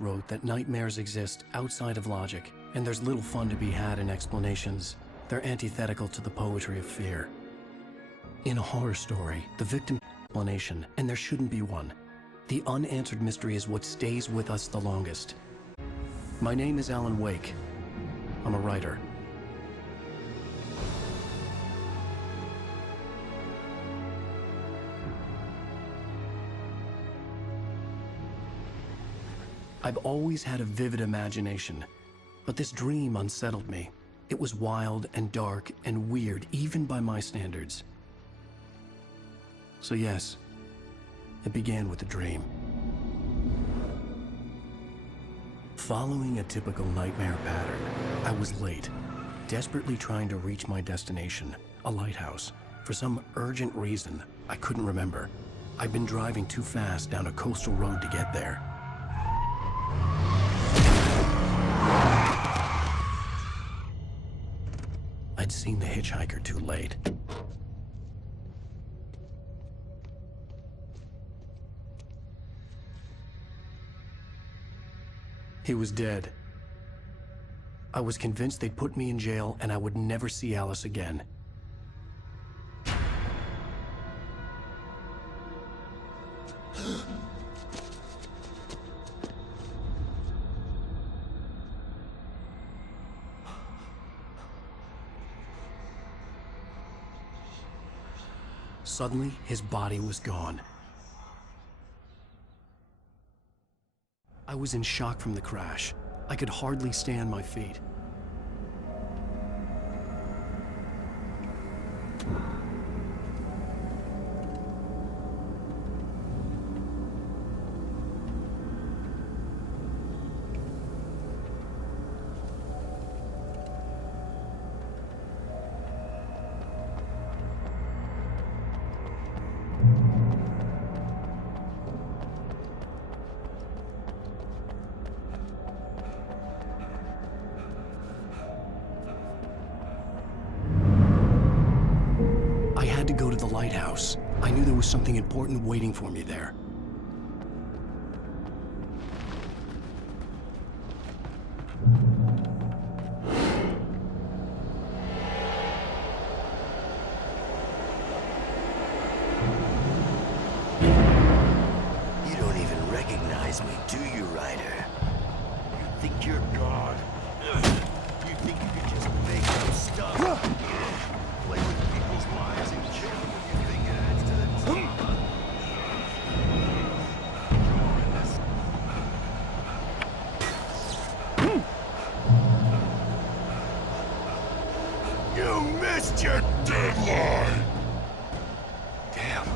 wrote that nightmares exist outside of logic, and there's little fun to be had in explanations. They're antithetical to the poetry of fear. In a horror story, the victim explanation, and there shouldn't be one. The unanswered mystery is what stays with us the longest. My name is Alan Wake. I'm a writer. I've always had a vivid imagination, but this dream unsettled me. It was wild and dark and weird, even by my standards. So yes, it began with a dream. Following a typical nightmare pattern, I was late, desperately trying to reach my destination, a lighthouse. For some urgent reason, I couldn't remember. I'd been driving too fast down a coastal road to get there. I'd seen the hitchhiker too late. He was dead. I was convinced they'd put me in jail and I would never see Alice again. Suddenly, his body was gone. I was in shock from the crash. I could hardly stay on my feet. To go to the lighthouse. I knew there was something important waiting for me there. You don't even recognize me, do you, Ryder? You think you're God? You think you can just make up stuff? Play with people's lives and kill them if you think it adds to the team. You missed your deadline! Damn.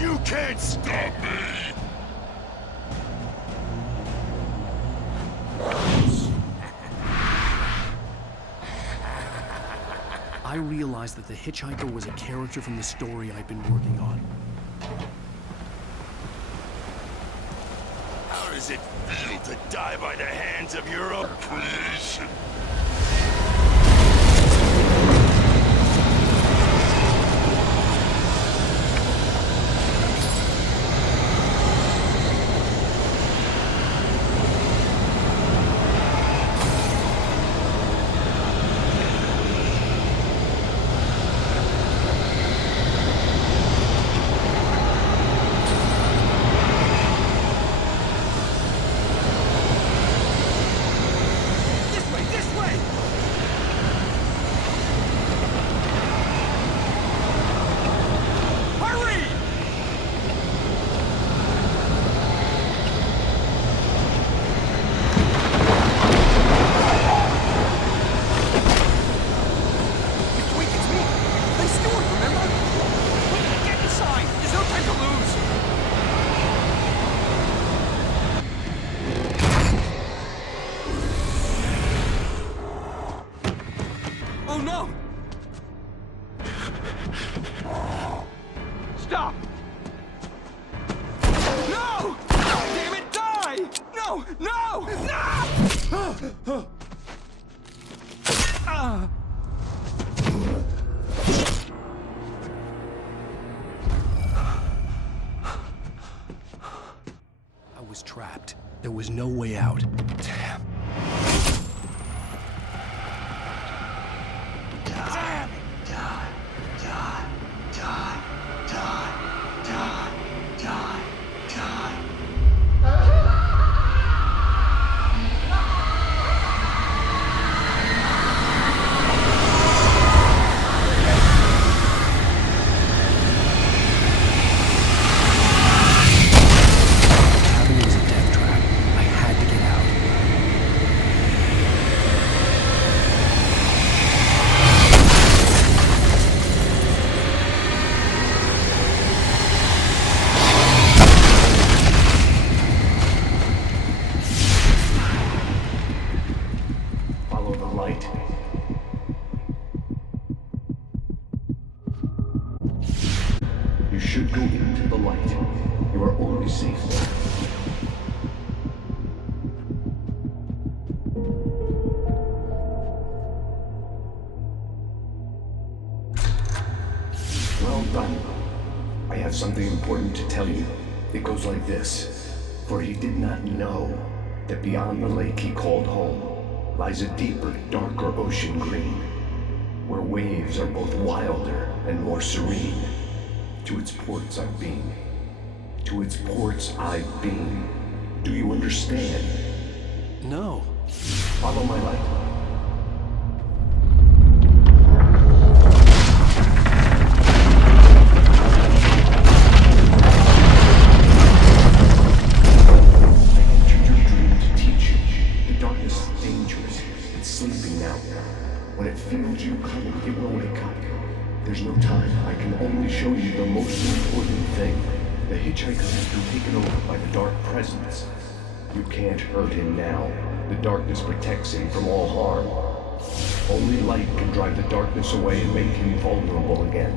You can't stop me! I realized that the hitchhiker was a character from the story I'd been working on. How does it feel to die by the hands of your own creation? Oh no! Stop! No! Damn it, die! No! No! No! There was no way out. Damn. You should go into the light. You are only safe there. Well done. I have something important to tell you. It goes like this. For he did not know that beyond the lake he called home lies a deeper, darker ocean green, where waves are both wilder and more serene. To its ports I've been. To its ports I've been. Do you understand? No. Follow my light. When it feels you coming, it will wake up. There's no time. I can only show you the most important thing. The hitchhiker has been taken over by the dark presence. You can't hurt him now. The darkness protects him from all harm. Only light can drive the darkness away and make him vulnerable again.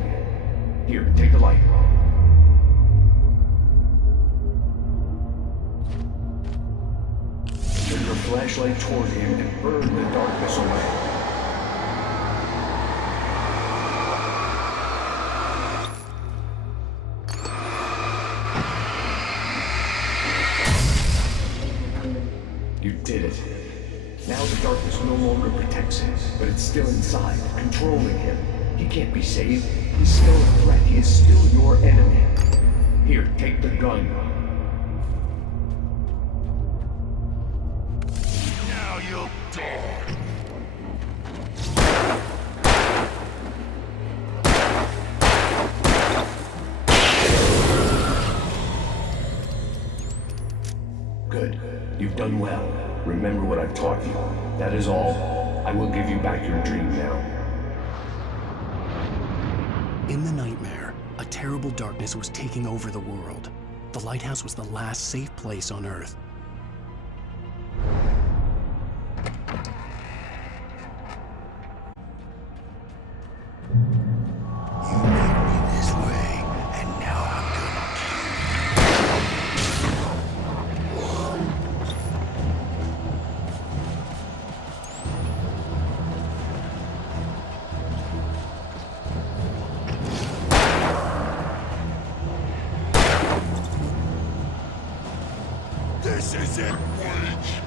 Here, take the light. Turn your flashlight toward him and burn the darkness away. You did it. Now the darkness no longer protects him, but it's still inside, controlling him. He can't be saved. He's still a threat. He is still your enemy. Here, take the gun. Now you'll die. Good. You've done well. Remember what I've taught you. That is all. I will give you back your dream now. In the nightmare, a terrible darkness was taking over the world. The lighthouse was the last safe place on Earth. You made me this way, and now I'm gonna This is it, Wake!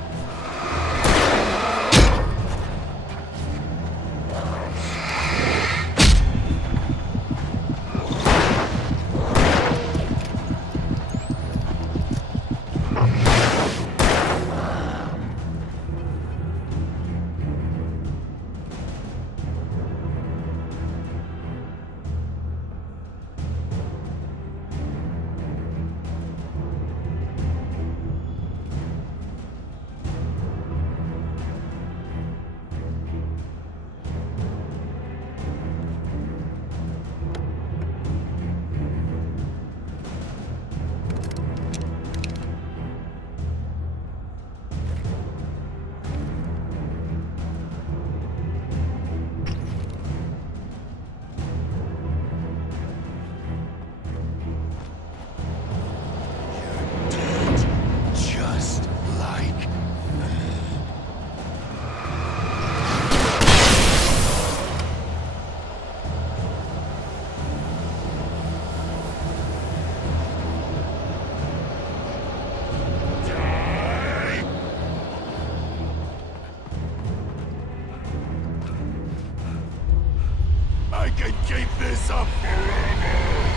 I can keep this up forever!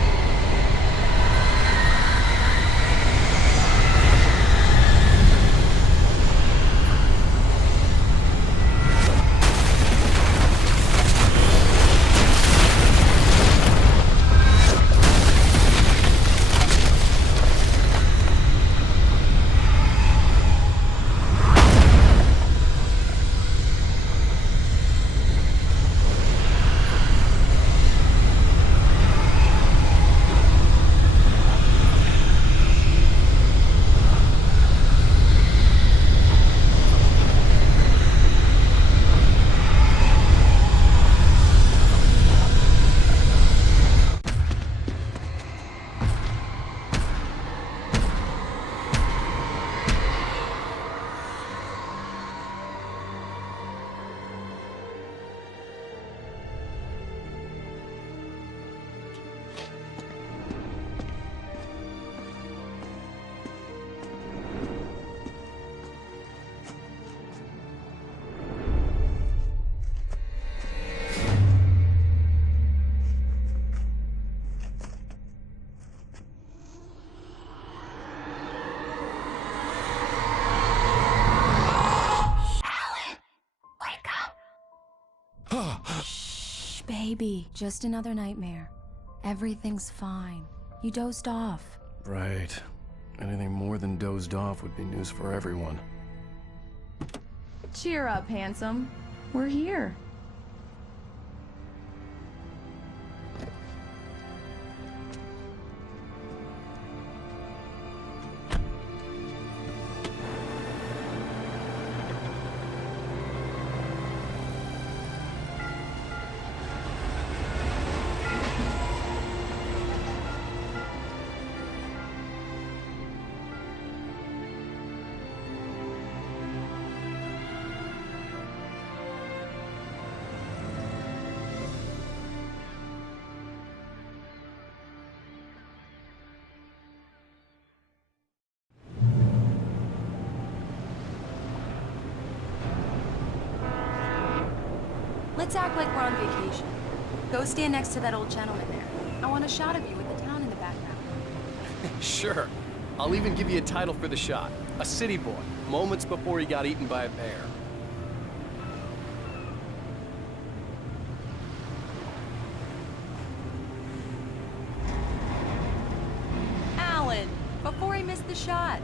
Shh, baby. Just another nightmare. Everything's fine. You dozed off. Right. Anything more than dozed off would be news for everyone. Cheer up, handsome. We're here. Let's act like we're on vacation. Go stand next to that old gentleman there. I want a shot of you with the town in the background. Sure. I'll even give you a title for the shot. A city boy, moments before he got eaten by a bear. Alan, before I miss the shot.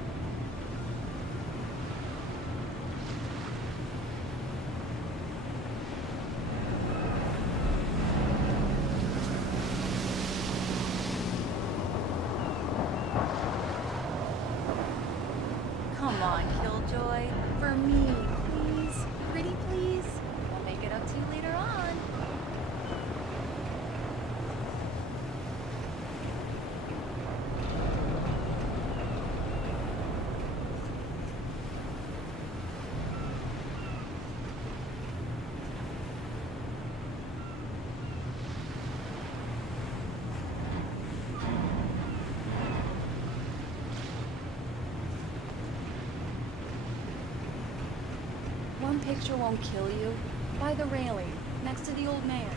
Come on, Killjoy. For me, please. Pretty please. I'll make it up to you later on. One picture won't kill you. By the railing, next to the old man.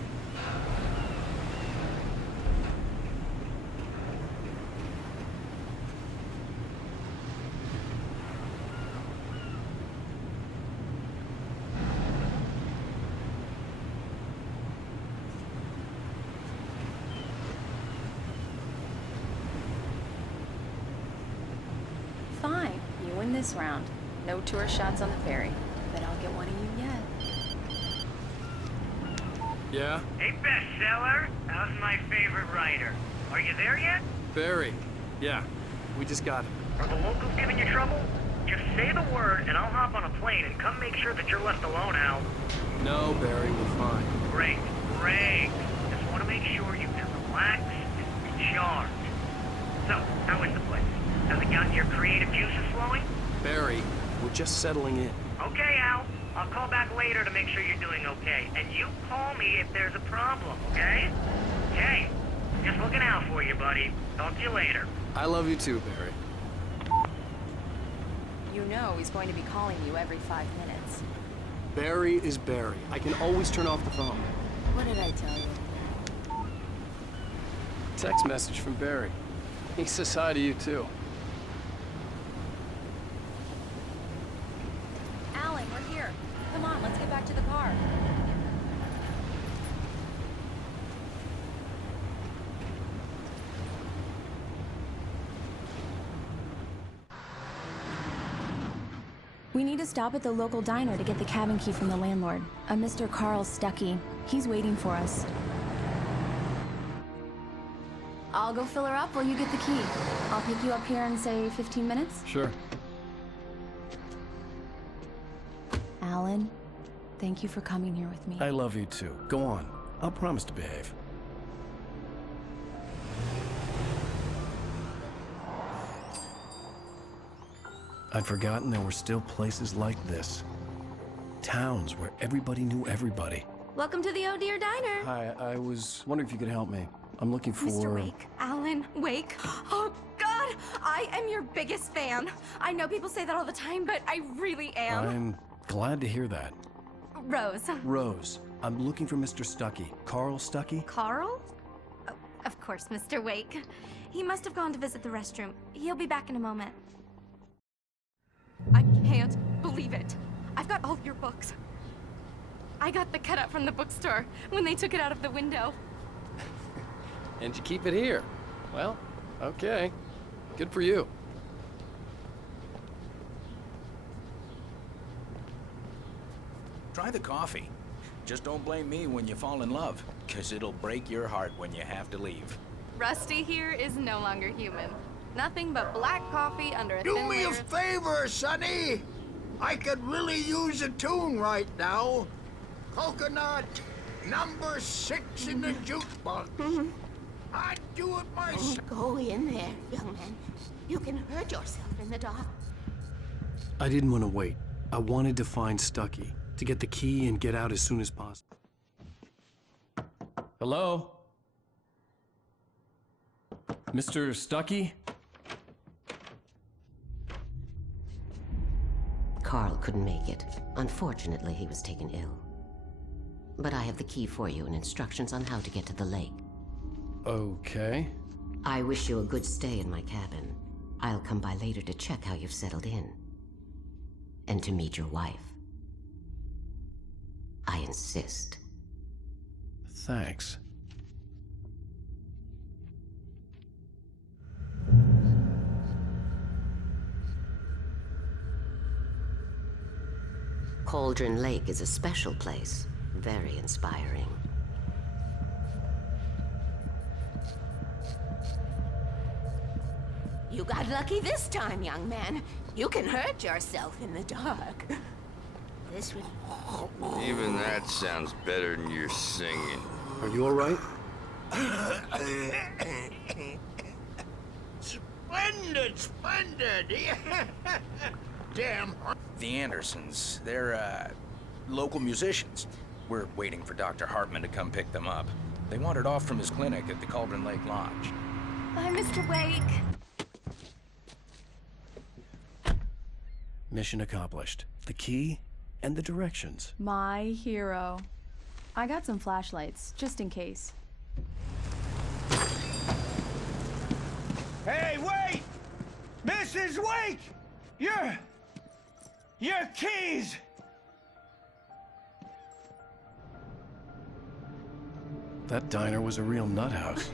Fine, you win this round. No tour shots on the ferry. But I'll get one of you yet. Yeah? Hey, bestseller. How's my favorite writer? Are you there yet? Barry. Yeah. We just got him. Are the locals giving you trouble? Just say the word and I'll hop on a plane and come make sure that you're left alone, Al. No, Barry, we're fine. Great, great. Just want to make sure you can relax and recharge. So, how is the place? Has it gotten your creative juices flowing? Barry, we're just settling in. Okay, Al. I'll call back later to make sure you're doing okay. And you call me if there's a problem, okay? Okay. Just looking out for you, buddy. Talk to you later. I love you too, Barry. You know he's going to be calling you every 5 minutes. Barry is Barry. I can always turn off the phone. What did I tell you? Text message from Barry. He says hi to you, too. Alan, we're here. Come on, let's get back to the car. We need to stop at the local diner to get the cabin key from the landlord, a Mr. Carl Stuckey. He's waiting for us. I'll go fill her up while you get the key. I'll pick you up here in, say, 15 minutes? Sure. Alan, thank you for coming here with me. I love you too. Go on. I'll promise to behave. I'd forgotten there were still places like this. Towns where everybody knew everybody. Welcome to the Oh Dear Diner. Hi, I was wondering if you could help me. I'm looking for... Mr. Wake. Alan Wake. Oh, God! I am your biggest fan. I know people say that all the time, but I really am. I'm glad to hear that. Rose. Rose, I'm looking for Mr. Stuckey. Carl Stuckey? Carl? Oh, of course, Mr. Wake. He must have gone to visit the restroom. He'll be back in a moment. I can't believe it. I've got all your books. I got the cutout from the bookstore when they took it out of the window. And you keep it here. Well, okay. Good for you. Try the coffee. Just don't blame me when you fall in love, 'cause it'll break your heart when you have to leave. Rusty here is no longer human. Nothing but black coffee under a Do thin me a layer- favor, Sonny. I could really use a tune right now. Coconut, number 6 in the jukebox. I'd do it myself. Go in there, young man. You can hurt yourself in the dark. I didn't want to wait. I wanted to find Stuckey, to get the key and get out as soon as possible. Hello? Mr. Stuckey? Carl couldn't make it. Unfortunately, he was taken ill. But I have the key for you and instructions on how to get to the lake. Okay. I wish you a good stay in my cabin. I'll come by later to check how you've settled in. And to meet your wife. I insist. Thanks. Cauldron Lake is a special place. Very inspiring. You got lucky this time, young man. You can hurt yourself in the dark. This would... Even that sounds better than your singing. Are you all right? Splendid, splendid. Damn. The Andersons, they're, local musicians. We're waiting for Dr. Hartman to come pick them up. They wandered off from his clinic at the Cauldron Lake Lodge. Bye, Mr. Wake. Mission accomplished. The key and the directions. My hero. I got some flashlights, just in case. Hey, wait! Mrs. Wake! Your keys! That diner was a real nut house.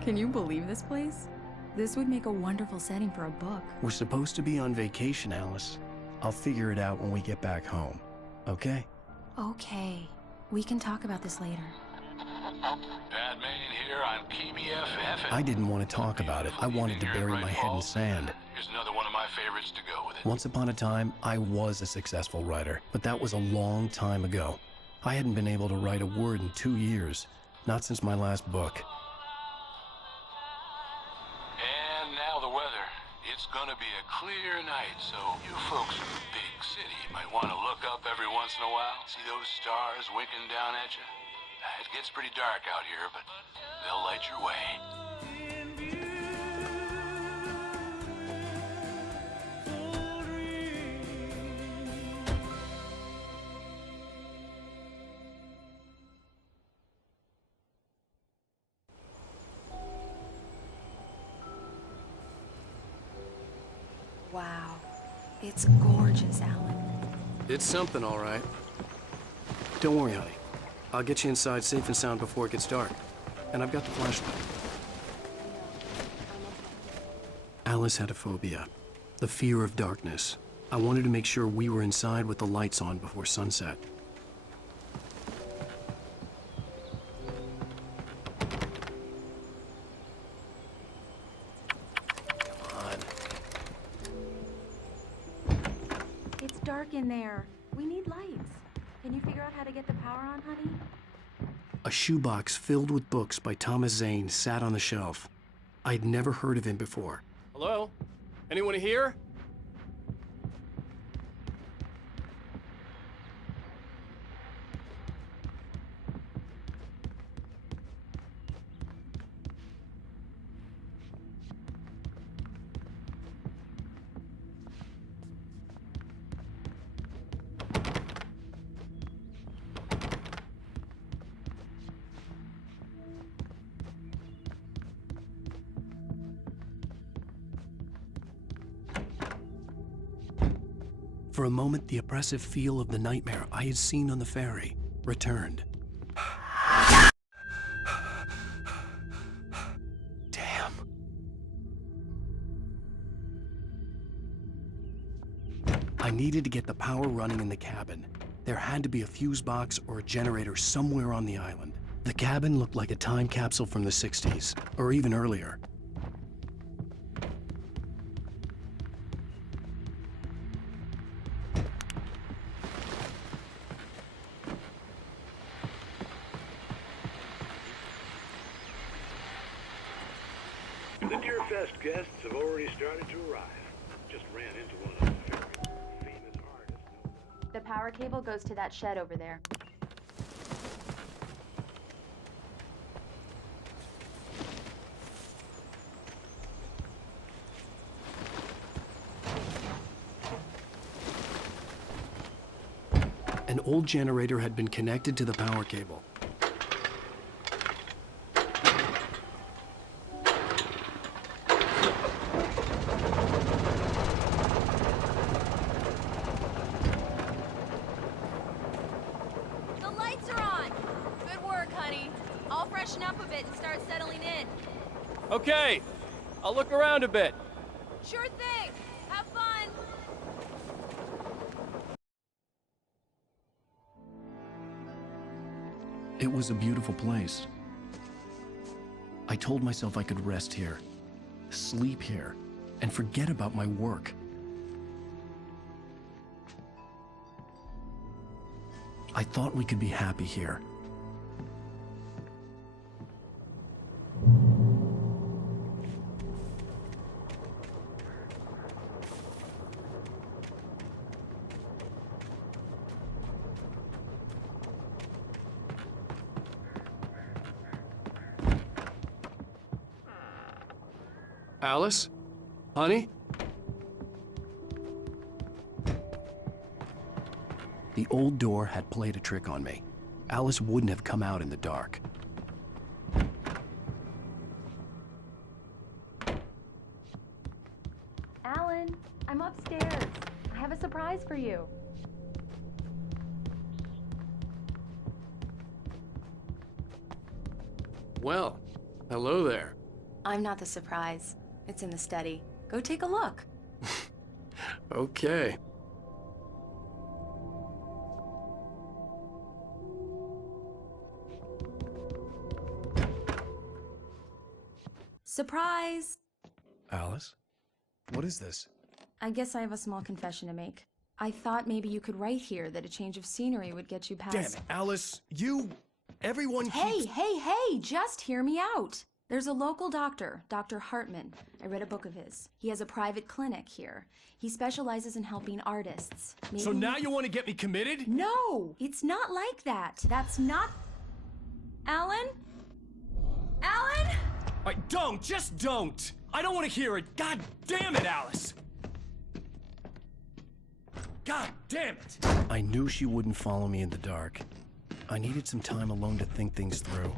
Can you believe this place? This would make a wonderful setting for a book. We're supposed to be on vacation, Alice. I'll figure it out when we get back home. Okay? Okay. We can talk about this later. Bad man here on PBFF. I didn't want to talk about it. I wanted to bury my head in sand. Here's another one of my favorites to go with it. Once upon a time, I was a successful writer, but that was a long time ago. I hadn't been able to write a word in 2 years, not since my last book. And now the weather. It's gonna be a clear night, so you folks in the big city might want to look up every once in a while. See those stars winking down at you? It gets pretty dark out here, but they'll light your way. It's gorgeous, Alan. It's something, all right. Don't worry, honey. I'll get you inside safe and sound before it gets dark. And I've got the flashlight. Alice had a phobia, the fear of darkness. I wanted to make sure we were inside with the lights on before sunset. It's dark in there. We need lights. Can you figure out how to get the power on, honey? A shoebox filled with books by Thomas Zane sat on the shelf. I'd never heard of him before. Hello? Anyone here? For a moment, the oppressive feel of the nightmare I had seen on the ferry returned. Damn. I needed to get the power running in the cabin. There had to be a fuse box or a generator somewhere on the island. The cabin looked like a time capsule from the 60s, or even earlier. The Deerfest guests have already started to arrive. Just ran into one of the very famous artists. The power cable goes to that shed over there. An old generator had been connected to the power cable. The lights are on! Good work, honey. I'll freshen up a bit and start settling in. Okay, I'll look around a bit. Sure thing! Have fun! It was a beautiful place. I told myself I could rest here, sleep here, and forget about my work. I thought we could be happy here. Alice? Honey? The old door had played a trick on me. Alice wouldn't have come out in the dark. Alan, I'm upstairs. I have a surprise for you. Well, hello there. I'm not the surprise. It's in the study. Go take a look. Okay. Surprise! Alice? What is this? I guess I have a small confession to make. I thought maybe you could write here that a change of scenery would get you past— Damn it, Alice, everyone keeps— Hey, just hear me out. There's a local doctor, Dr. Hartman. I read a book of his. He has a private clinic here. He specializes in helping artists. Maybe— So now you want to get me committed? No, it's not like that. That's not— Alan? Alan? Just don't! I don't want to hear it! God damn it, Alice! God damn it! I knew she wouldn't follow me in the dark. I needed some time alone to think things through.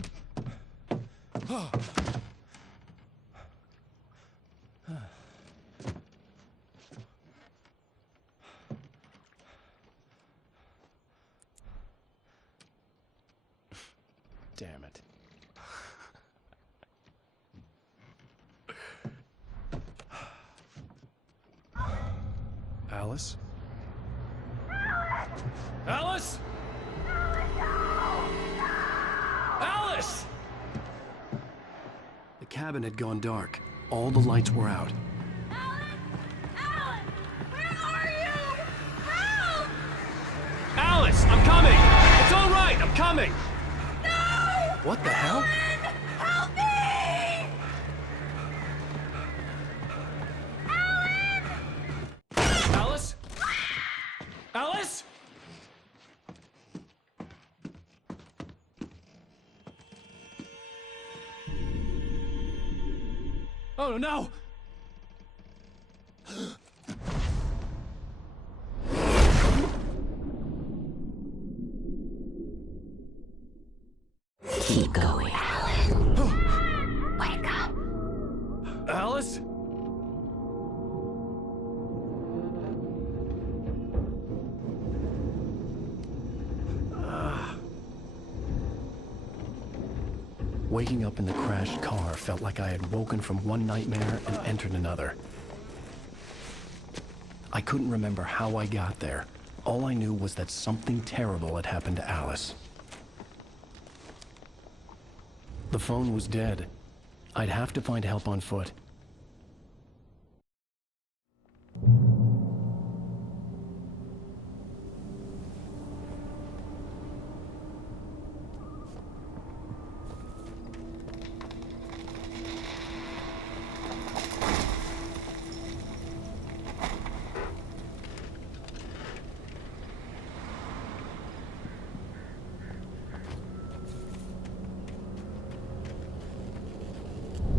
Damn it. Alice? Alice? Alice! The cabin had gone dark. All the lights were out. Alice, I'm coming! It's all right, I'm coming! No! What the hell? Help me! Alice? Alice? Oh no! Keep going. Wake up! Alice? Waking up in the crashed car felt like I had woken from one nightmare and entered another. I couldn't remember how I got there. All I knew was that something terrible had happened to Alice. The phone was dead. I'd have to find help on foot.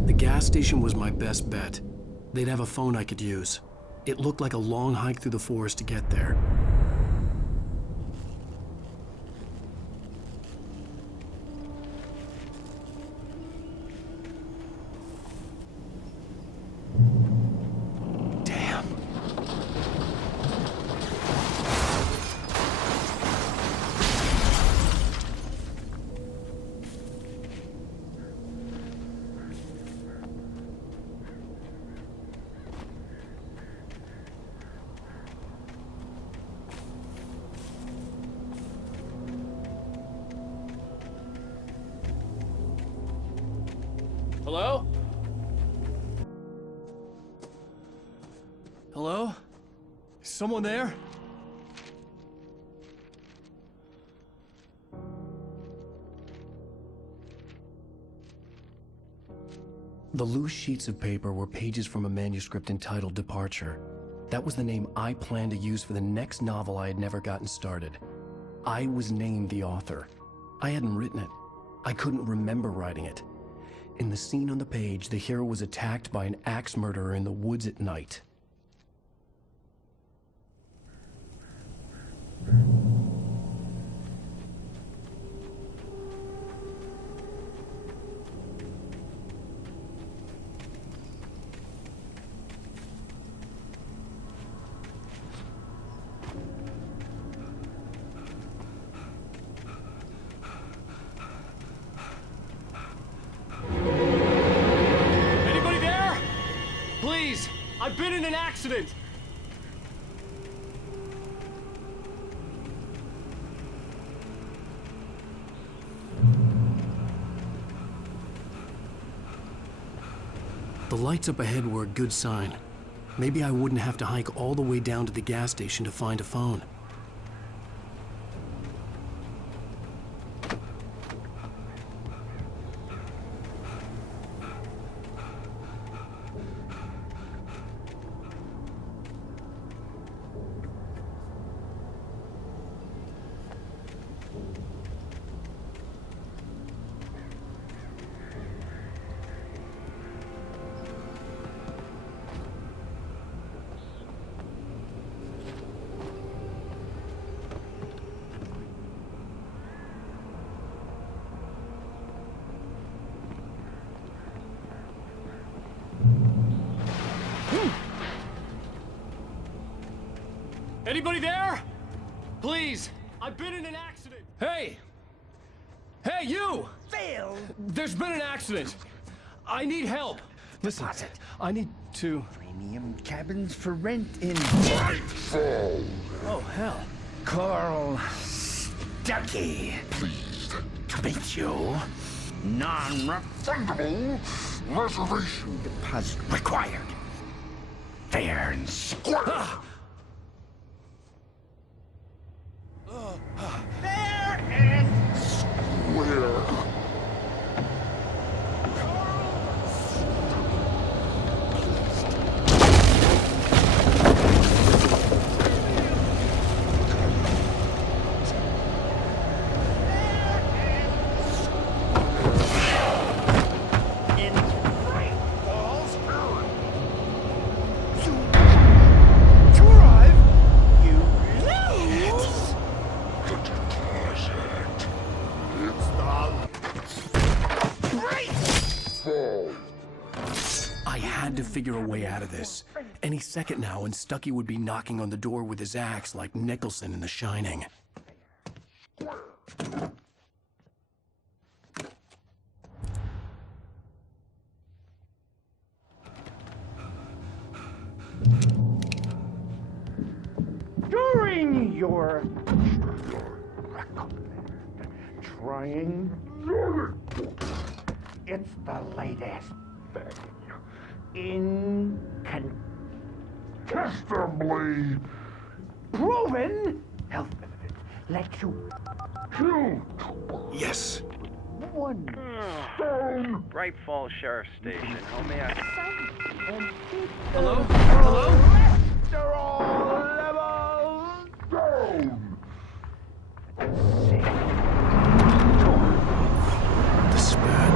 The gas station was my best bet. They'd have a phone I could use. It looked like a long hike through the forest to get there. Damn. Hello? Hello? Is someone there? The loose sheets of paper were pages from a manuscript entitled Departure. That was the name I planned to use for the next novel I had never gotten started. I was named the author. I hadn't written it. I couldn't remember writing it. In the scene on the page, the hero was attacked by an axe murderer in the woods at night. Anybody there? Please, I've been in an accident. The lights up ahead were a good sign. Maybe I wouldn't have to hike all the way down to the gas station to find a phone. Anybody there? Please, I've been in an accident. Hey! Hey, you! failed. There's been an accident. I need help. Listen, I need to... Premium cabins for rent in... Oh, hell. Carl Stuckey. Pleased to meet you. Non-refundable reservation deposit required. Fair and square. Fair and square. I had to figure a way out of this. Any second now, and Stuckey would be knocking on the door with his axe like Nicholson in The Shining. During your trying, it's the latest thing. Incontestably proven health benefits let you kill. Yes. One stone. Bright Falls Sheriff Station. How may I... Hello? Hello? Cholesterol levels down. The spat.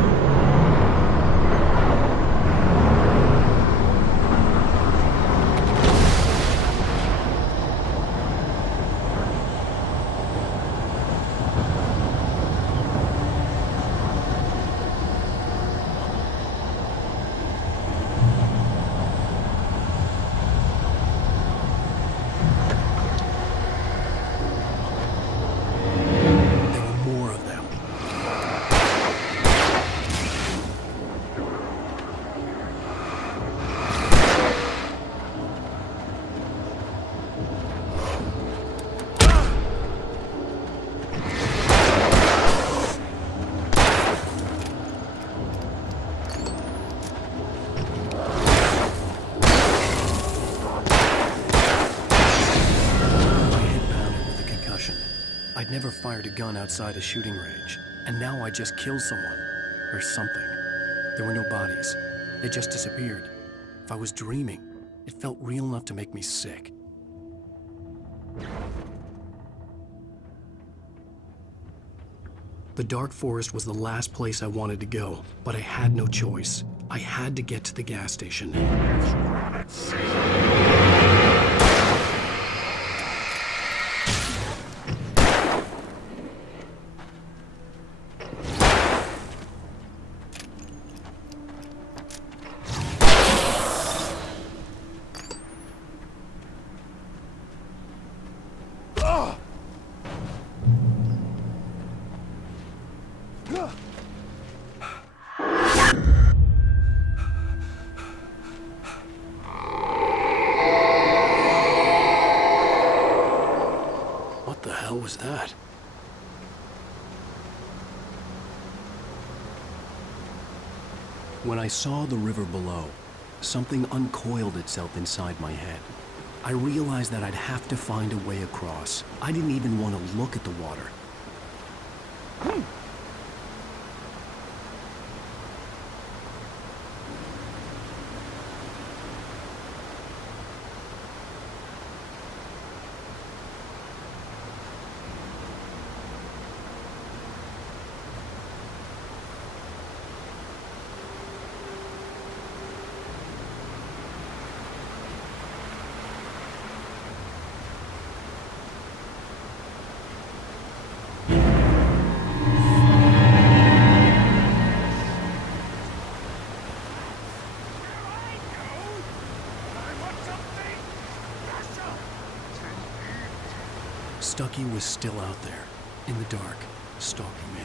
I'd never fired a gun outside a shooting range, and now I just killed someone. Or something. There were no bodies. They just disappeared. If I was dreaming, it felt real enough to make me sick. The dark forest was the last place I wanted to go, but I had no choice. I had to get to the gas station. What the hell was that? When I saw the river below, something uncoiled itself inside my head. I realized that I'd have to find a way across. I didn't even want to look at the water. Stuckey was still out there, in the dark, stalking me.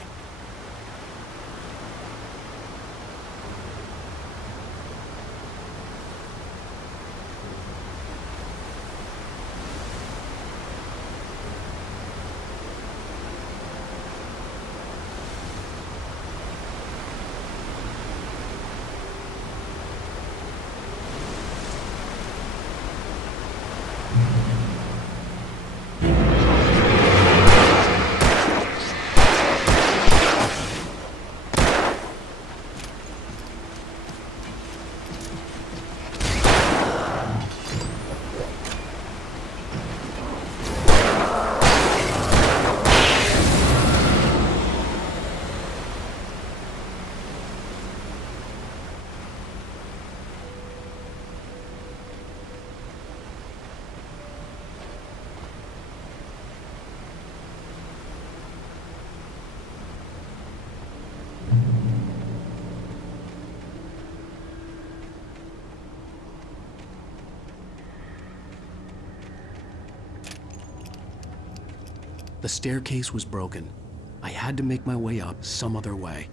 The staircase was broken. I had to make my way up some other way.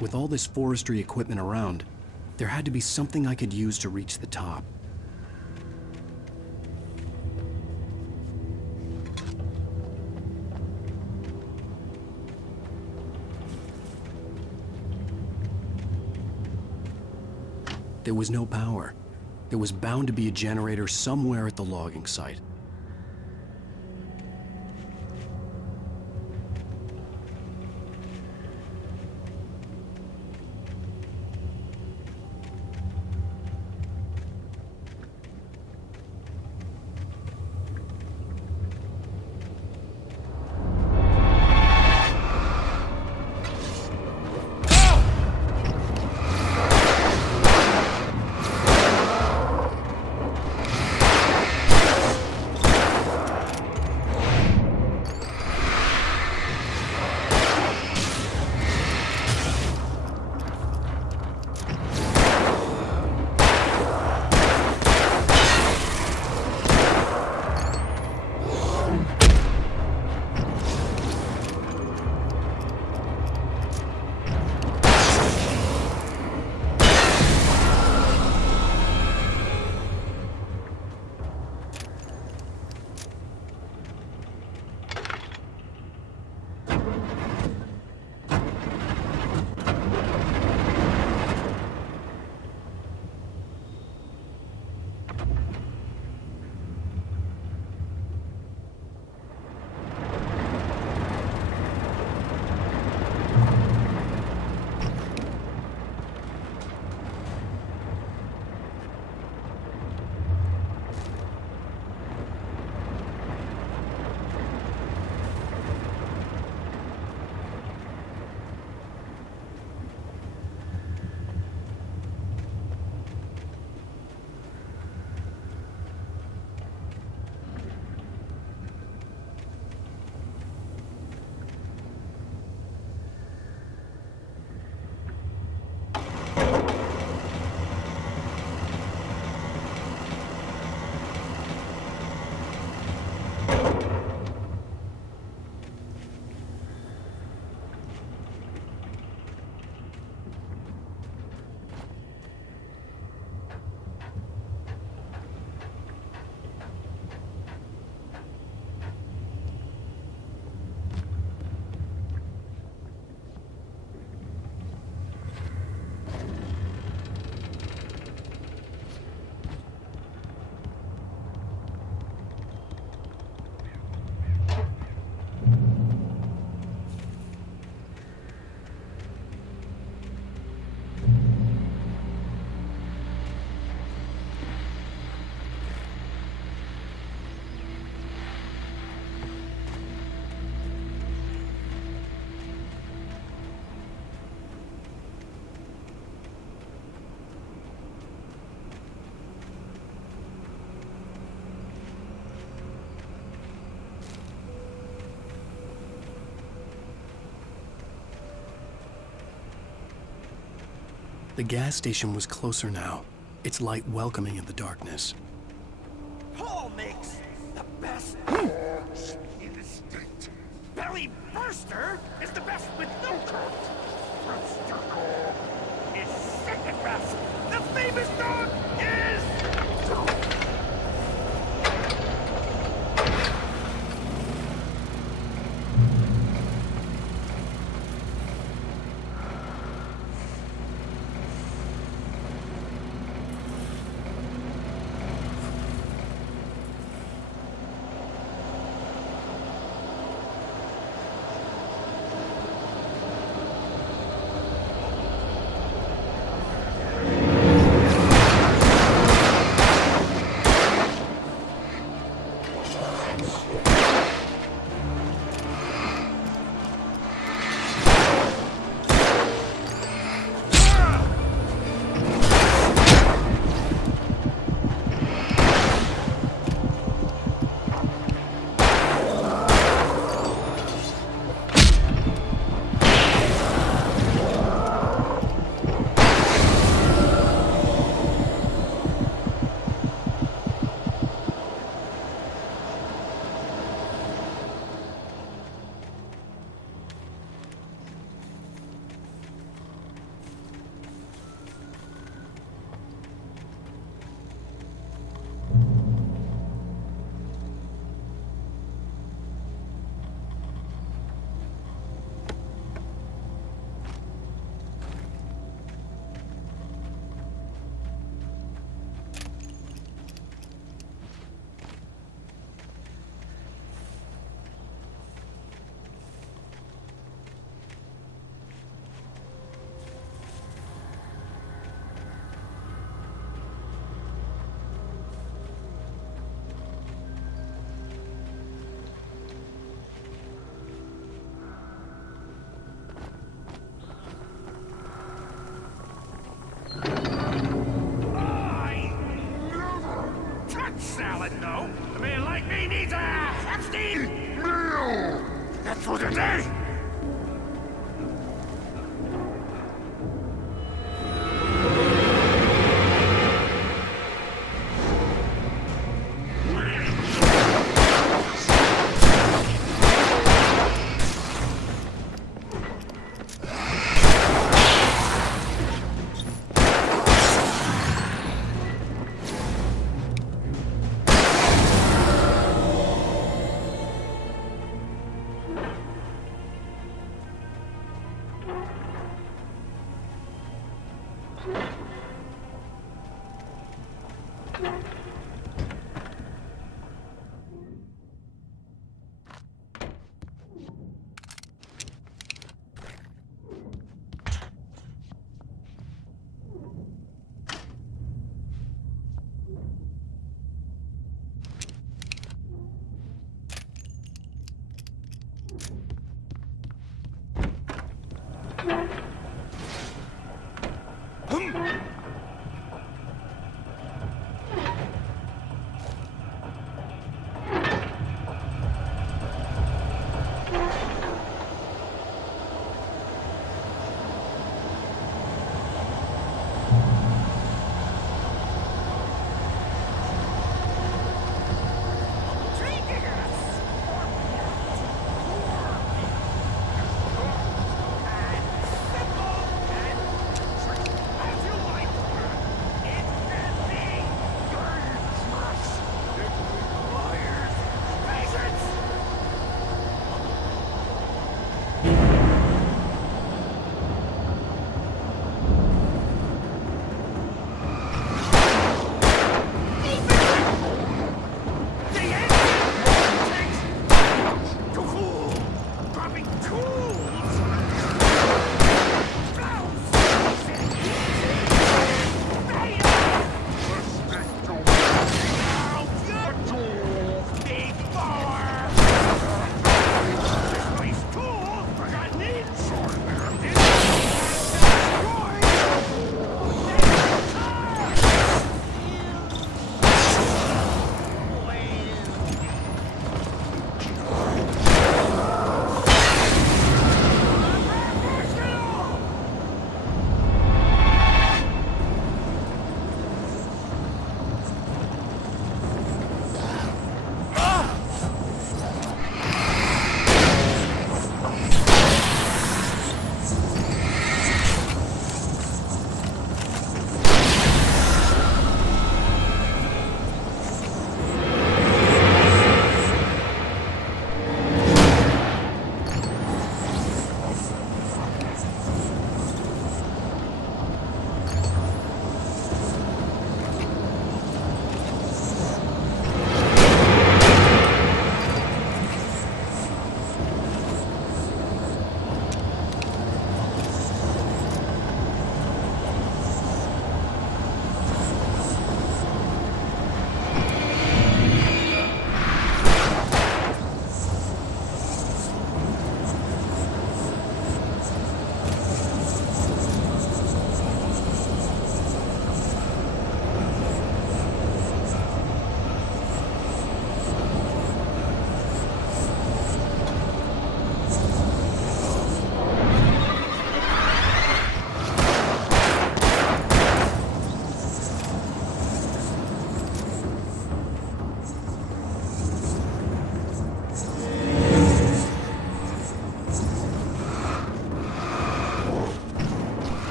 With all this forestry equipment around, there had to be something I could use to reach the top. There was no power. There was bound to be a generator somewhere at the logging site. The gas station was closer now, its light welcoming in the darkness. Paul makes the best dogs in the state. Belly Burster is the best with no coat. Rooster Dog is second best. The famous dog is... for the day!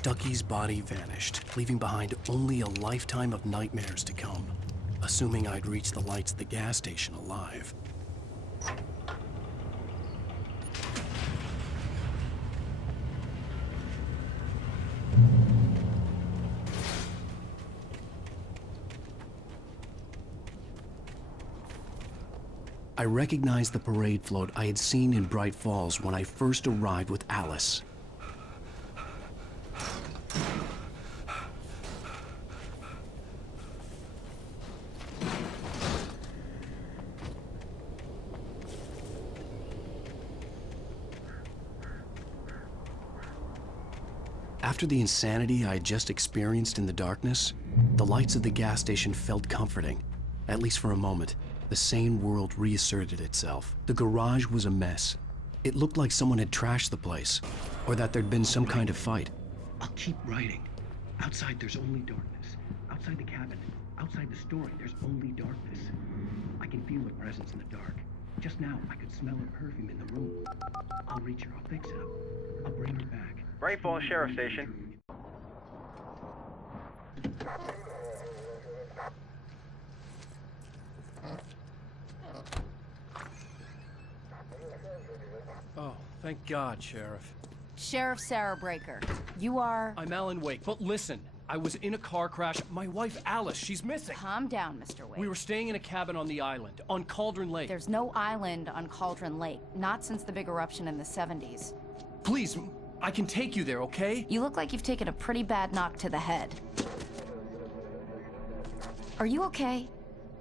Stucky's body vanished, leaving behind only a lifetime of nightmares to come, assuming I'd reach the lights at the gas station alive. I recognized the parade float I had seen in Bright Falls when I first arrived with Alice. After the insanity I had just experienced in the darkness, the lights of the gas station felt comforting, at least for a moment. The sane world reasserted itself. The garage was a mess. It looked like someone had trashed the place, or that there'd been some kind of fight. I'll keep writing. Outside, there's only darkness. Outside the cabin, outside the story, there's only darkness. I can feel a presence in the dark. Just now, I could smell her perfume in the room. I'll reach her. I'll fix it. I'll bring her back. Bright Falls Sheriff Station. Oh, thank God, Sheriff. Sheriff Sarah Breaker. You are... I'm Alan Wake, but listen. I was in a car crash. My wife, Alice, she's missing. Calm down, Mr. Wake. We were staying in a cabin on the island, on Cauldron Lake. There's no island on Cauldron Lake. Not since the big eruption in the 70s. Please, I can take you there, okay? You look like you've taken a pretty bad knock to the head. Are you okay?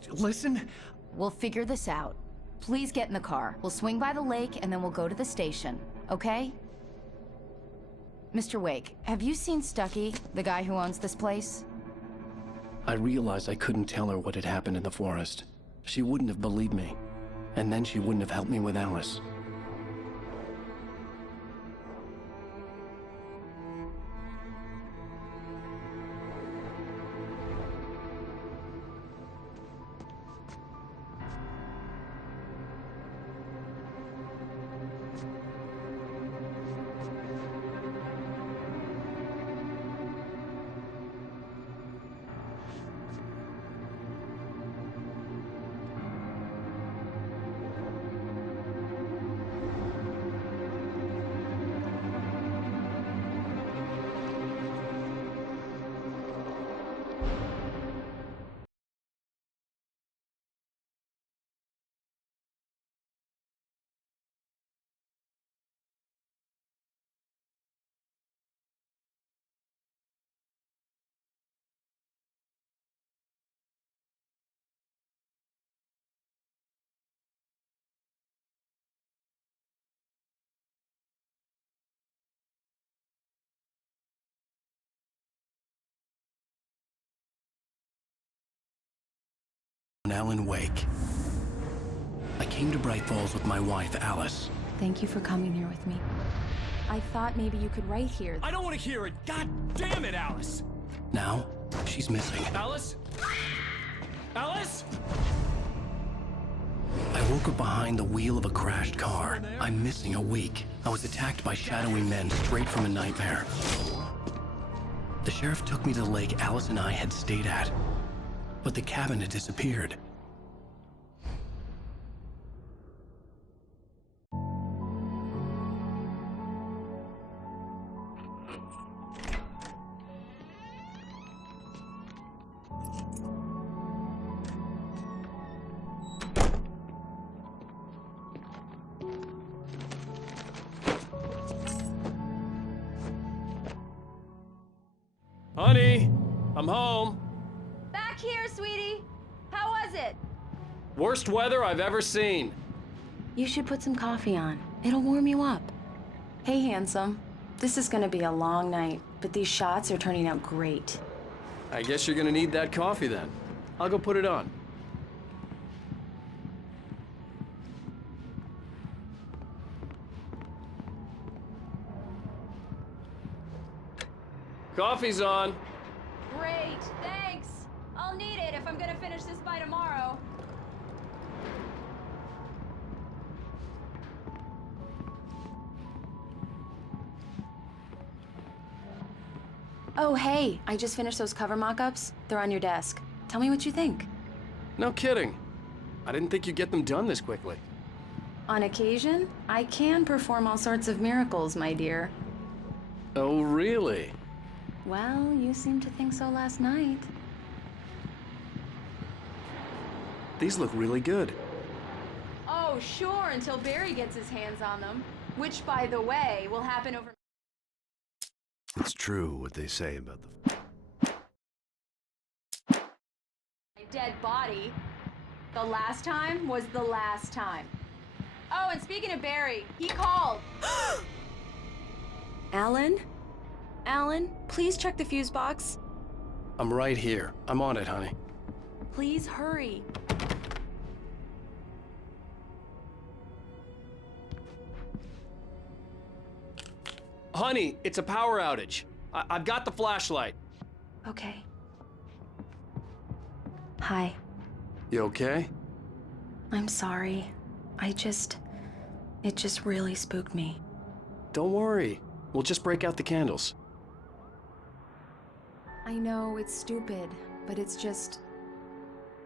Listen. We'll figure this out. Please get in the car. We'll swing by the lake and then we'll go to the station, okay? Mr. Wake, have you seen Stucky, the guy who owns this place? I realized I couldn't tell her what had happened in the forest. She wouldn't have believed me. And then she wouldn't have helped me with Alice. Alan Wake. I came to Bright Falls with my wife, Alice. Thank you for coming here with me. I thought maybe you could write here. I don't want to hear it! God damn it, Alice! Now, she's missing. Alice? Alice? I woke up behind the wheel of a crashed car. I'm missing a week. I was attacked by shadowy men straight from a nightmare. The sheriff took me to the lake Alice and I had stayed at. But the cabin had disappeared. Honey, I'm home. Back here, sweetie. How was it? Worst weather I've ever seen. You should put some coffee on. It'll warm you up. Hey, handsome. This is gonna be a long night, but these shots are turning out great. I guess you're gonna need that coffee then. I'll go put it on. Coffee's on. Great, thanks. I'll need it if I'm gonna finish this by tomorrow. Oh, hey, I just finished those cover mock-ups. They're on your desk. Tell me what you think. No kidding. I didn't think you'd get them done this quickly. On occasion, I can perform all sorts of miracles, my dear. Oh, really? Well, you seemed to think so last night. These look really good. All Oh, sure, until Barry gets his hands on them. Which, by the way, will happen over... It's true what they say about the... my dead body. The last time was the last time. Oh, and speaking of Barry, he called. Alan? Alan, please check the fuse box. I'm right here. I'm on it, honey. Please hurry. Honey, it's a power outage. I've got the flashlight. Okay. Hi. You okay? I'm sorry. It just really spooked me. Don't worry. We'll just break out the candles. I know it's stupid, but it's just...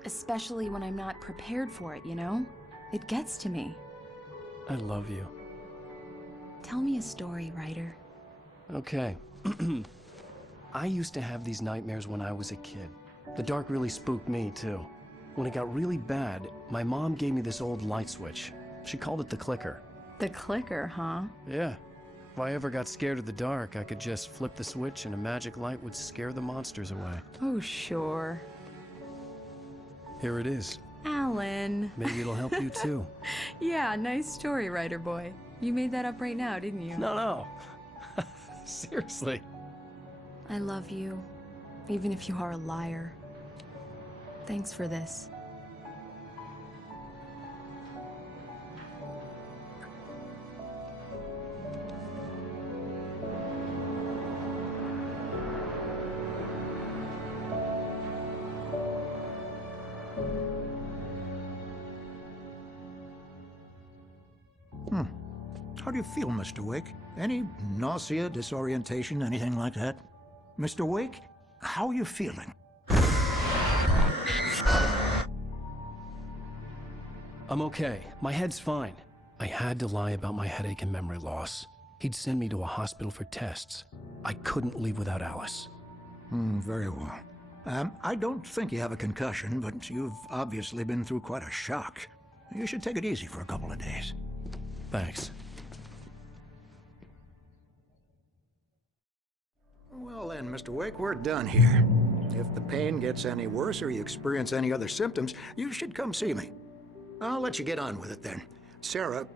especially when I'm not prepared for it, you know? It gets to me. I love you. Tell me a story, writer. Okay. I used to have these nightmares when I was a kid. The dark really spooked me, too. When it got really bad, my mom gave me this old light switch. She called it the clicker. The clicker, huh? Yeah. If I ever got scared of the dark, I could just flip the switch and a magic light would scare the monsters away. Oh, sure. Here it is. Alan. Maybe it'll help you, too. Yeah, nice story, writer boy. You made that up right now, didn't you? No. Seriously. I love you, even if you are a liar. Thanks for this. How do you feel, Mr. Wake? Any nausea, disorientation, anything like that? Mr. Wake, how are you feeling? I'm okay. My head's fine. I had to lie about my headache and memory loss. He'd send me to a hospital for tests. I couldn't leave without Alice. Very well. I don't think you have a concussion, but you've obviously been through quite a shock. You should take it easy for a couple of days. Thanks. Well then, Mr. Wake, we're done here. If the pain gets any worse or you experience any other symptoms, you should come see me. I'll let you get on with it then. Sarah,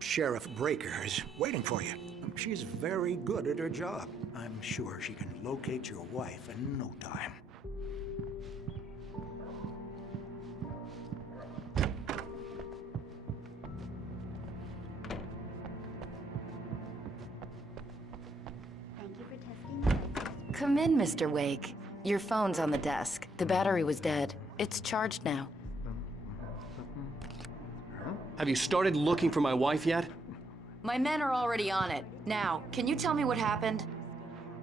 Sheriff Breaker, is waiting for you. She's very good at her job. I'm sure she can locate your wife in no time. Come in, Mr. Wake. Your phone's on the desk. The battery was dead. It's charged now. Have you started looking for my wife yet? My men are already on it. Now, can you tell me what happened?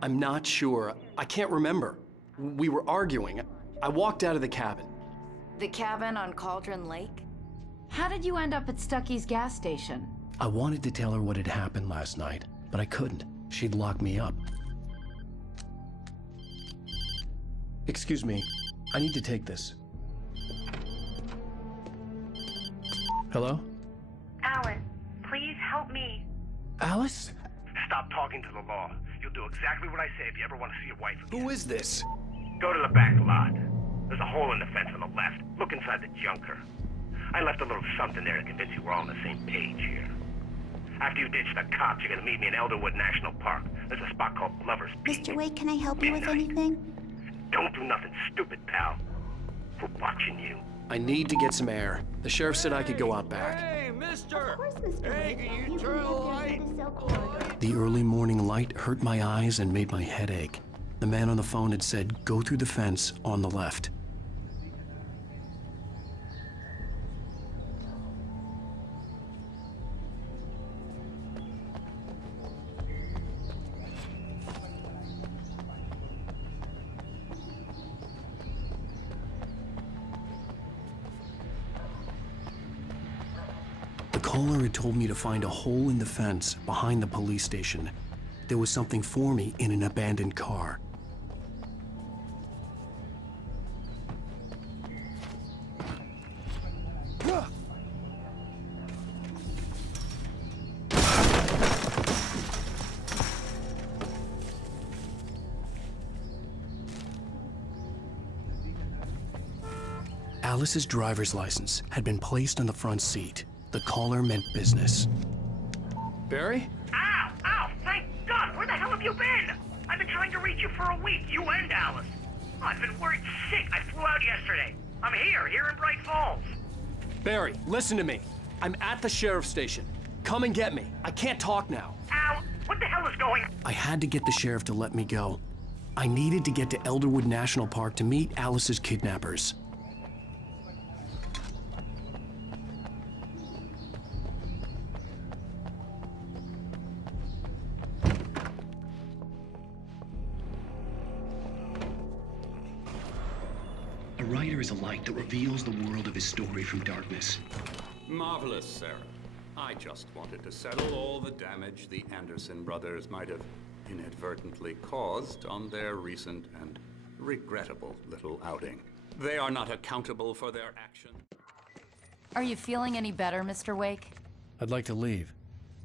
I'm not sure. I can't remember. We were arguing. I walked out of the cabin. The cabin on Cauldron Lake? How did you end up at Stucky's gas station? I wanted to tell her what had happened last night, but I couldn't. She'd lock me up. Excuse me. I need to take this. Hello? Alan, please help me. Alice? Stop talking to the law. You'll do exactly what I say if you ever want to see your wife again. Who is this? Go to the back lot. There's a hole in the fence on the left. Look inside the junker. I left a little something there to convince you we're all on the same page here. After you ditch the cops, you're gonna meet me in Elderwood National Park. There's a spot called Lover's Peak. Mr. Wake, can I help you with anything? Don't do nothing stupid, pal. We're watching you. I need to get some air. The sheriff said I could go out back. Hey, mister! Of course, Mr. Wake. Can you turn the light? The early morning light hurt my eyes and made my head ache. The man on the phone had said, go through the fence on the left. The caller had told me to find a hole in the fence behind the police station. There was something for me in an abandoned car. Alice's driver's license had been placed on the front seat. The caller meant business. Barry? Ow! Ow! Thank God! Where the hell have you been? I've been trying to reach you for a week, you and Alice. Oh, I've been worried sick. I flew out yesterday. I'm here in Bright Falls. Barry, listen to me. I'm at the sheriff's station. Come and get me. I can't talk now. Al, what the hell is going on? I had to get the sheriff to let me go. I needed to get to Elderwood National Park to meet Alice's kidnappers. A writer is a light that reveals the world of his story from darkness. Marvelous, Sarah. I just wanted to settle all the damage the Anderson brothers might have inadvertently caused on their recent and regrettable little outing. They are not accountable for their actions. Are you feeling any better, Mr. Wake? I'd like to leave.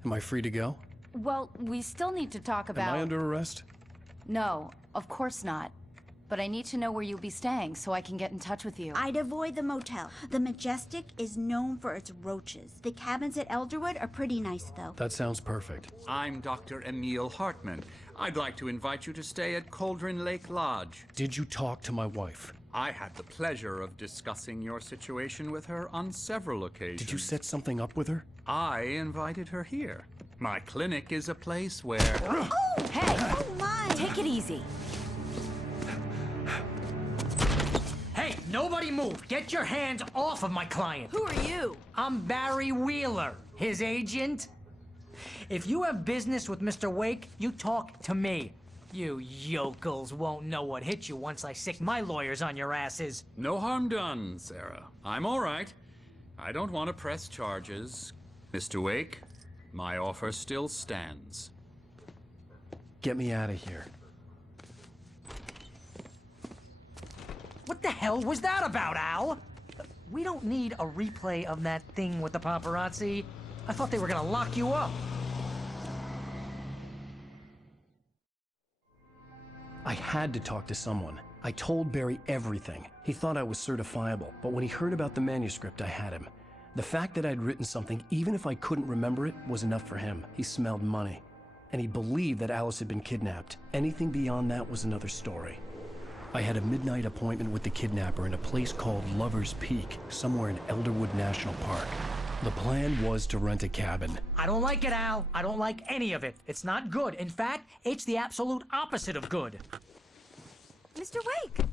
Am I free to go? Well, we still need to talk about... Am I under arrest? No, of course not. But I need to know where you'll be staying so I can get in touch with you. I'd avoid the motel. The Majestic is known for its roaches. The cabins at Elderwood are pretty nice, though. That sounds perfect. I'm Dr. Emil Hartman. I'd like to invite you to stay at Cauldron Lake Lodge. Did you talk to my wife? I had the pleasure of discussing your situation with her on several occasions. Did you set something up with her? I invited her here. My clinic is a place where... Oh! Hey! Oh, my! Take it easy. Hey, nobody move! Get your hands off of my client! Who are you? I'm Barry Wheeler, his agent. If you have business with Mr. Wake, you talk to me. You yokels won't know what hit you once I sick my lawyers on your asses. No harm done, Sarah. I'm all right. I don't want to press charges. Mr. Wake, my offer still stands. Get me out of here. What the hell was that about, Al? We don't need a replay of that thing with the paparazzi. I thought they were gonna lock you up. I had to talk to someone. I told Barry everything. He thought I was certifiable, but when he heard about the manuscript, I had him. The fact that I'd written something, even if I couldn't remember it, was enough for him. He smelled money. And he believed that Alice had been kidnapped. Anything beyond that was another story. I had a midnight appointment with the kidnapper in a place called Lover's Peak, somewhere in Elderwood National Park. The plan was to rent a cabin. I don't like it, Al. I don't like any of it. It's not good. In fact, it's the absolute opposite of good. Mr. Wake!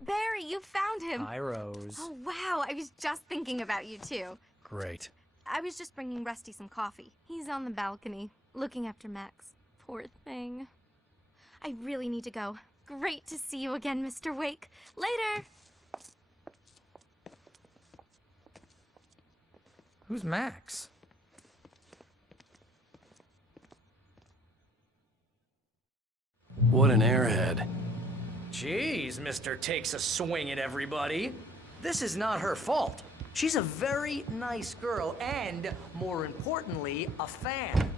Barry, you found him. Hi, Rose. Oh, wow. I was just thinking about you, too. Great. I was just bringing Rusty some coffee. He's on the balcony, looking after Max. Poor thing. I really need to go. Great to see you again, Mr. Wake. Later! Who's Max? What an airhead. Jeez, Mr. Takes a Swing at Everybody. This is not her fault. She's a very nice girl and, more importantly, a fan.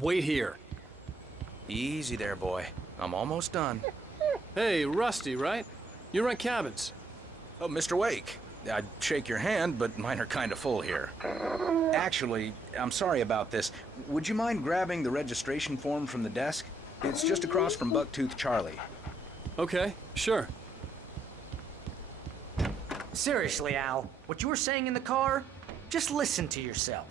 Wait here. Easy there, boy. I'm almost done. Hey, Rusty, right? You rent cabins. Oh, Mr. Wake. I'd shake your hand, but mine are kind of full here. Actually, I'm sorry about this. Would you mind grabbing the registration form from the desk? It's just across from Bucktooth Charlie. Okay, sure. Seriously, Al, what you were saying in the car, just listen to yourself.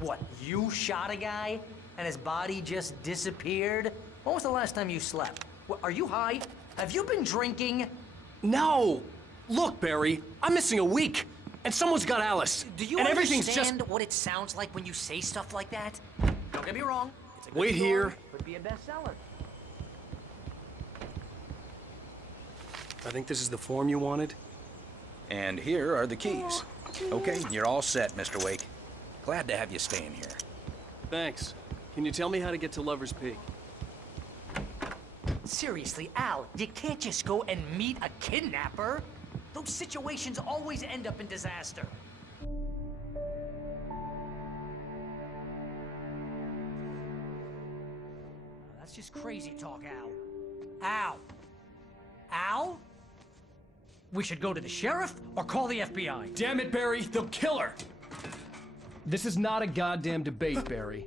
What, you shot a guy and his body just disappeared? When was the last time you slept? What, are you high? Have you been drinking? No! Look, Barry, I'm missing a week, and someone's got Alice. Do you and everything's understand just... what it sounds like when you say stuff like that? Don't get me wrong. It's a good Wait story. here. Could be a bestseller. I think this is the form you wanted. And here are the keys. Okay, you're all set, Mr. Wake. Glad to have you staying here. Thanks. Can you tell me how to get to Lover's Peak? Seriously, Al, you can't just go and meet a kidnapper. Those situations always end up in disaster. That's just crazy talk, Al. Al? Al? We should go to the sheriff or call the FBI. Damn it, Barry, they'll kill her! This is not a goddamn debate, Barry.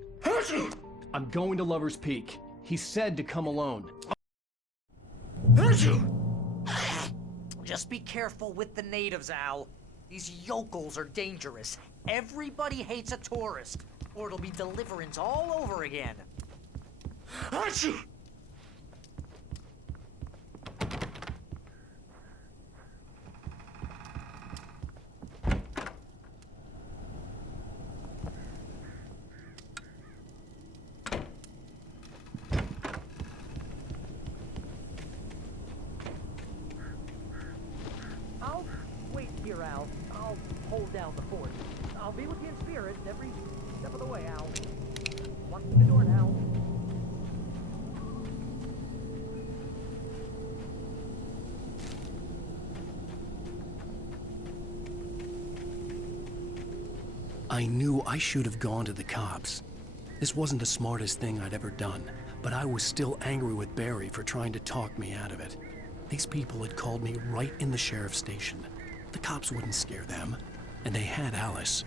I'm going to Lover's Peak. He said to come alone. Just be careful with the natives, Al. These yokels are dangerous. Everybody hates a tourist, or it'll be Deliverance all over again. I'll wait here, Al. I'll hold down the fort. I'll be with you in spirit every step of the way, Al. Watching the door now. I knew I should have gone to the cops. This wasn't the smartest thing I'd ever done, but I was still angry with Barry for trying to talk me out of it. These people had called me right in the sheriff's station. The cops wouldn't scare them, and they had Alice.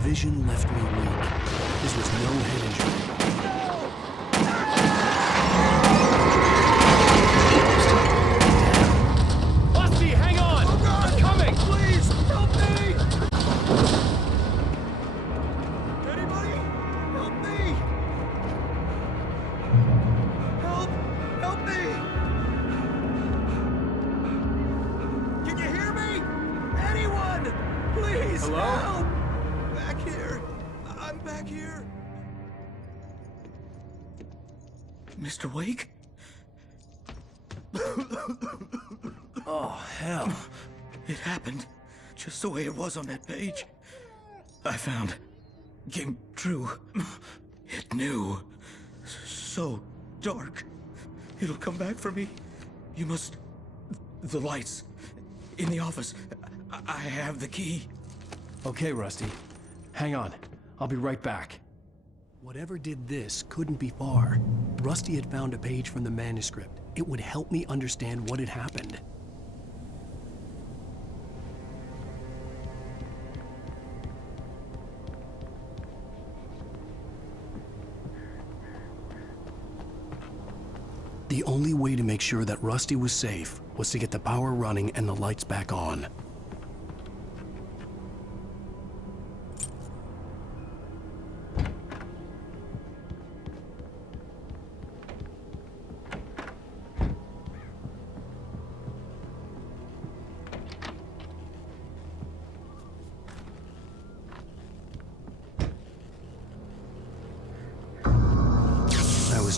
Vision left me weak. This was no head injury. Lusty, hang on! Oh God! I'm coming! Please, help me! Anybody? Help me! Help! Help me! Can you hear me? Anyone? Please, Hello? help! Back here. I'm back here. Mr. Wake? Oh, hell. It happened just the way it was on that page. I found. Came true. It knew. So dark. It'll come back for me. You must. The lights. In the office. I have the key. Okay, Rusty. Hang on. I'll be right back. Whatever did this couldn't be far. Rusty had found a page from the manuscript. It would help me understand what had happened. The only way to make sure that Rusty was safe was to get the power running and the lights back on.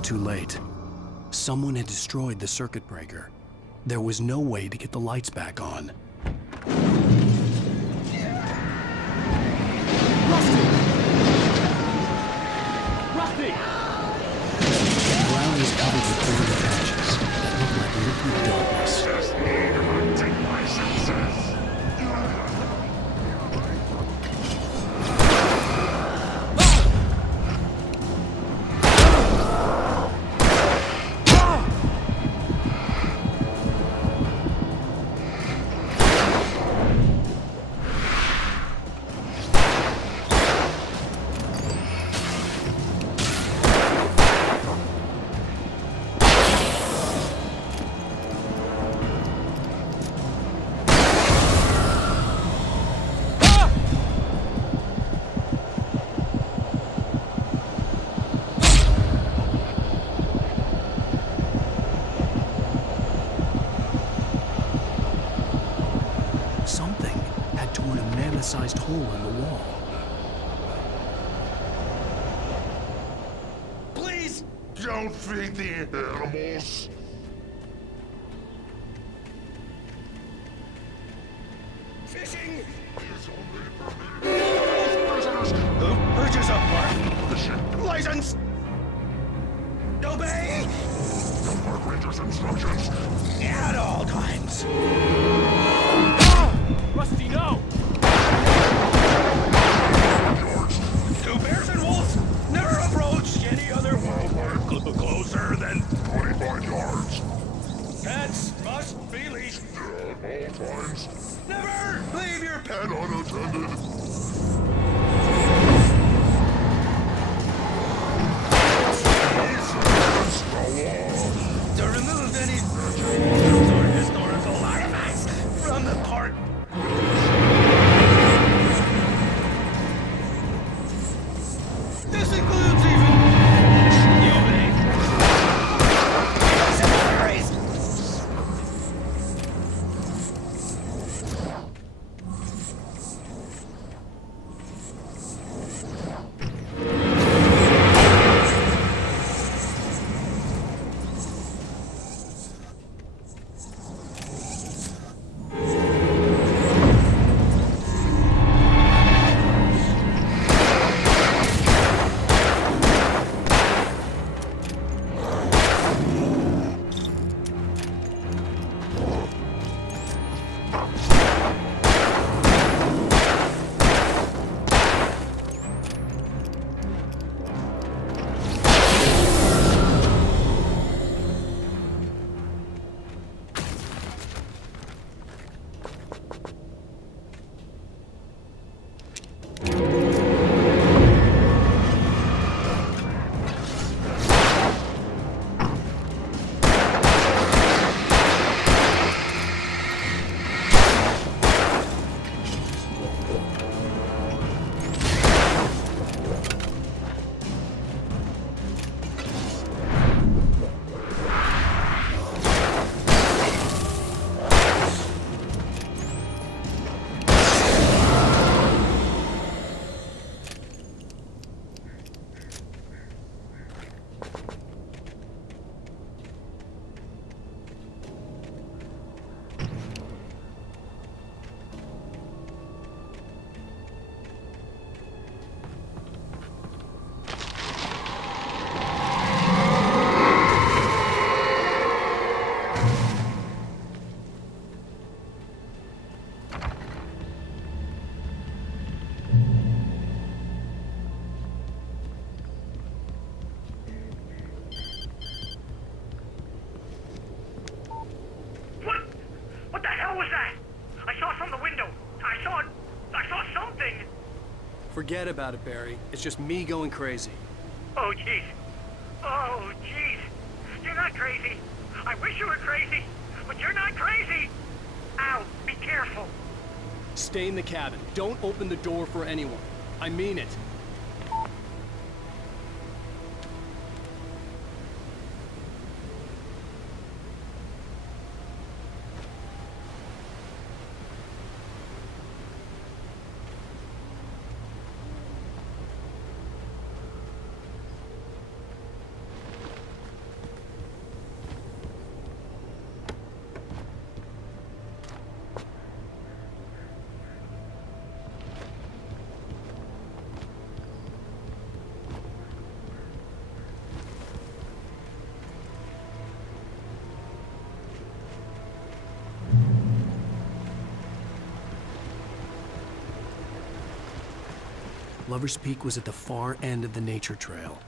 Too late. Someone had destroyed the circuit breaker. There was no way to get the lights back on. Rusty! Rusty! The ground was covered with burning patches that looked like liquid darkness. Just need hunting licenses. man-sized hole in the wall. Please! Don't feed the animals! Fishing! Prisoners! Who purchase a park? Fishing. License! Obey! The park ranger's instructions. At all times. Rusty, no! 2 bears and wolves! Never approach any other wildlife closer than 25 yards. pets must be leashed. At all times. Never leave your pet And unattended. to remove any or historical artifacts from the park. This includes even humane cemeteries. What the hell was that? I saw from the window. I saw something. Forget about it, Barry. It's just me going crazy. Oh, jeez. Oh, jeez. You're not crazy. I wish you were crazy, but you're not crazy. Ow, be careful. Stay in the cabin. Don't open the door for anyone. I mean it. Lover's Peak was at the far end of the nature trail.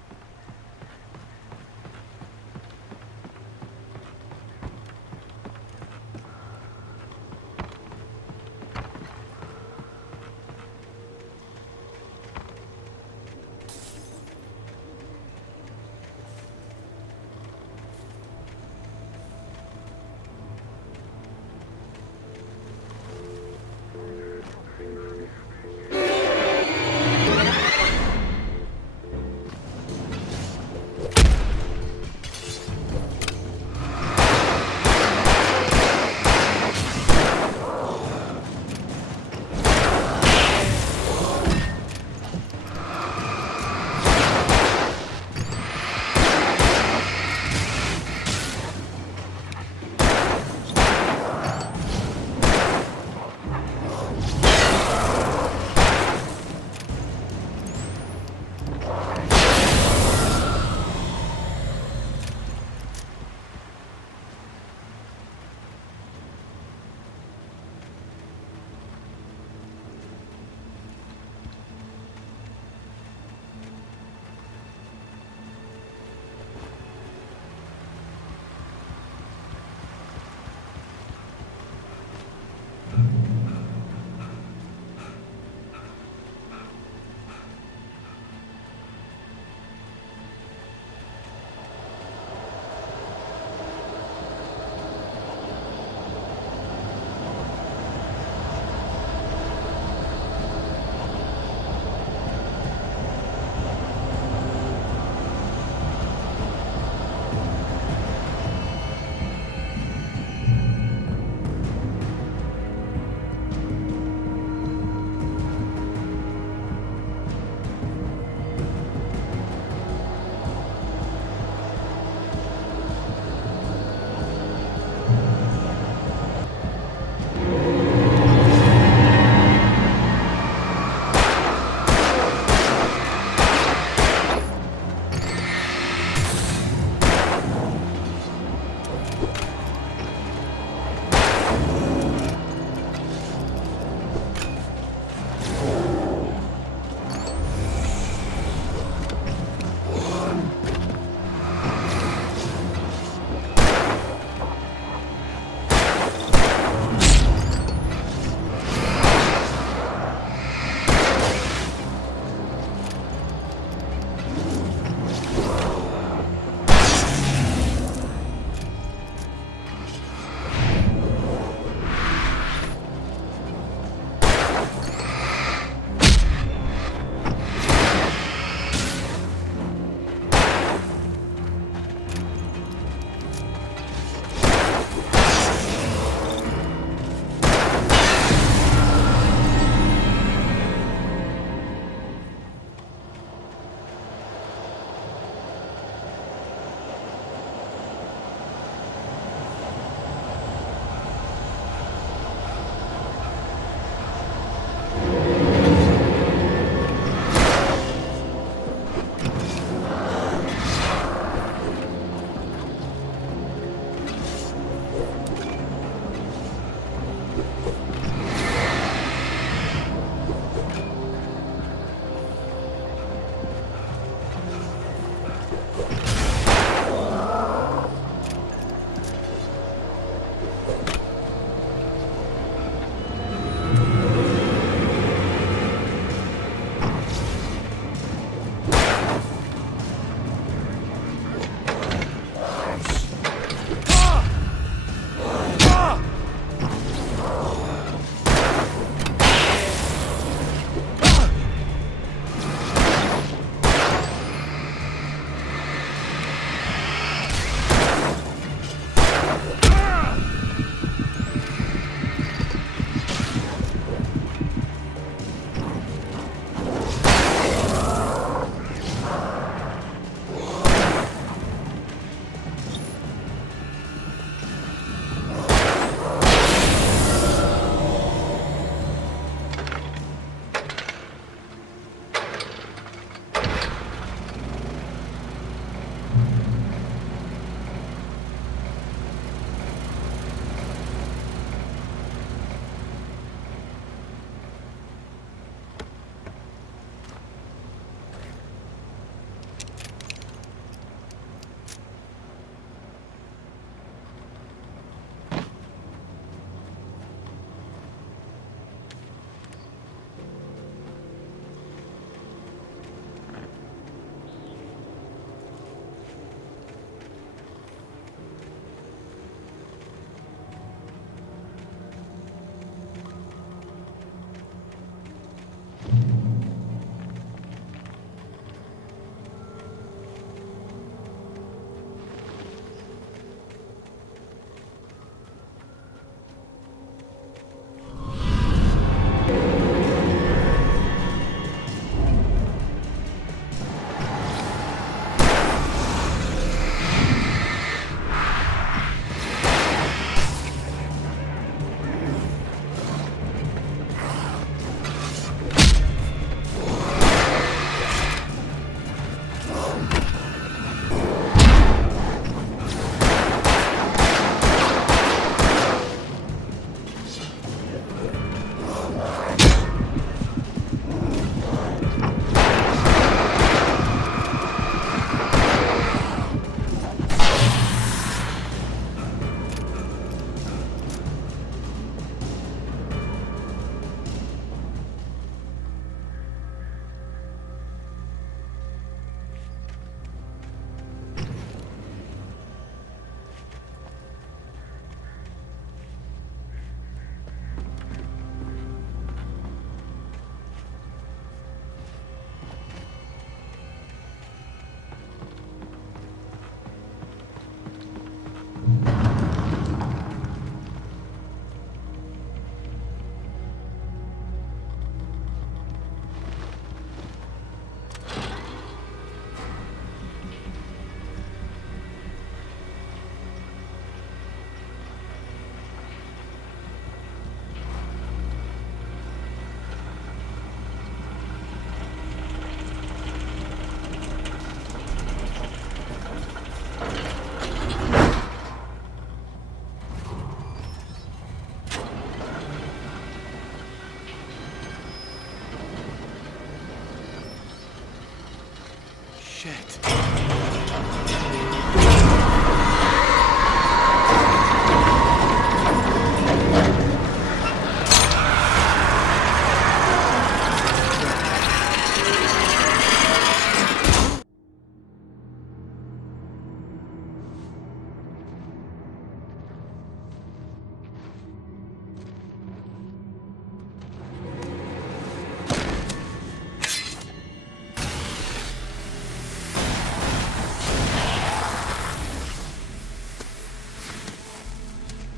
Shit.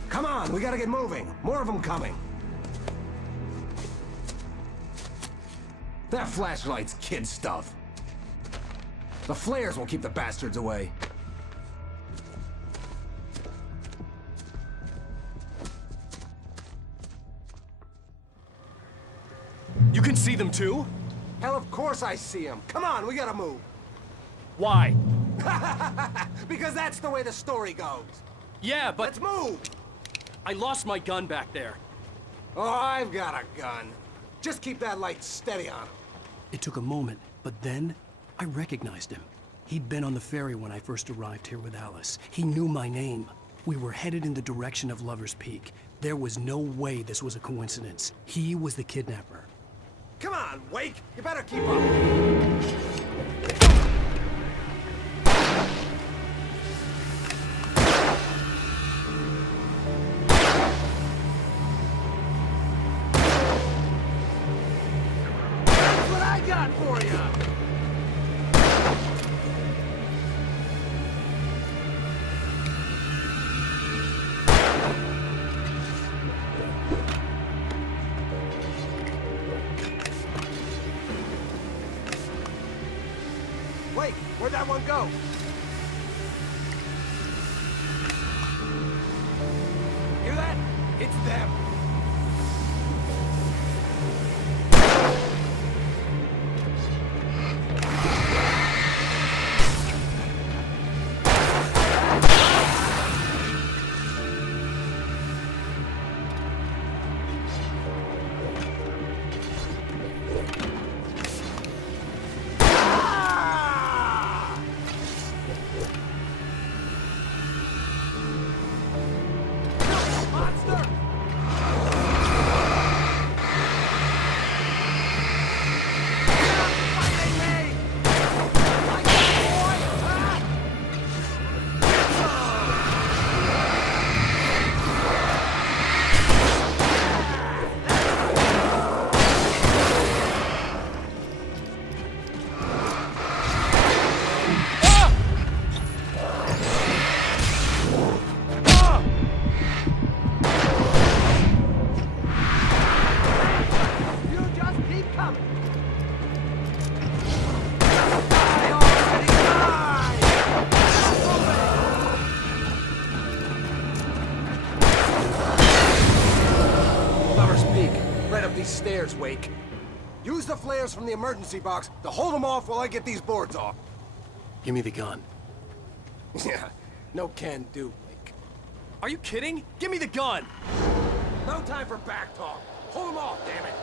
Come on, we gotta get moving. More of them coming. That flashlight's kid stuff. The flares will keep the bastards away. You can see them too? Hell, of course I see them. Come on, we gotta move. Why? Because that's the way the story goes. Yeah, but... Let's move! I lost my gun back there. Oh, I've got a gun. Just keep that light steady on him. It took a moment, but then I recognized him. He'd been on the ferry when I first arrived here with Alice. He knew my name. We were headed in the direction of Lover's Peak. There was no way this was a coincidence. He was the kidnapper. Come on, Wake! You better keep up. Got for you. Wait, where'd that one go? Hear that? It's them. Stairs, Wake. Use the flares from the emergency box to hold them off while I get these boards off. Give me the gun. Yeah, no can do, Wake. Are you kidding? Give me the gun! No time for back talk. Hold them off, damn it.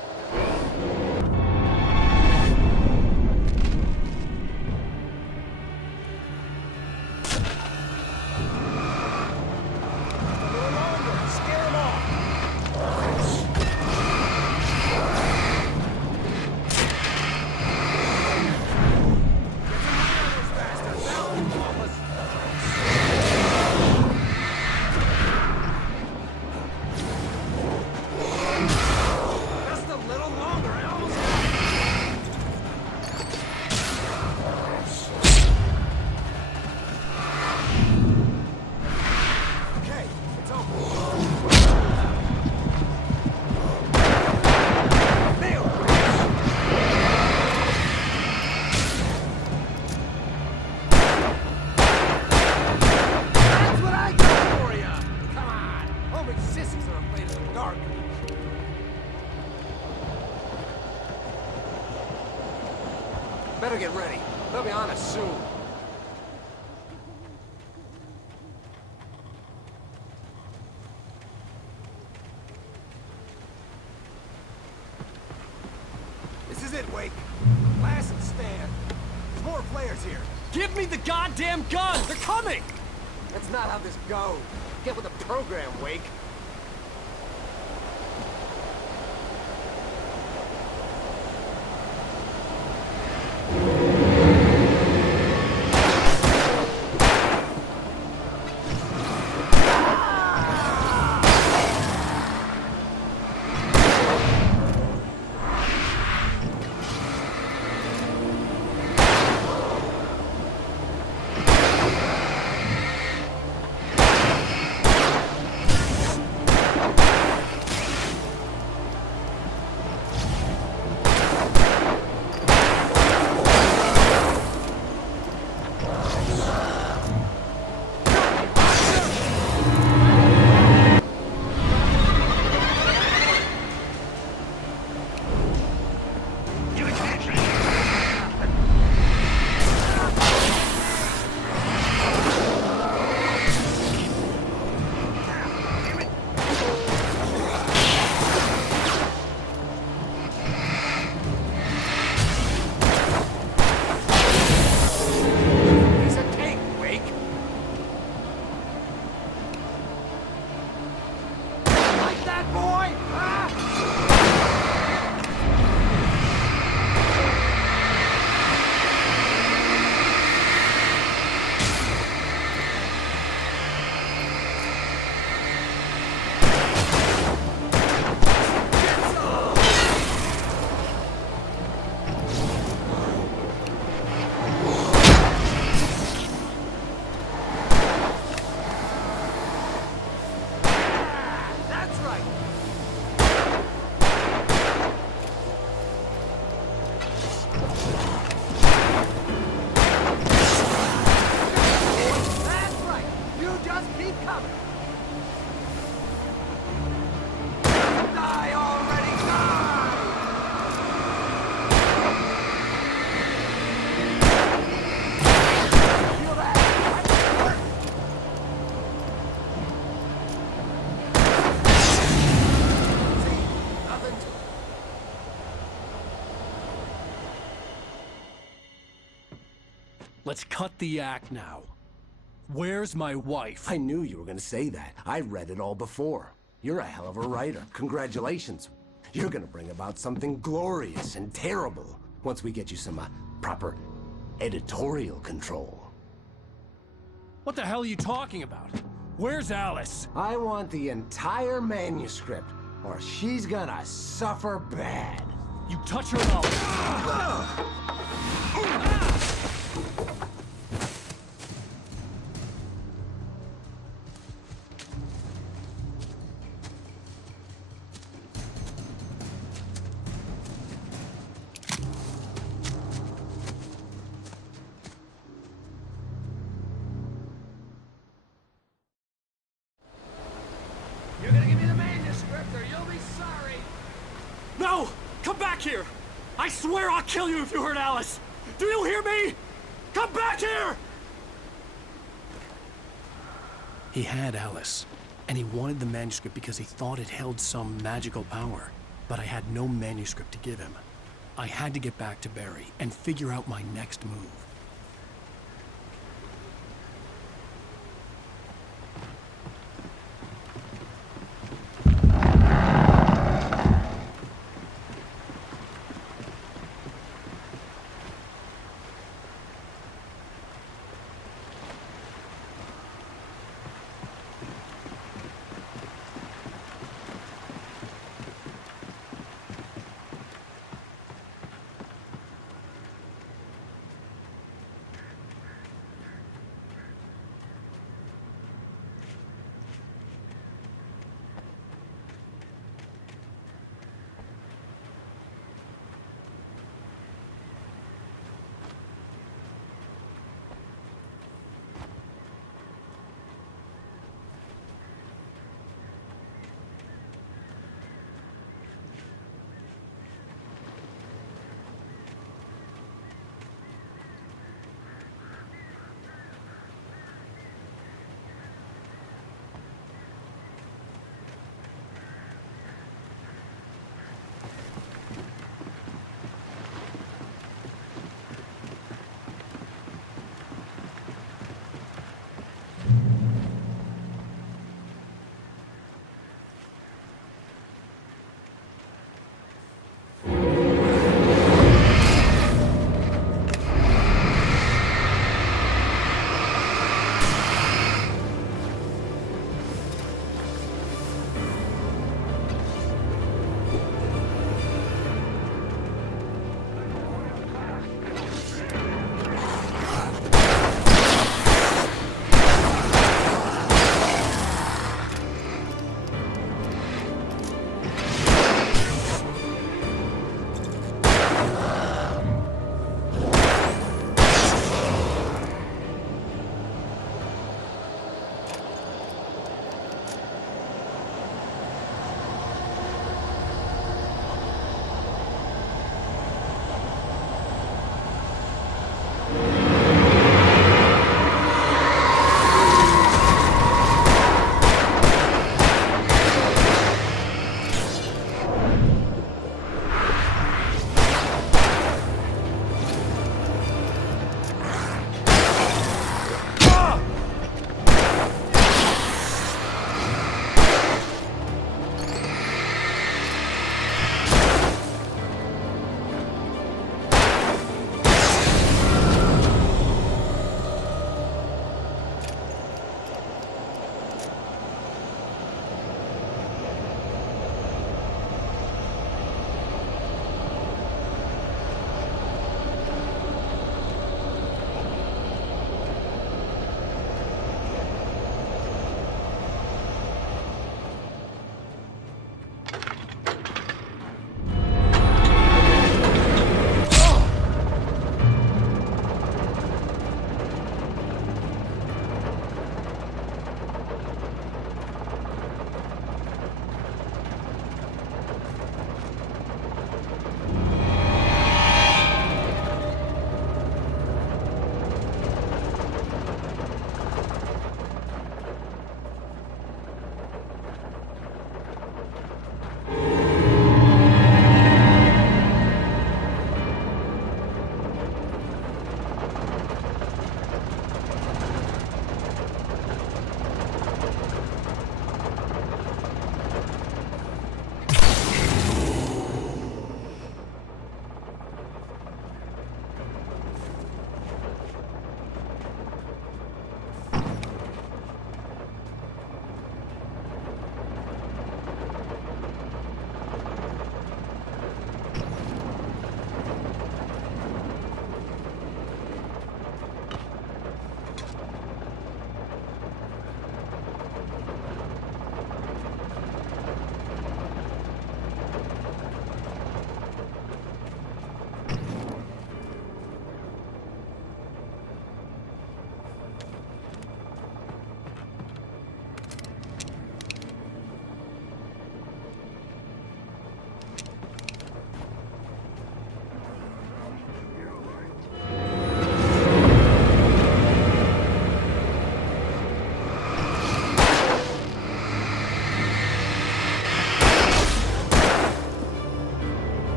A little longer. Scare them off. Better get ready. They'll be on us soon. This is it, Wake. Last stand. There's more flares here. Give me the goddamn gun! They're coming! That's not how this goes. Get with the program, Wake. Let's cut the act now. Where's my wife? I knew you were gonna say that. I read it all before. You're a hell of a writer. Congratulations. You're gonna bring about something glorious and terrible once we get you some proper editorial control. What the hell are you talking about? Where's Alice? I want the entire manuscript, or she's gonna suffer bad. You touch her and You're gonna give me the manuscript or you'll be sorry. No! Come back here! I swear I'll kill you if you hurt Alice! Do you hear me? Come back here! He had Alice, and he wanted the manuscript because he thought it held some magical power. But I had no manuscript to give him. I had to get back to Barry and figure out my next move.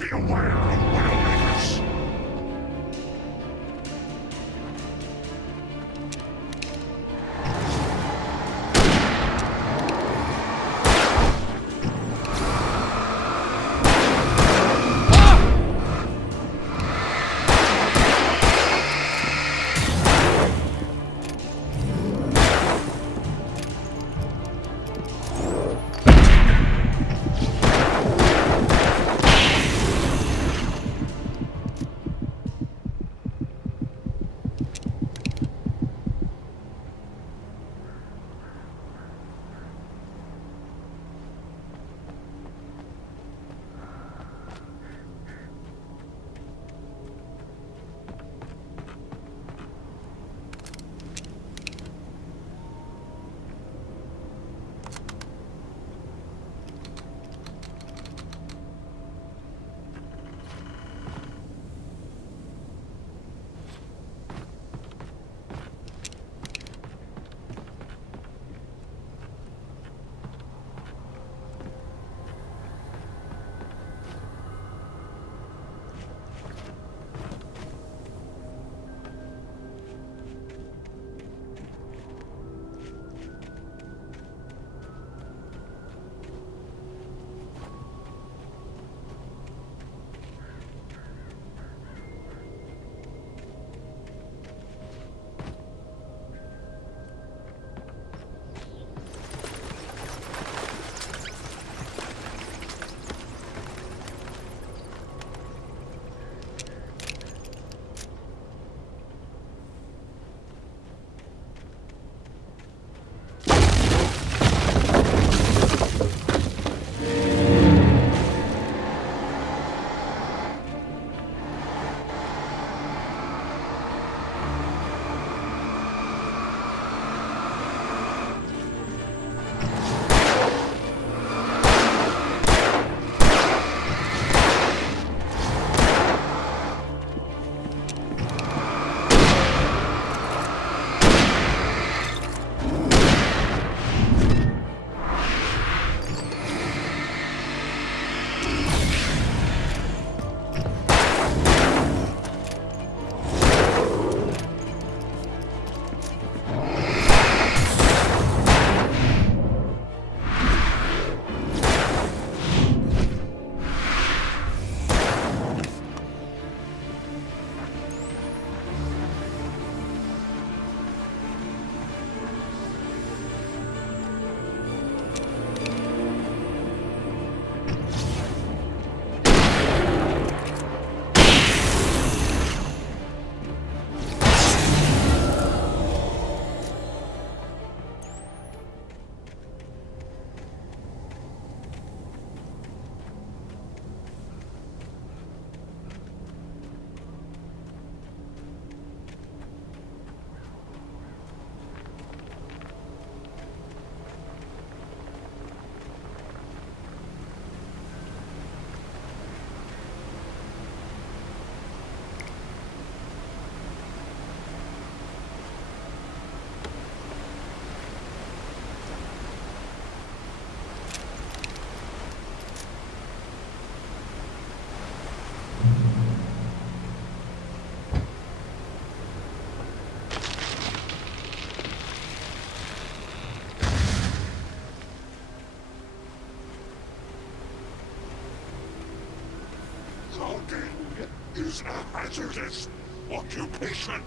Beware of widowmakers. is a hazardous occupation.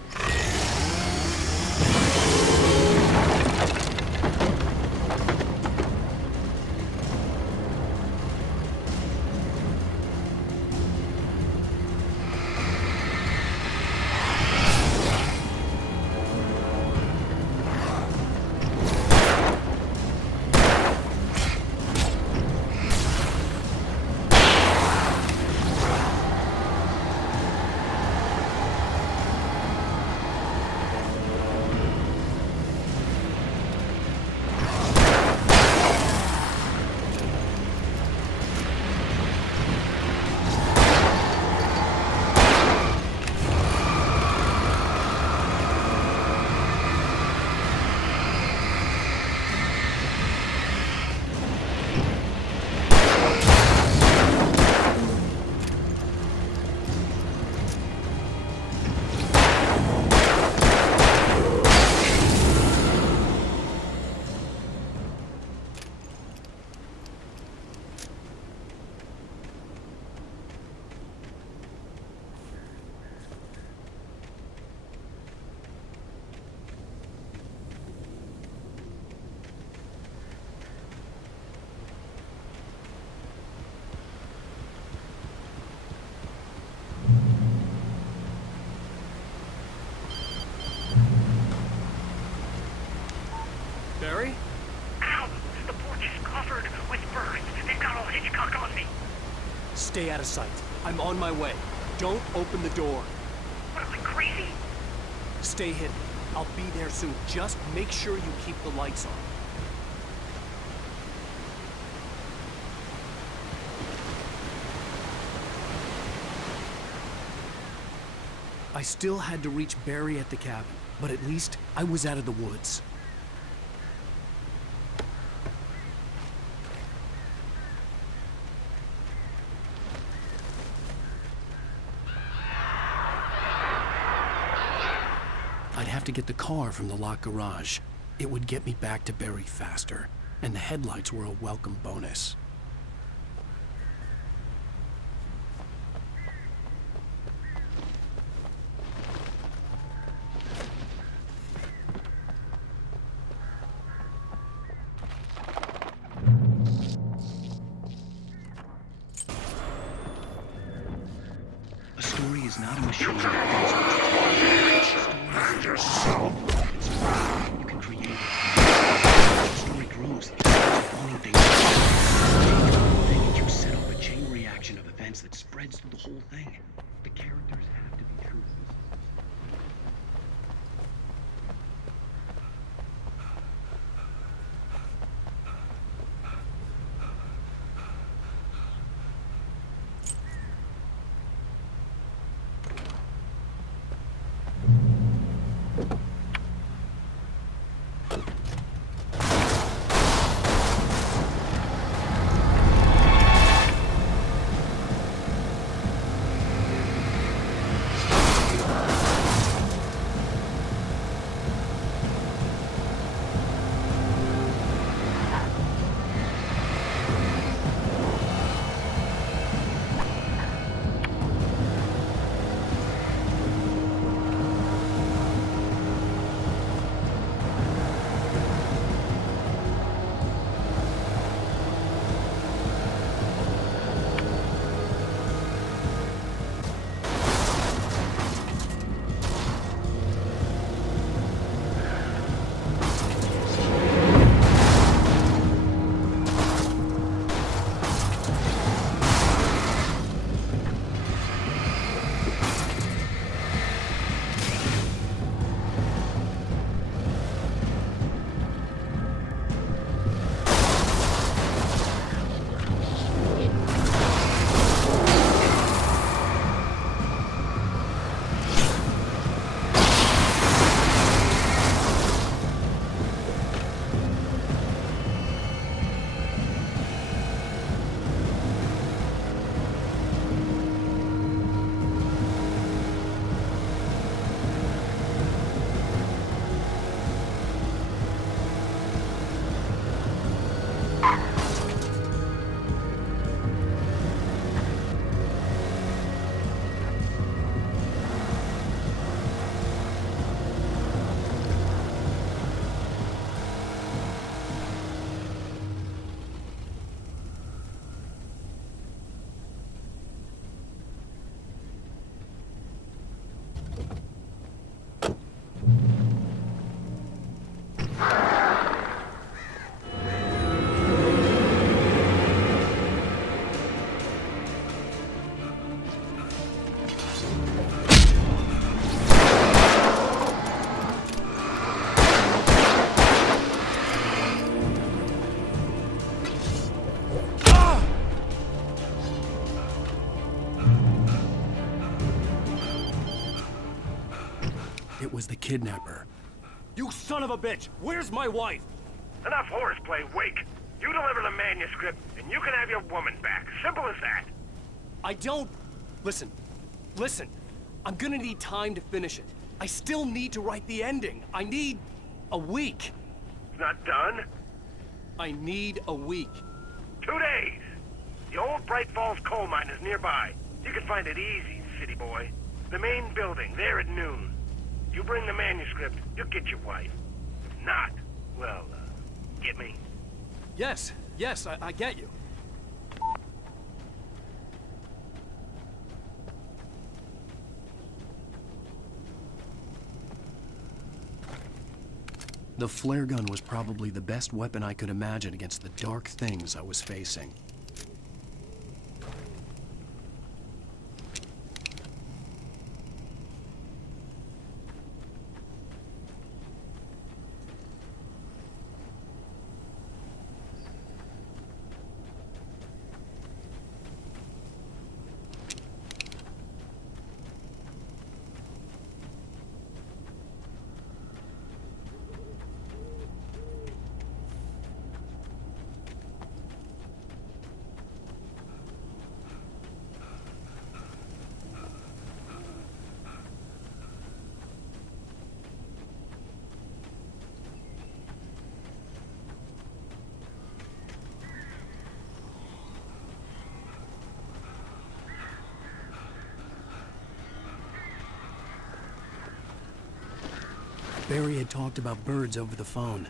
Stay out of sight. I'm on my way. Don't open the door. What, am I crazy? Stay hidden. I'll be there soon. Just make sure you keep the lights on. I still had to reach Barry at the cabin, but at least I was out of the woods. I'd have to get the car from the locked garage. It would get me back to Barry faster, and the headlights were a welcome bonus. A story is not a machine that does yourself. You can create it. The story grows. It's only thing. Then you set up a chain reaction of events that spreads through the whole thing. The characters have to be true. It was the kidnapper. You son of a bitch! Where's my wife? Enough horseplay, Wake. You deliver the manuscript, and you can have your woman back. Simple as that. I don't... Listen. Listen. I'm gonna need time to finish it. I still need to write the ending. I need... a week. It's not done? I need a week. 2 days. The old Bright Falls coal mine is nearby. You can find it easy, city boy. The main building, there at noon. You bring the manuscript, you'll get your wife. If not, well, get me? Yes, I get you. The flare gun was probably the best weapon I could imagine against the dark things I was facing. Barry had talked about birds over the phone.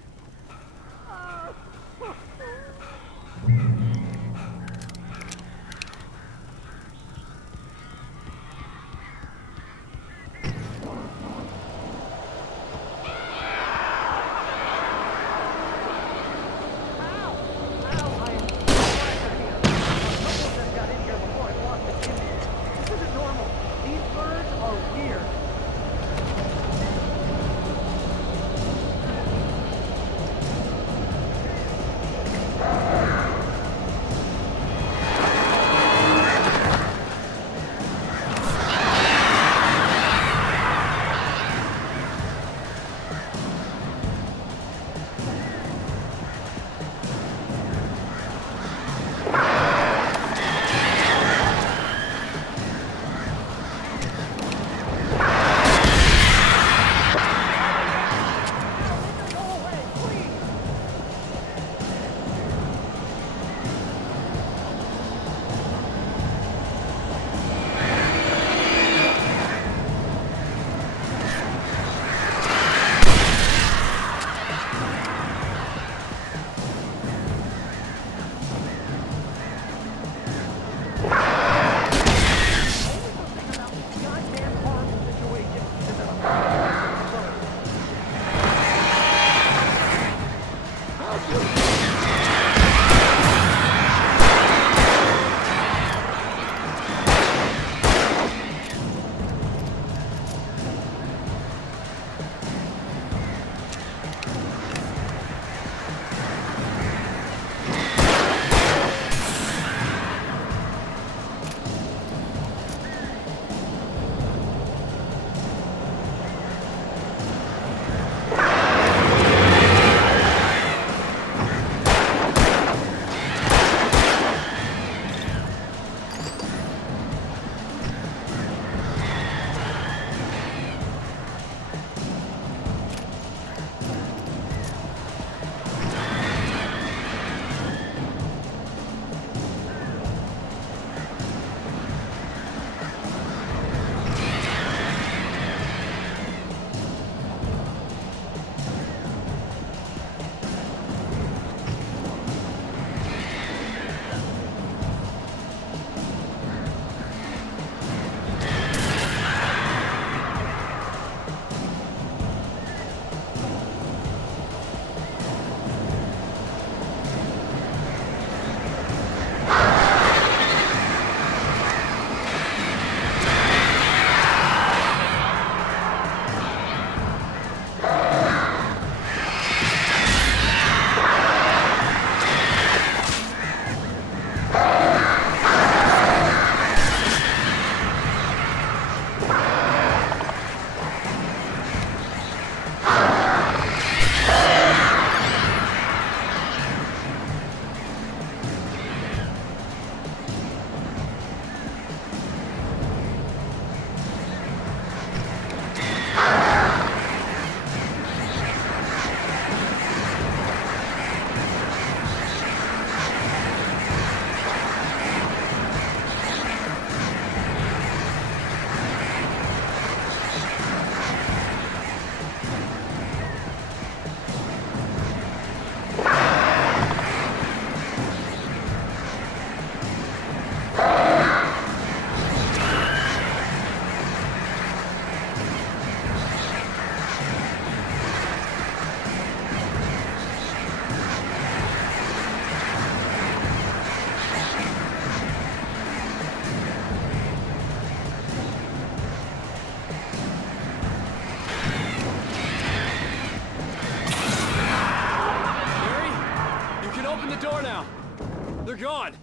They're gone!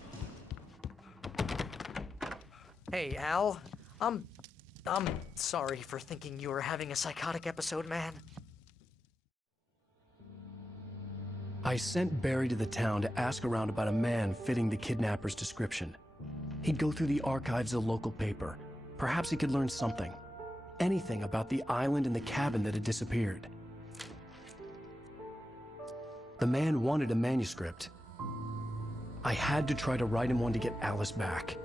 Hey, Al. I'm sorry for thinking you were having a psychotic episode, man. I sent Barry to the town to ask around about a man fitting the kidnapper's description. He'd go through the archives of the local paper. Perhaps he could learn something. Anything about the island and the cabin that had disappeared. The man wanted a manuscript. I had to try to write him one to get Alice back.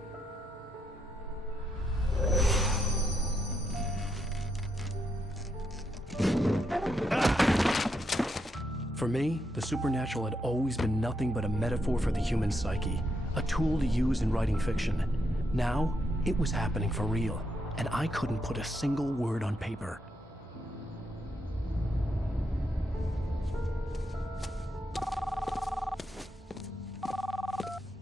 For me, the supernatural had always been nothing but a metaphor for the human psyche, a tool to use in writing fiction. Now, it was happening for real, and I couldn't put a single word on paper.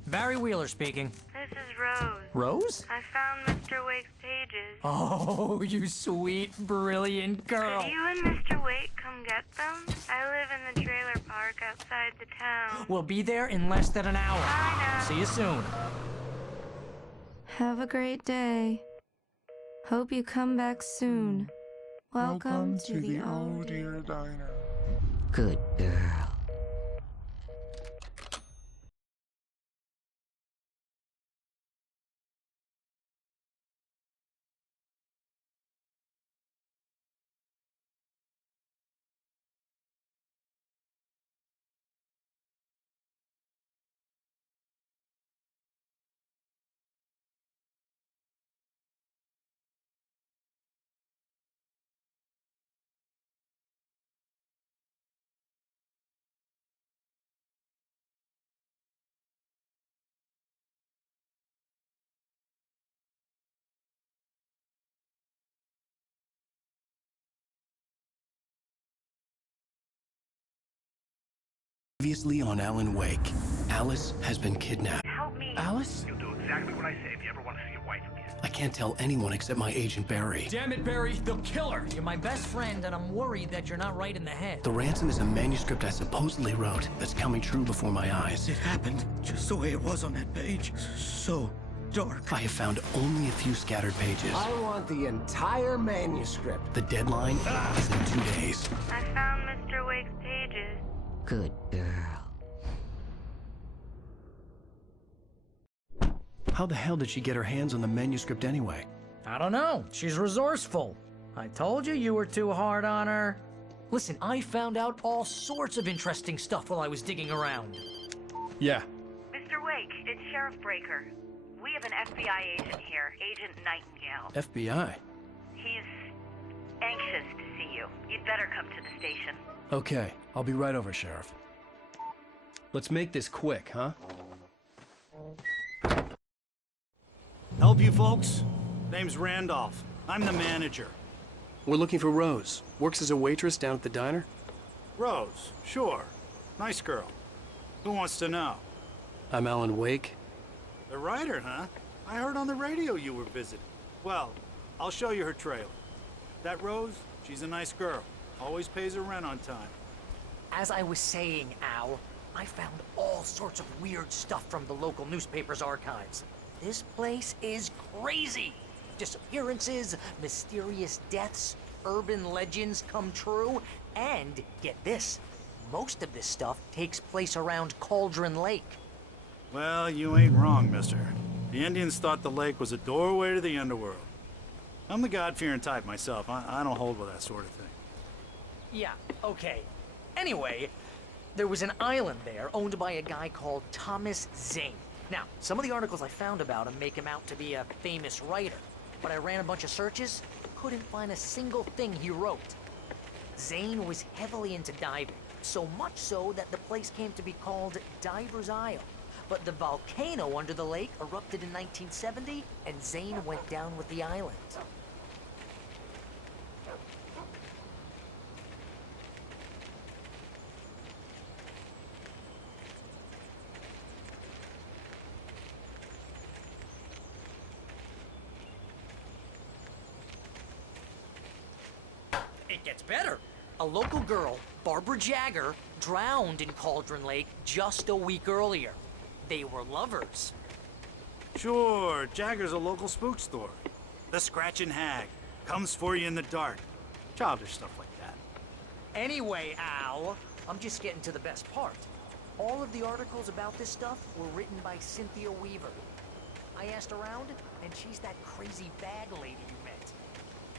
Barry Wheeler speaking. This is Rose. Rose? I found Mr. Wake's pages. Oh, you sweet, brilliant girl. Could you and Mr. Wake come get them? I live in the trailer park outside the town. We'll be there in less than an hour. Bye now. See you soon. Have a great day. Hope you come back soon. Welcome to the Oh Dear Diner. Good girl. Previously on Alan Wake, Alice has been kidnapped. Help me. Alice? You'll do exactly what I say if you ever want to see your wife again. I can't tell anyone except my agent Barry. Damn it, Barry, they'll kill her. You're my best friend, and I'm worried that you're not right in the head. The Ransom is a manuscript I supposedly wrote that's coming true before my eyes. It happened just the way it was on that page. So dark. I have found only a few scattered pages. I want the entire manuscript. The deadline is in 2 days. I found Mr. Wake's pages. Good girl. How the hell did she get her hands on the manuscript anyway? I don't know. She's resourceful. I told you you were too hard on her. Listen, I found out all sorts of interesting stuff while I was digging around. Yeah. Mr. Wake, it's Sheriff Breaker. We have an FBI agent here, Agent Nightingale. FBI? He's anxious to see you. You'd better come to the station. Okay, I'll be right over, Sheriff. Let's make this quick, huh? Help you folks? Name's Randolph. I'm the manager. We're looking for Rose. Works as a waitress down at the diner? Rose, sure. Nice girl. Who wants to know? I'm Alan Wake. The writer, huh? I heard on the radio you were visiting. Well, I'll show you her trailer. That Rose, she's a nice girl. Always pays her rent on time. As I was saying, Al, I found all sorts of weird stuff from the local newspaper's archives. This place is crazy. Disappearances, mysterious deaths, urban legends come true, and get this, most of this stuff takes place around Cauldron Lake. Well, you ain't wrong, mister. The Indians thought the lake was a doorway to the underworld. I'm the God-fearing type myself. I don't hold with that sort of thing. Yeah, okay. Anyway, there was an island there owned by a guy called Thomas Zane. Now, some of the articles I found about him make him out to be a famous writer, but I ran a bunch of searches, couldn't find a single thing he wrote. Zane was heavily into diving, so much so that the place came to be called Diver's Isle. But the volcano under the lake erupted in 1970, and Zane went down with the island. It gets better. A local girl, Barbara Jagger, drowned in Cauldron Lake just a week earlier. They were lovers. Sure, Jagger's a local spook story. The Scratching Hag. Comes for you in the dark. Childish stuff like that. Anyway, Al, I'm just getting to the best part. All of the articles about this stuff were written by Cynthia Weaver. I asked around, and she's that crazy bag lady you met.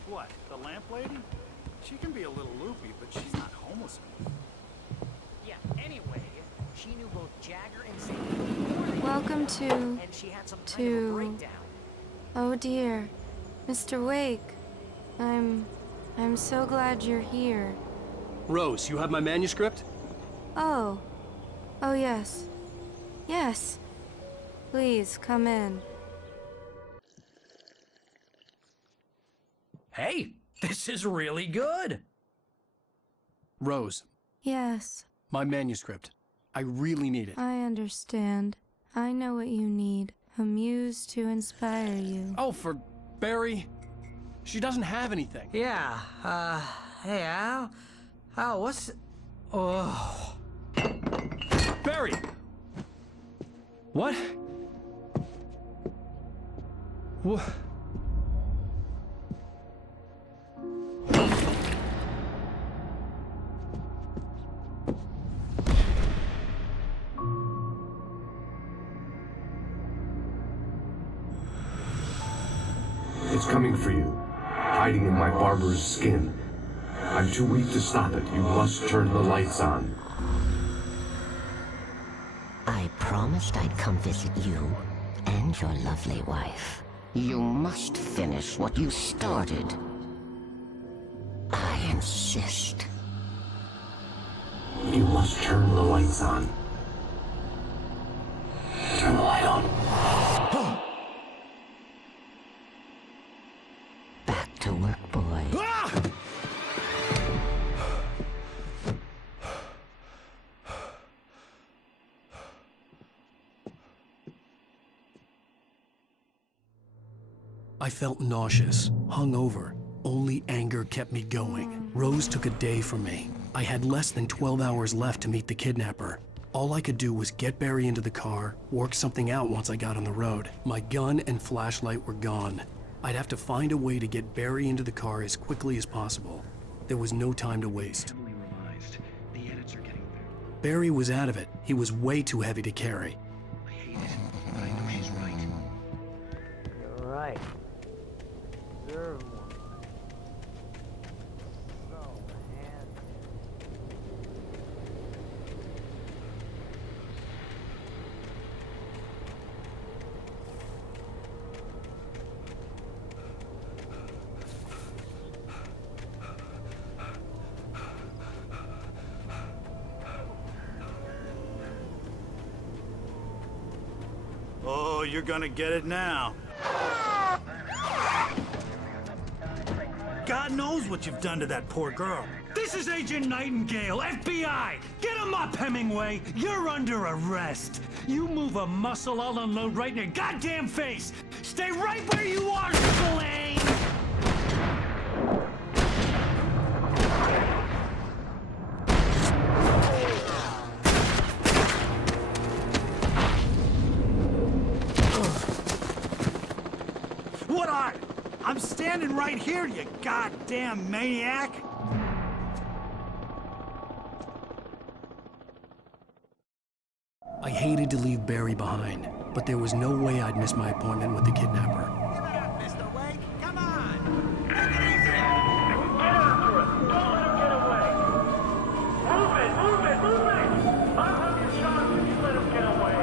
What, the lamp lady? She can be a little loopy, but she's not homeless. Yeah, anyway, she knew both Jagger and Zane. Welcome to... And she had some kind of a breakdown. Oh dear. Mr. Wake. I'm so glad you're here. Rose, you have my manuscript? Oh. Oh, yes. Yes. Please, come in. Hey, this is really good. Rose, Yes, my manuscript. I really need it. I understand. I know what you need. A muse to inspire you. Oh, for Barry? She doesn't have anything. Yeah, hey, Al? Al, what's... Oh... Barry! What? What? It's coming for you, hiding in my barber's skin. I'm too weak to stop it. You must turn the lights on. I promised I'd come visit you and your lovely wife. You must finish what you started. I insist. You must turn the lights on. Turn the light on. Back to work, boy. I felt nauseous, hungover. Only anger kept me going. Rose took a day from me. I had less than 12 hours left to meet the kidnapper. All I could do was get Barry into the car, work something out once I got on the road. My gun and flashlight were gone. I'd have to find a way to get Barry into the car as quickly as possible. There was no time to waste. Barry was out of it. He was way too heavy to carry. I hate it, but I know she's right. You're right. Deserve one. Oh, you're gonna get it now. God knows what you've done to that poor girl. This is Agent Nightingale, FBI! Get him up, Hemingway! You're under arrest! You move a muscle, I'll unload right in your goddamn face! Stay right where you are, Spillane! What are? I'm standing right here, you goddamn maniac! I hated to leave Barry behind, but there was no way I'd miss my appointment with the kidnapper. Mr. Wake, come on! Take it easy! Get after him! Don't let him get away! Move it! Move it! Move it! I'll have your shot when you let him get away!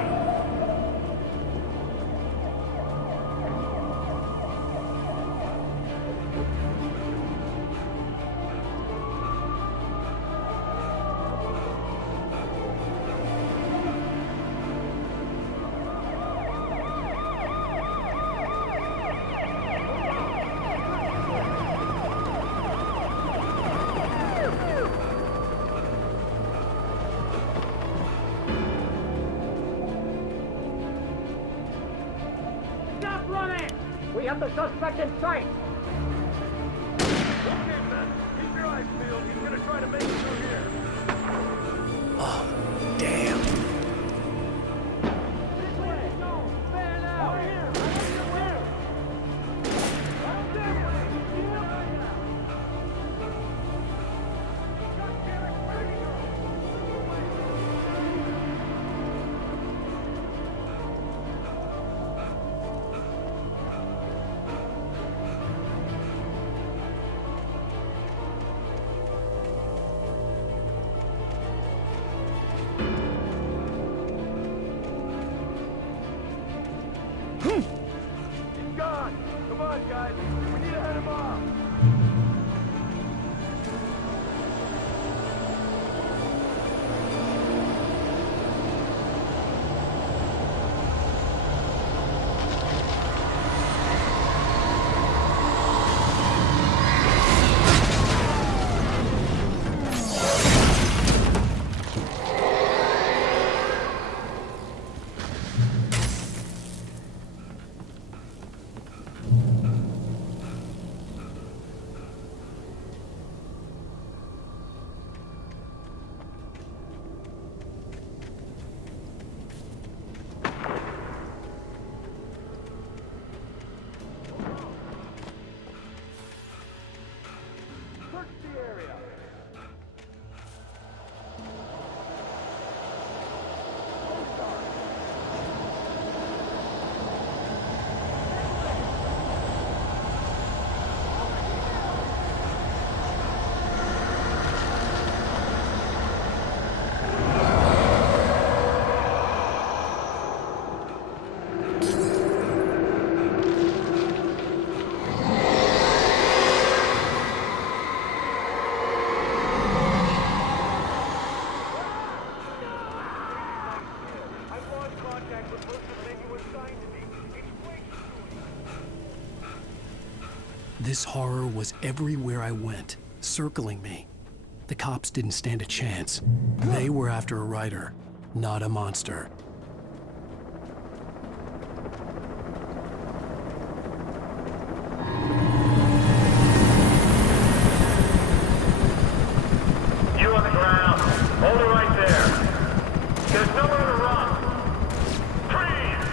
Stop running! We have the suspect in sight! Okay, man. Keep your eyes peeled. He's gonna try to make it through here. Oh, damn. This way! Go! Fan out! Over here! He's gone! Come on, guys! We need to head him off! This horror was everywhere I went, circling me. The cops didn't stand a chance. They were after a writer, not a monster. You on the ground. Hold it right there. There's nowhere to run. Freeze!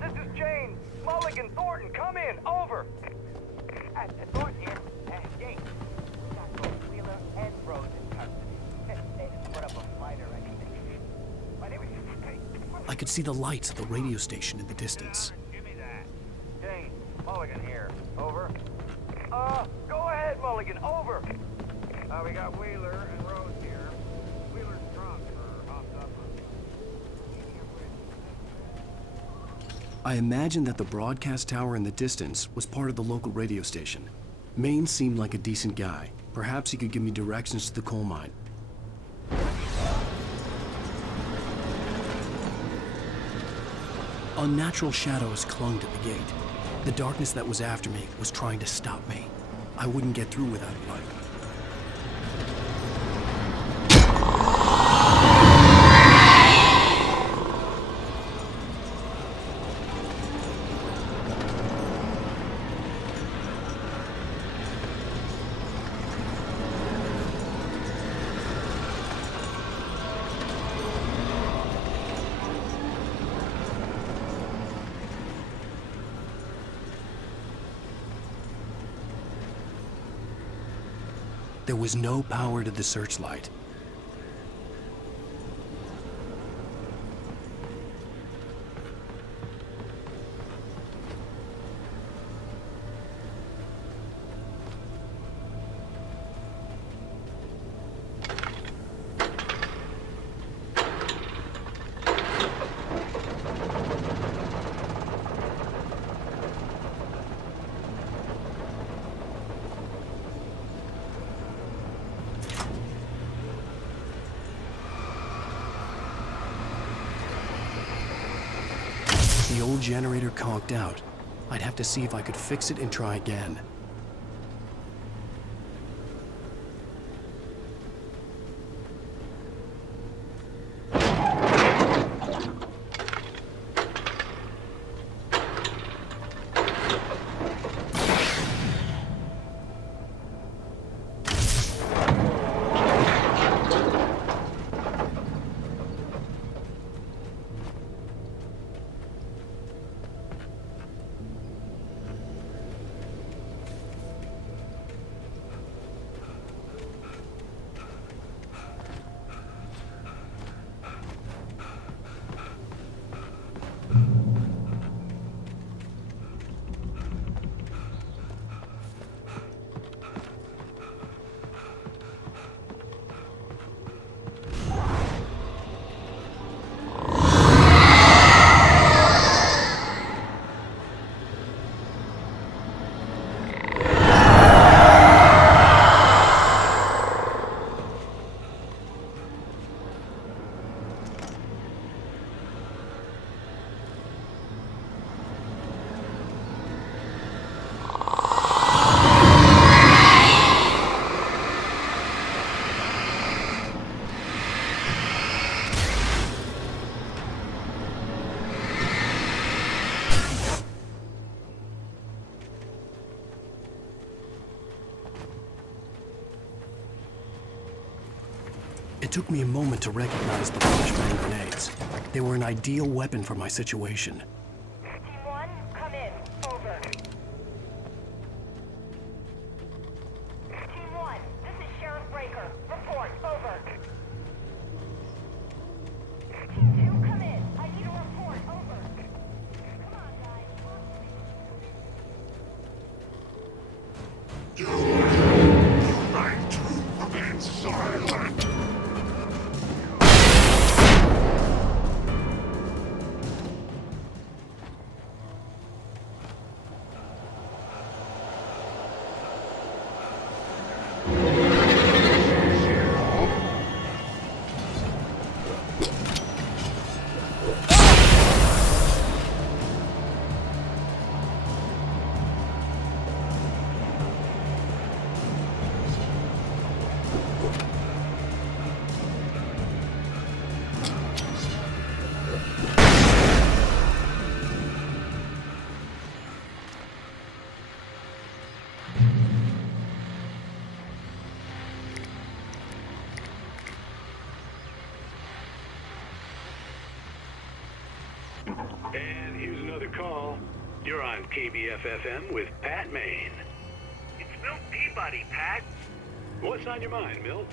This is Jane. Mulligan, Thornton, come in. Over. Thornton here. Jane. We got both Wheeler and Rose in custody. They just put up a fight already. My name is... I could see the lights of the radio station in the distance. Give me that. Jane, Mulligan here. Over. Go ahead, Mulligan. Over. We got Wheeler and Rose here. Wheeler's drunk or hopped up. I imagined that the broadcast tower in the distance was part of the local radio station. Maine seemed like a decent guy. Perhaps he could give me directions to the coal mine. Unnatural shadows clung to the gate. The darkness that was after me was trying to stop me. I wouldn't get through without a light. There was no power to the searchlight. The old generator conked out. I'd have to see if I could fix it and try again. It took me a moment to recognize the flashbang grenades. They were an ideal weapon for my situation. Team 1, come in. Over. Team 1, this is Sheriff Breaker. Report. Over. Team 2, come in. I need a report. Over. Come on, guys. another call. You're on KBF-FM with Pat Maine. It's Milt Peabody, Pat. What's on your mind, Milt?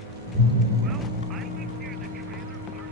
Well, I live near the trailer park.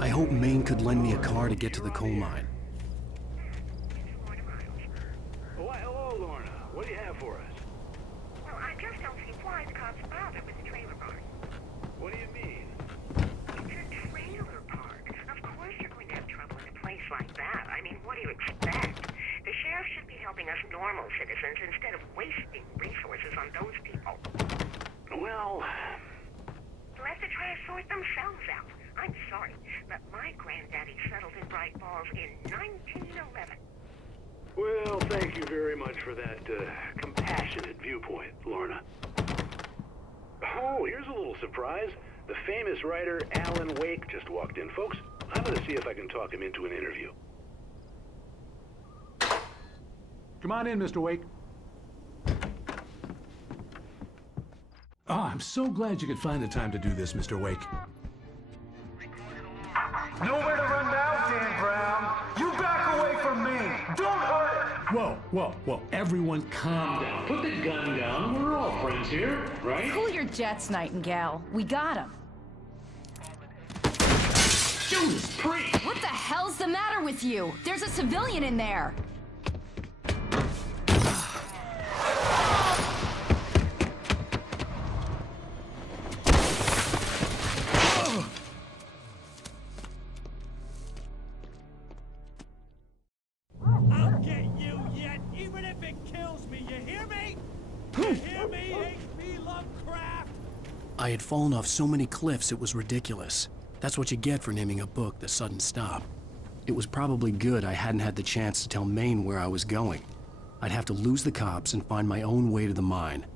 I hope Maine could lend me a car to get to the coal mine. Why, hello, Lorna. What do you have for us? Well, I just don't see why the cops bother with the trailer park. What do you mean? It's a trailer park. Of course you're going to have trouble in a place like that. I mean, what do you expect? The sheriff should be helping us normal citizens instead of wasting resources on those people. Well... Let the trash sort themselves out. I'm sorry, but my granddaddy settled in Bright Falls in 1911. Well, thank you very much for that compassionate viewpoint, Lorna. Oh, here's a little surprise. The famous writer Alan Wake just walked in. Folks, I'm going to see if I can talk him into an interview. Come on in, Mr. Wake. Oh, I'm so glad you could find the time to do this, Mr. Wake. Nowhere to run now, Dan Brown. You back away from me. Don't hurt. Whoa, whoa, whoa. Everyone calm down. Put the gun down. We're all friends here, right? Cool your jets, Nightingale. We got him. Judas Priest! What the hell's the matter with you? There's a civilian in there. I'll get you yet, even if it kills me. You hear me? You hear me, H.P. Lovecraft? I had fallen off so many cliffs it was ridiculous. That's what you get for naming a book The Sudden Stop. It was probably good I hadn't had the chance to tell Maine where I was going. I'd have to lose the cops and find my own way to the mine.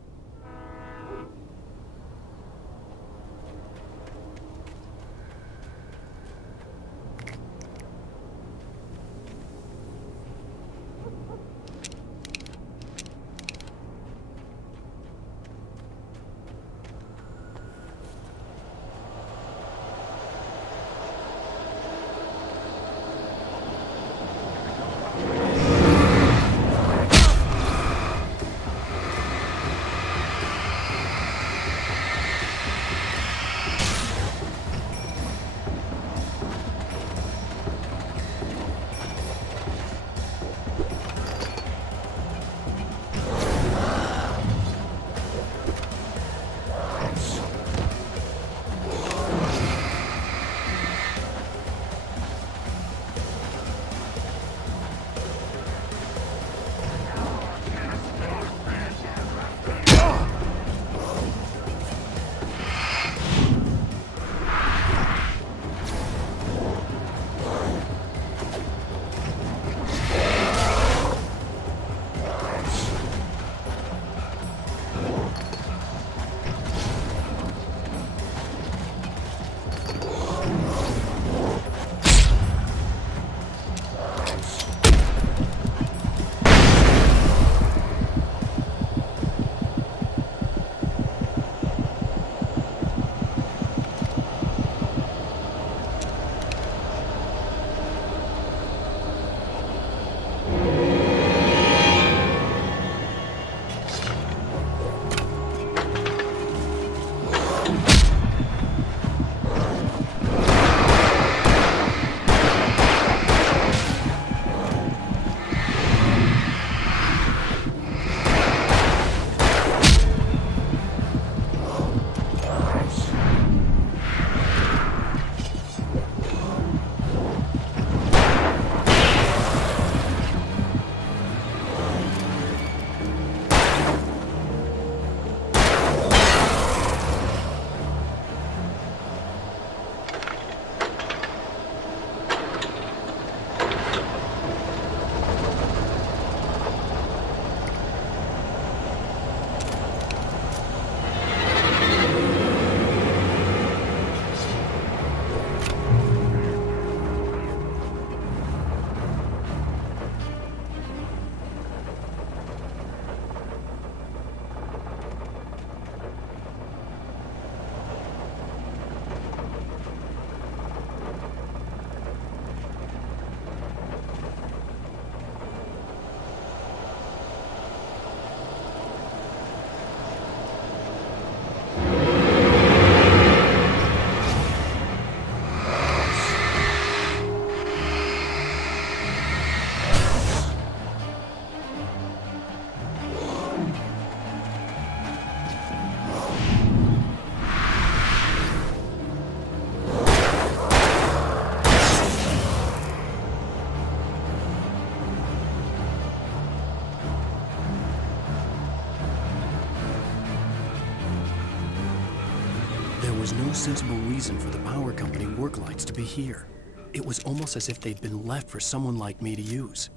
was no sensible reason for the power company work lights to be here. It was almost as if they'd been left for someone like me to use.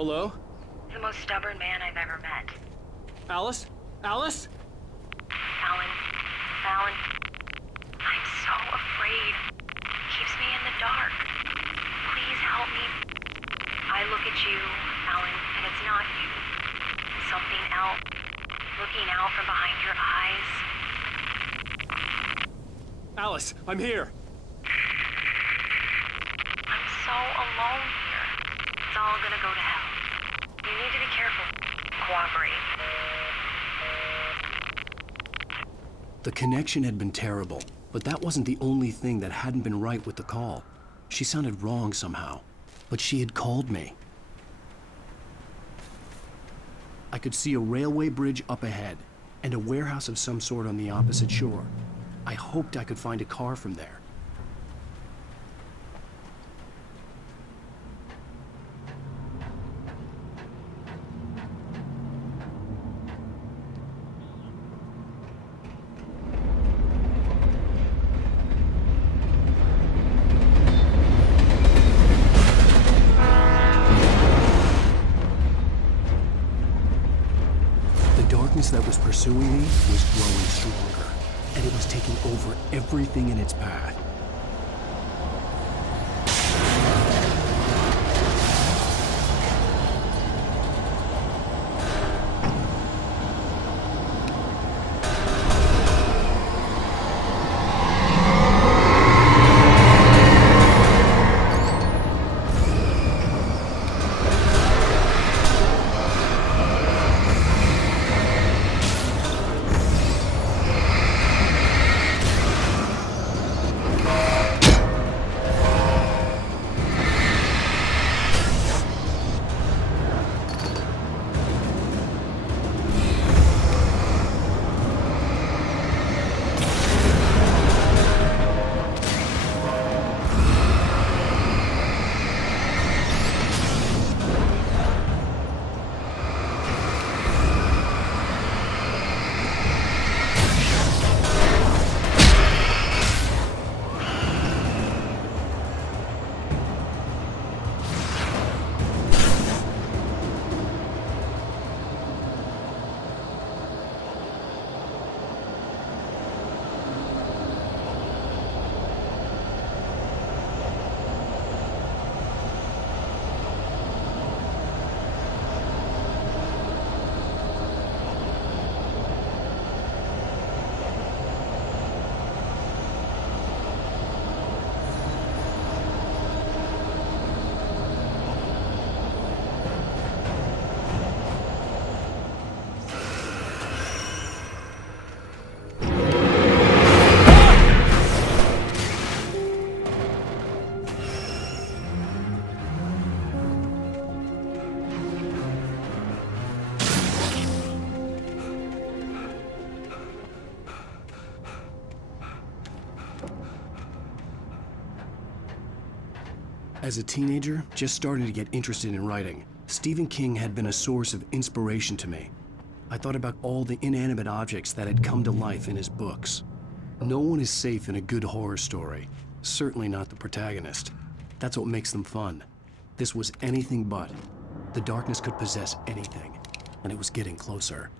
Hello? The most stubborn man I've ever met. Alice? Alice? Alan. Alan. I'm so afraid. Keeps me in the dark. Please help me. I look at you, Alan, and it's not you. Something else. Looking out from behind your eyes. Alice, I'm here. I'm so alone here. It's all gonna go to hell. You need to be careful. Cooperate. The connection had been terrible, but that wasn't the only thing that hadn't been right with the call. She sounded wrong somehow, but she had called me. I could see a railway bridge up ahead, and a warehouse of some sort on the opposite shore. I hoped I could find a car from there. That was pursuing me was growing stronger, and it was taking over everything in its path. As a teenager, just starting to get interested in writing, Stephen King had been a source of inspiration to me. I thought about all the inanimate objects that had come to life in his books. No one is safe in a good horror story, certainly not the protagonist. That's what makes them fun. This was anything but. The darkness could possess anything, and it was getting closer.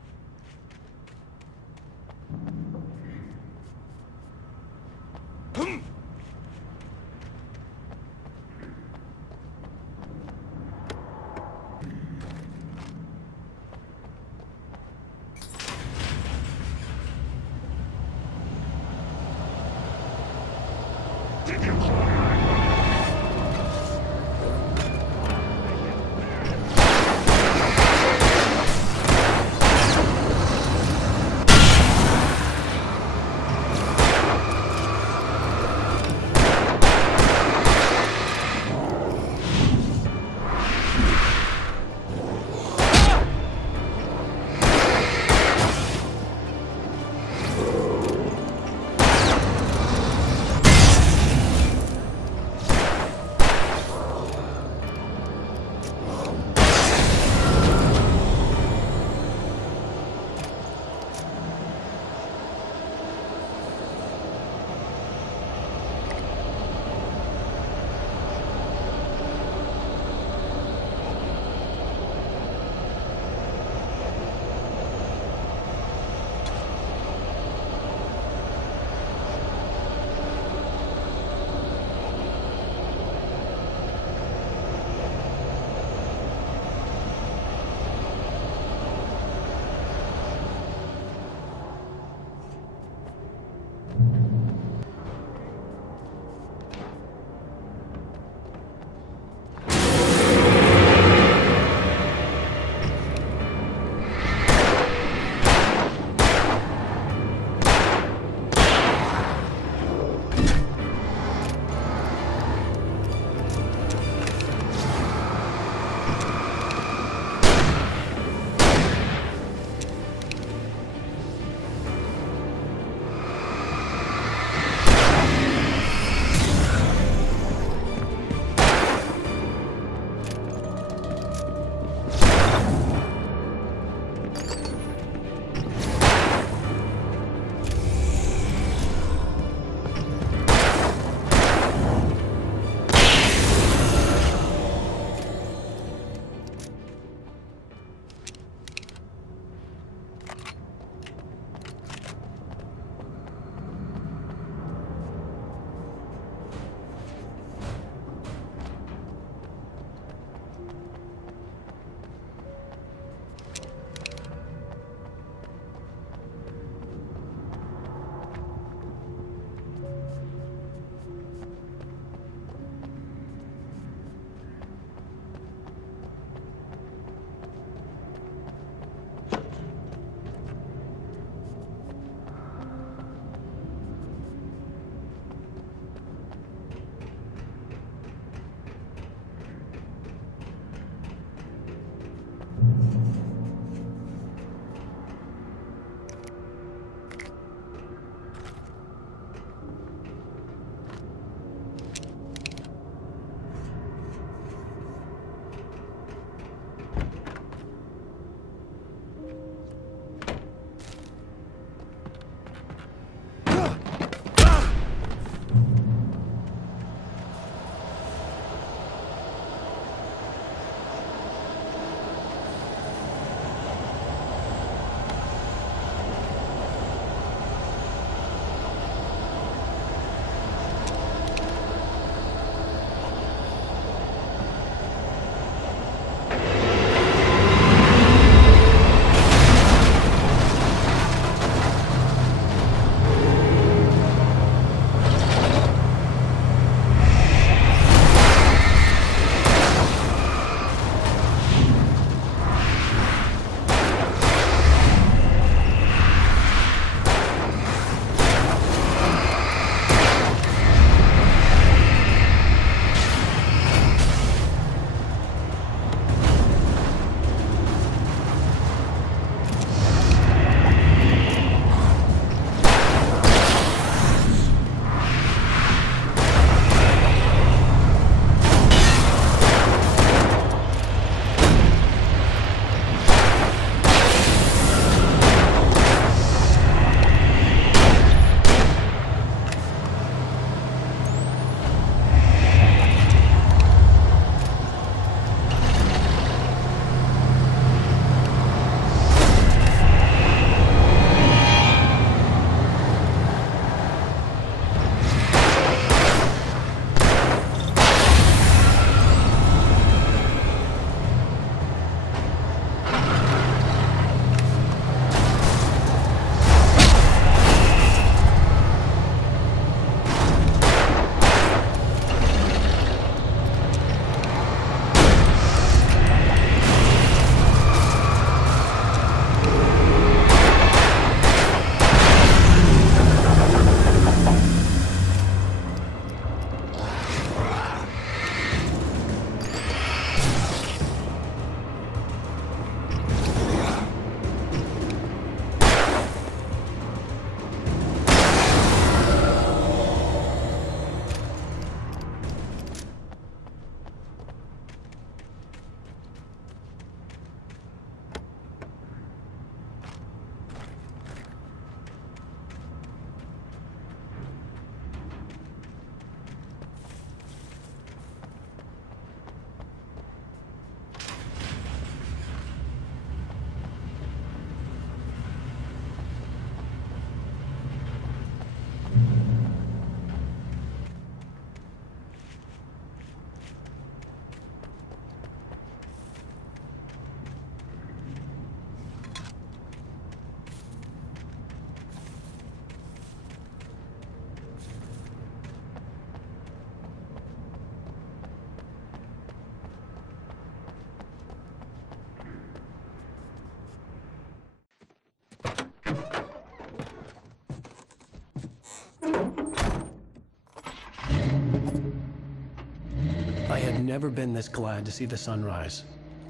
never been this glad to see the sunrise.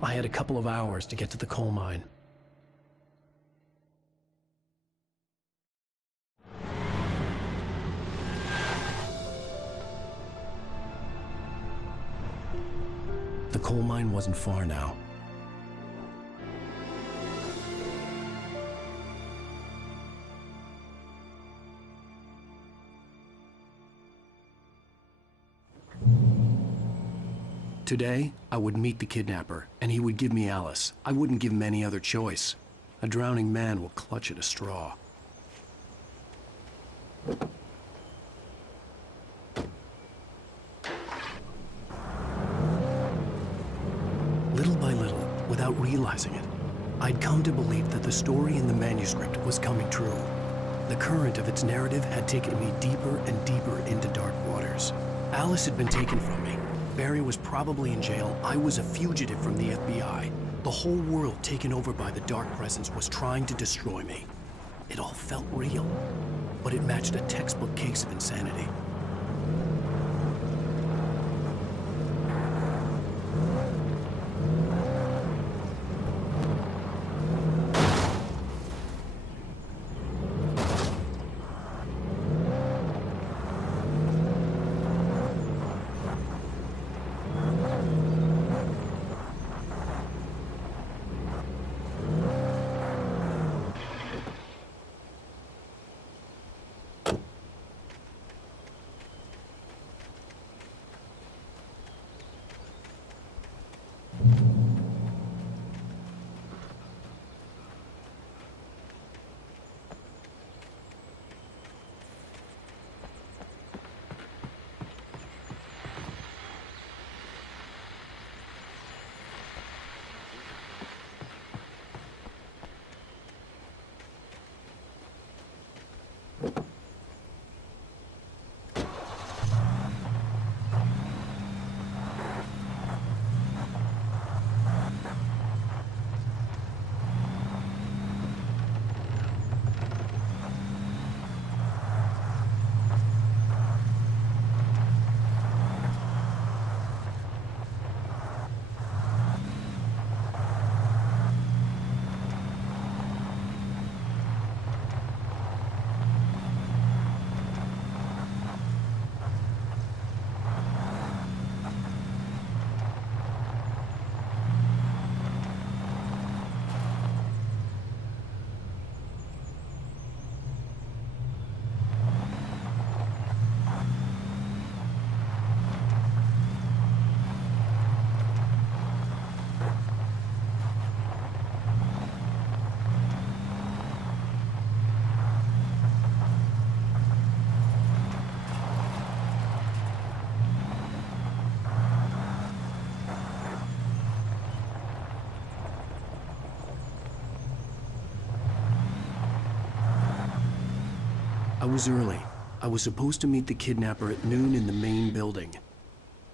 I had a couple of hours to get to the coal mine. The coal mine wasn't far now. Today, I would meet the kidnapper, and he would give me Alice. I wouldn't give him any other choice. A drowning man will clutch at a straw. Little by little, without realizing it, I'd come to believe that the story in the manuscript was coming true. The current of its narrative had taken me deeper and deeper into dark waters. Alice had been taken from me. Barry was probably in jail. I was a fugitive from the FBI. The whole world taken over by the Dark Presence was trying to destroy me. It all felt real, but it matched a textbook case of insanity. I was early. I was supposed to meet the kidnapper at noon in the main building.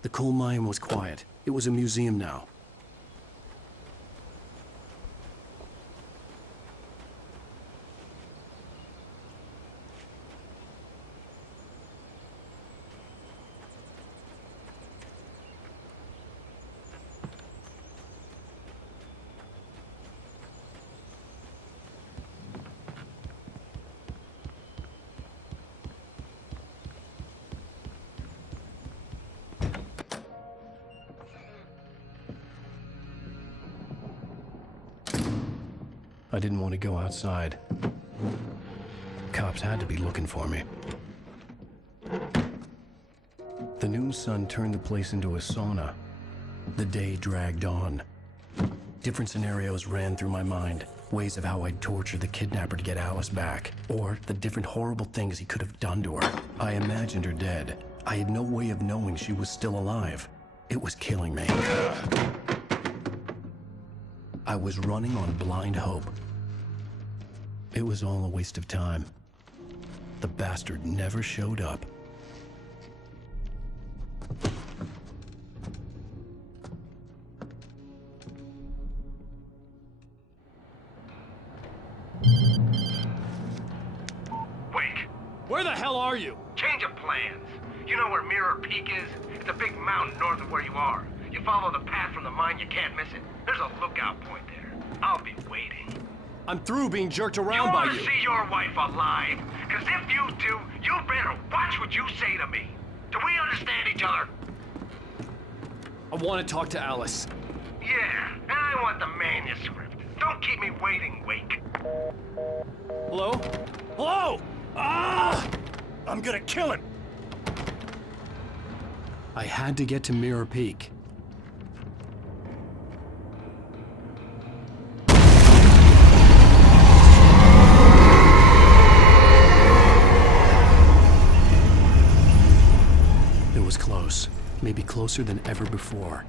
The coal mine was quiet. It was a museum now. I didn't want to go outside. Cops had to be looking for me. The noon sun turned the place into a sauna. The day dragged on. Different scenarios ran through my mind. Ways of how I'd torture the kidnapper to get Alice back. Or the different horrible things he could have done to her. I imagined her dead. I had no way of knowing she was still alive. It was killing me. I was running on blind hope. It was all a waste of time. The bastard never showed up. Wake! Where the hell are you? Change of plans. You know where Mirror Peak is? It's a big mountain north of where you are. You follow the path from the mine, you can't miss it. There's a lookout point there. I'll be waiting. I'm through being jerked around by You you. want to see your wife alive? Because if you do, you better watch what you say to me. Do we understand each other? I want to talk to Alice. Yeah, and I want the manuscript. Don't keep me waiting, Wake. Hello? Hello? Ah! I'm gonna kill him! I had to get to Mirror Peak. It was close. Maybe closer than ever before.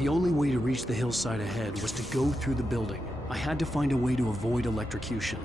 The only way to reach the hillside ahead was to go through the building. I had to find a way to avoid electrocution.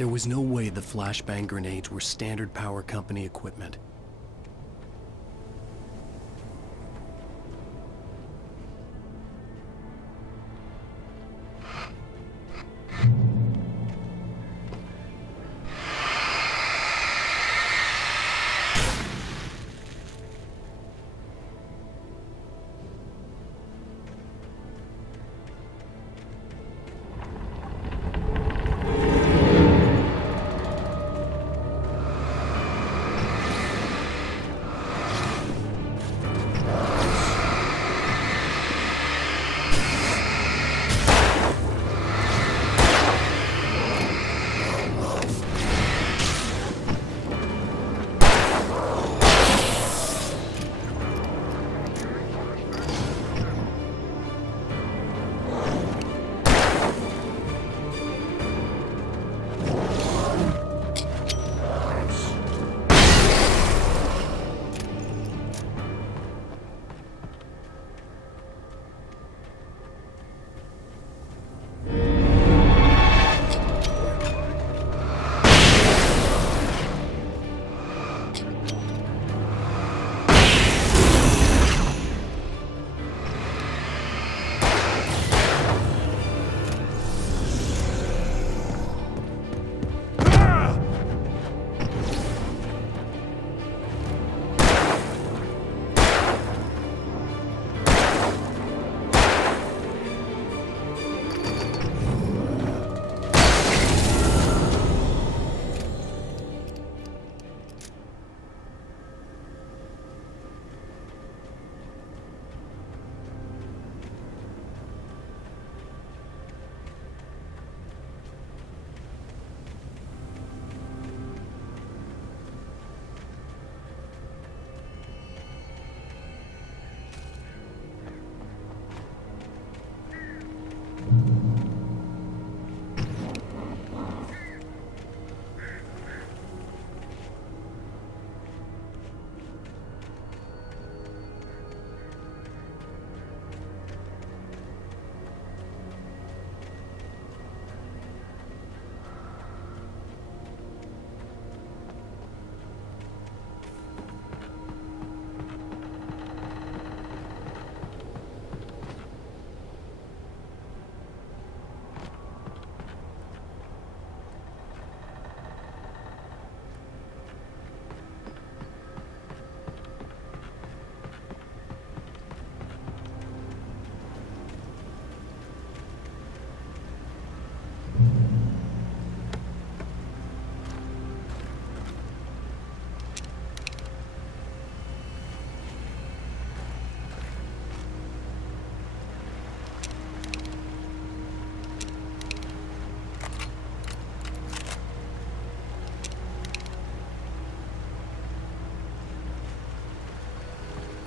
There was no way the flashbang grenades were standard power company equipment.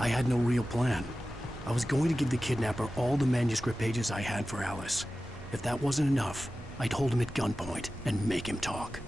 I had no real plan. I was going to give the kidnapper all the manuscript pages I had for Alice. If that wasn't enough, I'd hold him at gunpoint and make him talk.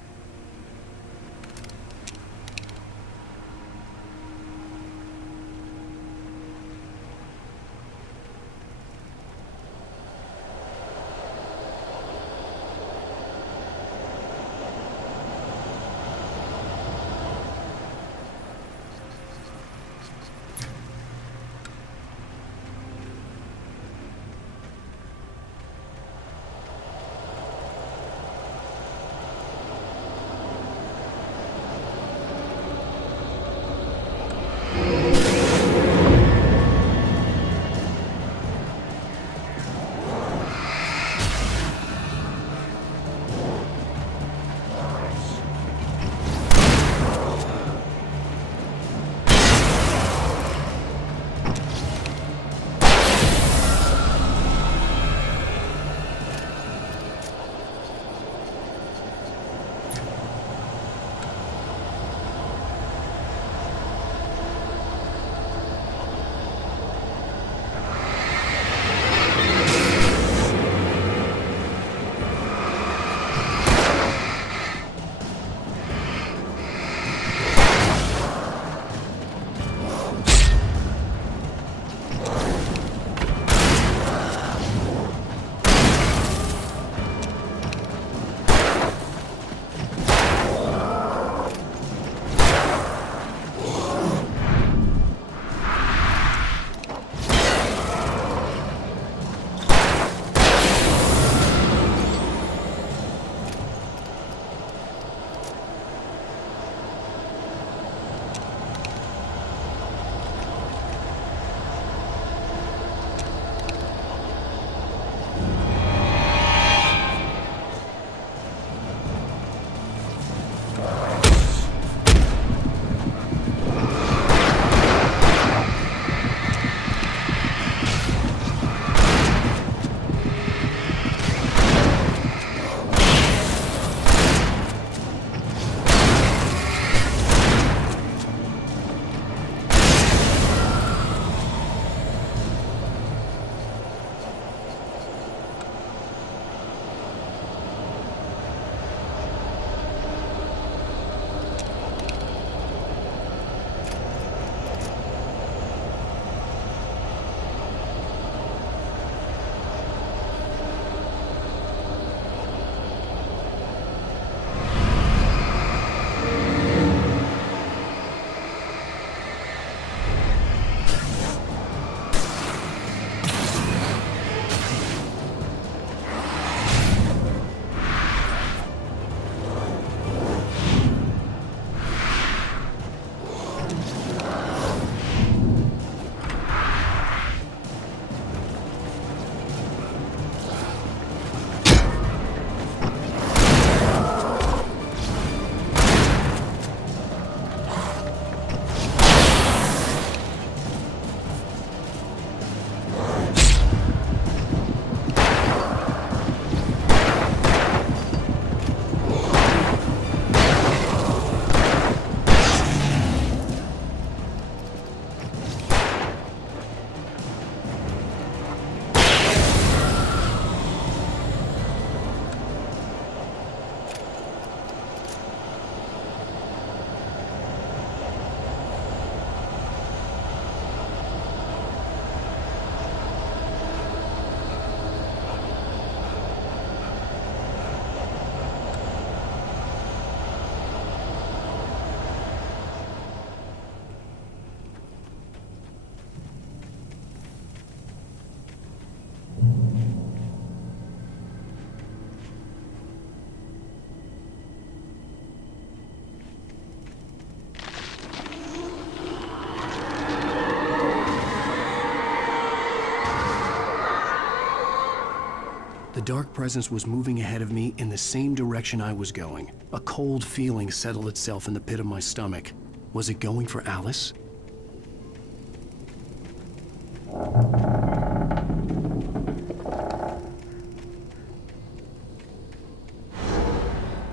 The dark presence was moving ahead of me in the same direction I was going. A cold feeling settled itself in the pit of my stomach. Was it going for Alice?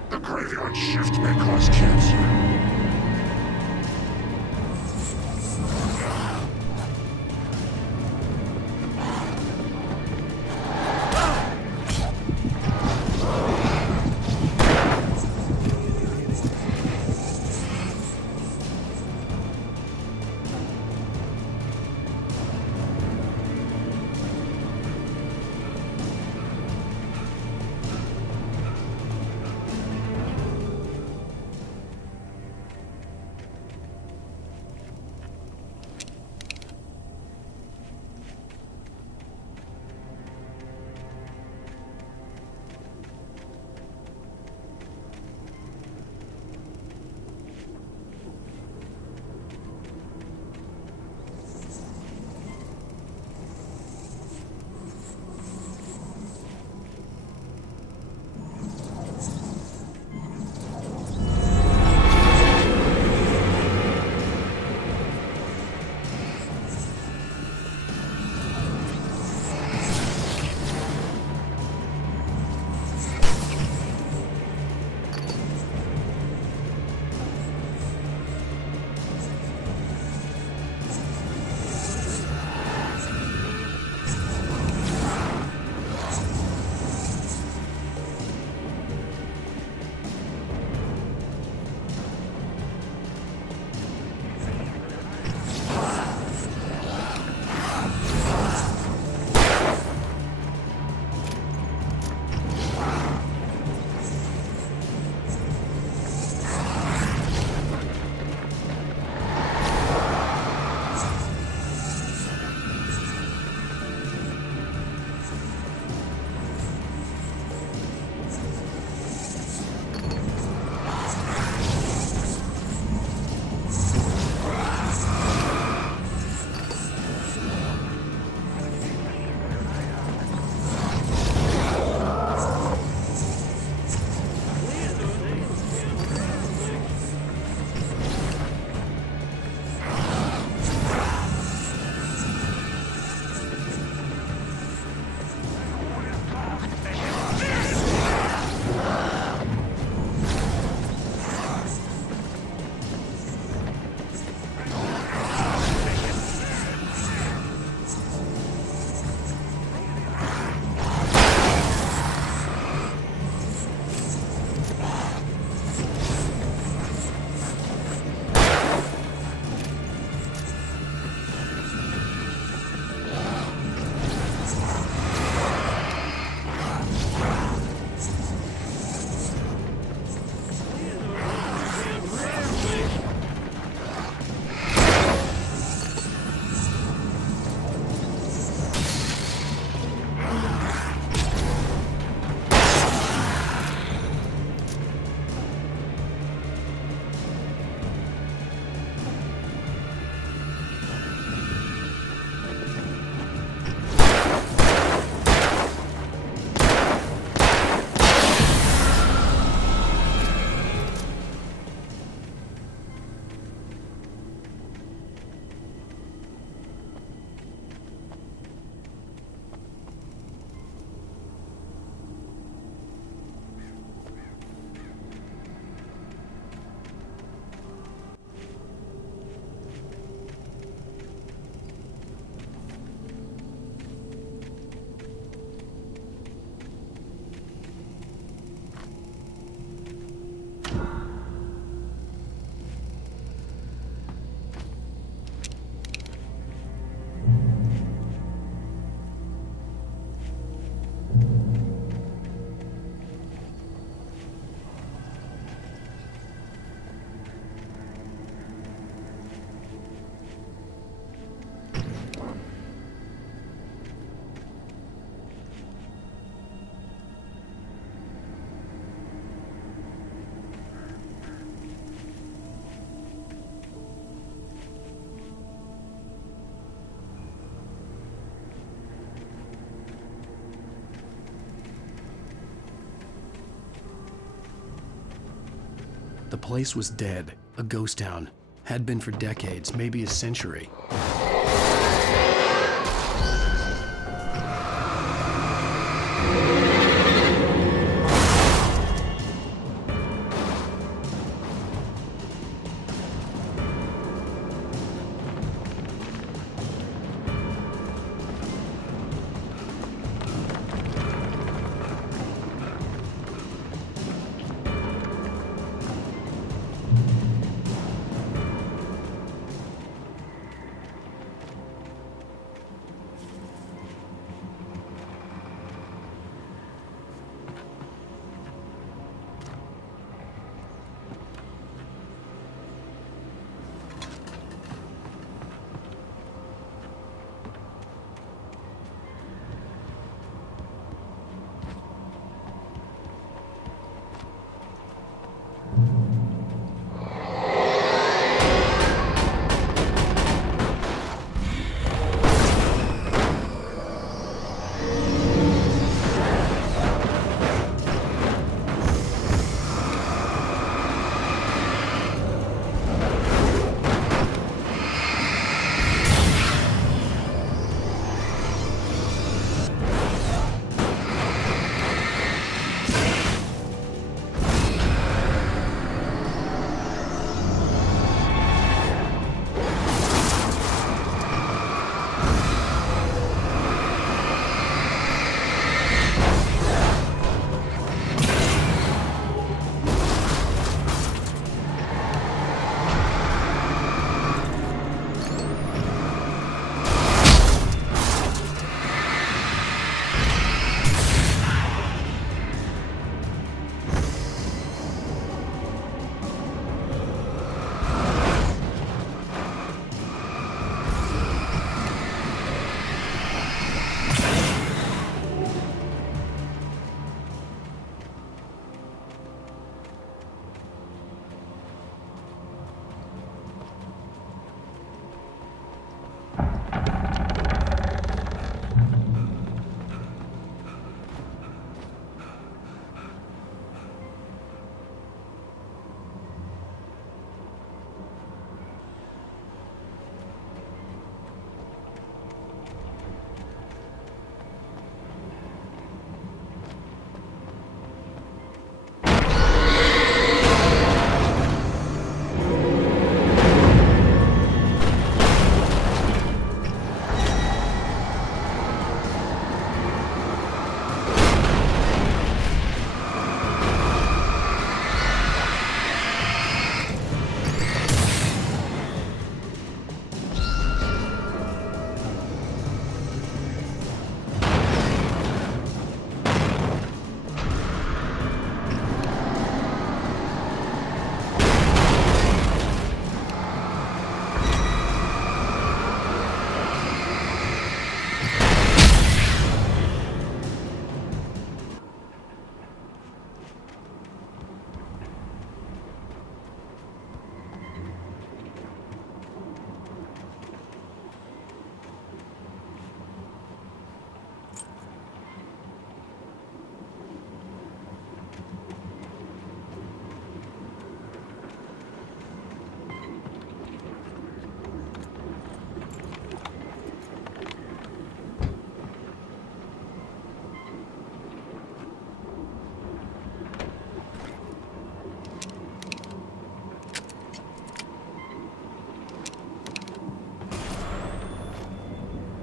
The graveyard shift may cause cancer. The place was dead, a ghost town. Had been for decades, maybe a century.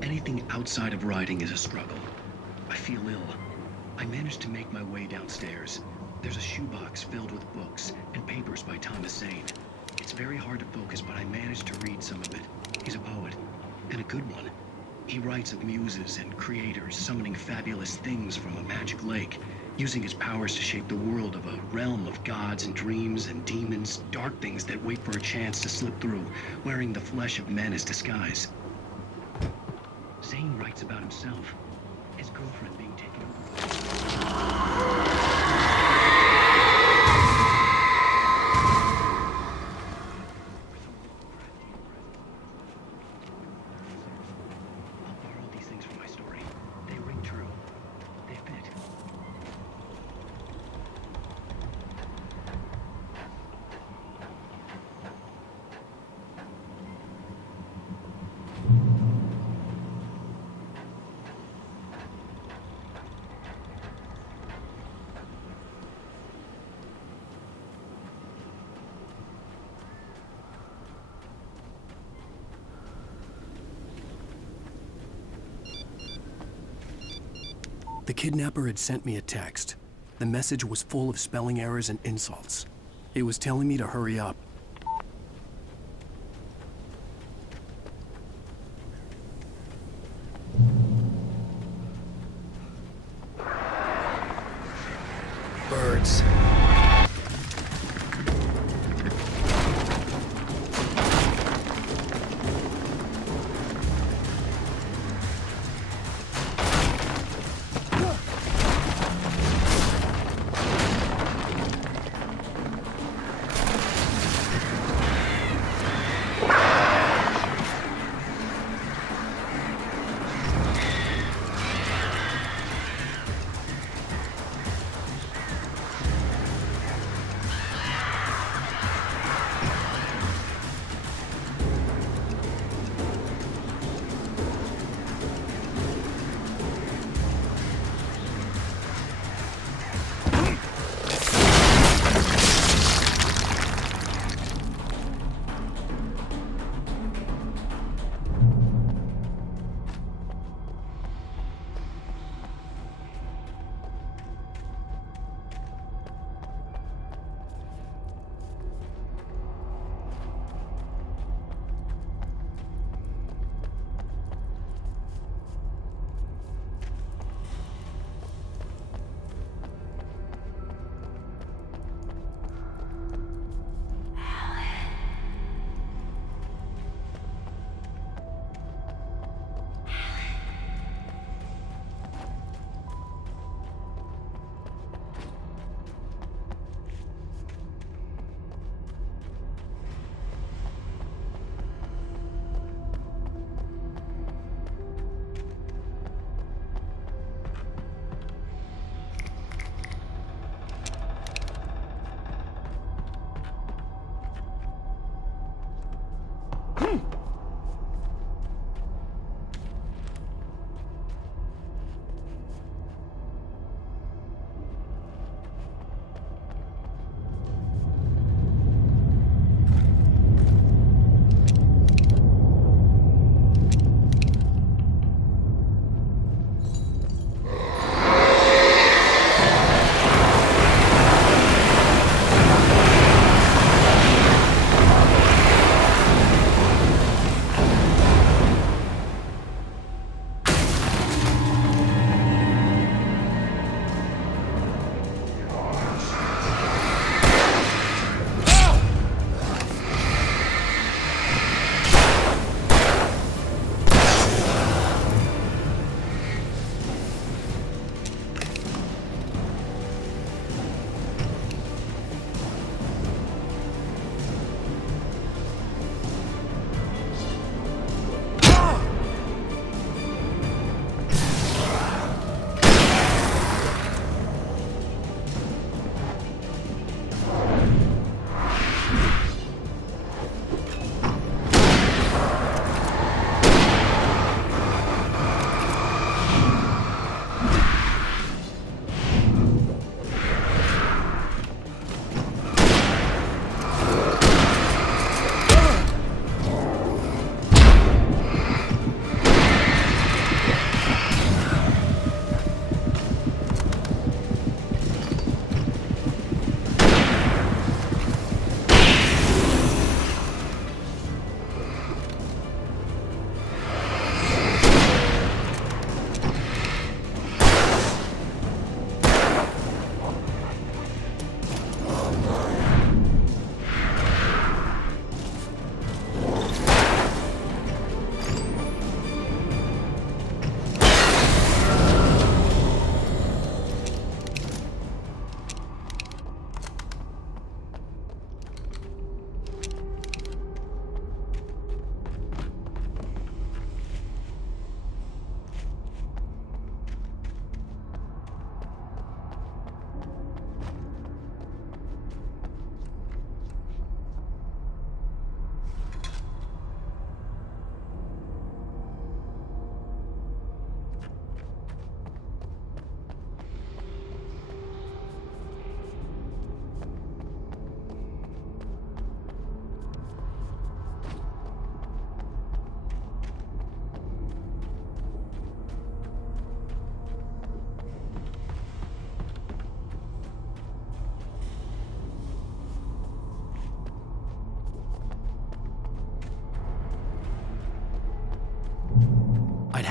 Anything outside of writing is a struggle. I feel ill. I managed to make my way downstairs. There's a shoebox filled with books and papers by Thomas Zane. It's very hard to focus, but I managed to read some of it. He's a poet, and a good one. He writes of muses and creators summoning fabulous things from a magic lake, using his powers to shape the world of a realm of gods and dreams and demons, dark things that wait for a chance to slip through, wearing the flesh of men as disguise. Zane writes about himself, his girlfriend being taken over. The kidnapper had sent me a text. The message was full of spelling errors and insults. It was telling me to hurry up. Birds.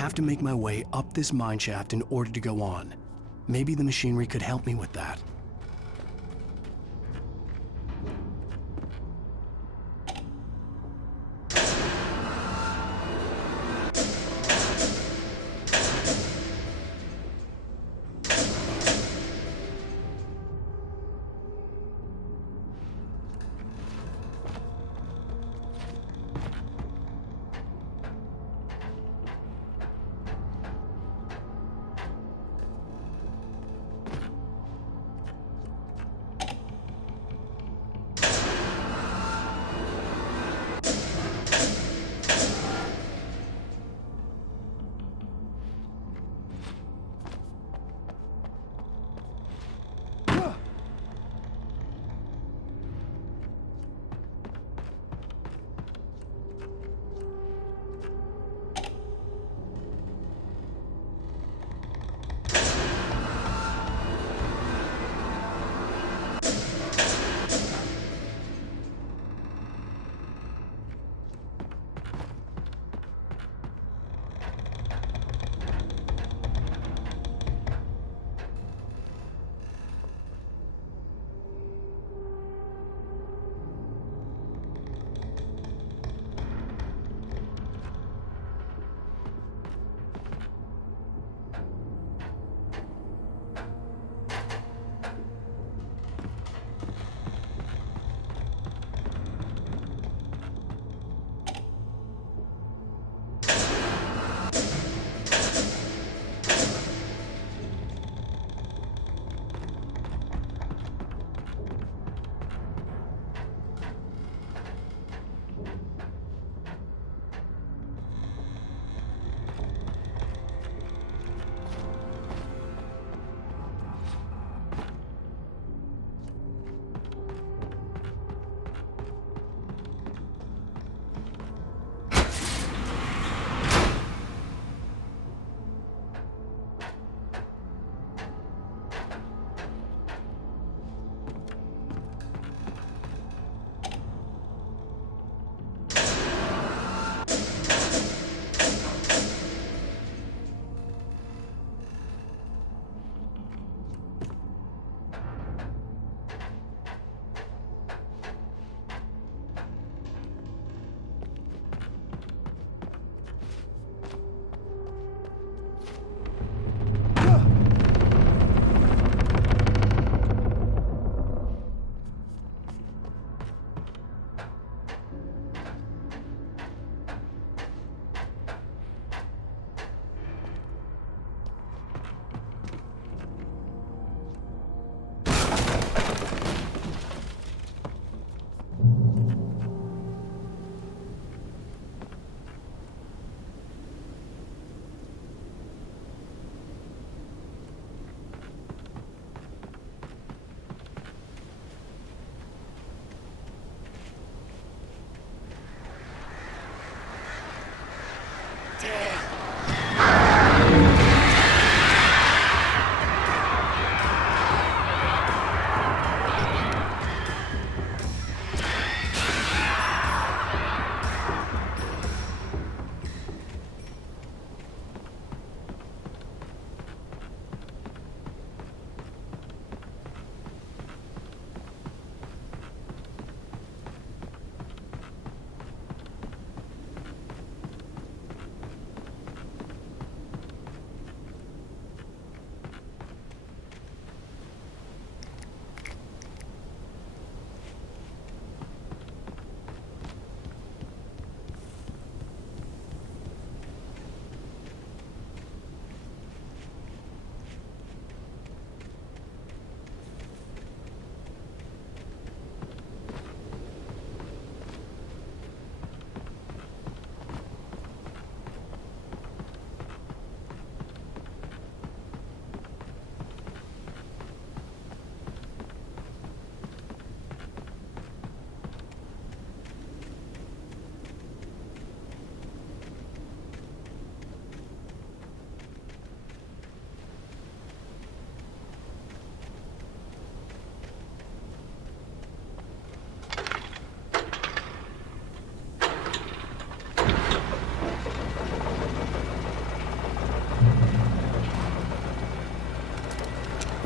have to make my way up this mine shaft in order to go on. Maybe the machinery could help me with that.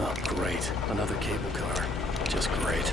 Oh, great. Another cable car. Just great.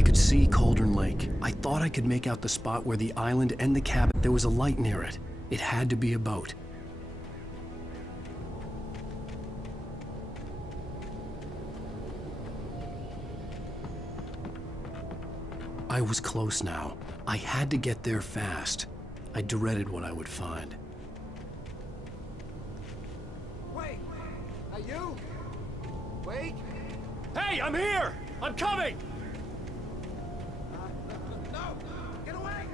I could see Cauldron Lake. I thought I could make out the spot where the island and the cabin. There was a light near it. It had to be a boat. I was close now. I had to get there fast. I dreaded what I would find. Wait! Are you? Wake? Hey, I'm here! I'm coming! No! Get away!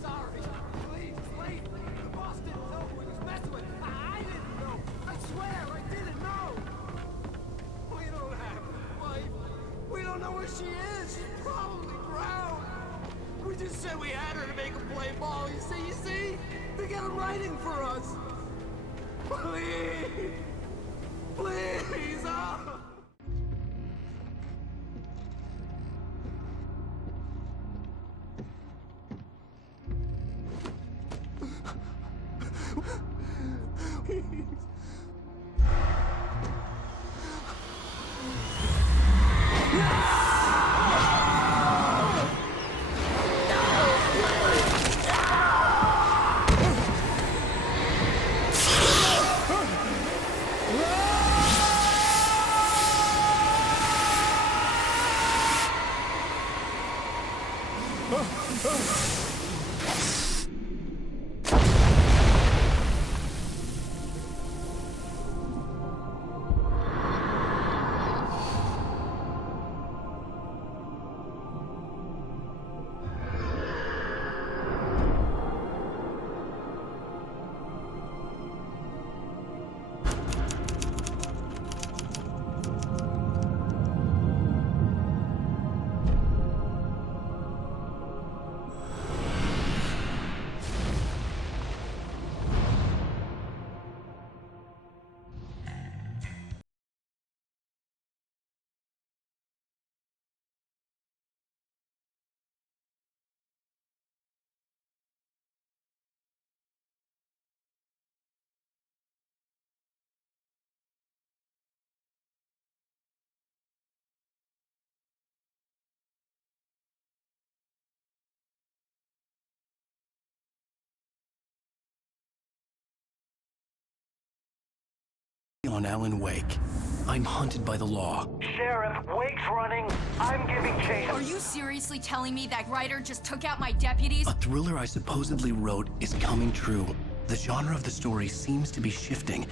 Sorry. Please, please. The boss didn't know who he was messing with. I didn't know. I swear, I didn't know. We don't have a wife. We don't know where she is. She's probably drowned. We just said we had her to make him play ball. You see? To get him writing for us. Please. Please. Oh. On Alan Wake. I'm hunted by the law. Sheriff, Wake's running. I'm giving chase. Are you seriously telling me that writer just took out my deputies? A thriller I supposedly wrote is coming true. The genre of the story seems to be shifting.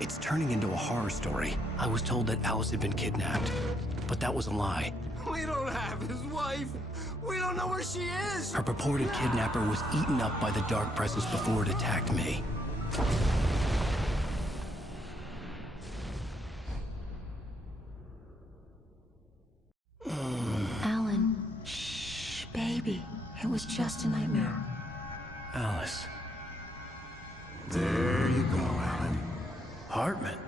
It's turning into a horror story. I was told that Alice had been kidnapped, but that was a lie. We don't have his wife. We don't know where she is. Her purported kidnapper was eaten up by the dark presence before it attacked me. Alan, shh, baby. It was just a nightmare. Alice. There you go, Alan. Hartman,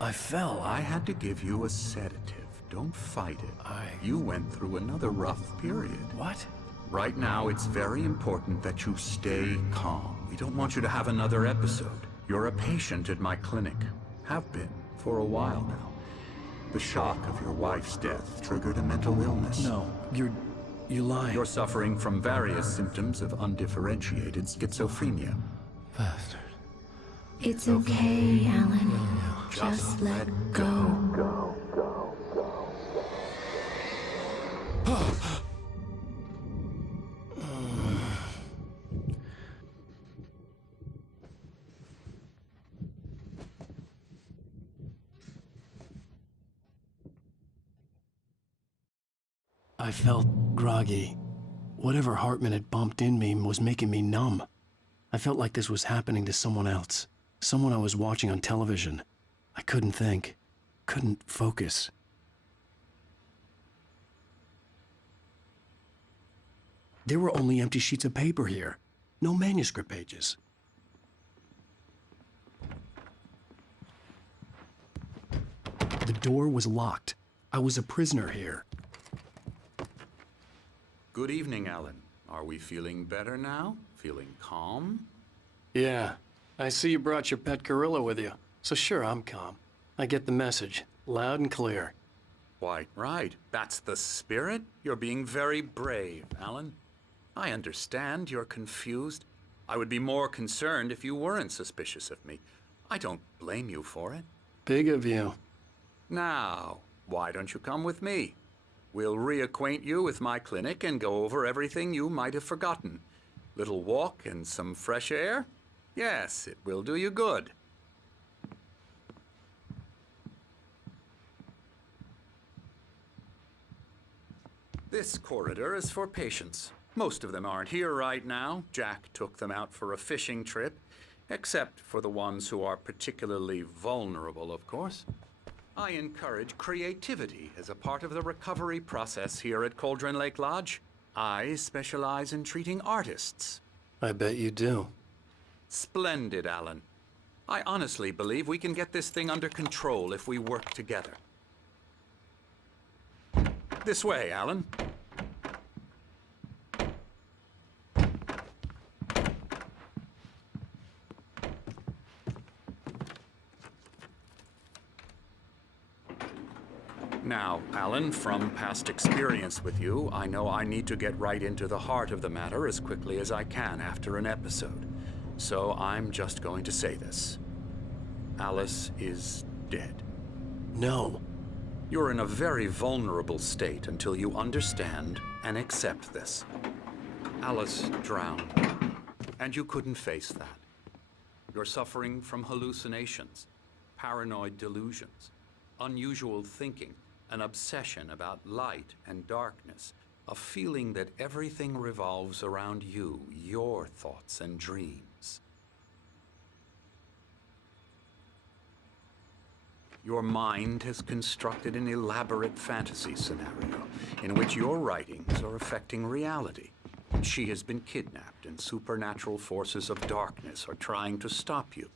I fell. I had to give you a sedative. Don't fight it. You went through another rough period. What? Right now, it's very important that you stay calm. We don't want you to have another episode. You're a patient at my clinic. Have been for a while now. The shock of your wife's death triggered a mental illness. No, you're lying. You're suffering from various symptoms of undifferentiated schizophrenia. Bastard. It's okay, Alan. Just let go. I felt groggy. Whatever Hartman had bumped in me was making me numb. I felt like this was happening to someone else. Someone I was watching on television. I couldn't think. Couldn't focus. There were only empty sheets of paper here. No manuscript pages. The door was locked. I was a prisoner here. Good evening, Alan. Are we feeling better now? Feeling calm? Yeah. I see you brought your pet gorilla with you. So sure, I'm calm. I get the message. Loud and clear. quite right. That's the spirit. You're being very brave, Alan. I understand you're confused. I would be more concerned if you weren't suspicious of me. I don't blame you for it. Big of you. Now, why don't you come with me? We'll reacquaint you with my clinic and go over everything you might have forgotten. Little walk and some fresh air? Yes, it will do you good. This corridor is for patients. Most of them aren't here right now. Jack took them out for a fishing trip, except for the ones who are particularly vulnerable, of course. I encourage creativity as a part of the recovery process here at Cauldron Lake Lodge. I specialize in treating artists. I bet you do. Splendid, Alan. I honestly believe we can get this thing under control if we work together. This way, Alan. Now, Alan, from past experience with you, I know I need to get right into the heart of the matter as quickly as I can after an episode. So I'm just going to say this. Alice is dead. No. You're in a very vulnerable state until you understand and accept this. Alice drowned, and you couldn't face that. You're suffering from hallucinations, paranoid delusions, unusual thinking, an obsession about light and darkness, a feeling that everything revolves around you, your thoughts and dreams. Your mind has constructed an elaborate fantasy scenario in which your writings are affecting reality. She has been kidnapped and supernatural forces of darkness are trying to stop you.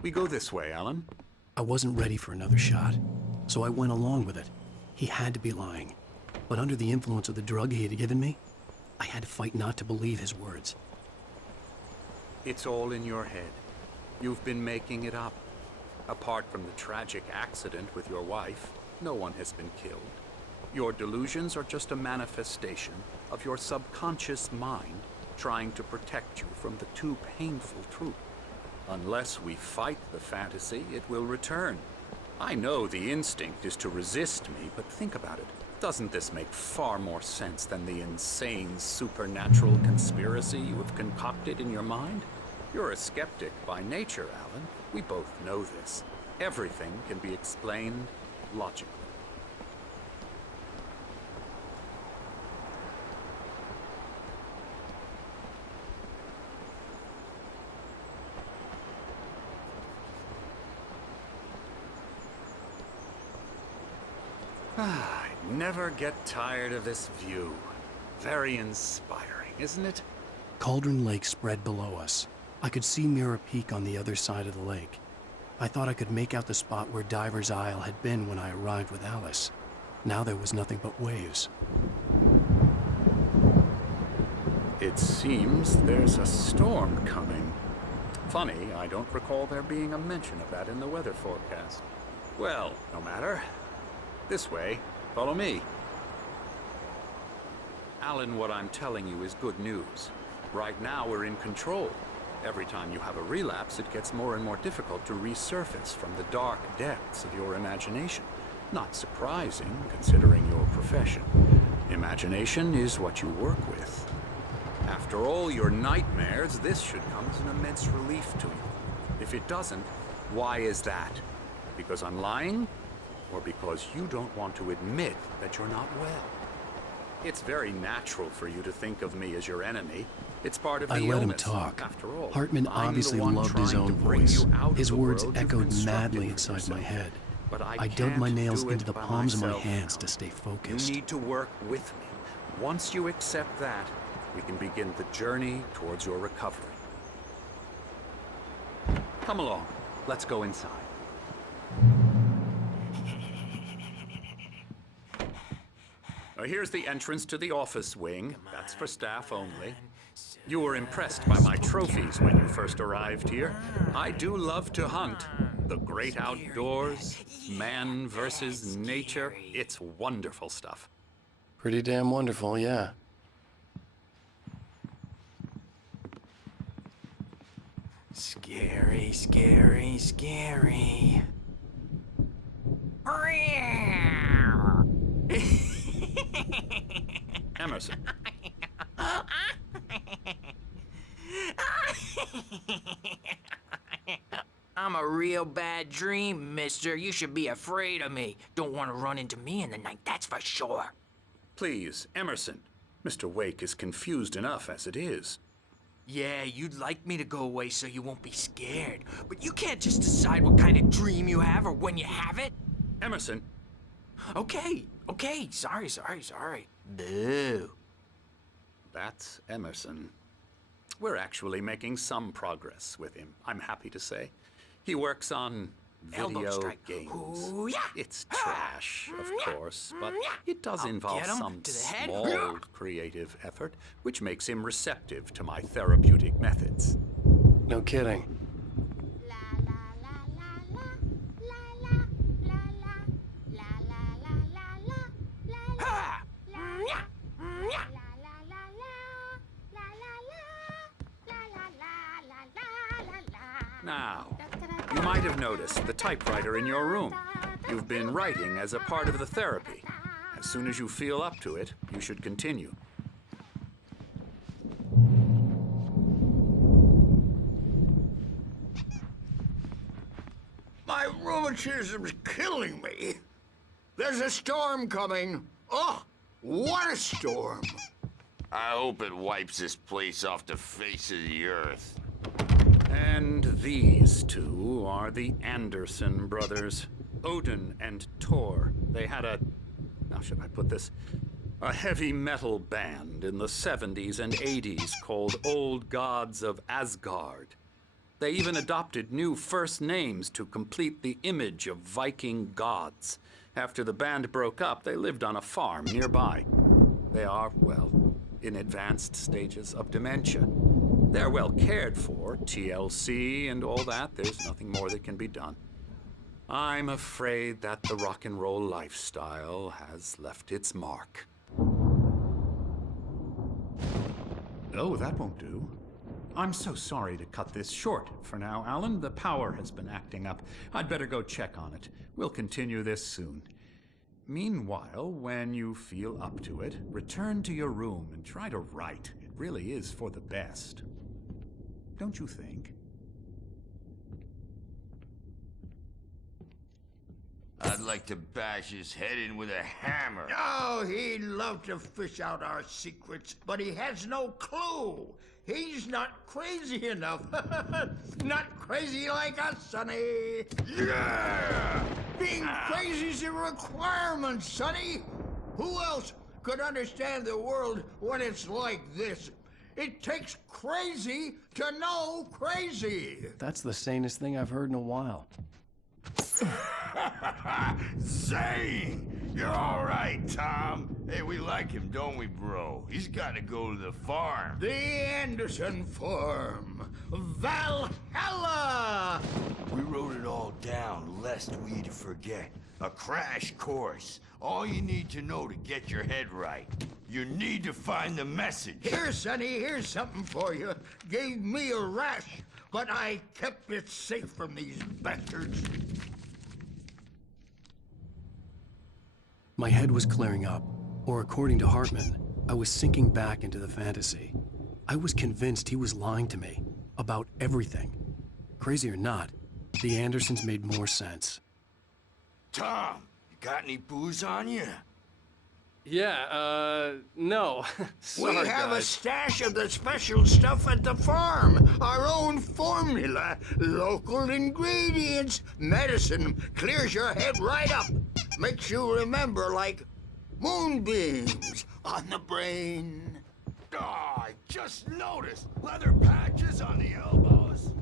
We go this way, Alan. I wasn't ready for another shot, so I went along with it. He had to be lying. But under the influence of the drug he had given me, I had to fight not to believe his words. It's all in your head. You've been making it up. Apart from the tragic accident with your wife, no one has been killed. Your delusions are just a manifestation of your subconscious mind trying to protect you from the too painful truth. Unless we fight the fantasy, it will return. I know the instinct is to resist me, but think about it. Doesn't this make far more sense than the insane supernatural conspiracy you have concocted in your mind? You're a skeptic by nature, Alan. We both know this. Everything can be explained logically. I never get tired of this view. Very inspiring, isn't it? Cauldron Lake spread below us. I could see Mirror Peak on the other side of the lake. I thought I could make out the spot where Diver's Isle had been when I arrived with Alice. Now there was nothing but waves. It seems there's a storm coming. Funny, I don't recall there being a mention of that in the weather forecast. Well, no matter. This way. Follow me. Alan, what I'm telling you is good news. Right now, we're in control. Every time you have a relapse, it gets more and more difficult to resurface from the dark depths of your imagination. Not surprising, considering your profession. Imagination is what you work with. After all your nightmares, this should come as an immense relief to you. If it doesn't, why is that? Because I'm lying? Or because you don't want to admit that you're not well? It's very natural for you to think of me as your enemy. It's part of the illness. I let him talk. After all, Hartman obviously loved his own voice. His words echoed madly inside my head. But I dug my nails into the palms of my hands to stay focused. You need to work with me. Once you accept that, we can begin the journey towards your recovery. Come along. Let's go inside. Here's the entrance to the office wing. That's for staff only. You were impressed by my trophies when you first arrived here. I do love to hunt. The great outdoors, man versus nature. It's wonderful stuff. Pretty damn wonderful, yeah. Scary, scary, scary. Emerson. I'm a real bad dream, mister. You should be afraid of me. Don't want to run into me in the night, that's for sure. Please, Emerson. Mr. Wake is confused enough as it is. Yeah, you'd like me to go away so you won't be scared. But you can't just decide what kind of dream you have or when you have it. Emerson. Okay. Sorry. Boo. That's Emerson. We're actually making some progress with him, I'm happy to say. He works on video games. Ooh, yeah. It's trash, of course, but it does involve some small creative effort, which makes him receptive to my therapeutic methods. No kidding. Now, you might have noticed the typewriter in your room. You've been writing as a part of the therapy. As soon as you feel up to it, you should continue. My rheumatism's killing me. There's a storm coming. Oh, what a storm. I hope it wipes this place off the face of the earth. And these two are the Anderson brothers, Odin and Thor. They had how should I put this? A heavy metal band in the 70s and 80s called Old Gods of Asgard. They even adopted new first names to complete the image of Viking gods. After the band broke up, they lived on a farm nearby. They are, well, in advanced stages of dementia. They're well cared for, TLC and all that. There's nothing more that can be done. I'm afraid that the rock and roll lifestyle has left its mark. Oh, that won't do. I'm so sorry to cut this short for now, Alan. The power has been acting up. I'd better go check on it. We'll continue this soon. Meanwhile, when you feel up to it, return to your room and try to write. It really is for the best. Don't you think? I'd like to bash his head in with a hammer. Oh, he'd love to fish out our secrets, but he has no clue. He's not crazy enough. Not crazy like us, Sonny. Yeah! Being crazy's a requirement, Sonny. Who else could understand the world when it's like this? It takes crazy to know crazy. That's the sanest thing I've heard in a while. Zane! You're all right, Tom. Hey, we like him, don't we, bro? He's got to go to the farm. The Anderson farm. Valhalla! We wrote it all down, lest we forget. A crash course. All you need to know to get your head right. You need to find the message. Here, Sonny, here's something for you. Gave me a rash, but I kept it safe from these bastards. My head was clearing up, or according to Hartman, I was sinking back into the fantasy. I was convinced he was lying to me about everything. Crazy or not, the Andersons made more sense. Tom, you got any booze on you? Yeah, no. Sorry, we have guys. a stash of the special stuff at the farm. Our own formula. Local ingredients. Medicine clears your head right up. Makes you remember like moonbeams on the brain. Oh, I just noticed. Leather patches on the elbows.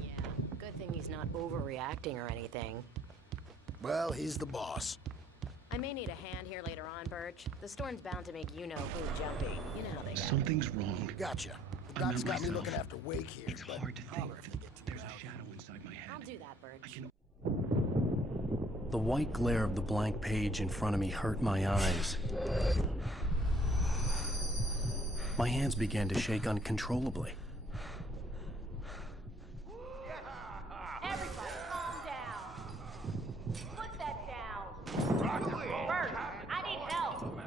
Yeah, good thing he's not overreacting or anything. Well, he's the boss. I may need a hand here later on, Birch. The storm's bound to make you-know-who jumpy. You know how they get. Something's wrong. Gotcha. I'm That's not got me myself. looking after Wake here. It's hard to think. There's a shadow inside my head. I'll do that, Birch. The white glare of the blank page in front of me hurt my eyes. My hands began to shake uncontrollably. Everybody, calm down. Put that down. Bert, I need help.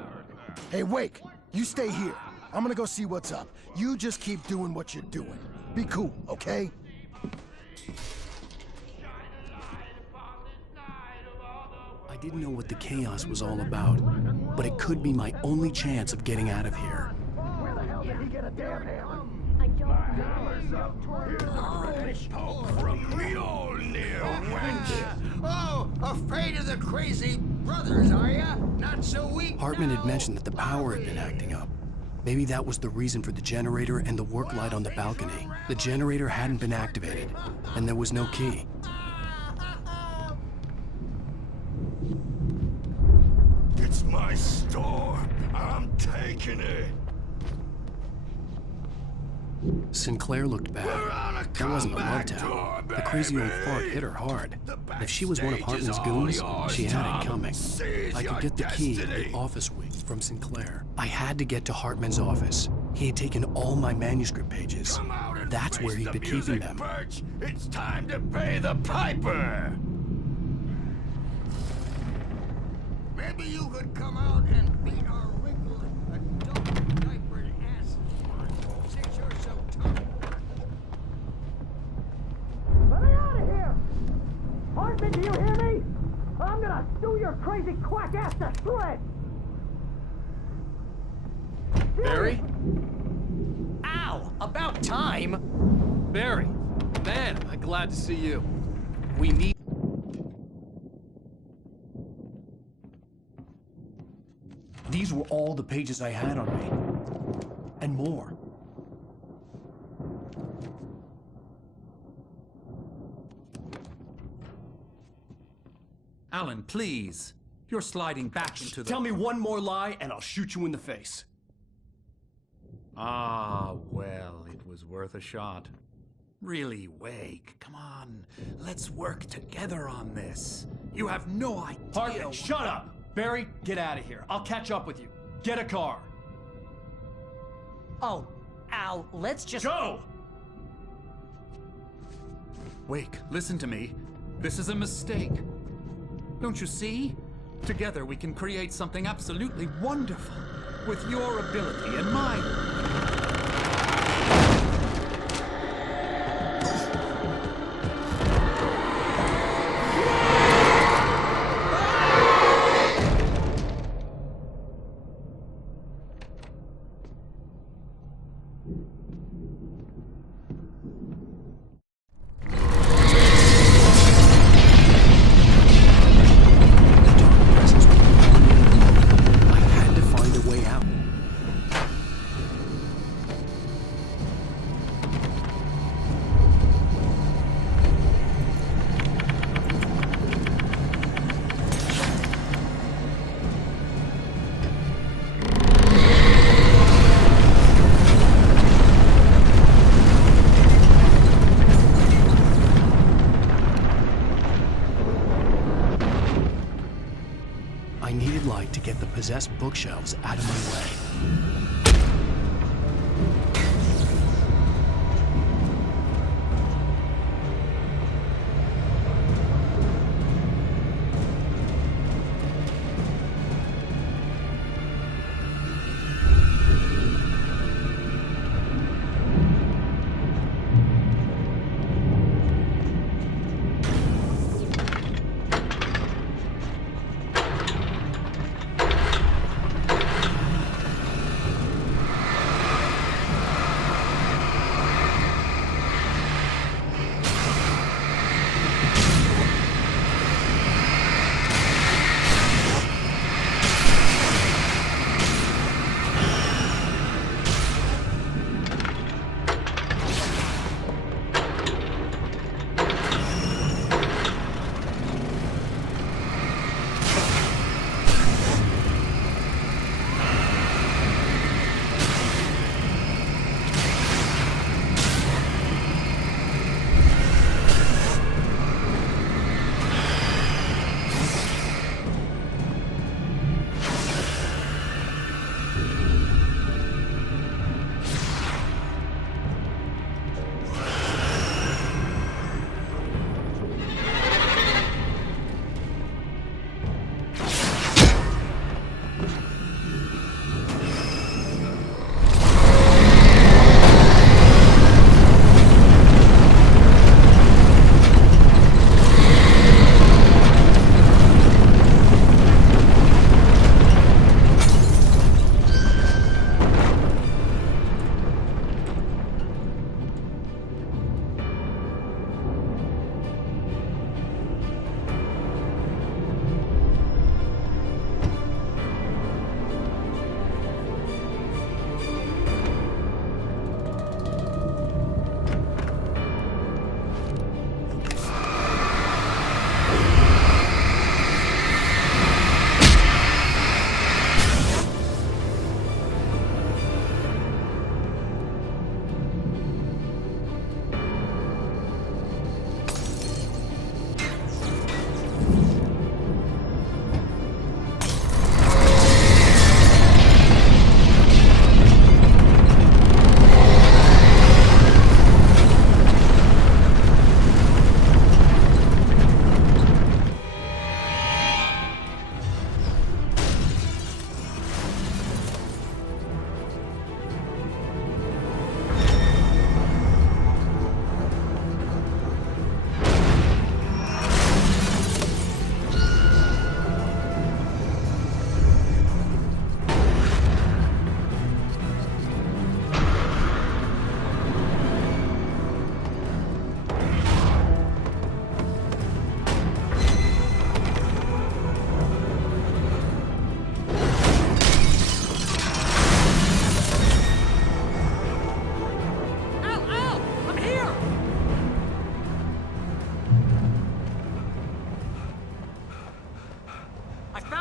Hey, Wake, you stay here. I'm gonna go see what's up. You just keep doing what you're doing. Be cool, okay? I didn't know what the chaos was all about, but it could be my only chance of getting out of here. Where the hell did he get a damn hammer? I don't Oh, afraid of the crazy brothers, are ya? Not so weak. Hartman had mentioned that the power had been acting up. Maybe that was the reason for the generator and the work light on the balcony. The generator hadn't been activated, and there was no key. It's my store. I'm taking it. Sinclair looked bad. That wasn't a love tale. The crazy old fart hit her hard. If she was one of Hartman's goons, she had it coming. I could get the key to the office wing from Sinclair. I had to get to Hartman's office. He had taken all my manuscript pages. That's where he'd been keeping them. Birch. It's time to pay the piper. Maybe you could come out and beat our wrinkled, adult diapered asses since you're so tough. Let me out of here! Hartman, do you hear me? I'm gonna stew your crazy quack ass to shreds! Barry? Ow! About time! Barry, man, I'm glad to see you. We need... These were all the pages I had on me. And more. Alan, please. You're sliding back into the... Tell me one more lie and I'll shoot you in the face. Ah, well, it was worth a shot. Really, Wake, come on. Let's work together on this. You have no idea... Hartman, shut up! Barry, get out of here. I'll catch up with you. Get a car. Oh, Al, let's just... Go! Wake, listen to me. This is a mistake. Don't you see? Together we can create something absolutely wonderful. With your ability and mine. Possessed bookshelves out of my way.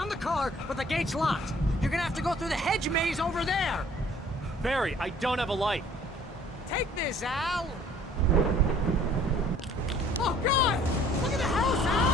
found the car, but the gate's locked. You're gonna have to go through the hedge maze over there. Barry, I don't have a light. Take this, Al. Oh, God! Look at the house, Al!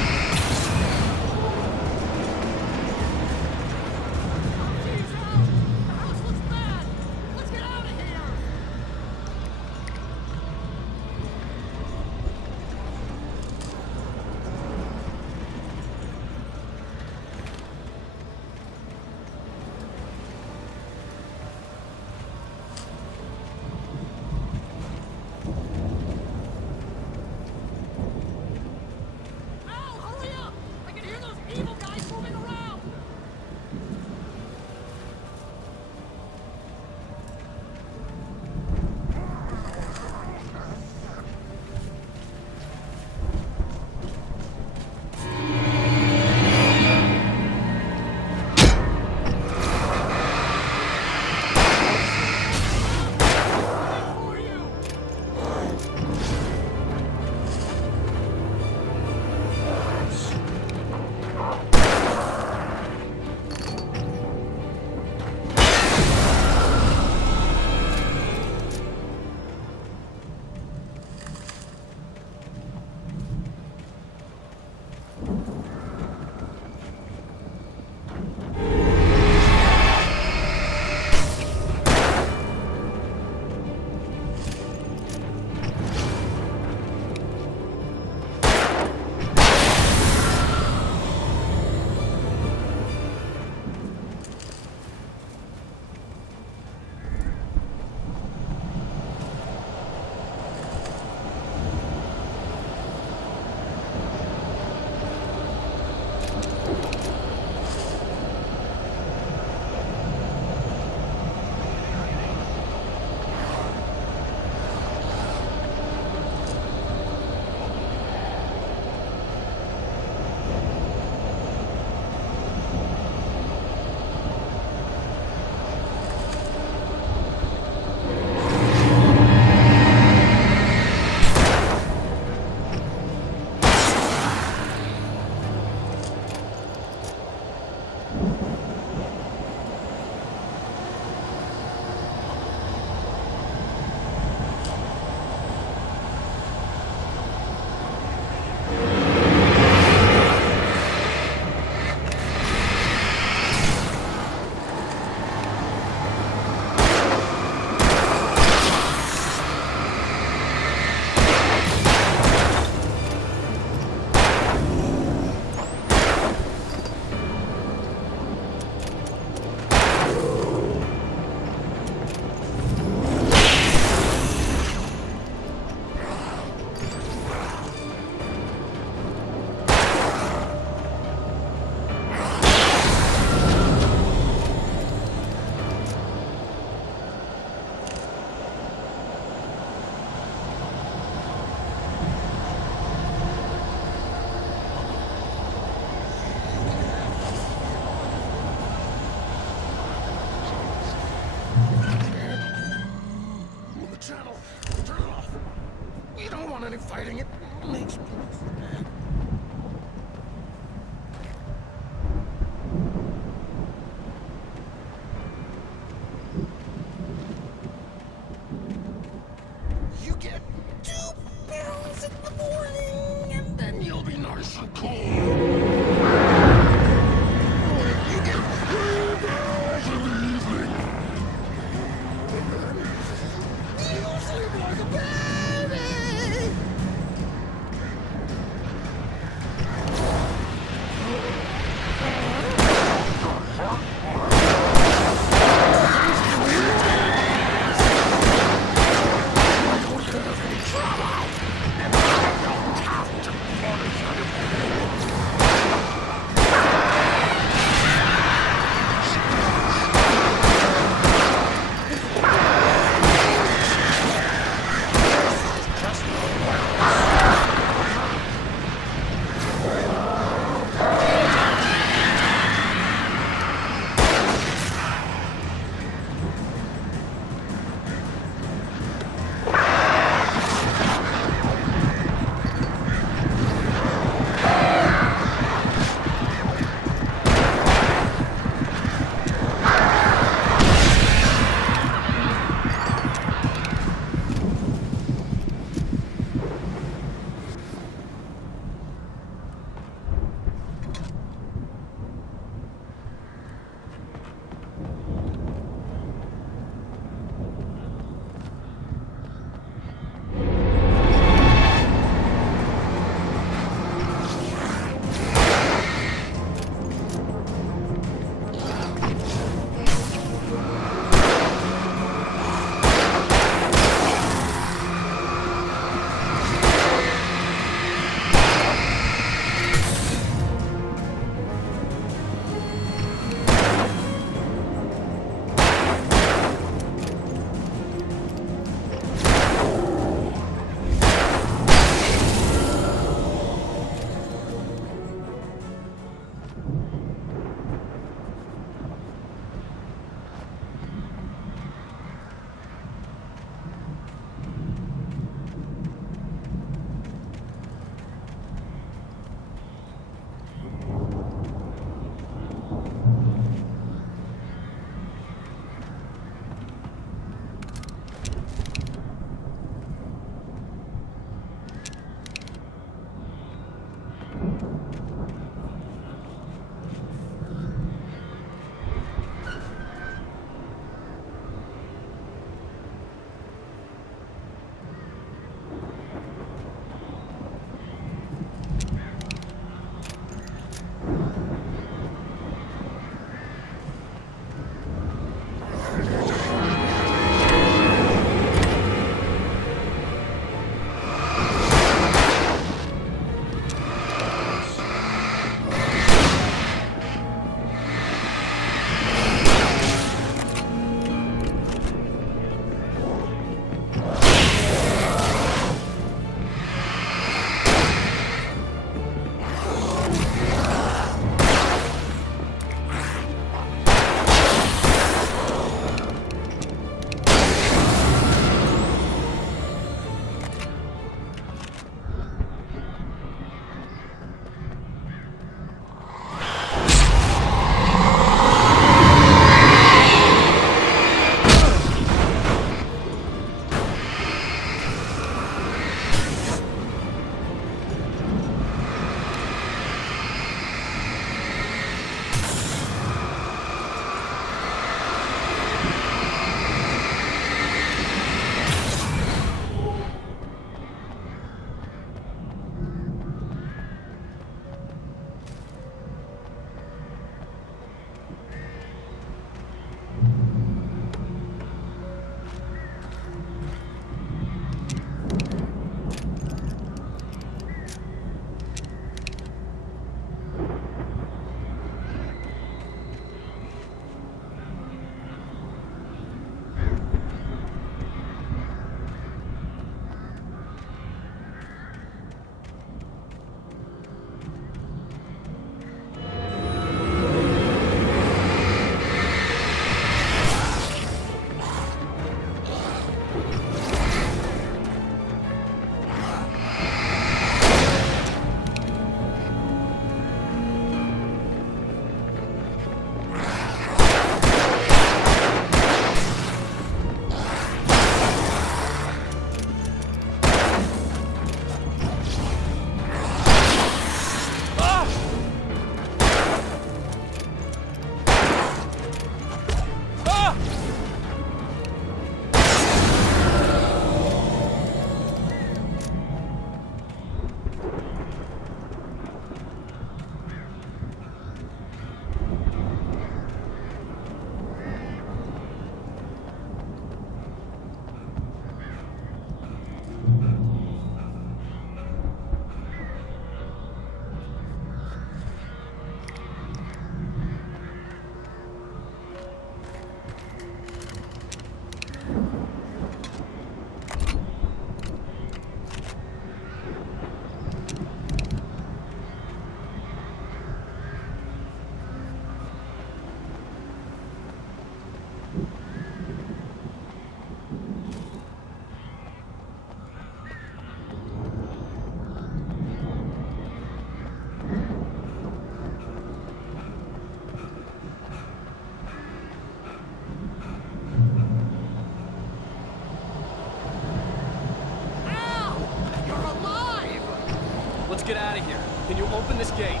open this gate.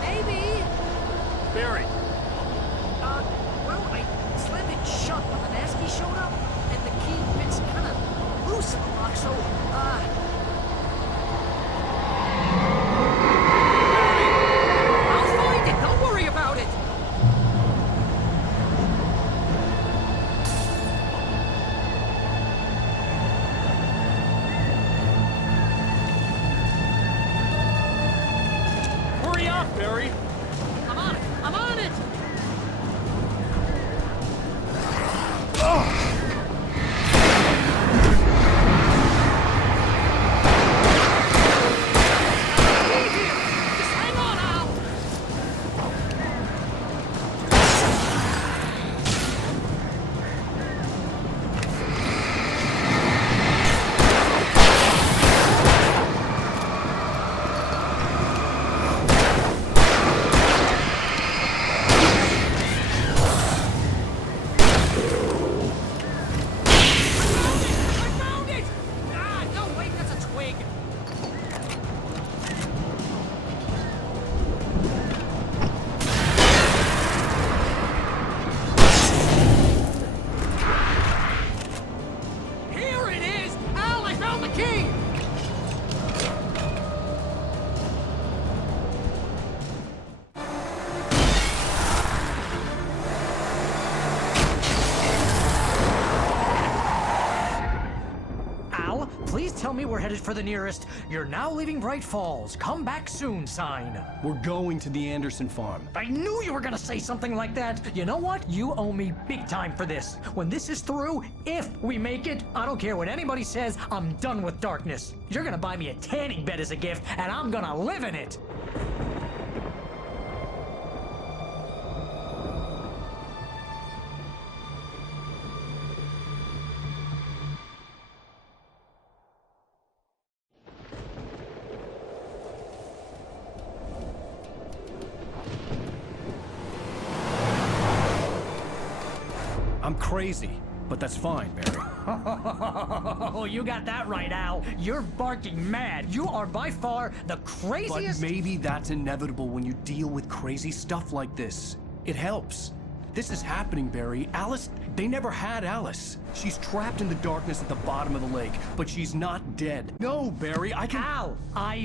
Maybe. Barry. Well, I slammed it shut when the nasty showed up, and the key fits kind of loose in the lock, so, I'll find it, don't worry about it! Hurry up, Barry! I'm on it! I'm on it! Please tell me we're headed for the nearest "You're now leaving Bright Falls. Come back soon" sign. We're going to the Anderson farm. I knew you were gonna say something like that. You know what? You owe me big time for this. When this is through, if we make it, I don't care what anybody says, I'm done with darkness. You're gonna buy me a tanning bed as a gift, and I'm gonna live in it. I'm crazy, but that's fine, Barry. Oh, you got that right, Al. You're barking mad. You are by far the craziest— But maybe that's inevitable when you deal with crazy stuff like this. It helps. This is happening, Barry. Alice, they never had Alice. She's trapped in the darkness at the bottom of the lake, but she's not dead. No, Barry, I can— Al,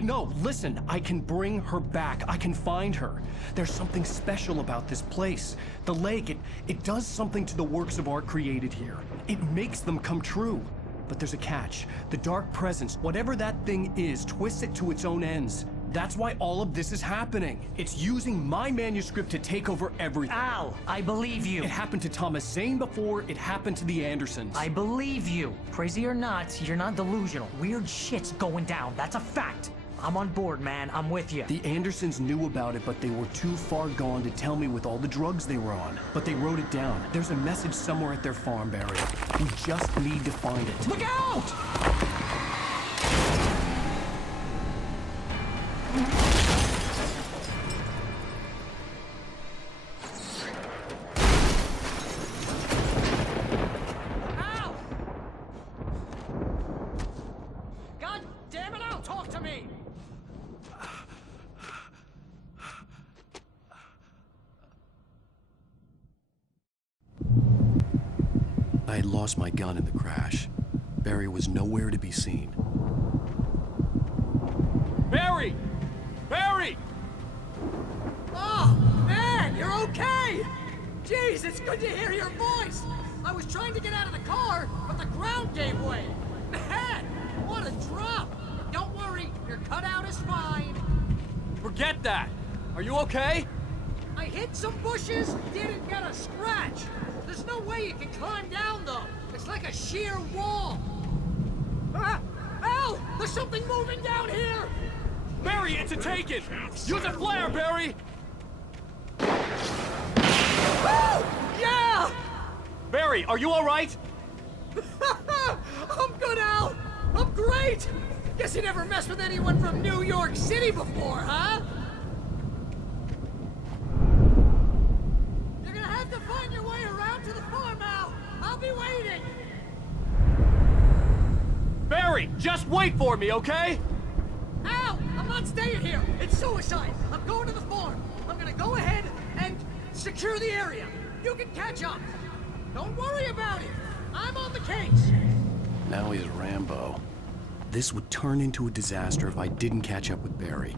No, listen, I can bring her back. I can find her. There's something special about this place. The lake, it does something to the works of art created here. It makes them come true. But there's a catch. The dark presence, whatever that thing is, twists it to its own ends. That's why all of this is happening. It's using my manuscript to take over everything. Al, I believe you. It happened to Thomas Zane before, it happened to the Andersons. I believe you. Crazy or not, you're not delusional. Weird shit's going down. That's a fact. I'm on board, man. I'm with you. The Andersons knew about it, but they were too far gone to tell me with all the drugs they were on. But they wrote it down. There's a message somewhere at their farm, Barry. We just need to find it. Look out! I had lost my gun in the crash. Barry was nowhere to be seen. Barry! Barry! Oh, man, you're okay! Jeez, it's good to hear your voice! I was trying to get out of the car, but the ground gave way! Man, what a drop! Don't worry, your cutout is fine. Forget that! Are you okay? I hit some bushes, didn't get a scratch. There's no way you can climb down, though. It's like a sheer wall. Ah! Al! There's something moving down here! Barry, it's a take-it! Use a flare, Barry! Woo! Yeah! Barry, are you alright? I'm good, Al! I'm great! Guess you never messed with anyone from New York City before, huh? You're gonna have to find your way around to the farm, Al! I'll be waiting! Barry, just wait for me, okay? Al! I'm not staying here! It's suicide! I'm going to the farm! I'm gonna go ahead and secure the area! You can catch up! Don't worry about it! I'm on the case! Now he's Rambo. This would turn into a disaster if I didn't catch up with Barry.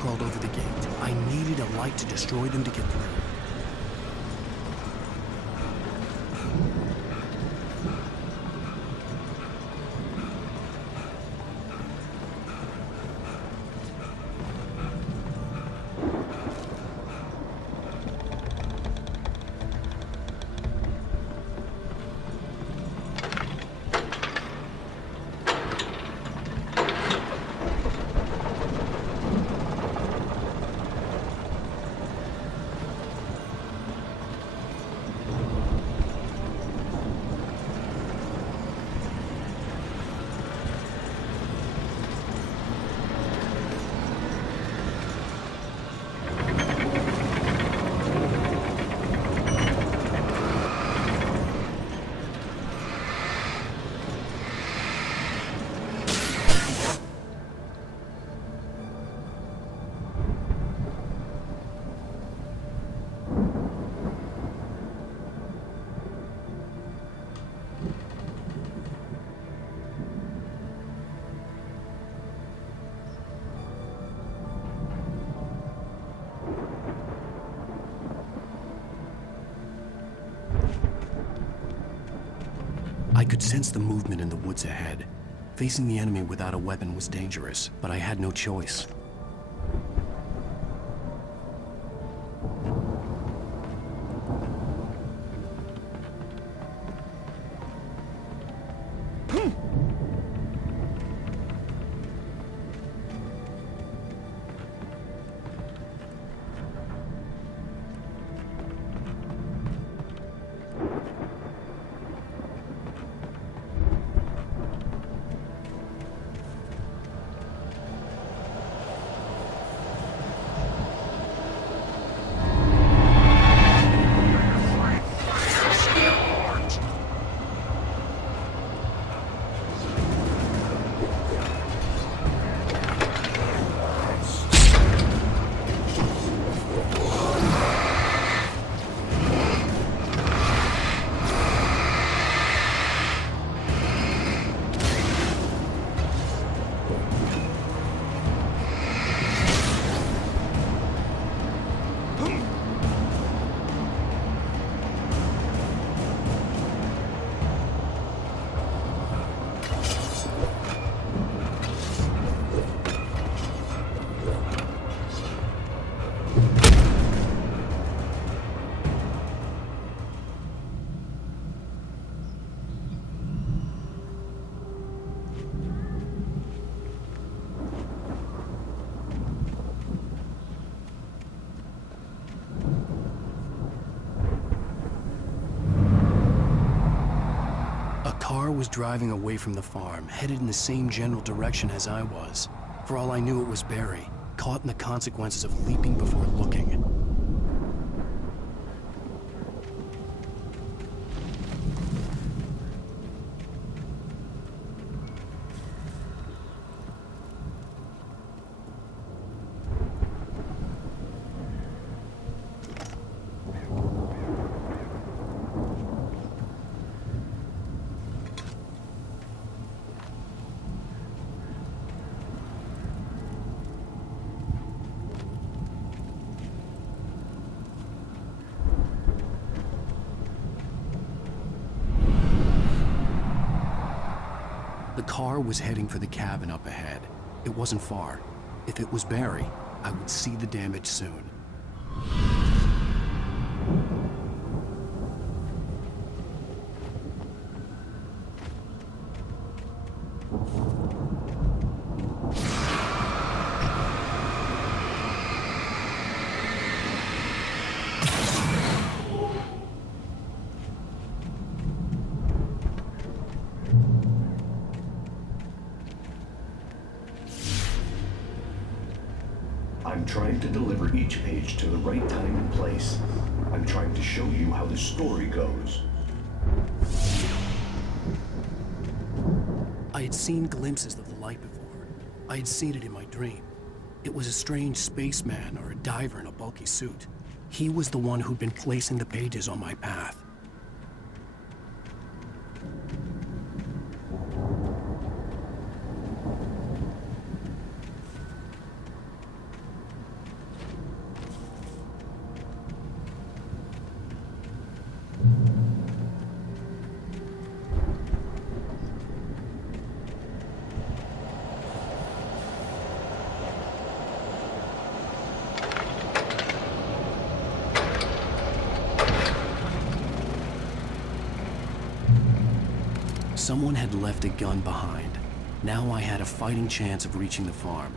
Crawled over the gate. I needed a light to destroy them to get through. I could sense the movement in the woods ahead. Facing the enemy without a weapon was dangerous, but I had no choice. car was driving away from the farm, headed in the same general direction as I was. For all I knew, it was Barry, caught in the consequences of leaping before looking. The car was heading for the cabin up ahead. It wasn't far. If it was Barry, I would see the damage soon. I'm trying to deliver each page to the right time and place. I'm trying to show you how the story goes. I had seen glimpses of the light before. I had seen it in my dream. It was a strange spaceman or a diver in a bulky suit. He was the one who'd been placing the pages on my path. Someone had left a gun behind. Now I had a fighting chance of reaching the farm.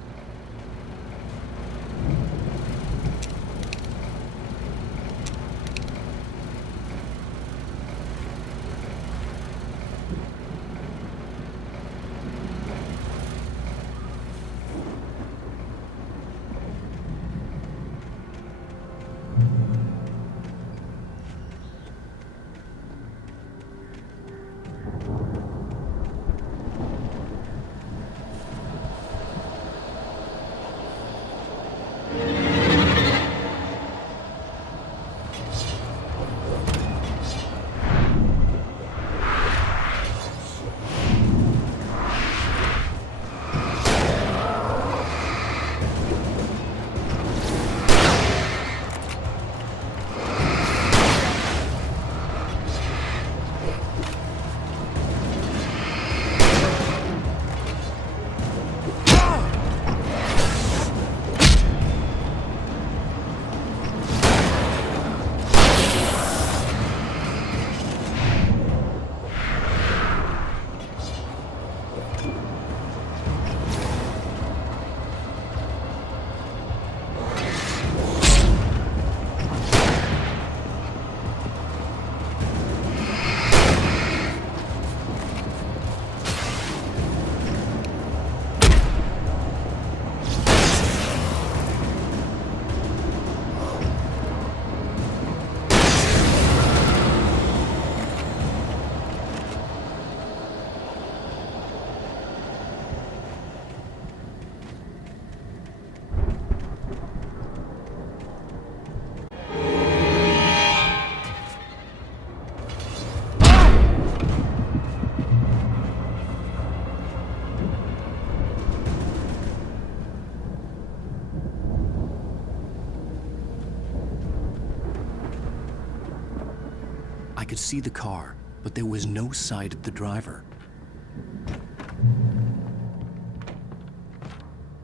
I could see the car, but there was no sight of the driver.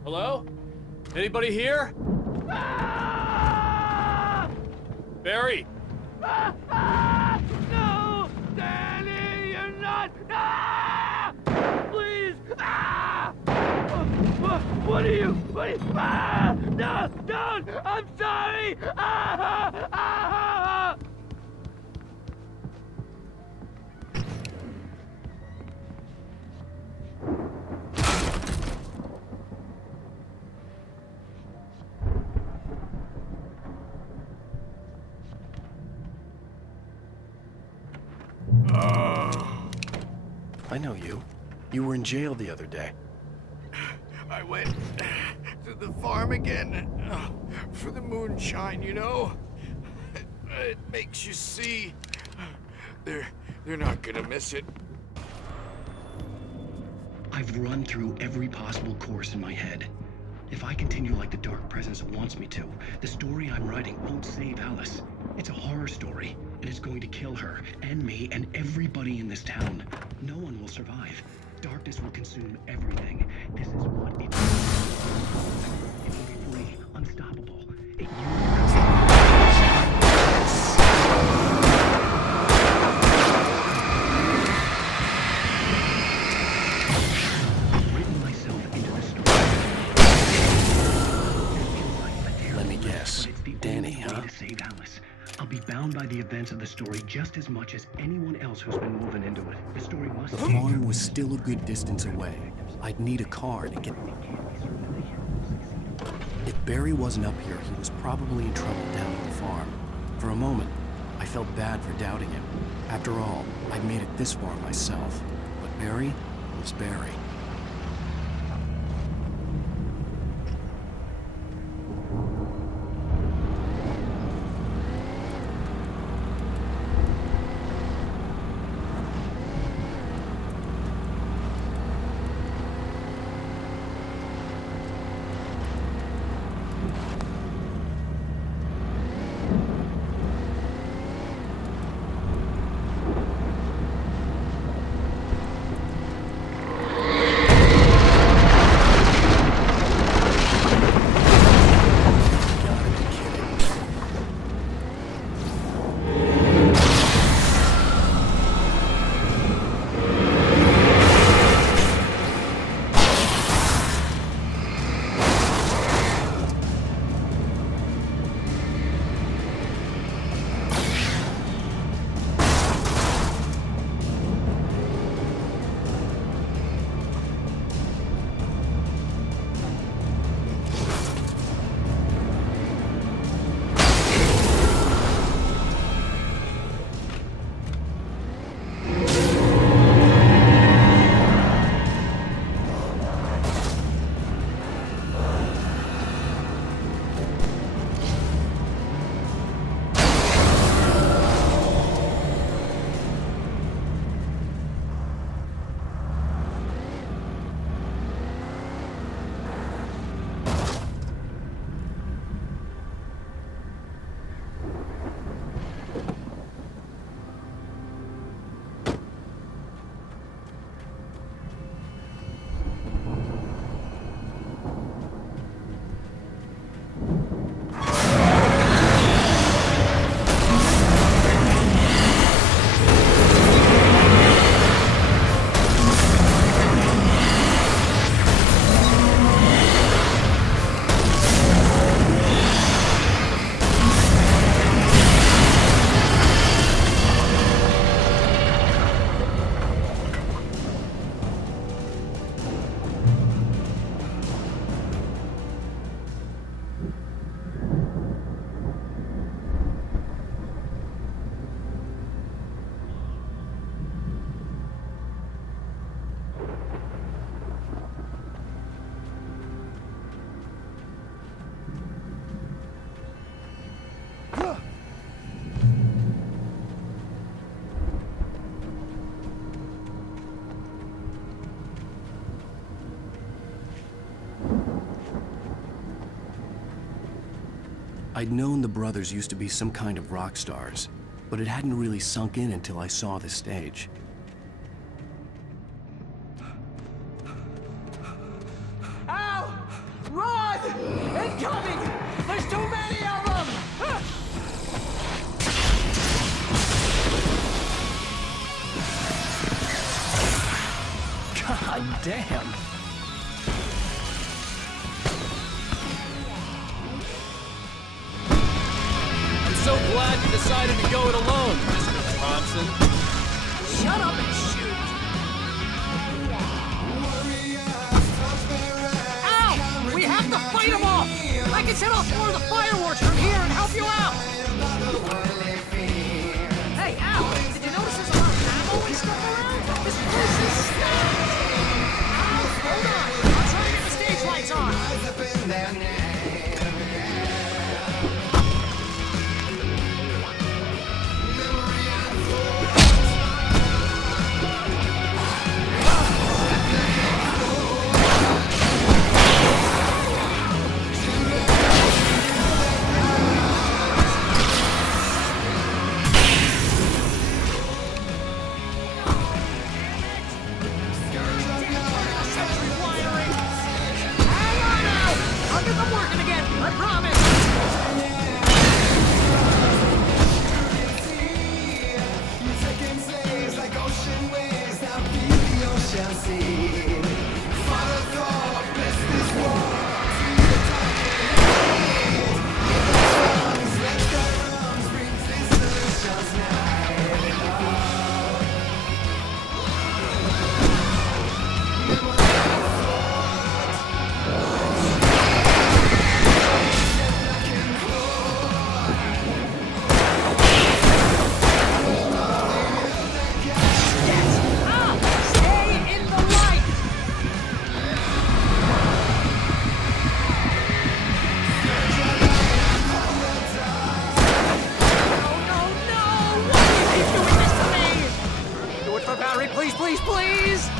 Hello? Anybody here? Barry! No! Danny, you're not! Please! What are you? No! Don't! I'm sorry! I know you. You were in jail the other day. I went to the farm again for the moonshine, you know? It makes you see. They're not gonna miss it. I've run through every possible course in my head. If I continue like the Dark Presence wants me to, the story I'm writing won't save Alice. It's a horror story, and it's going to kill her, and me, and everybody in this town. No one will survive. Darkness will consume everything. This is what it is. It will be free, unstoppable. It I've written myself into the story. Let me guess. Danny, huh? To save Alice. I'll be bound by the events of the story just as much as anyone else who's been woven into it. The story must... The farm was still a good distance away. I'd need a car to get... If Barry wasn't up here, he was probably in trouble down at the farm. For a moment, I felt bad for doubting him. After all, I'd made it this far myself. But Barry was Barry. I'd known the brothers used to be some kind of rock stars, but it hadn't really sunk in until I saw the stage. Al! Run! Incoming! There's too many of them! God damn! So glad you decided to go it alone, Mr. Thompson. Shut up and shoot! Ow! We have to fight them off! I can set off more of the fireworks from here and help you out! Hey, Al! Did you notice there's a lot of ammo and stuff around? This place is their name. Memory and I'll get them working again, I promise! Please, please, please!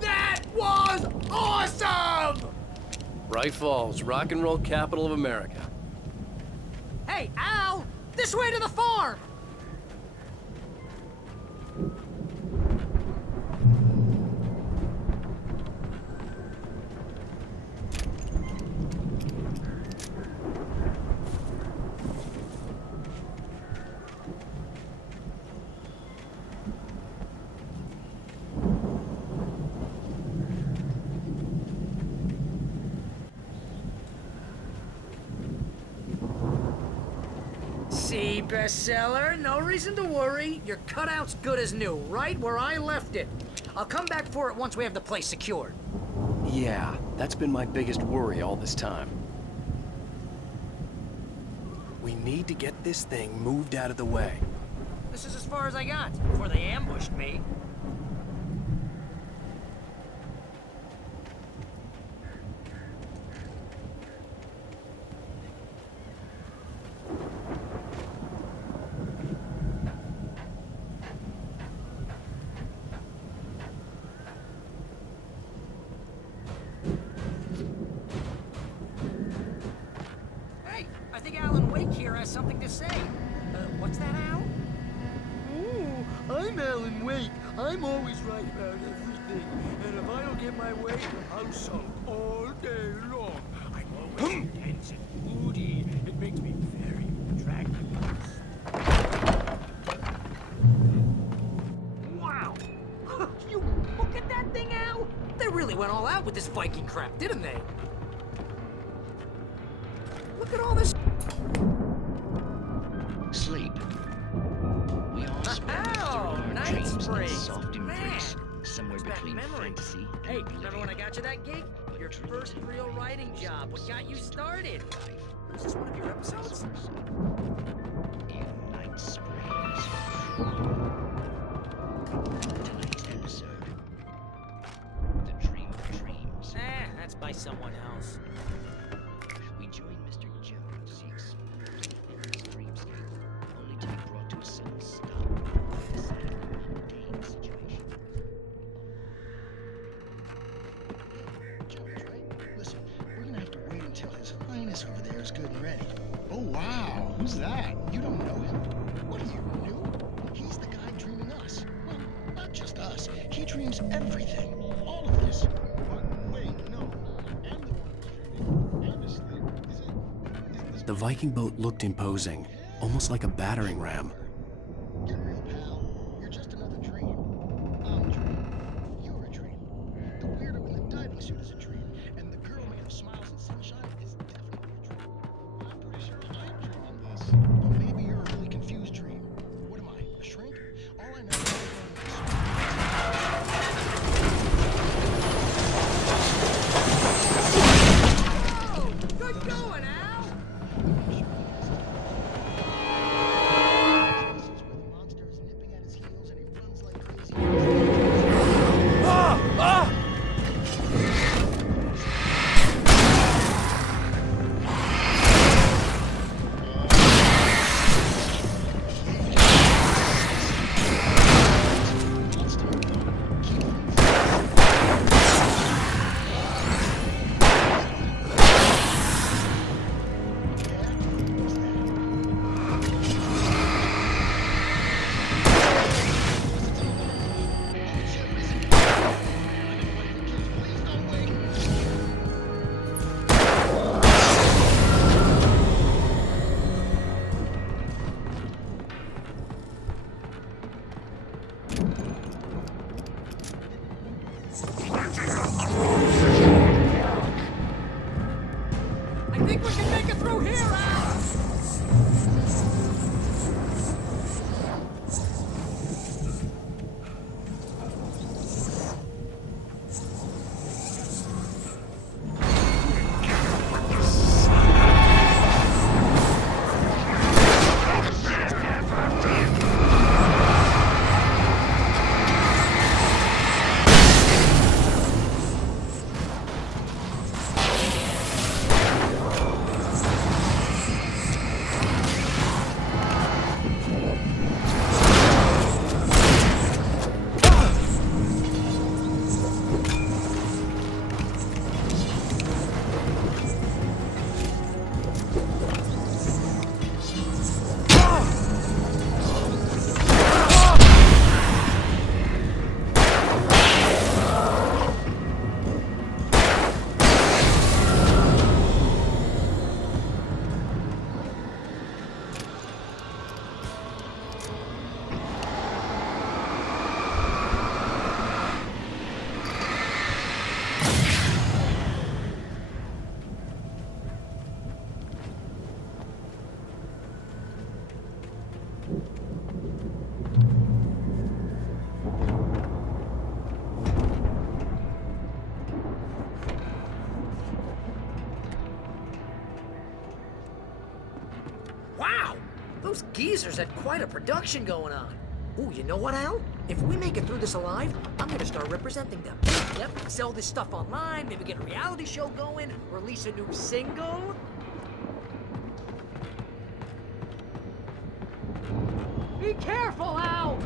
That was awesome! Bright Falls, rock and roll capital of America. Hey, Al! This way to the farm! See, bestseller, no reason to worry. Your cutout's good as new, right where I left it. I'll come back for it once we have the place secured. Yeah, that's been my biggest worry all this time. We need to get this thing moved out of the way. This is as far as I got before they ambushed me. I think Alan Wake here has something to say. What's that, Al? Oh, I'm Alan Wake. I'm always right about everything. And if I don't get my way, I'll sulk all day long. I'm always intense and moody. It makes me very attractive. Wow, You look at that thing, Al! They really went all out with this Viking crap, didn't they? Look at all this... Sleep. We all spend dreams in soft embrace, somewhere between fantasy and Hey, remember when I got you that gig? Your first real writing job. What got you started? Is this one of your episodes? Night springs. Tonight's episode. The Dream of Dreams. That's by someone else. We join Mr. Jones, the explorer in his dreamscape, only to be brought to a sudden stop by the sad and mundane situation. Jones, right? Listen, we're gonna have to wait until His Highness over there is good and ready. Oh, wow. Who's that? You don't know him? What are you, new? He's the guy dreaming us. Well, not just us. He dreams everything. All of this. But wait, no. I'm the one dreaming. I'm asleep. Is it... The Viking boat looked imposing, almost like a battering ram. Get real, pal. You're just another dream. I'm a dream. You're a dream. The weirdo in the diving suit is a dream. And the girl made of smiles and sunshine is definitely a dream. I'm pretty sure I'm dreaming this. But maybe you're a really confused dream. What am I, a shrink? All I know is Good going, Al! I think we can make it through here, Al! Wow! Those geezers had quite a production going on. Ooh, you know what, Al? If we make it through this alive, I'm gonna start representing them. Yep, sell this stuff online, maybe get a reality show going, release a new single. Be careful, Al!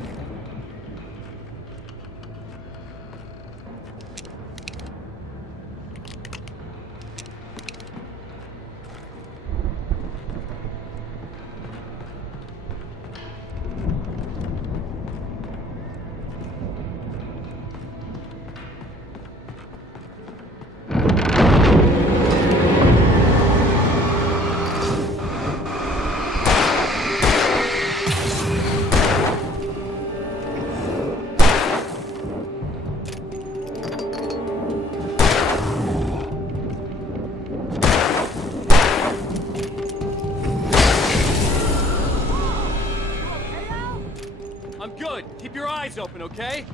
open, okay?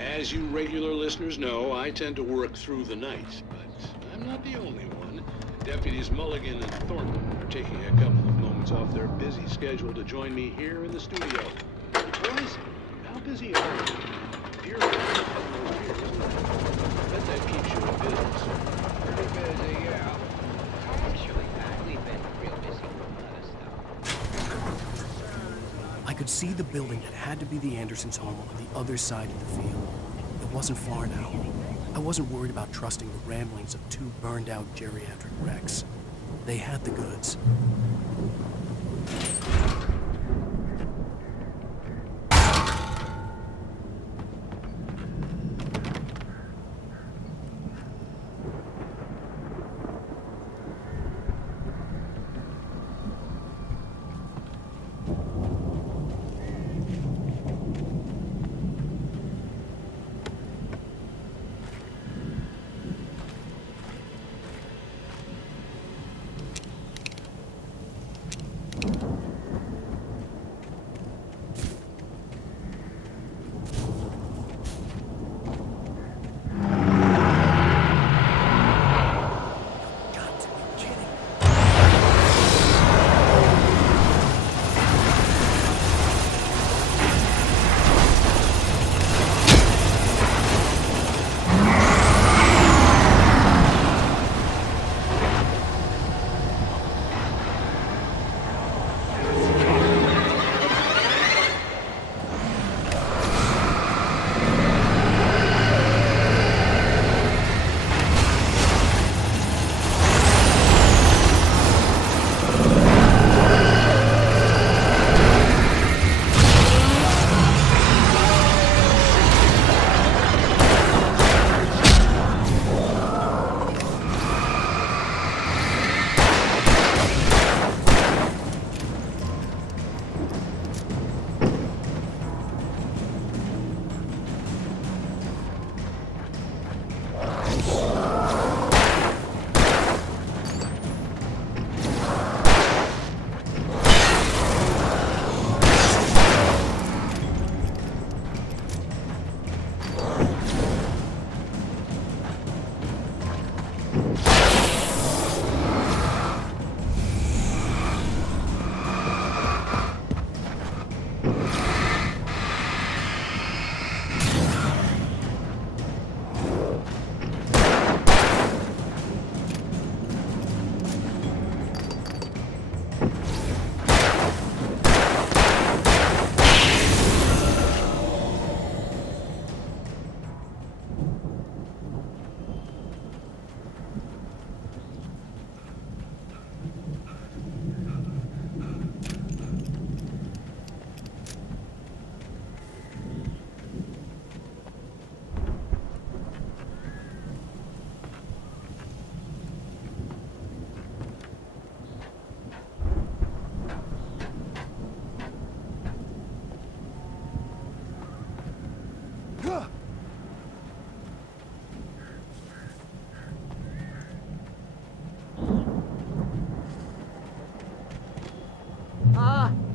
As you regular listeners know, I tend to work through the night, but I'm not the only one. Deputies Mulligan and Thornton are taking a couple of moments off their busy schedule to join me here in the studio. Boys, how busy are you? You're bet that keeps you in business. Pretty busy, yeah. Actually, Pat, we've been real busy with a lot of stuff. I could see the building that had to be the Andersons' home on the other side of the field. It wasn't far now. I wasn't worried about trusting the ramblings of two burned-out geriatric wrecks. They had the goods.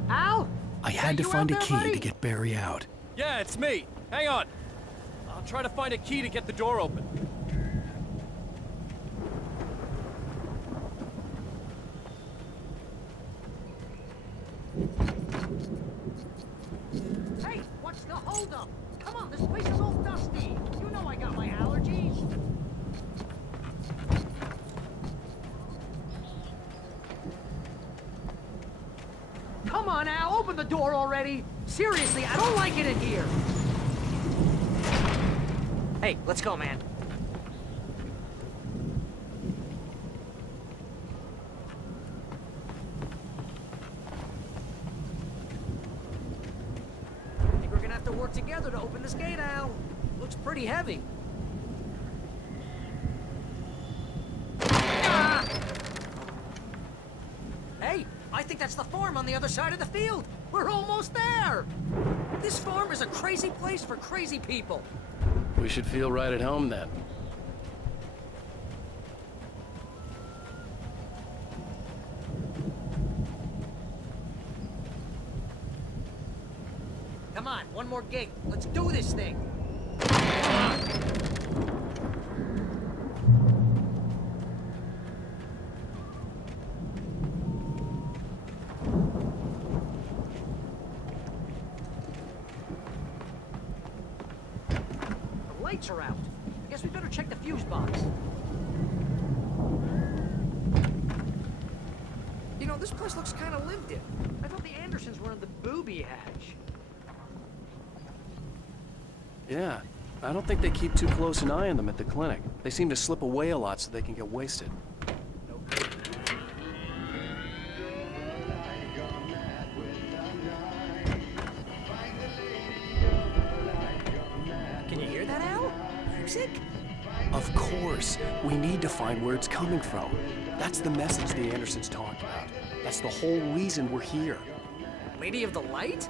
Al? I had to find a key to get Barry out. Yeah, it's me. Hang on. I'll try to find a key to get the door open. Hey, what's the holdup? Come on, this place is all dusty. You know I got my allergies. Come on, Al. open the door already? Seriously, I don't like it in here. Hey, let's go, man. I think we're gonna have to work together to open this gate, Al. Looks pretty heavy. Ah! Hey, I think that's the farm on the other side of the field. We're almost there. This farm is a crazy place for crazy people. We should feel right at home then. Come on, one more gate. Let's do this thing. The lights are out. I guess we better check the fuse box. You know, this place looks kind of lived in. I thought the Andersons were in the booby hatch. Yeah, I don't think they keep too close an eye on them at the clinic. They seem to slip away a lot so they can get wasted. Can you hear that, Al? Music? Of course. We need to find where it's coming from. That's the message the Andersons talked about. That's the whole reason we're here. Lady of the Light?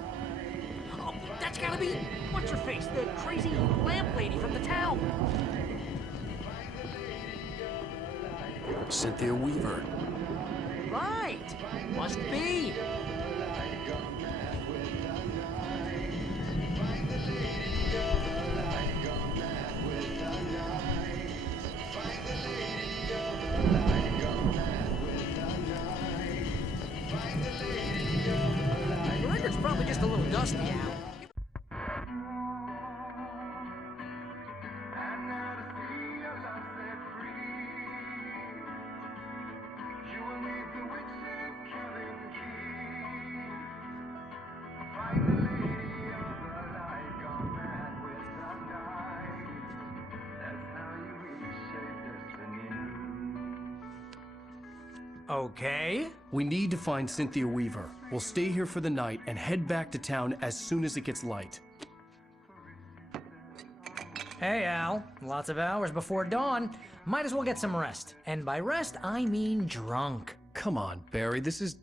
Oh, that's gotta be... What's her face? The crazy lamp lady from the town. Cynthia Weaver. Right. Must be. The record's probably just a little dusty, Al. Okay. We need to find Cynthia Weaver. We'll stay here for the night and head back to town as soon as it gets light. Hey, Al. Lots of hours before dawn. Might as well get some rest. And by rest, I mean drunk. Come on, Barry, this is...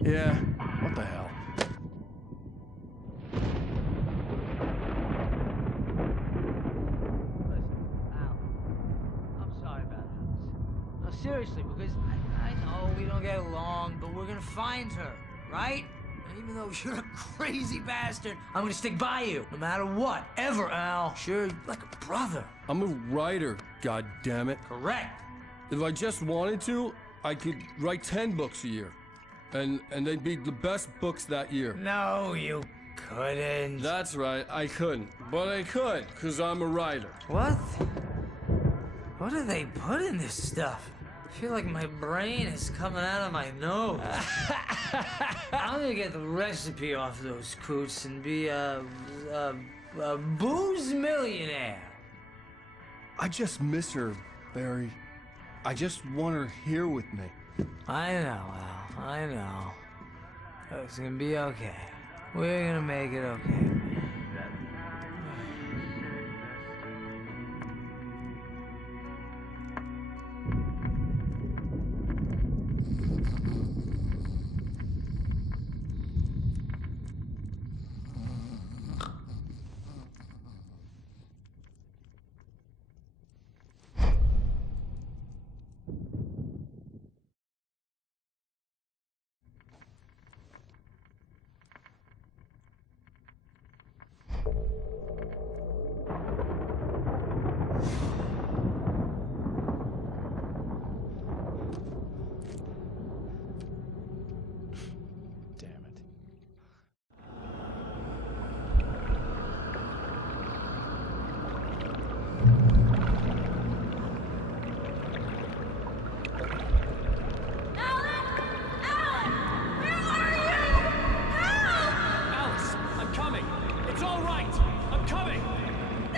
Yeah, what the hell? I'm sorry about this. No, seriously, because I know we don't get along, but we're gonna find her, right? And even though you're a crazy bastard, I'm gonna stick by you, no matter what, ever, Al. Sure, like a brother. I'm a writer, goddammit. Correct. If I just wanted to, I could write 10 books a year. And they'd be the best books that year. No, you couldn't. That's right, I couldn't. But I could, because I'm a writer. What? What do they put in this stuff? I feel like my brain is coming out of my nose. I'm gonna get the recipe off those coots and be a booze millionaire. I just miss her, Barry. I just want her here with me. I know, Al. I know. It's gonna be okay. We're gonna make it okay.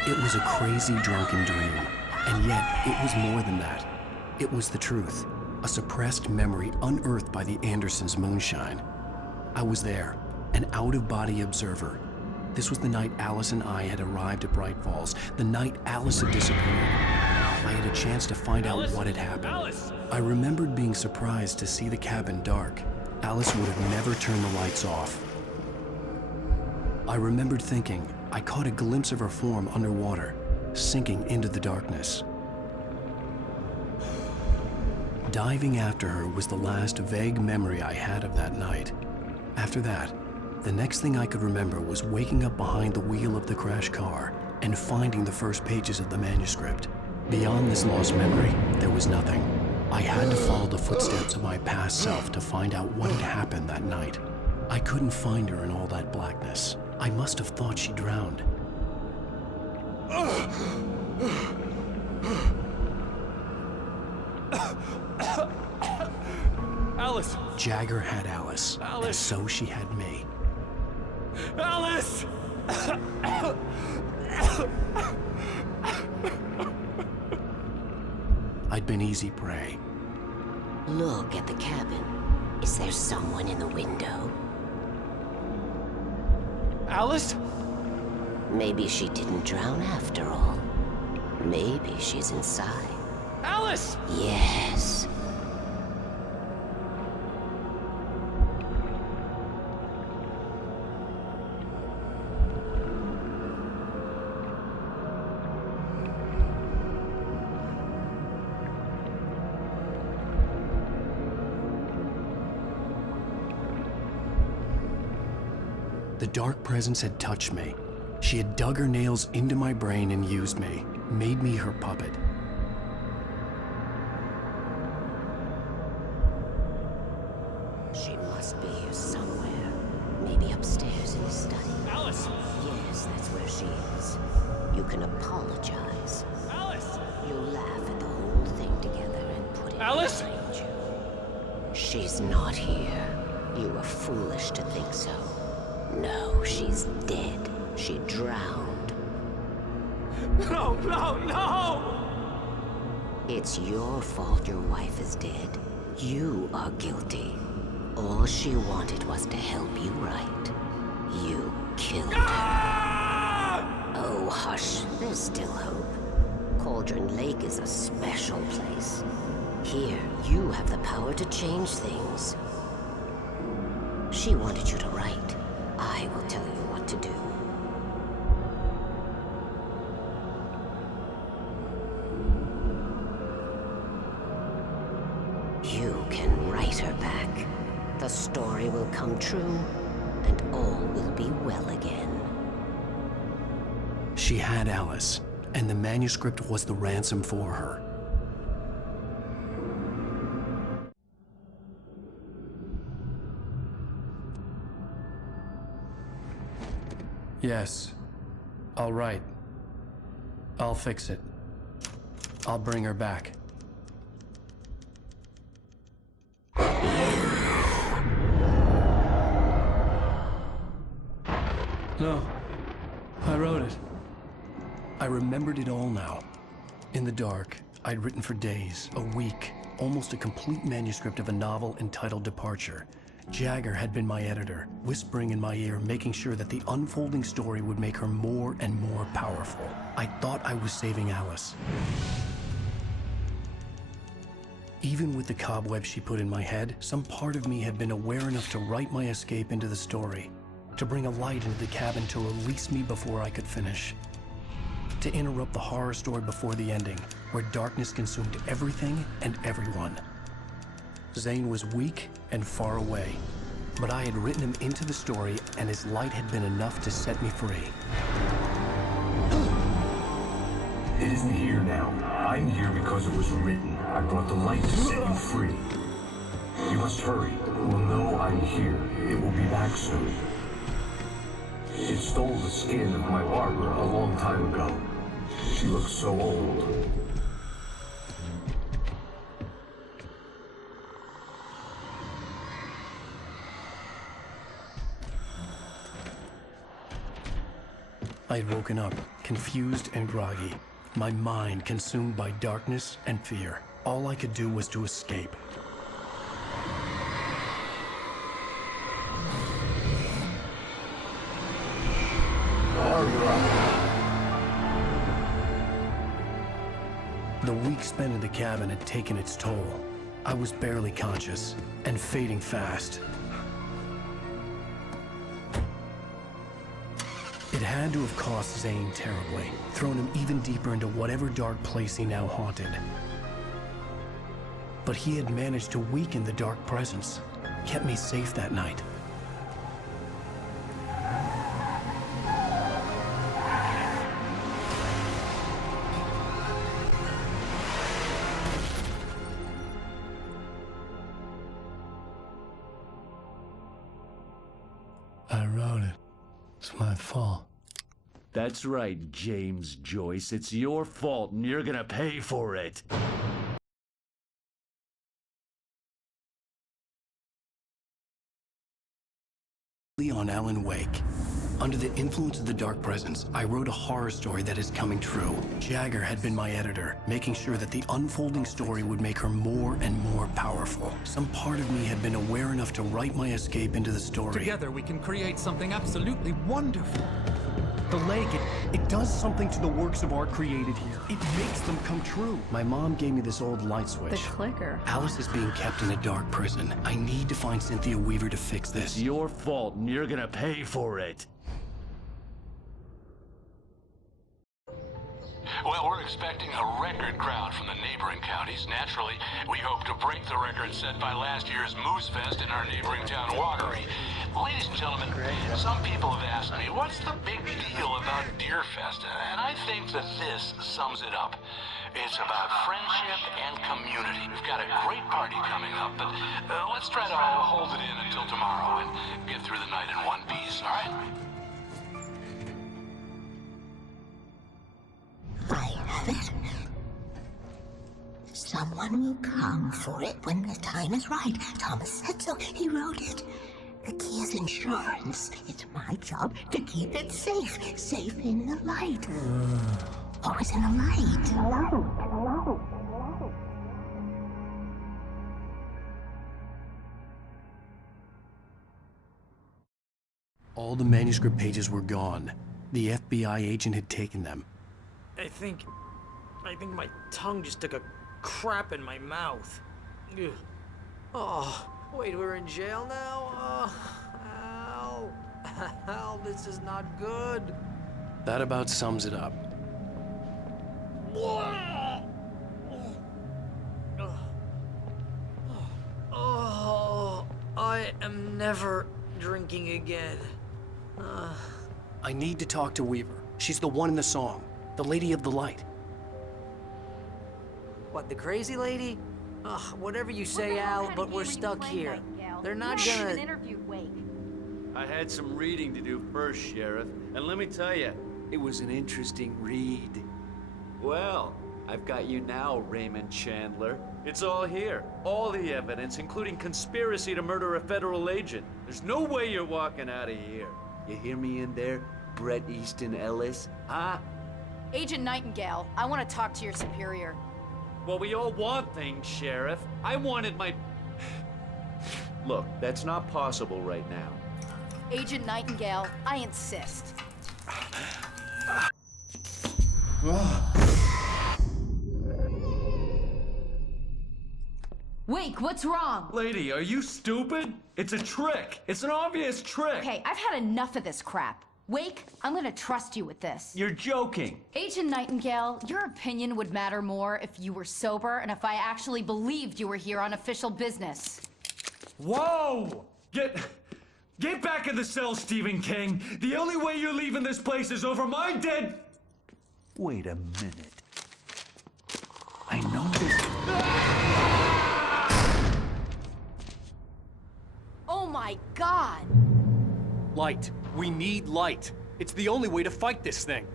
It was a crazy, drunken dream, and yet it was more than that. It was the truth, a suppressed memory unearthed by the Andersons' moonshine. I was there, an out-of-body observer. This was the night Alice and I had arrived at Bright Falls, the night Alice had disappeared. I had a chance to find out what had happened. Alice! I remembered being surprised to see the cabin dark. Alice would have never turned the lights off. I remembered thinking I caught a glimpse of her form underwater, sinking into the darkness. Diving after her was the last vague memory I had of that night. After that, the next thing I could remember was waking up behind the wheel of the crashed car and finding the first pages of the manuscript. Beyond this lost memory, there was nothing. I had to follow the footsteps of my past self to find out what had happened that night. I couldn't find her in all that blackness. I must have thought she drowned. Alice! Jagger had Alice, Alice! and so she had me. Alice! I'd been easy prey. Look at the cabin. Is there someone in the window? Alice? Maybe she didn't drown after all. Maybe she's inside. Alice! Yes. The dark presence had touched me. She had dug her nails into my brain and used me, made me her puppet. She must be here somewhere. Maybe upstairs in the study. Alice! Yes, that's where she is. You can apologize. Alice! You'll laugh at the whole thing together and put it Alice! behind you. She's not here. You were foolish to think so. No, she's dead. She drowned. No, no, no! It's your fault your wife is dead. You are guilty. All she wanted was to help you right. You killed her. Oh, hush. There's still hope. Cauldron Lake is a special place. Here, you have the power to change things. She wanted you to write. I will tell you what to do. You can write her back. The story will come true, and all will be well again. She had Alice, and the manuscript was the ransom for her. Yes. All right. I'll fix it. I'll bring her back. No. I wrote it. I remembered it all now. In the dark, I'd written for days, a week, almost a complete manuscript of a novel entitled Departure. Jagger had been my editor, whispering in my ear, making sure that the unfolding story would make her more and more powerful. I thought I was saving Alice. Even with the cobwebs she put in my head, some part of me had been aware enough to write my escape into the story, to bring a light into the cabin to release me before I could finish, to interrupt the horror story before the ending, where darkness consumed everything and everyone. Zane was weak and far away, but I had written him into the story, and his light had been enough to set me free. It isn't here now. I'm here because it was written. I brought the light to set you free. You must hurry. We'll know I'm here. It will be back soon. It stole the skin of my barber a long time ago. She looks so old. I had woken up, confused and groggy, my mind consumed by darkness and fear. All I could do was to escape. The week spent in the cabin had taken its toll. I was barely conscious, and fading fast. It had to have cost Zane terribly, thrown him even deeper into whatever dark place he now haunted. But he had managed to weaken the dark presence, kept me safe that night. I wrote it. It's my fault. That's right, James Joyce. It's your fault, and you're gonna pay for it. On Alan Wake. Under the influence of the dark presence, I wrote a horror story that is coming true. Jagger had been my editor, making sure that the unfolding story would make her more and more powerful. Some part of me had been aware enough to write my escape into the story. Together we can create something absolutely wonderful. The lake, it does something to the works of art created here. It makes them come true. My mom gave me this old light switch. The clicker. Alice is being kept in a dark prison. I need to find Cynthia Weaver to fix this. It's your fault, and you're gonna pay for it. Well, we're expecting a record crowd from the neighboring counties. Naturally, we hope to break the record set by last year's Moose Fest in our neighboring town, Watery. Ladies and gentlemen, some people have asked me, what's the big deal about Deer Fest? And I think that this sums it up. It's about friendship and community. We've got a great party coming up, but let's try to hold it in until tomorrow and get through the night in one piece, all right? I have it. Someone will come for it when the time is right. Thomas said so. He wrote it. The key is insurance. It's my job to keep it safe. Safe in the light. Always in the light. All the manuscript pages were gone. The FBI agent had taken them. I think my tongue just took a crap in my mouth. Ugh. Oh, wait, we're in jail now? Oh, Al, this is not good. That about sums it up. Oh, I am never drinking again. I need to talk to Weaver. She's the one in the song. The Lady of the Light. What, the crazy lady? Ugh, whatever you say, Al, but we're stuck here. They're not gonna... interviewed Wake. I had some reading to do first, Sheriff, and let me tell you, it was an interesting read. Well, I've got you now, Raymond Chandler. It's all here. All the evidence, including conspiracy to murder a federal agent. There's no way you're walking out of here. You hear me in there, Bret Easton Ellis? Huh? Agent Nightingale, I want to talk to your superior. Well, we all want things, Sheriff. I wanted my... Look, that's not possible right now. Agent Nightingale, I insist. Wake, what's wrong? Lady, are you stupid? It's a trick. It's an obvious trick. Okay, I've had enough of this crap. Wake, I'm gonna trust you with this. You're joking. Agent Nightingale, your opinion would matter more if you were sober and if I actually believed you were here on official business. Whoa! Get back in the cell, Stephen King. The only way you're leaving this place is over my dead... Wait a minute. I know this... Oh my God! Light. We need light. It's the only way to fight this thing.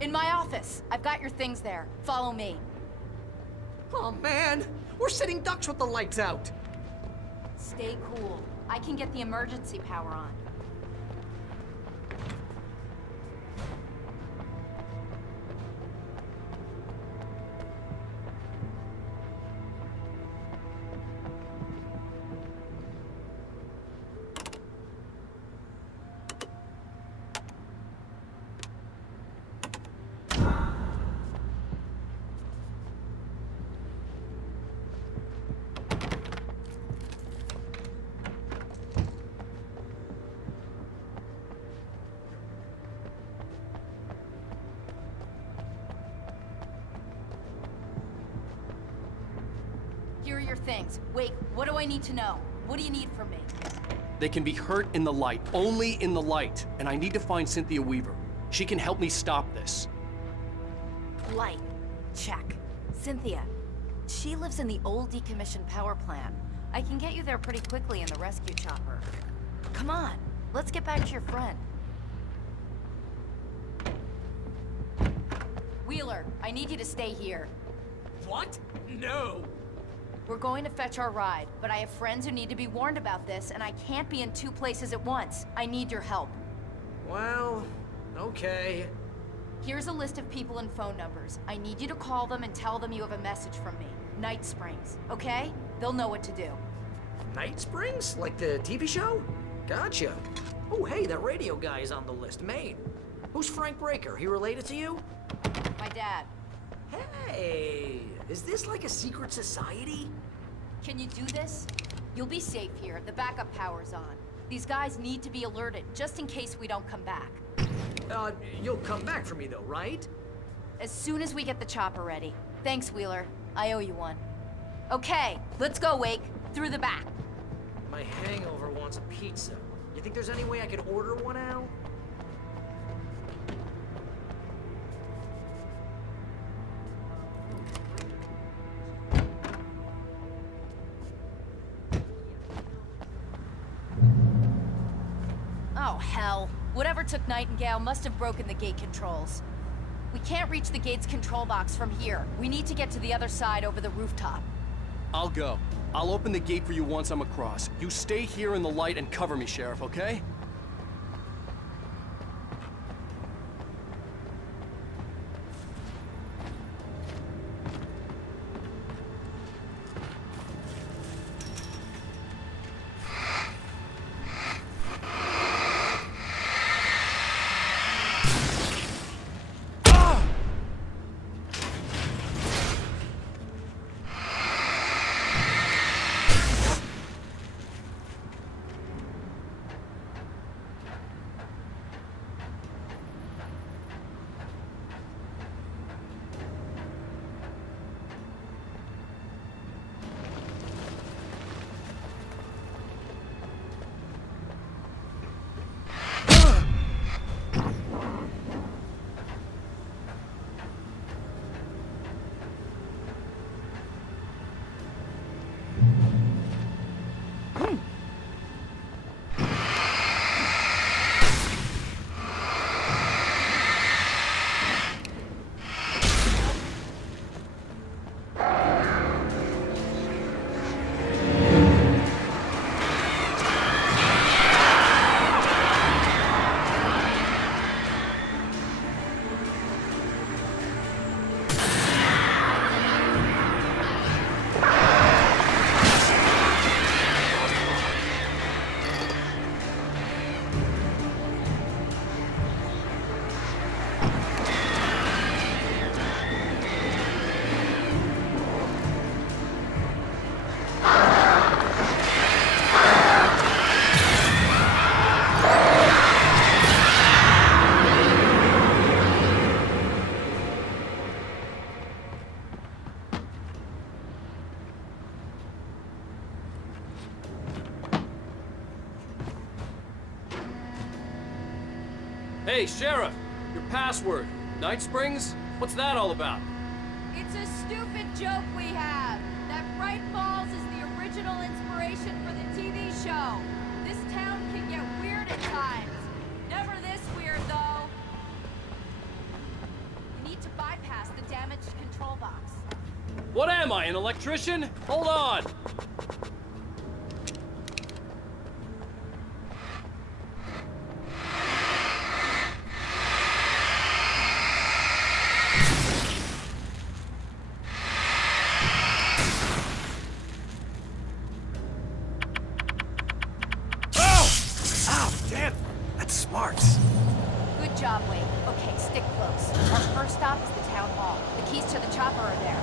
In my office. I've got your things there. Follow me. Oh man, we're sitting ducks with the lights out. Stay cool. I can get the emergency power on. things. Wait, what do I need to know? What do you need from me? They can be hurt in the light, only in the light. And I need to find Cynthia Weaver. She can help me stop this. Light. Check. Cynthia. She lives in the old decommissioned power plant. I can get you there pretty quickly in the rescue chopper. Come on, let's get back to your friend. Wheeler, I need you to stay here. What? No! We're going to fetch our ride, but I have friends who need to be warned about this, and I can't be in 2 places at once. I need your help. Well, okay. Here's a list of people and phone numbers. I need you to call them and tell them you have a message from me. Night Springs, okay? They'll know what to do. Night Springs? Like the TV show? Gotcha. Oh, hey, that radio guy is on the list. Maine. Who's Frank Breaker? He related to you? My dad. Hey, is this like a secret society? Can you do this? You'll be safe here. The backup power's on. These guys need to be alerted, just in case we don't come back. You'll come back for me though, right? As soon as we get the chopper ready. Thanks, Wheeler. I owe you one. Okay, let's go, Wake. Through the back. My hangover wants a pizza. You think there's any way I could order one, Al? Oh, hell. Whatever took Nightingale must have broken the gate controls. We can't reach the gate's control box from here. We need to get to the other side over the rooftop. I'll go. I'll open the gate for you once I'm across. You stay here in the light and cover me, Sheriff, okay? Hey, Sheriff! Your password. Night Springs? What's that all about? It's a stupid joke we have. That Bright Falls is the original inspiration for the TV show. This town can get weird at times. Never this weird, though. We need to bypass the damaged control box. What am I, an electrician? Hold on! Good job, Wade. Okay, stick close. Our first stop is the town hall. The keys to the chopper are there.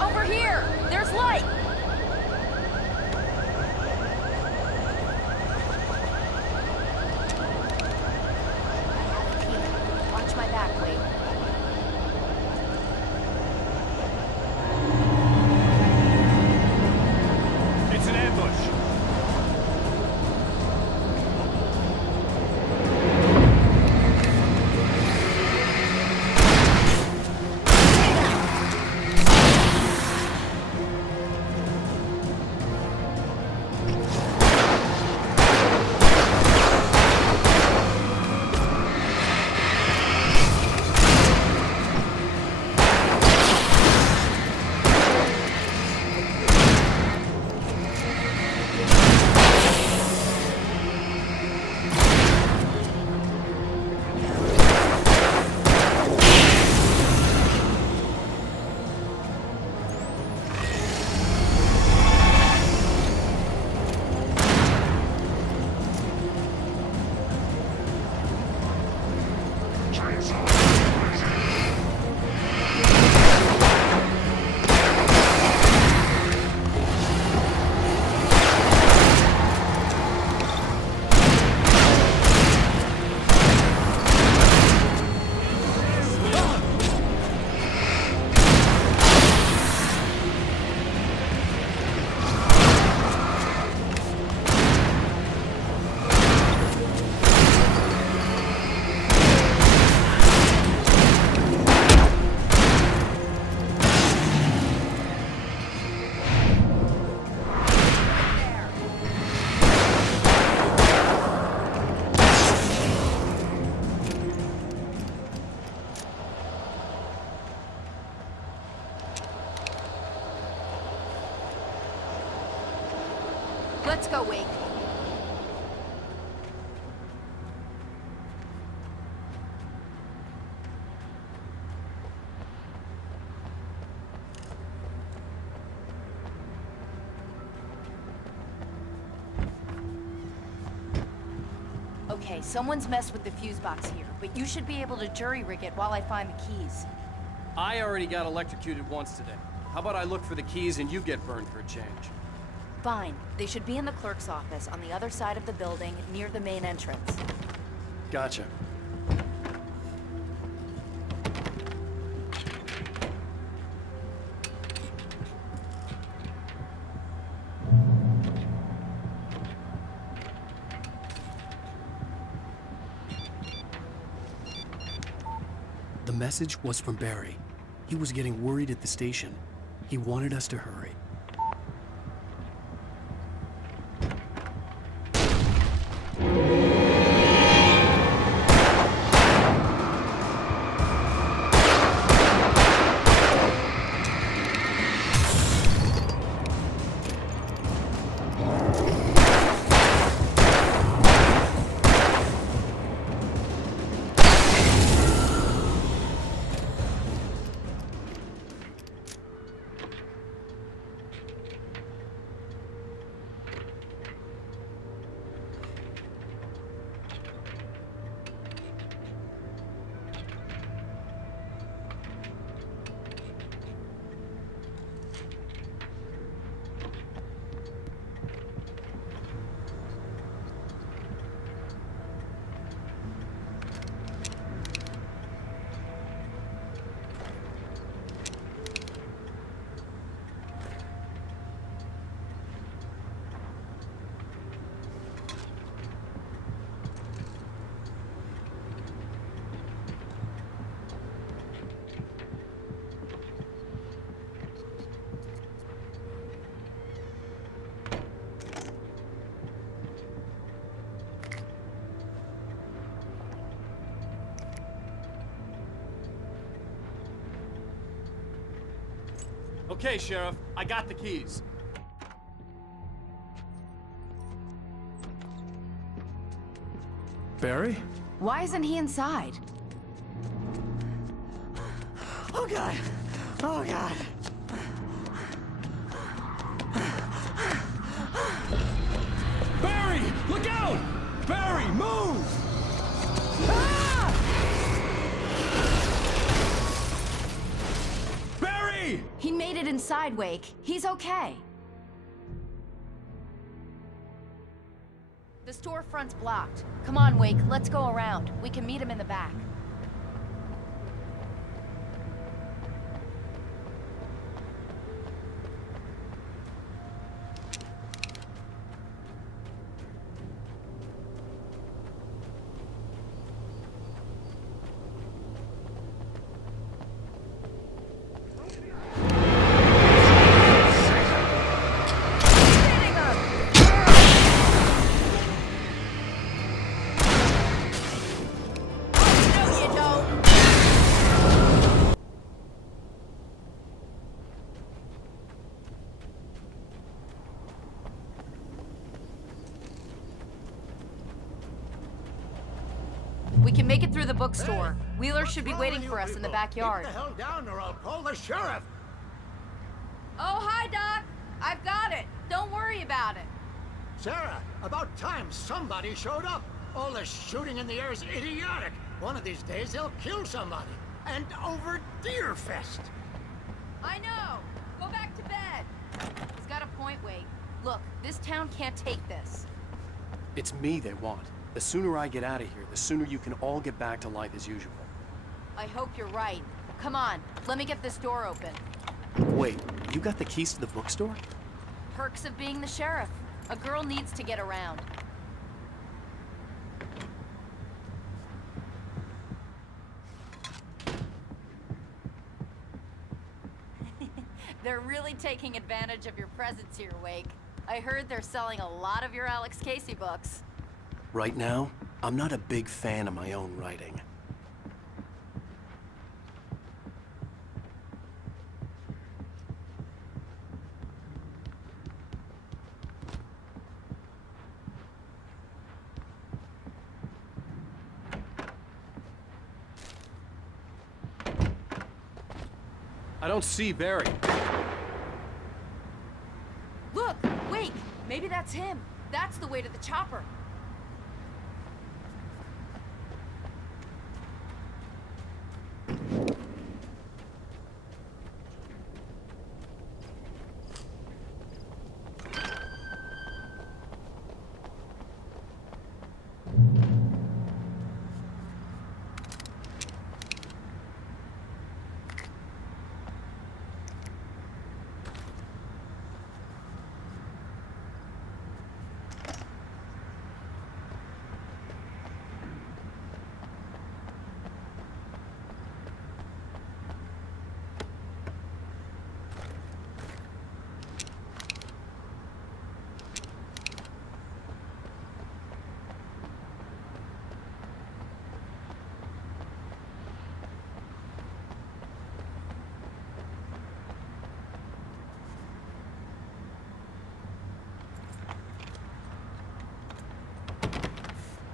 Over here! There's light! Watch my back, Wade. It's an ambush. Let's go, Wake. Okay, someone's messed with the fuse box here, but you should be able to jury-rig it while I find the keys. I already got electrocuted once today. How about I look for the keys and you get burned for a change? Fine. They should be in the clerk's office on the other side of the building, near the main entrance. Gotcha. The message was from Barry. He was getting worried at the station. He wanted us to hurry. Okay, Sheriff, I got the keys. Barry? Why isn't he inside? Oh God! Oh God! Barry! Look out! Barry, move! Barry! He made it inside, Wake. He's okay. The storefront's blocked. Come on, Wake, let's go around. We can meet him in the back. We can make it through the bookstore. Wheeler should be waiting for us in the backyard. Keep the hell down or I'll call the sheriff. Oh, hi, Doc. I've got it. Don't worry about it. Sarah, about time somebody showed up. All this shooting in the air is idiotic. One of these days they'll kill somebody. And over Deerfest. I know. Go back to bed. He's got a point, Wade. Look, this town can't take this. It's me they want. The sooner I get out of here, the sooner you can all get back to life as usual. I hope you're right. Come on, let me get this door open. Wait, you got the keys to the bookstore? Perks of being the sheriff. A girl needs to get around. They're really taking advantage of your presence here, Wake. I heard they're selling a lot of your Alex Casey books. Right now, I'm not a big fan of my own writing. I don't see Barry. Look! Wake! Maybe that's him. That's the way to the chopper.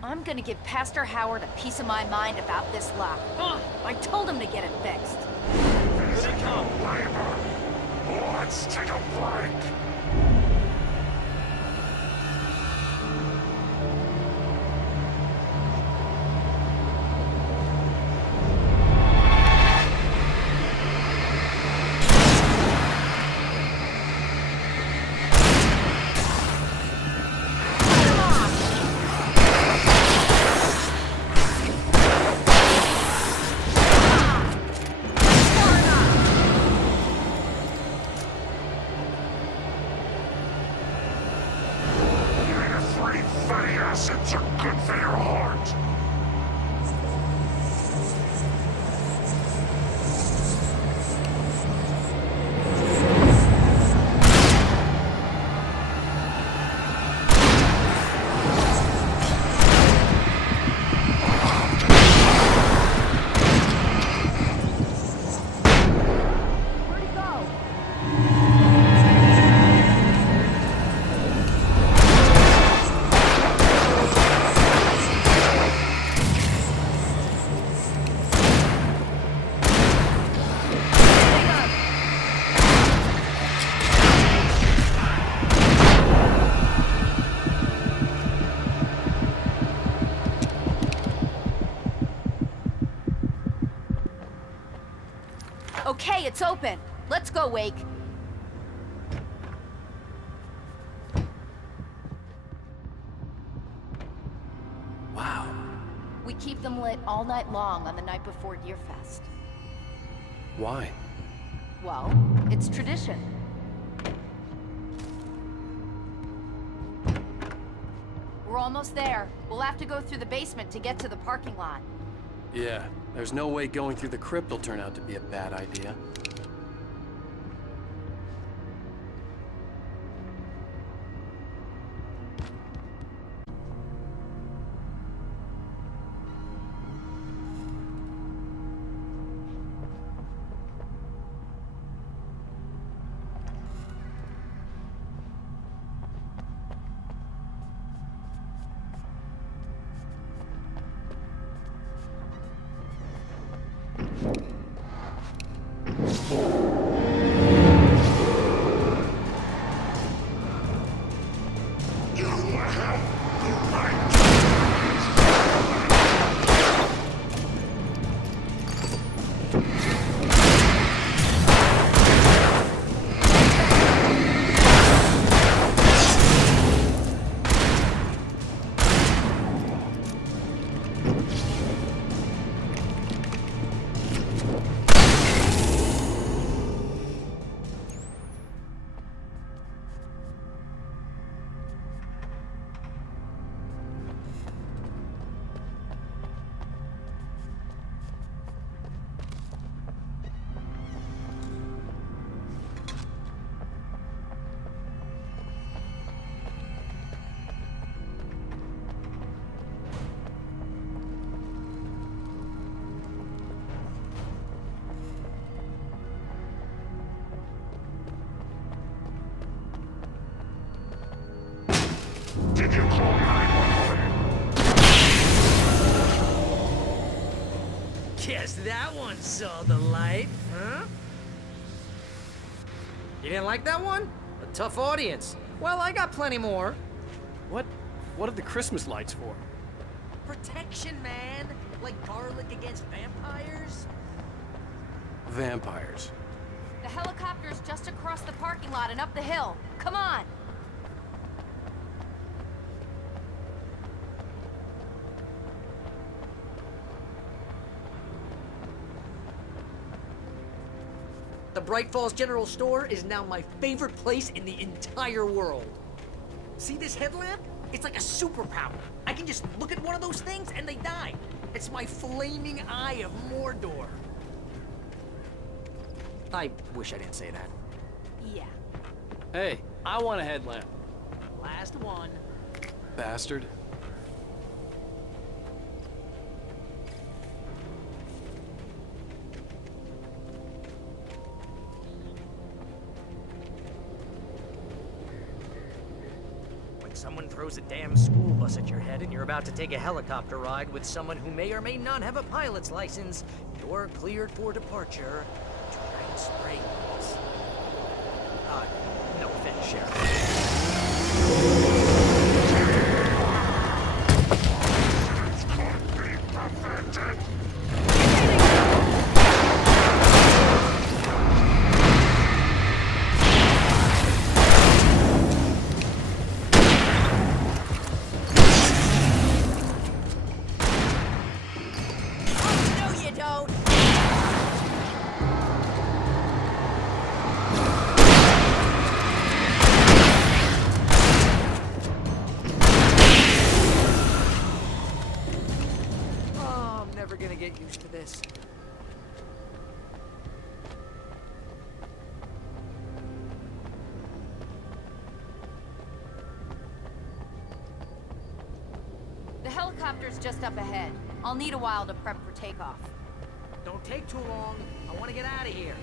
I'm gonna give Pastor Howard a piece of my mind about this lock. Ugh, I told him to get it fixed. Here they come. Let's take a break. Acids are good for your heart. Where'd he go? Okay, it's open. Let's go, Wake. Wow. We keep them lit all night long on the night before Yearfest. Why? Well, it's tradition. We're almost there. We'll have to go through the basement to get to the parking lot. Yeah, there's no way going through the crypt will turn out to be a bad idea. Did you call 911? Guess that one saw the light, huh? You didn't like that one? A tough audience. Well, I got plenty more. What are the Christmas lights for? Protection, man. Like garlic against vampires. Vampires. The helicopter's just across the parking lot and up the hill. Come on! The Bright Falls General Store is now my favorite place in the entire world. See this headlamp? It's like a superpower. I can just look at one of those things and they die. It's my flaming eye of Mordor. I wish I didn't say that. Yeah. Hey, I want a headlamp. Last one. Bastard. Someone throws a damn school bus at your head and you're about to take a helicopter ride with someone who may or may not have a pilot's license, you're cleared for departure to Giant Springs. No offense, Sheriff. Get used to this. The helicopter's just up ahead. I'll need a while to prep for takeoff. Don't take too long. I want to get out of here.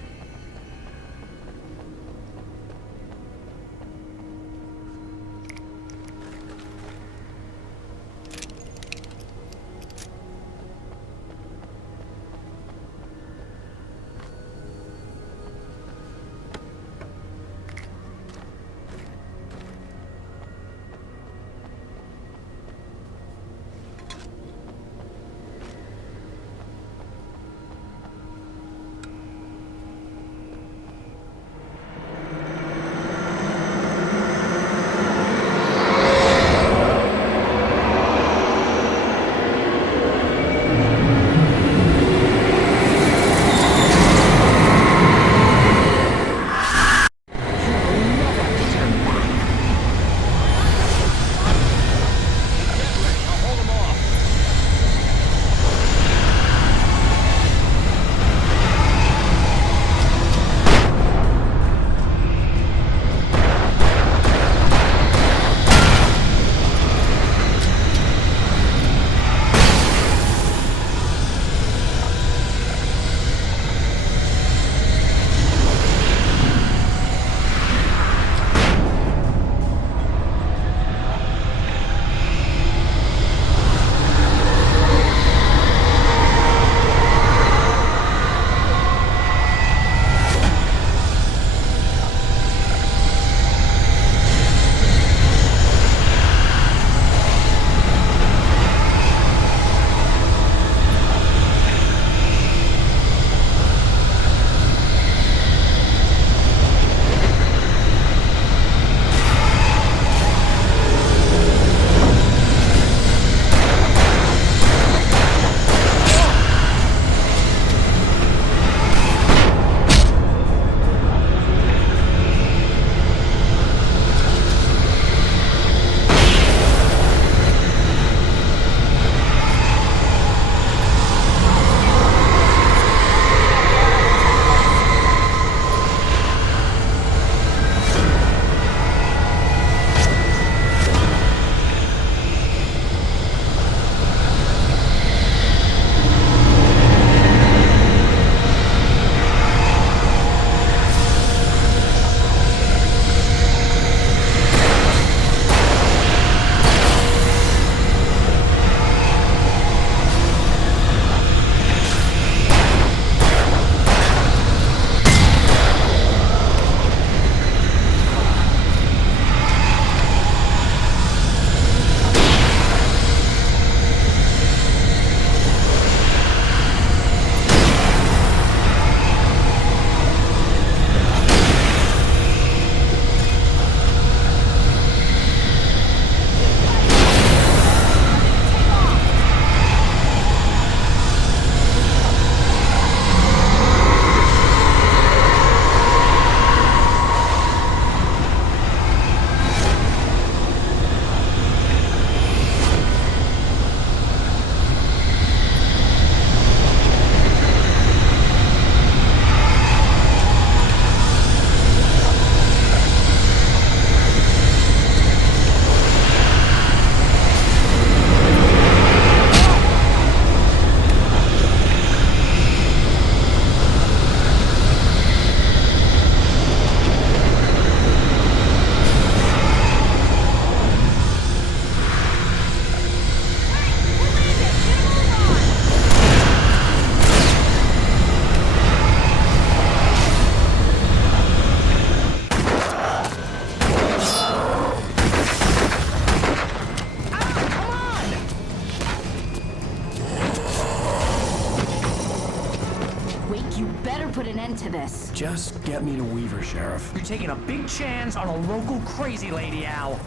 an end to this. Just get me to Weaver, Sheriff. You're taking a big chance on a local crazy lady, Al.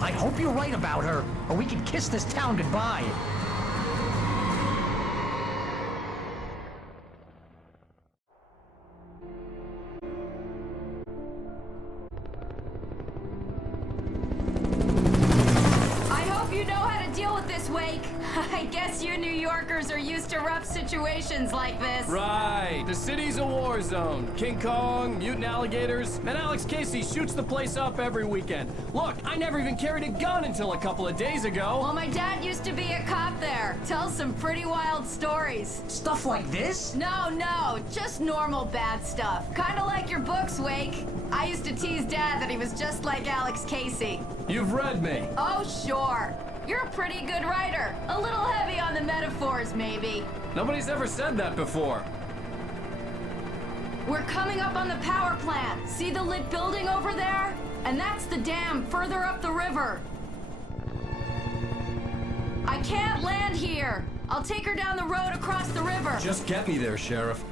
I hope you're right about her, or we can kiss this town goodbye. Wake. I guess you New Yorkers are used to rough situations like this. Right. The city's a war zone. King Kong, mutant alligators, and Alex Casey shoots the place up every weekend. Look, I never even carried a gun until a couple of days ago. Well, my dad used to be a cop there. Tells some pretty wild stories. Stuff like this? No, just normal bad stuff. Kinda like your books, Wake. I used to tease Dad that he was just like Alex Casey. You've read me. Oh, sure. You're a pretty good writer. A little heavy on the metaphors, maybe. Nobody's ever said that before. We're coming up on the power plant. See the lit building over there? And that's the dam further up the river. I can't land here. I'll take her down the road across the river. Just get me there, Sheriff.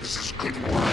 This is good work.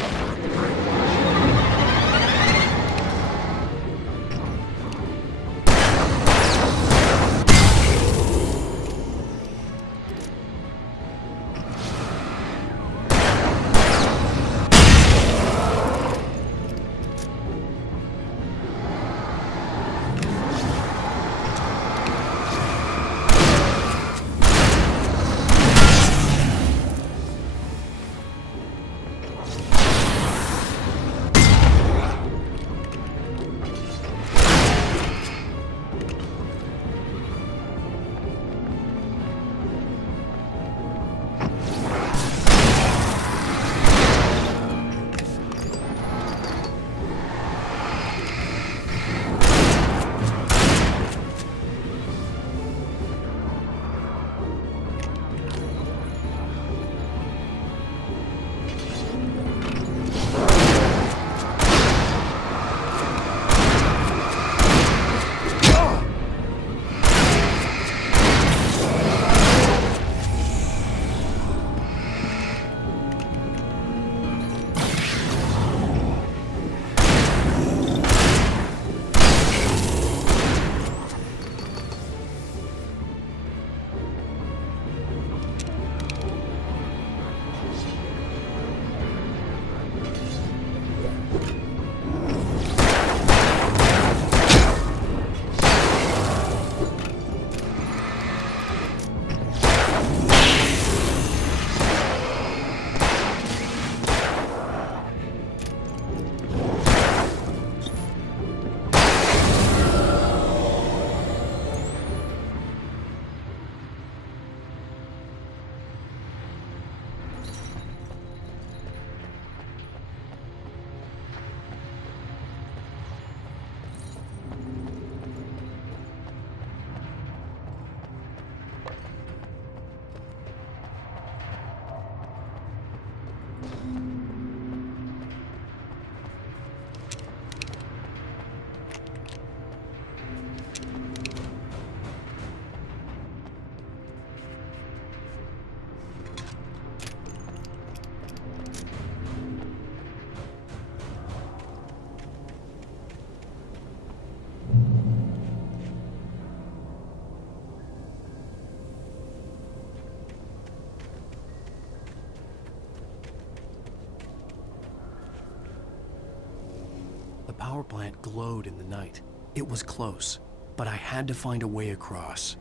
power plant glowed in the night. It was close, but I had to find a way across.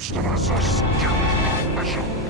Most of us are skilled professionals.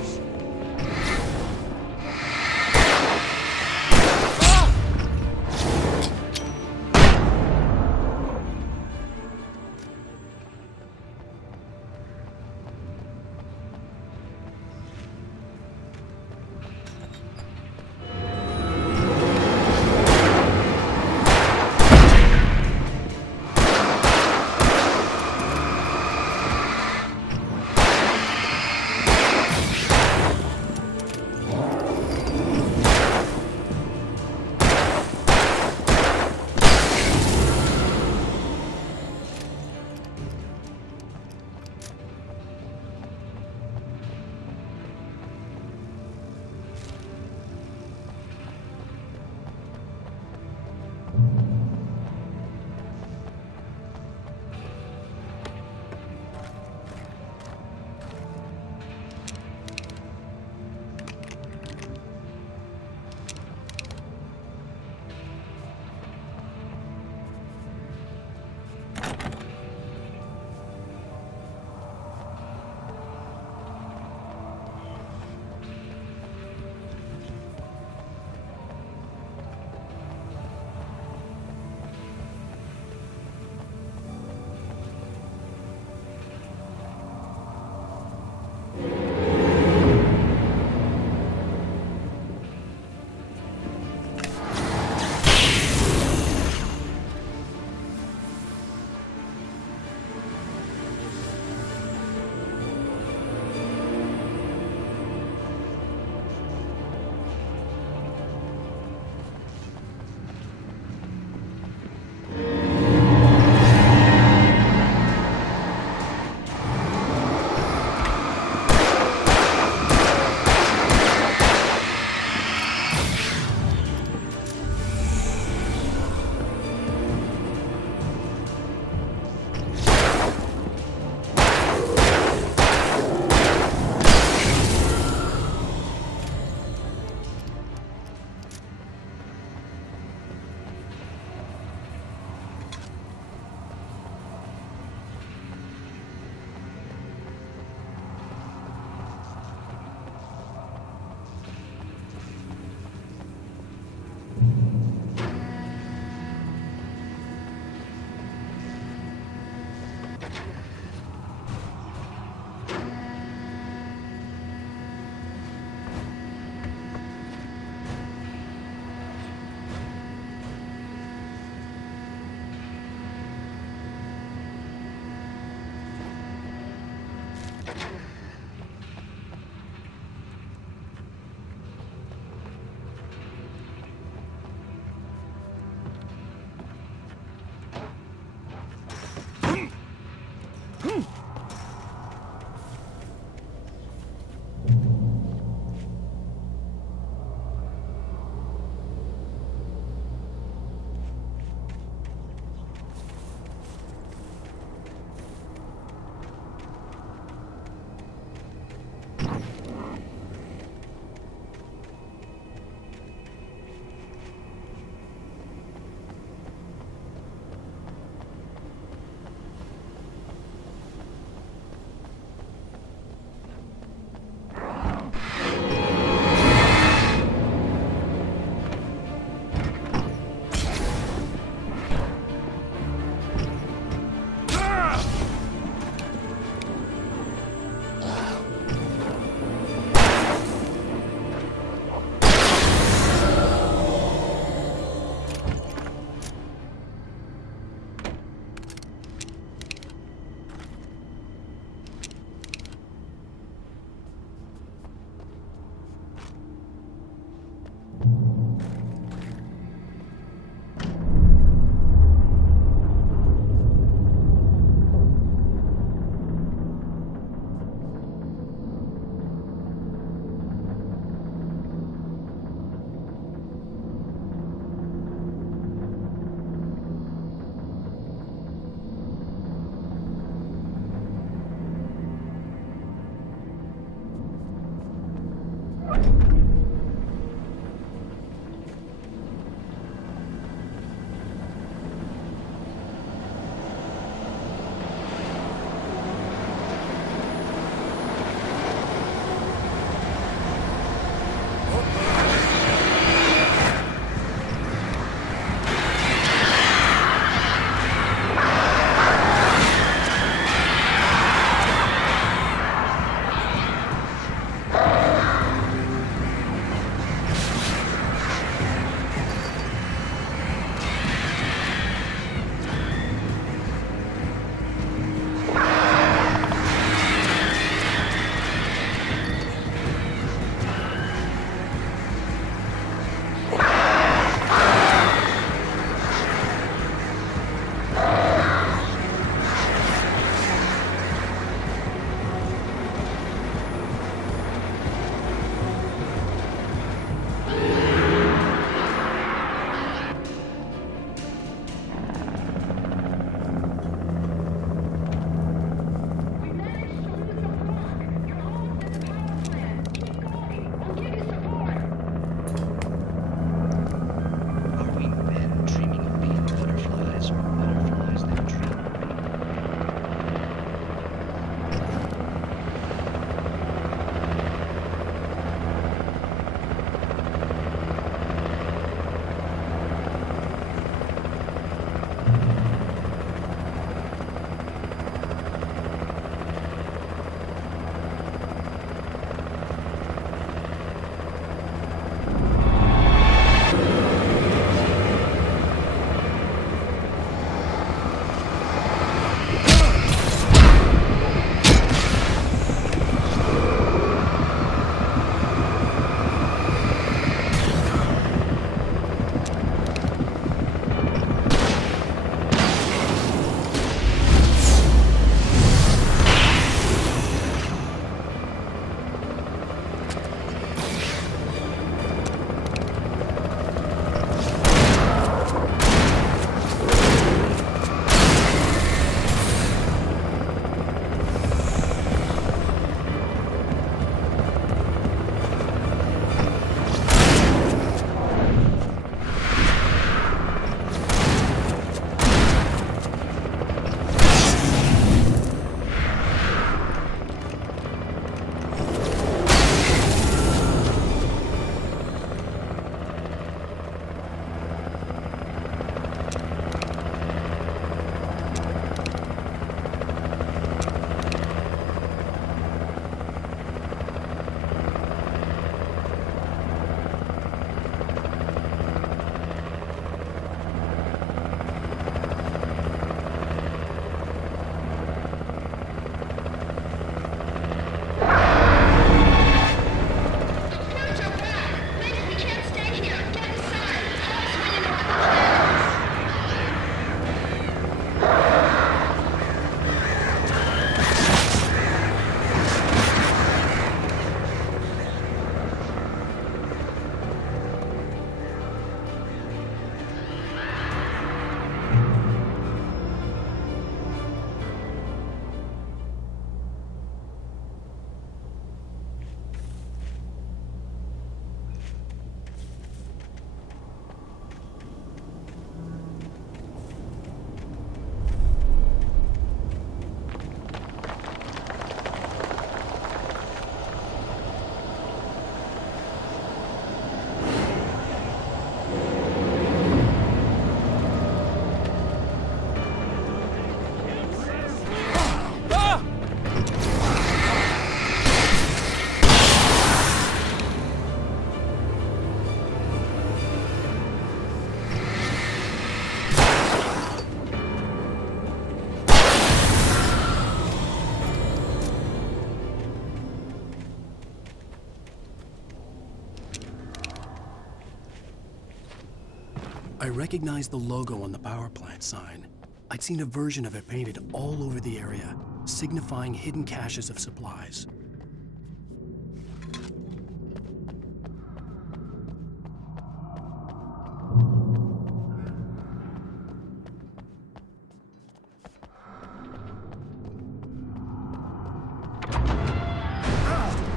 I recognized the logo on the power plant sign. I'd seen a version of it painted all over the area, signifying hidden caches of supplies.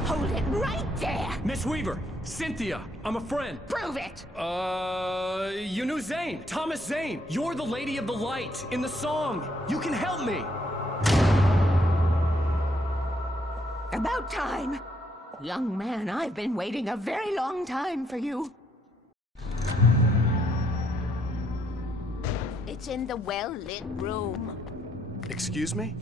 Hold it right there! Miss Weaver, Cynthia, I'm a friend. Prove it! You knew Zane, Thomas Zane. You're the Lady of the Light in the song. You can help me. About time. Young man, I've been waiting a very long time for you. It's in the well-lit room. Excuse me?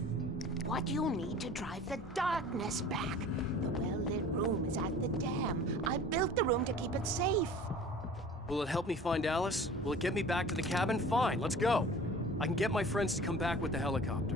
What you need to drive the darkness back. The well-lit room is at the dam. I built the room to keep it safe. Will it help me find Alice? Will it get me back to the cabin? Fine, let's go. I can get my friends to come back with the helicopter.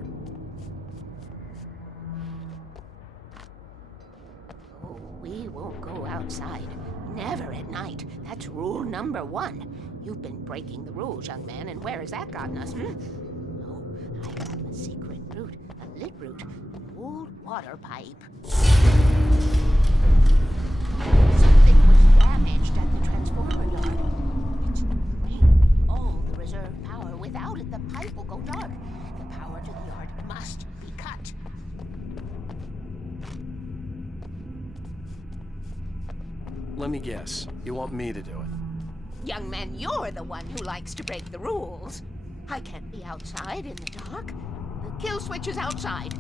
Oh, we won't go outside. Never at night. That's rule number 1. You've been breaking the rules, young man, and where has that gotten us, Oh, I have a secret route. A lit route. An old water pipe. Something was damaged at the transformer yard. It's draining all the reserve power. Without it, the pipe will go dark. The power to the yard must be cut. Let me guess. You want me to do it? Young man, you're the one who likes to break the rules. I can't be outside in the dark. The kill switch is outside.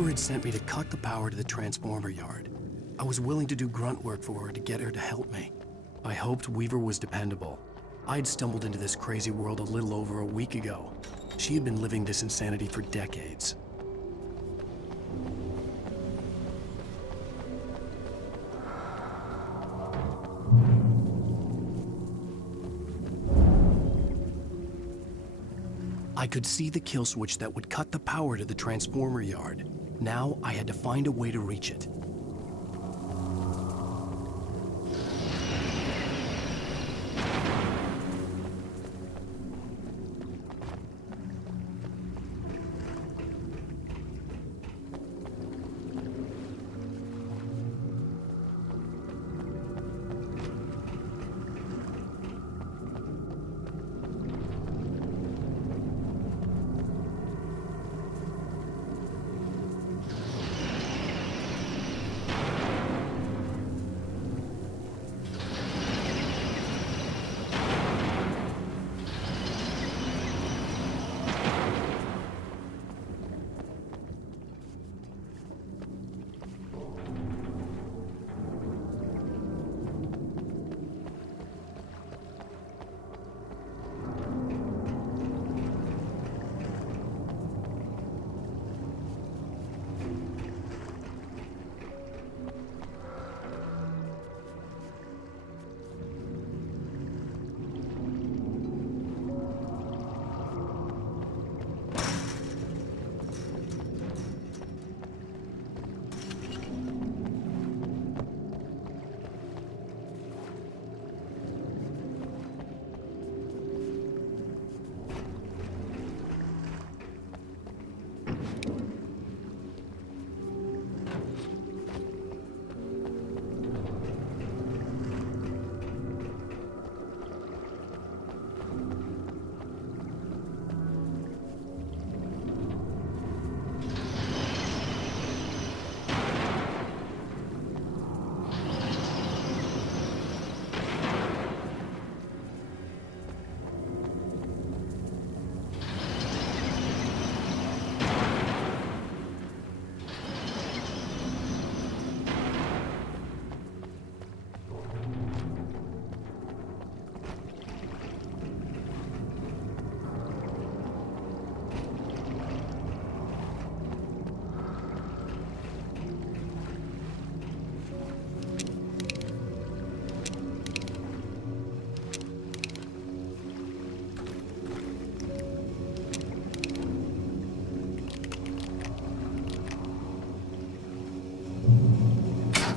Had sent me to cut the power to the transformer yard. I was willing to do grunt work for her to get her to help me. I hoped Weaver was dependable. I'd stumbled into this crazy world a little over a week ago. She had been living this insanity for decades. I could see the kill switch that would cut the power to the transformer yard. Now I had to find a way to reach it.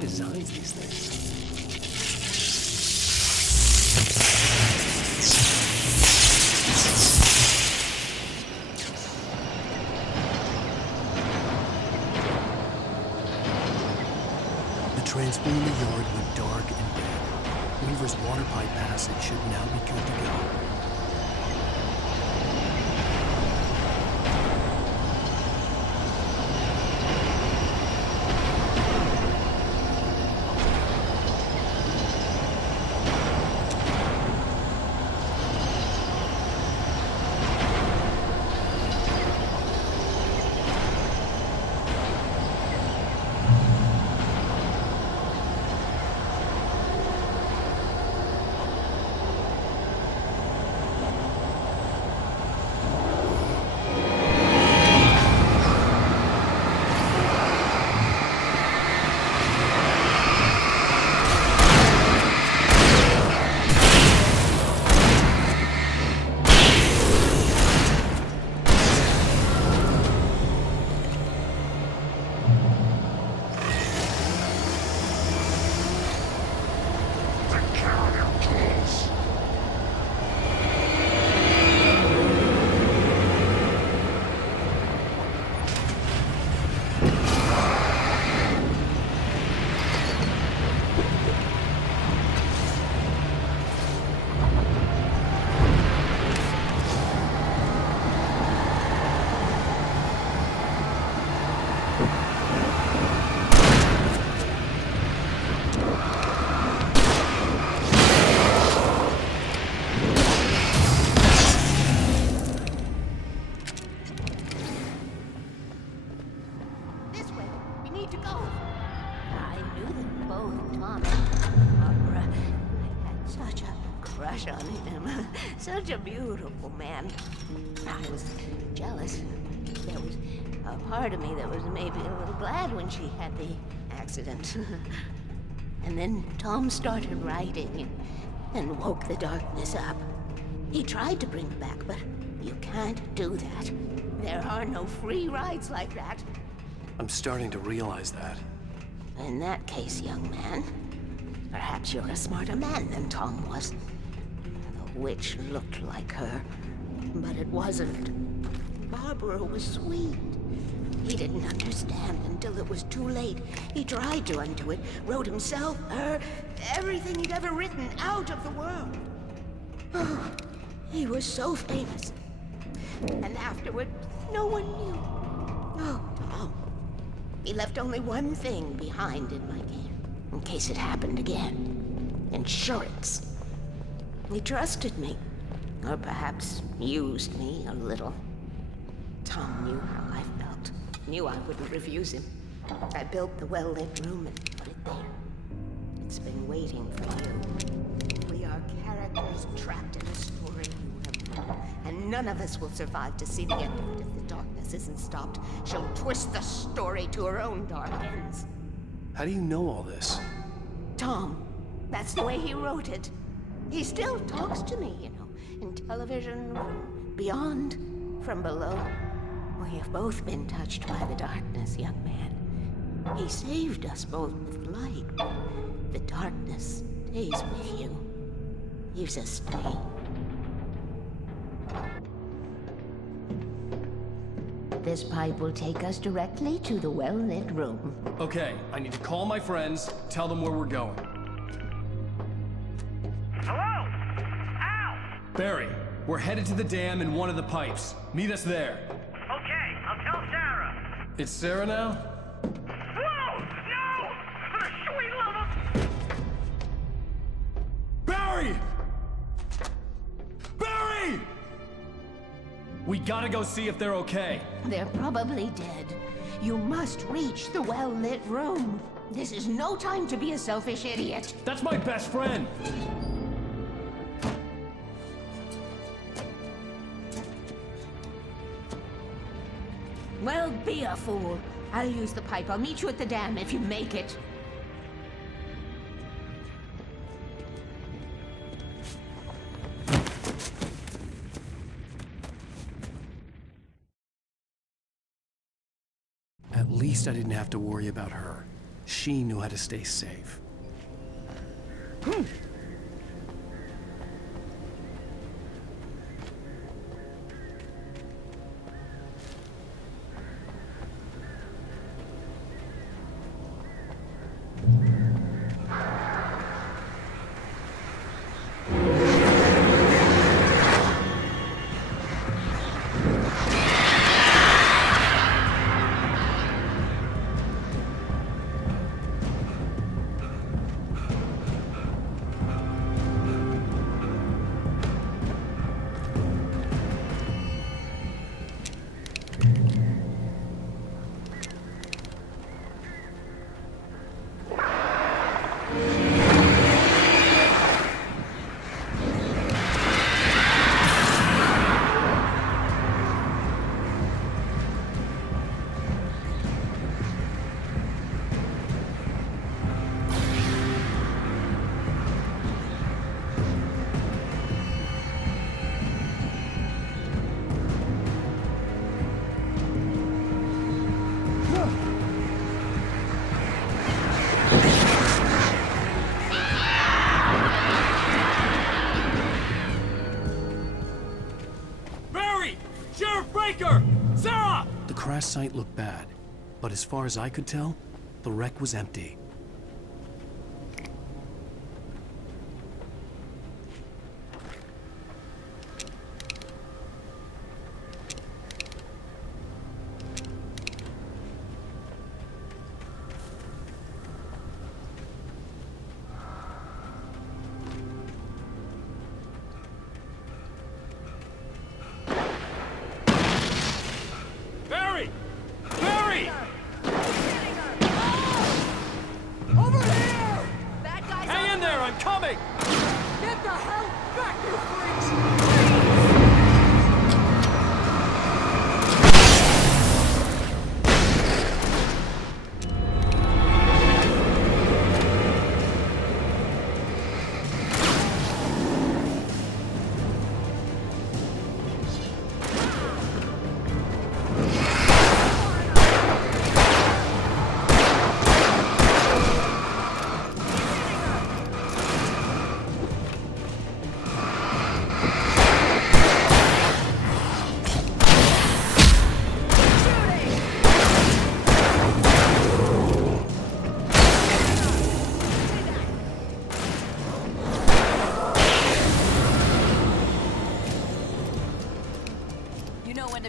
designs these things? The transformer yard went dark and dead. Weaver's water pipe passage should now be good to go. Crush on him. Such a beautiful man. I was jealous. There was a part of me that was maybe a little glad when she had the accident. And then Tom started writing and woke the darkness up. He tried to bring it back, but you can't do that. There are no free rides like that. I'm starting to realize that. In that case, young man, perhaps you're a smarter man than Tom was. The witch looked like her, but it wasn't. Barbara was sweet. He didn't understand until it was too late. He tried to undo it, wrote himself, her, everything he'd ever written out of the world. Oh, he was so famous. And afterward, no one knew. Oh, Tom. He left only one thing behind in my game, in case it happened again. Insurance. He trusted me, or perhaps used me a little. Tom knew how I felt, knew I wouldn't refuse him. I built the well-lit room and put it there. It's been waiting for you. We are characters trapped in a story you have written, and none of us will survive to see the end of it if the darkness isn't stopped. She'll twist the story to her own dark ends. How do you know all this? Tom, that's the way he wrote it. He still talks to me, you know, in television, beyond, from below. We have both been touched by the darkness, young man. He saved us both with light. The darkness stays with you. Leaves a stain. This pipe will take us directly to the well-lit room. Okay, I need to call my friends, tell them where we're going. Hello? Al! Barry, we're headed to the dam in one of the pipes. Meet us there. Okay, I'll tell Sarah. It's Sarah now? Whoa! No! For the sweet love of... Barry! Barry! We gotta go see if they're okay. They're probably dead. You must reach the well-lit room. This is no time to be a selfish idiot. That's my best friend. Well, be a fool. I'll use the pipe. I'll meet you at the dam if you make it. At least I didn't have to worry about her. She knew how to stay safe. The crash site looked bad, but as far as I could tell, the wreck was empty.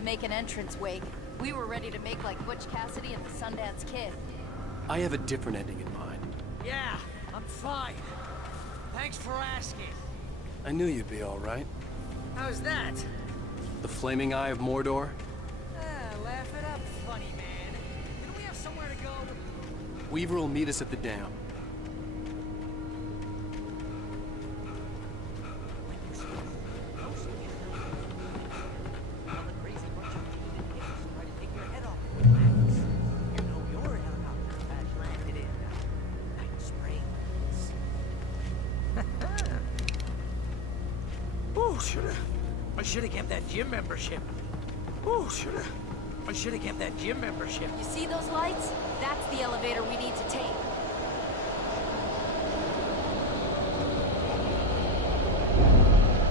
Make an entrance, Wake. We were ready to make like Butch Cassidy and the Sundance Kid. I have a different ending in mind. Yeah, I'm fine. Thanks for asking. I knew you'd be all right. How's that? The flaming eye of Mordor? Laugh it up, funny man. Can we have somewhere to go? Weaver will meet us at the dam. I should have kept that gym membership. Oh, I should have kept that gym membership. You see those lights? That's the elevator we need to take.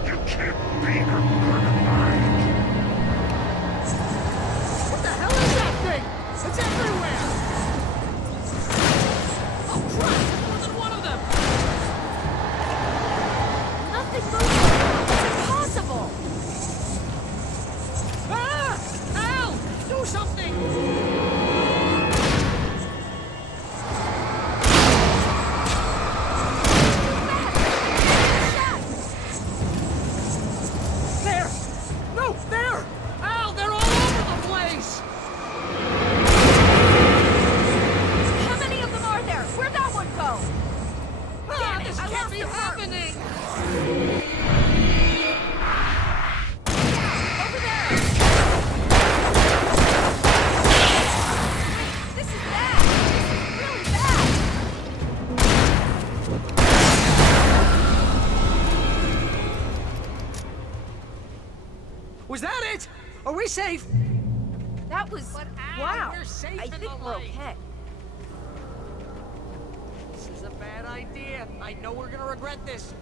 You can't be her mine. What the hell is that thing? It's everywhere! Oh crap! More than one of them! Nothing moves! It's impossible! Ah! Al! Do something! There! No, there! Al, they're all over the place! How many of them are there? Where'd that one go? Ah, this can't be happening! Over there! This is bad! This is really bad! Was that it? Are we safe? That was... wow! We're safe I in think the we're light. okay. idea. I know we're gonna regret this.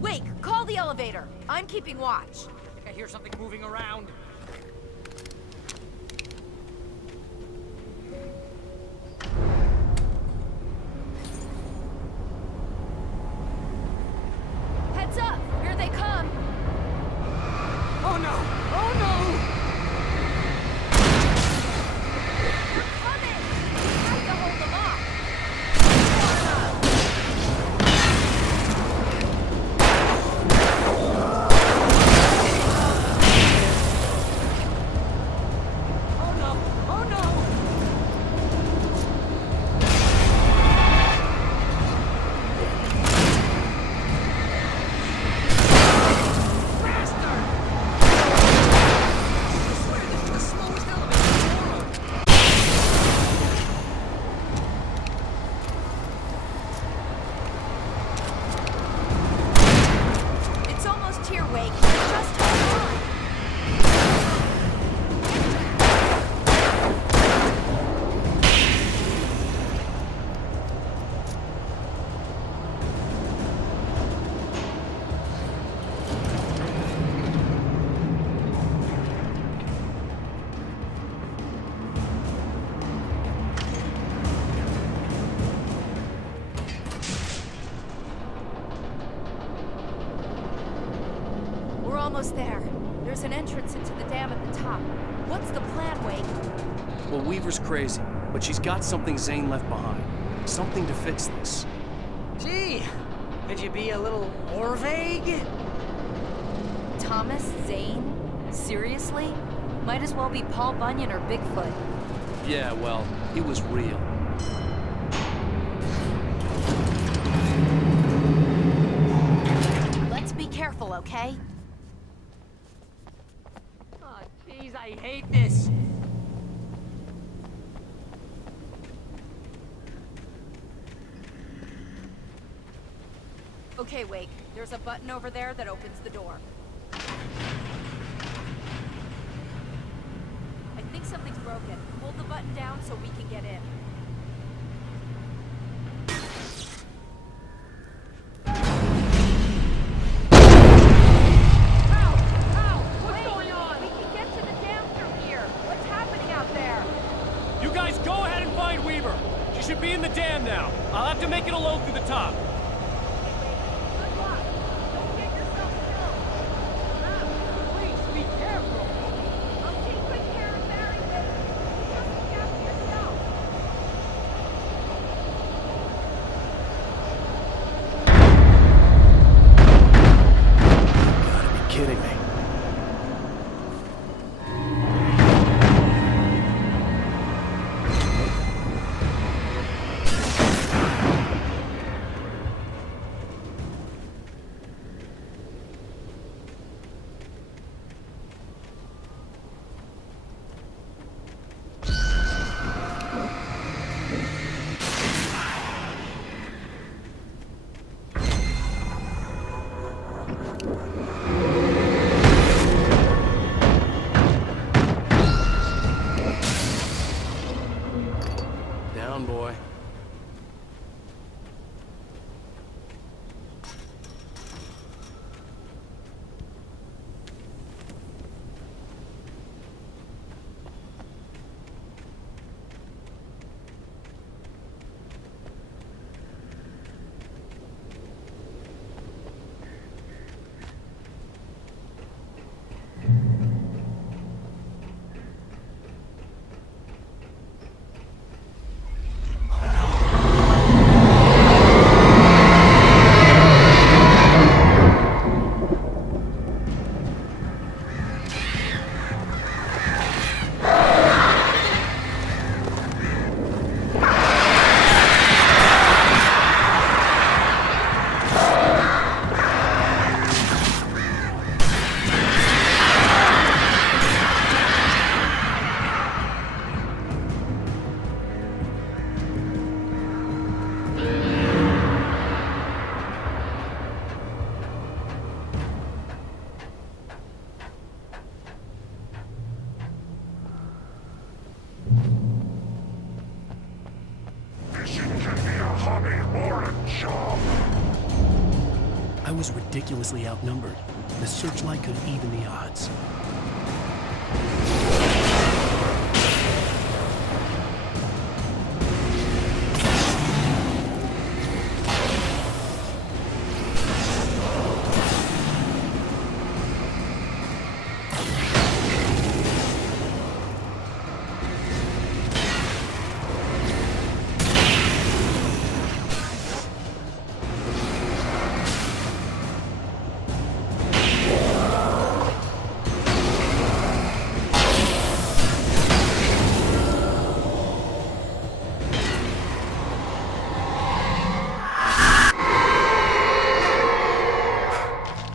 Wake, call the elevator. I'm keeping watch. I think I hear something moving around. Heads up! Here they come! Oh no! Oh no! They're coming! We have to hold them off! Oh no! Oh no! It's almost here, Wake. Just hold on! We're almost there. There's an entrance into the dam at the top. What's the plan, Wake? Well, Weaver's crazy, but she's got something Zane left behind. Something to fix this. Gee, could you be a little more vague? Thomas Zane? Seriously? Might as well be Paul Bunyan or Bigfoot. Yeah, well, it was real. Let's be careful, okay? Oh, jeez, I hate this. Okay, Wake. There's a button over there that opens the door. I think something's broken. Hold the button down so we can get in. What's going on? We can get to the dam through here. What's happening out there? You guys go ahead and find Weaver. She should be in the dam now. I'll have to make it a load through the top. Good luck. Don't get yourself killed. Please, be careful. I'll take good care of Barry, Wake. Just look after yourself. You gotta be kidding me. Down, boy. ridiculously outnumbered. The searchlight could even the odds.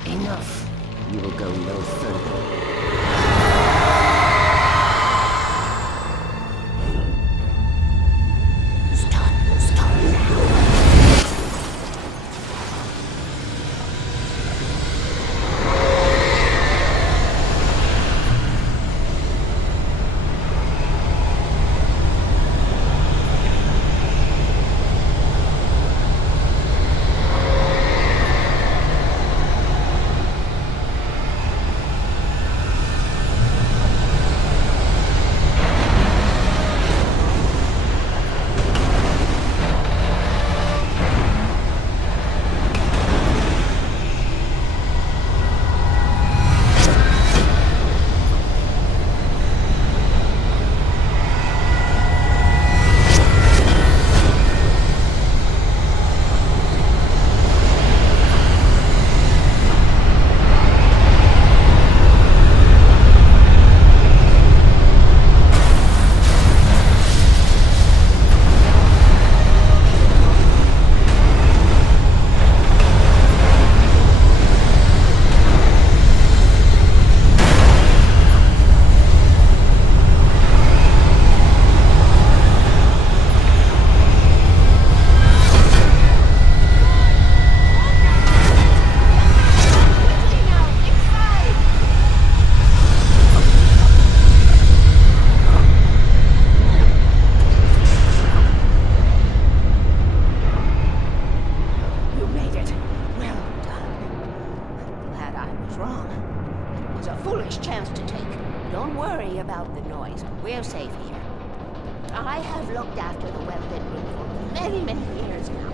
Enough. You will go no further. Stop now. Foolish chance to take. Don't worry about the noise. We're safe here. I have looked after the well-lit room for many, many years now.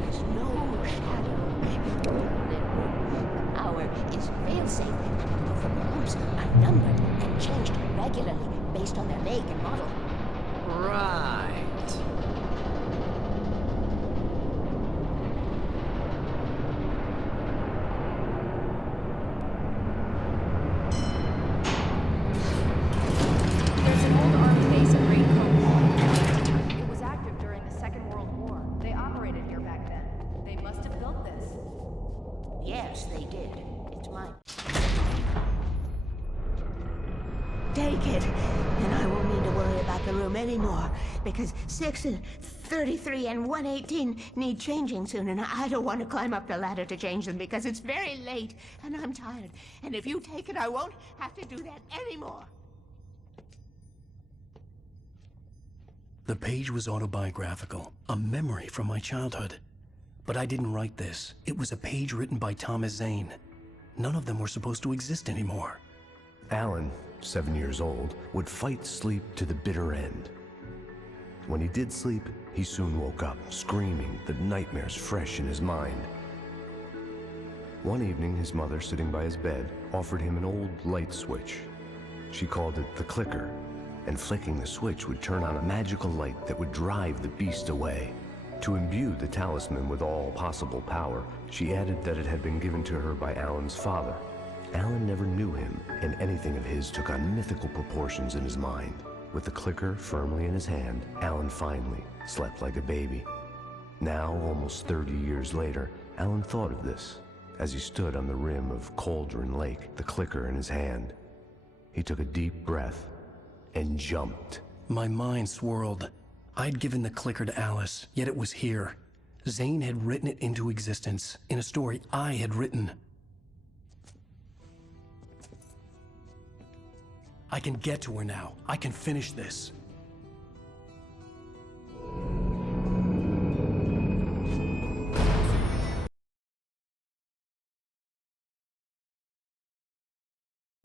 There's no shadow in the well-lit room. The hour is fail-safe, and the bulbs are numbered and changed regularly based on their make and model. Right. There's an old army base at Great Cove. It was active during the Second World War. They operated here back then. They must have built this. Yes, they did. It's mine. Take it, and I won't need to worry about the room anymore, because 6 and 33 and 118 need changing soon, and I don't want to climb up the ladder to change them because it's very late, and I'm tired. And if you take it, I won't have to do that anymore. The page was autobiographical, a memory from my childhood. But I didn't write this. It was a page written by Thomas Zane. None of them were supposed to exist anymore. Alan, 7 years old, would fight sleep to the bitter end. When he did sleep, he soon woke up, screaming, the nightmares fresh in his mind. One evening, his mother, sitting by his bed, offered him an old light switch. She called it the clicker, and flicking the switch would turn on a magical light that would drive the beast away. To imbue the talisman with all possible power, she added that it had been given to her by Alan's father. Alan never knew him, and anything of his took on mythical proportions in his mind. With the clicker firmly in his hand, Alan finally slept like a baby. Now, almost 30 years later, Alan thought of this as he stood on the rim of Cauldron Lake, the clicker in his hand. He took a deep breath and jumped. My mind swirled. I'd given the clicker to Alice, yet it was here. Zane had written it into existence, in a story I had written. I can get to her now. I can finish this.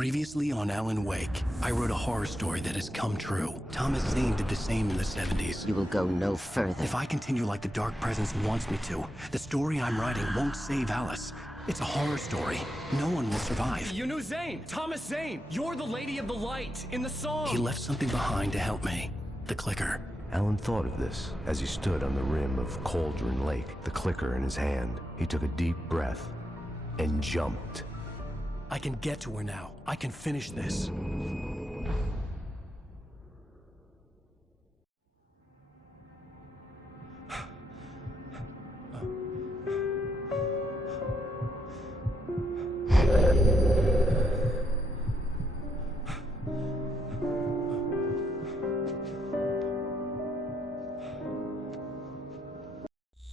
Previously on Alan Wake, I wrote a horror story that has come true. Thomas Zane did the same in the 70s. You will go no further. If I continue like the Dark Presence wants me to, the story I'm writing won't save Alice. It's a horror story. No one will survive. You knew Zane! Thomas Zane! You're the Lady of the Light in the song! He left something behind to help me. The clicker. Alan thought of this as he stood on the rim of Cauldron Lake, the clicker in his hand. He took a deep breath and jumped. I can get to her now. I can finish this.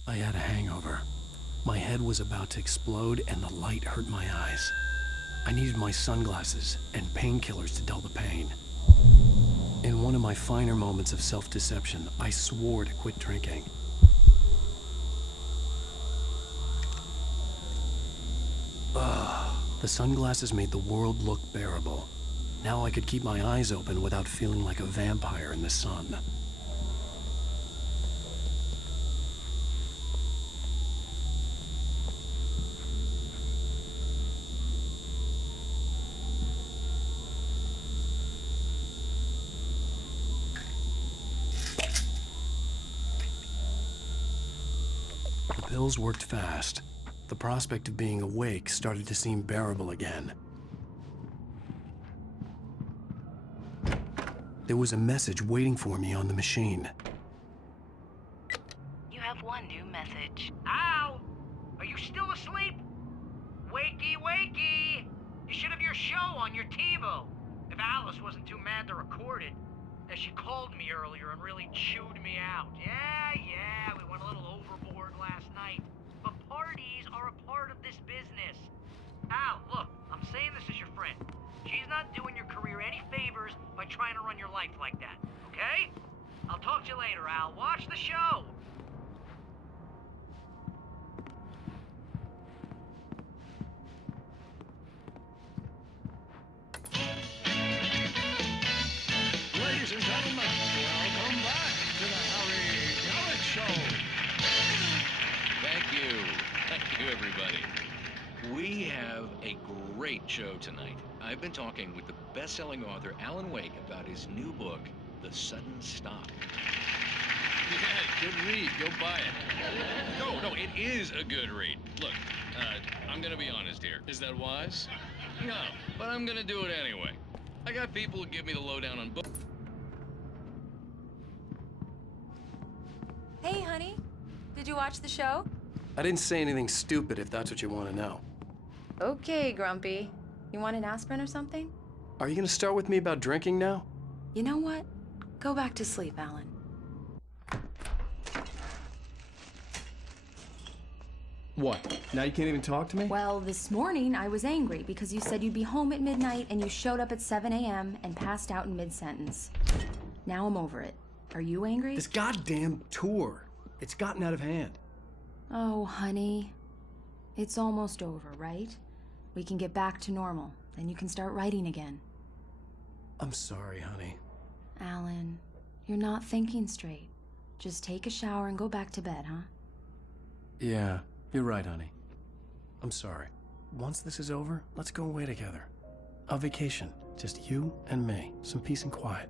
I had a hangover. My head was about to explode and the light hurt my eyes. I needed my sunglasses and painkillers to dull the pain. In one of my finer moments of self-deception, I swore to quit drinking. The sunglasses made the world look bearable. Now I could keep my eyes open without feeling like a vampire in the sun. The pills worked fast. The prospect of being awake started to seem bearable again. There was a message waiting for me on the machine. You have one new message. Al! Are you still asleep? Wakey, wakey! You should have your show on your TiVo. If Alice wasn't too mad to record it. As she called me earlier and really chewed me out. Yeah, we went a little overboard last night. But parties are a part of this business. Al, look, I'm saying this as your friend. She's not doing your career any favors by trying to run your life like that, okay? I'll talk to you later, Al. Watch the show! Ladies and gentlemen, welcome back to the Harry Gallant Show. Thank you. Thank you, everybody. We have a great show tonight. I've been talking with the best-selling author Alan Wake about his new book, The Sudden Stop. Yeah, good read. Go buy it. No, it is a good read. Look, I'm gonna be honest here. Is that wise? No, but I'm gonna do it anyway. I got people who give me the lowdown on books. Hey, honey. Did you watch the show? I didn't say anything stupid if that's what you want to know. Okay, Grumpy. You want an aspirin or something? Are you going to start with me about drinking now? You know what? Go back to sleep, Alan. What? Now you can't even talk to me? Well, this morning I was angry because you said you'd be home at midnight and you showed up at 7 a.m. and passed out in mid-sentence. Now I'm over it. Are you angry? This goddamn tour. It's gotten out of hand. Oh, honey. It's almost over, right? We can get back to normal. Then you can start writing again. I'm sorry, honey. Alan, you're not thinking straight. Just take a shower and go back to bed, huh? Yeah, you're right, honey. I'm sorry. Once this is over, let's go away together. A vacation. Just you and me. Some peace and quiet.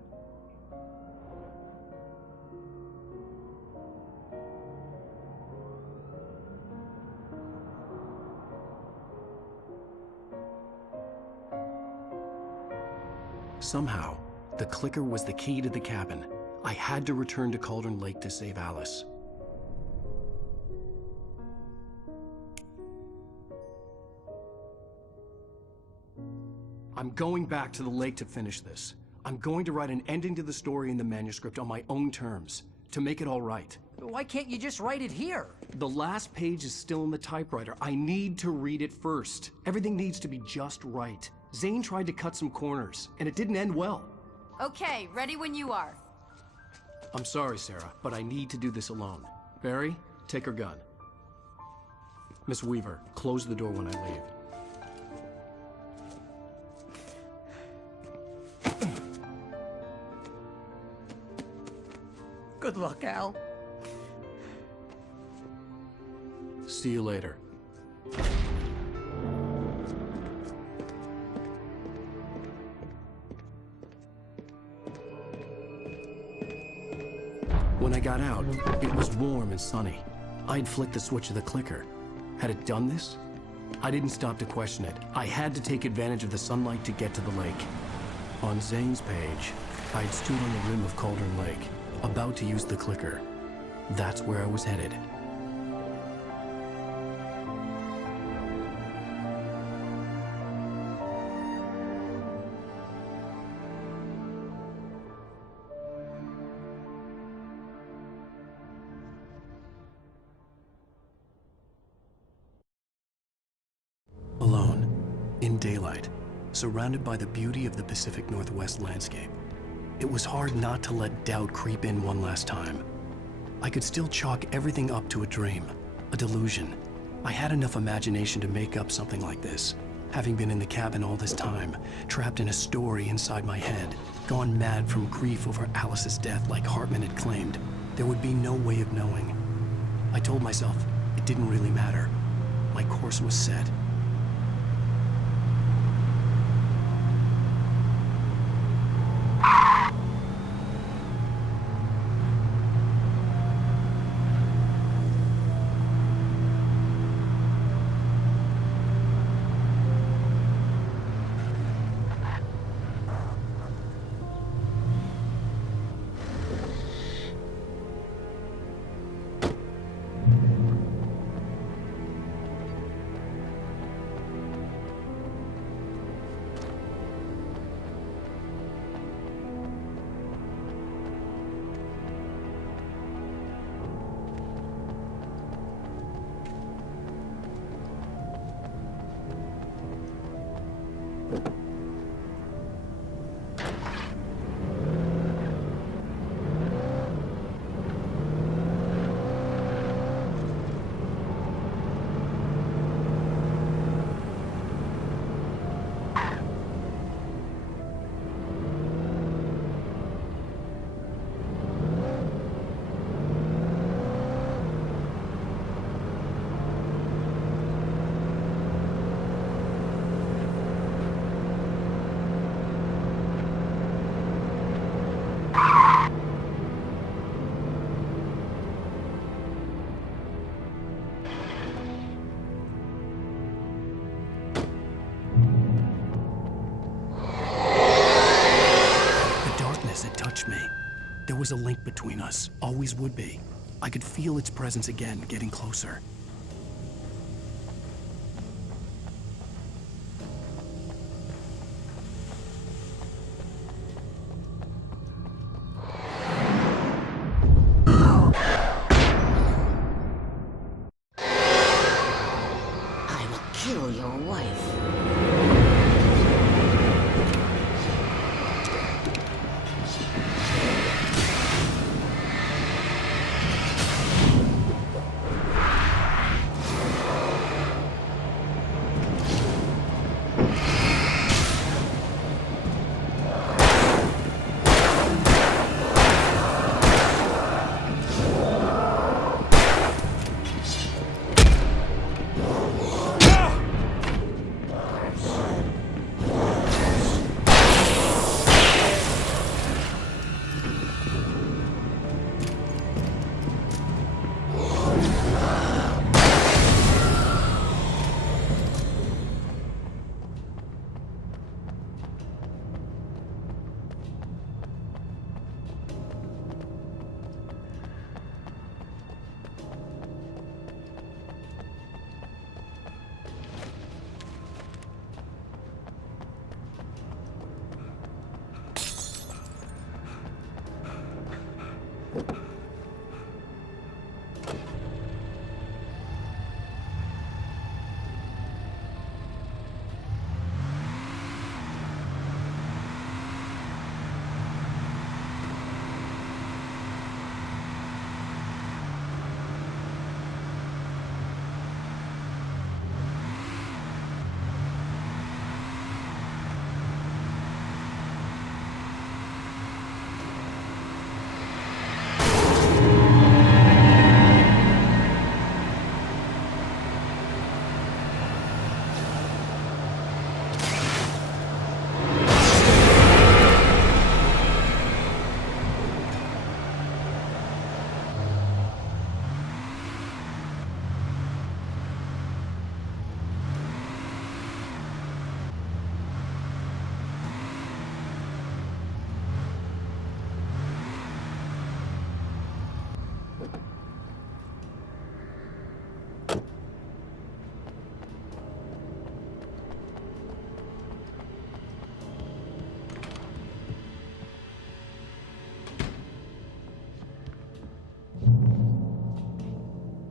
Somehow, the clicker was the key to the cabin. I had to return to Cauldron Lake to save Alice. I'm going back to the lake to finish this. I'm going to write an ending to the story in the manuscript on my own terms, to make it all right. Why can't you just write it here? The last page is still in the typewriter. I need to read it first. Everything needs to be just right. Zane tried to cut some corners, and it didn't end well. Okay, ready when you are. I'm sorry, Sarah, but I need to do this alone. Barry, take her gun. Miss Weaver, close the door when I leave. Good luck, Al. See you later. When I got out, it was warm and sunny. I'd flicked the switch of the clicker. Had it done this? I didn't stop to question it. I had to take advantage of the sunlight to get to the lake. On Zane's page, I'd stood on the rim of Cauldron Lake, about to use the clicker. That's where I was headed. Alone, in daylight, surrounded by the beauty of the Pacific Northwest landscape. It was hard not to let doubt creep in one last time. I could still chalk everything up to a dream, a delusion. I had enough imagination to make up something like this, having been in the cabin all this time, trapped in a story inside my head, gone mad from grief over Alice's death like Hartman had claimed. There would be no way of knowing. I told myself it didn't really matter. My course was set. There was a link between us, always would be. I could feel its presence again, getting closer. I will kill your wife.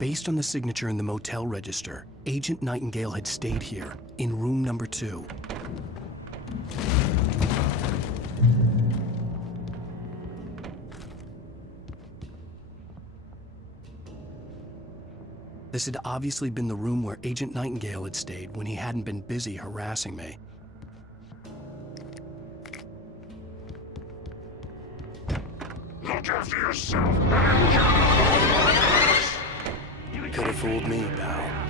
Based on the signature in the motel register, Agent Nightingale had stayed here, in room number 2. This had obviously been the room where Agent Nightingale had stayed when he hadn't been busy harassing me. Look after yourself, Could have fooled me, pal.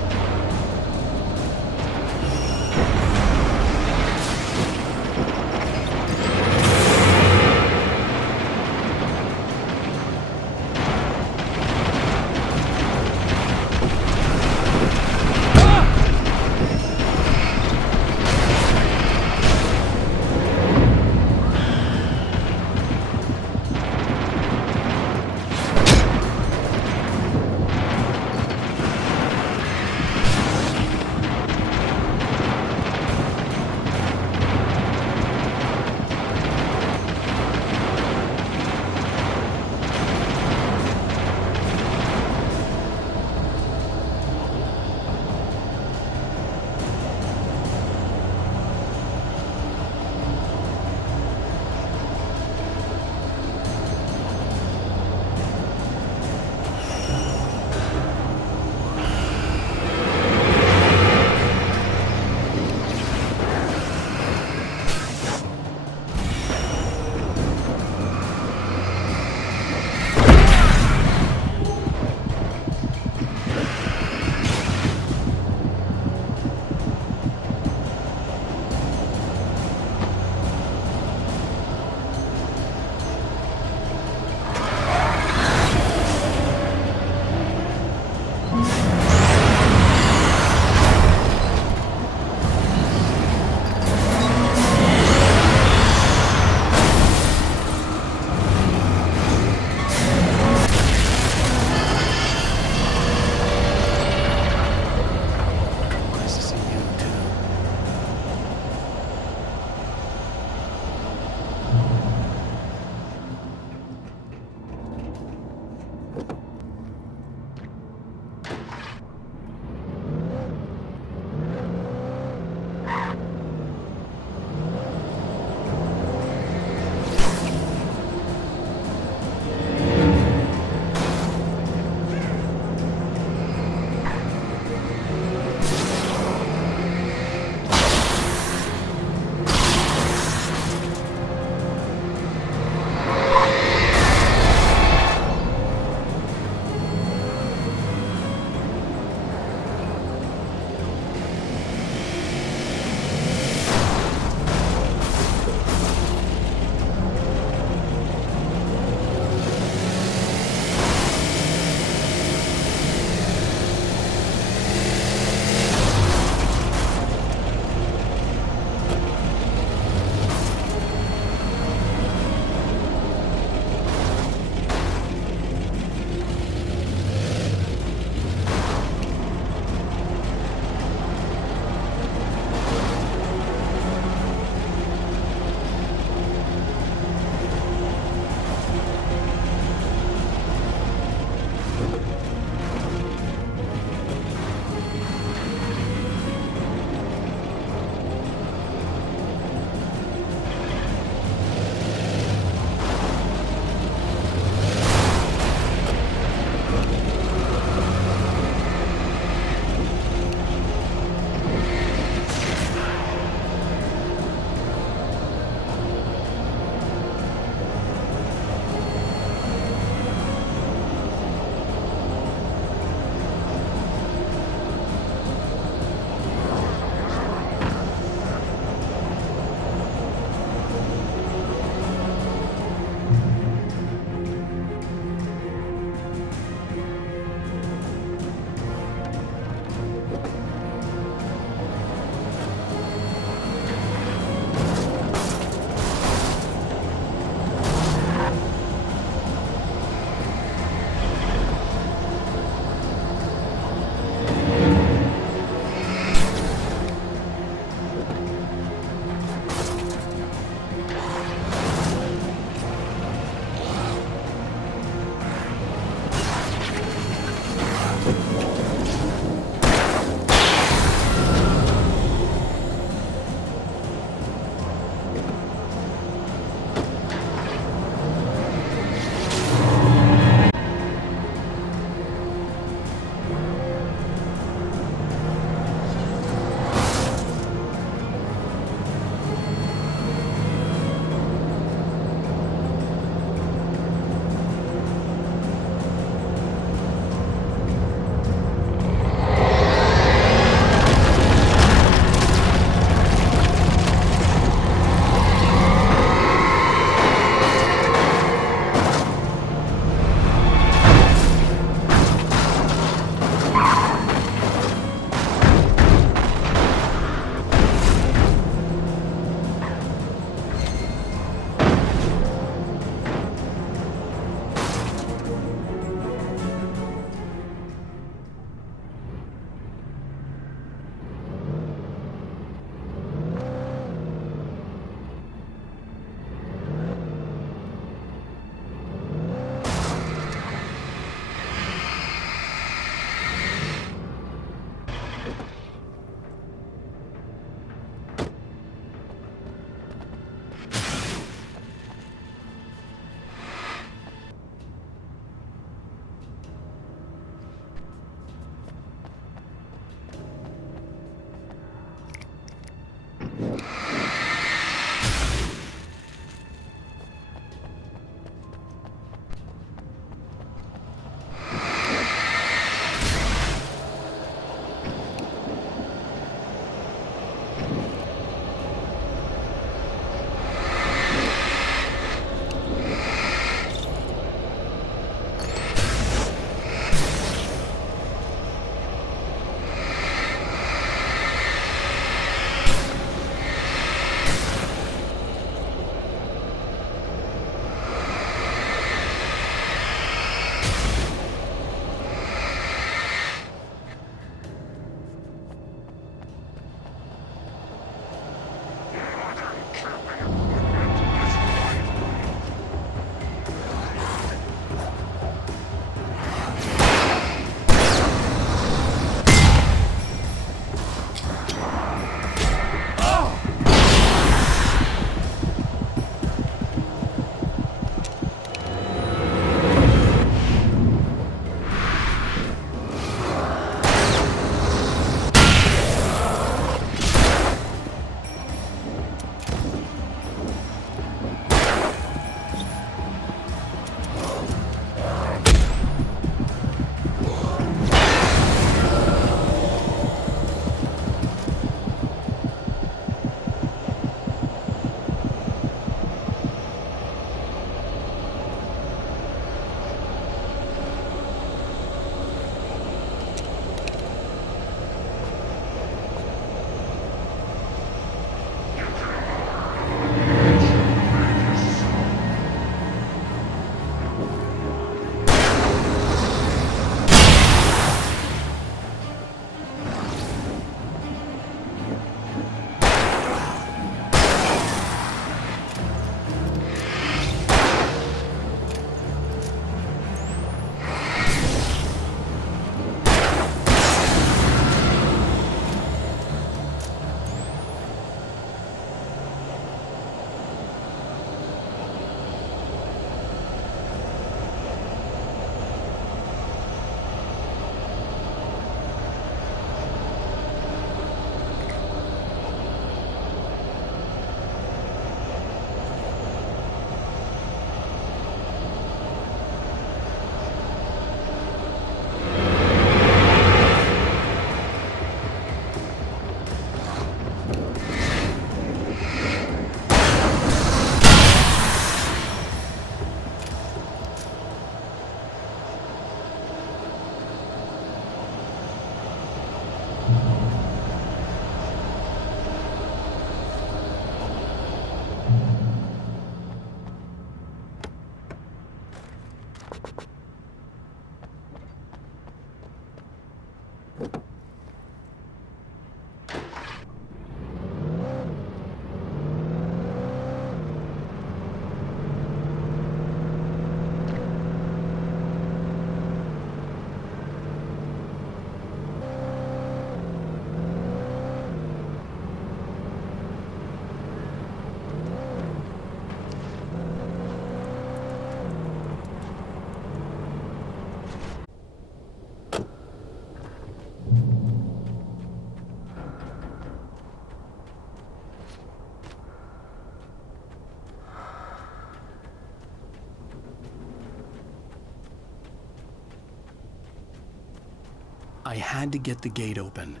I had to get the gate open.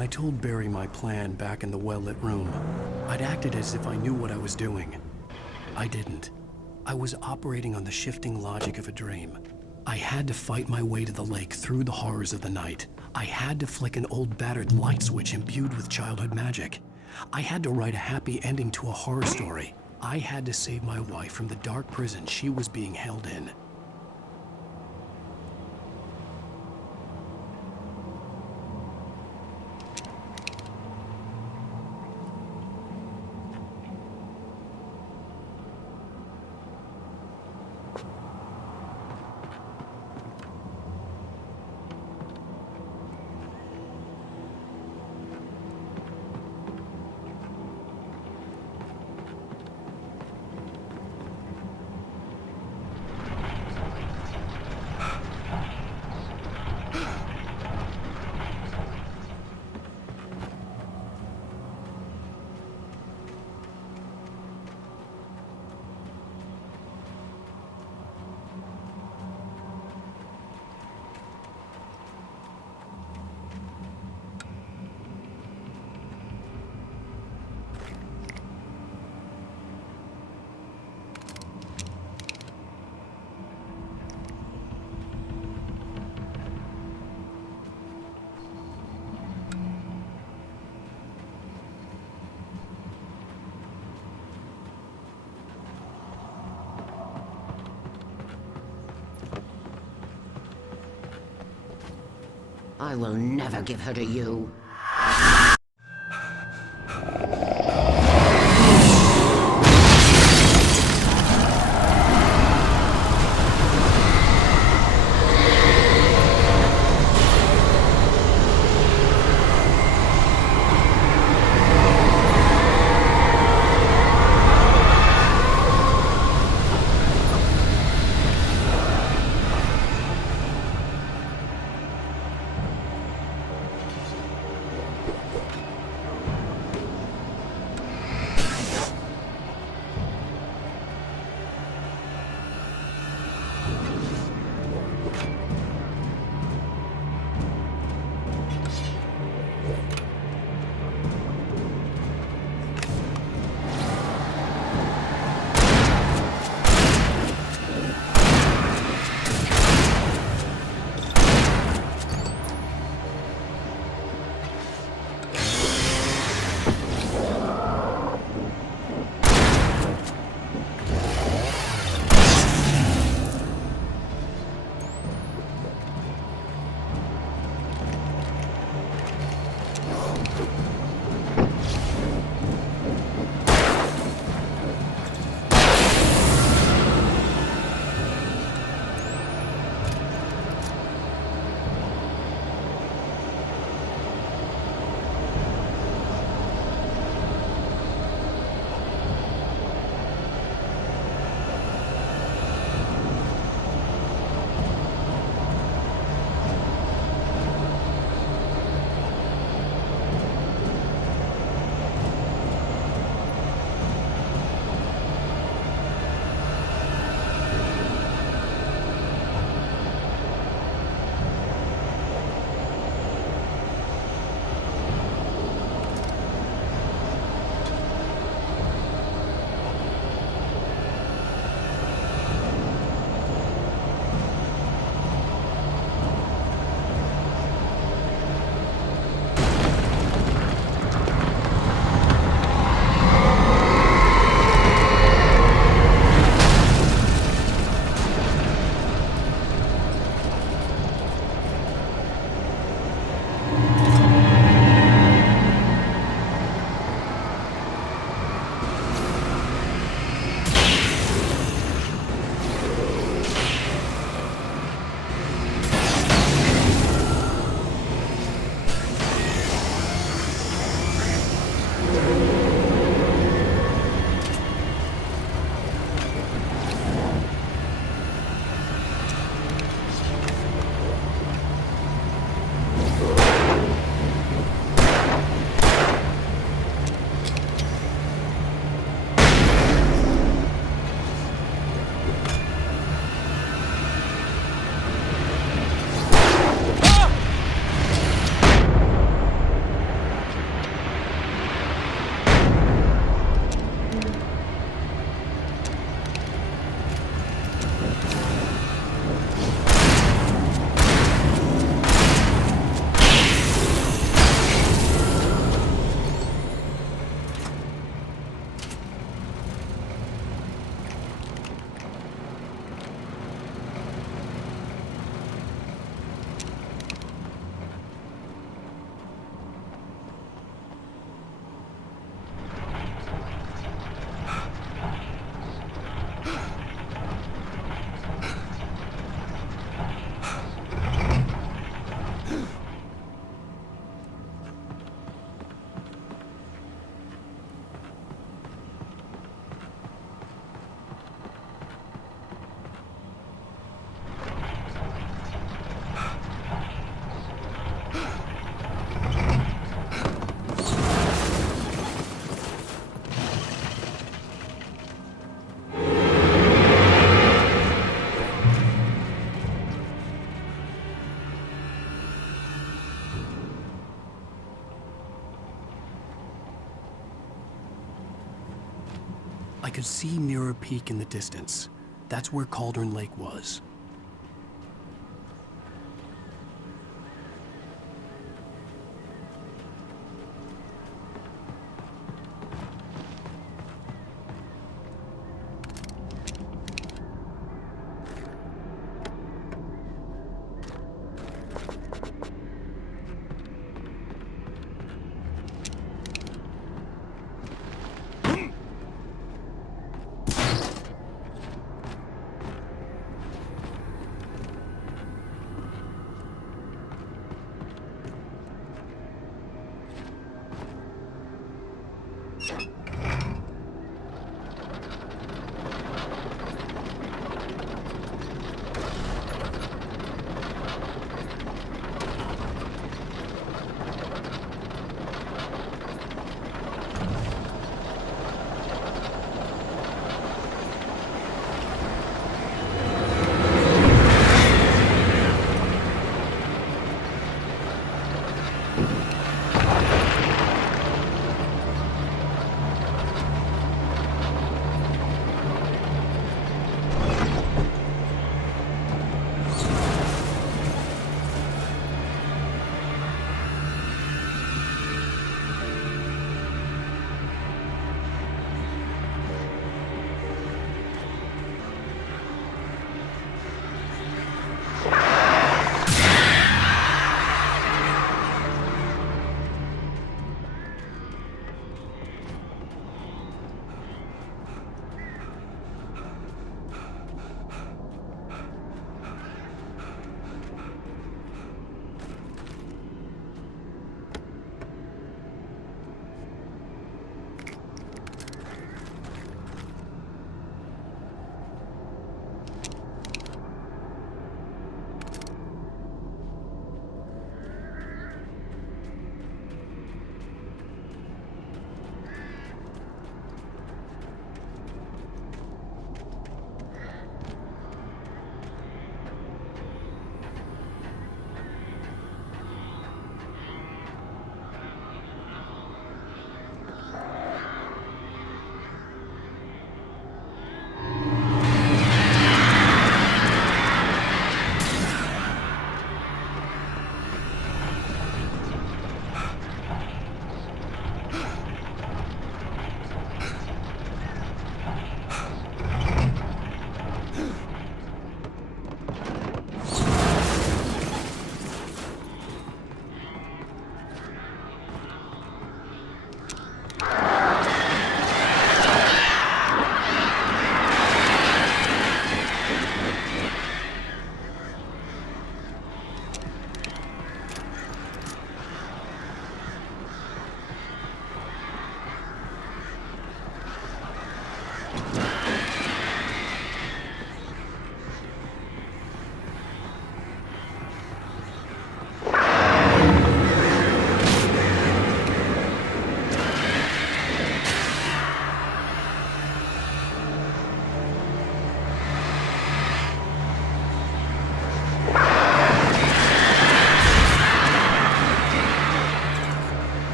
I told Barry my plan back in the well-lit room, I'd acted as if I knew what I was doing. I didn't. I was operating on the shifting logic of a dream. I had to fight my way to the lake through the horrors of the night. I had to flick an old battered light switch imbued with childhood magic. I had to write a happy ending to a horror story. I had to save my wife from the dark prison she was being held in. I will never give her to you. I could see Mirror Peak in the distance. That's where Cauldron Lake was.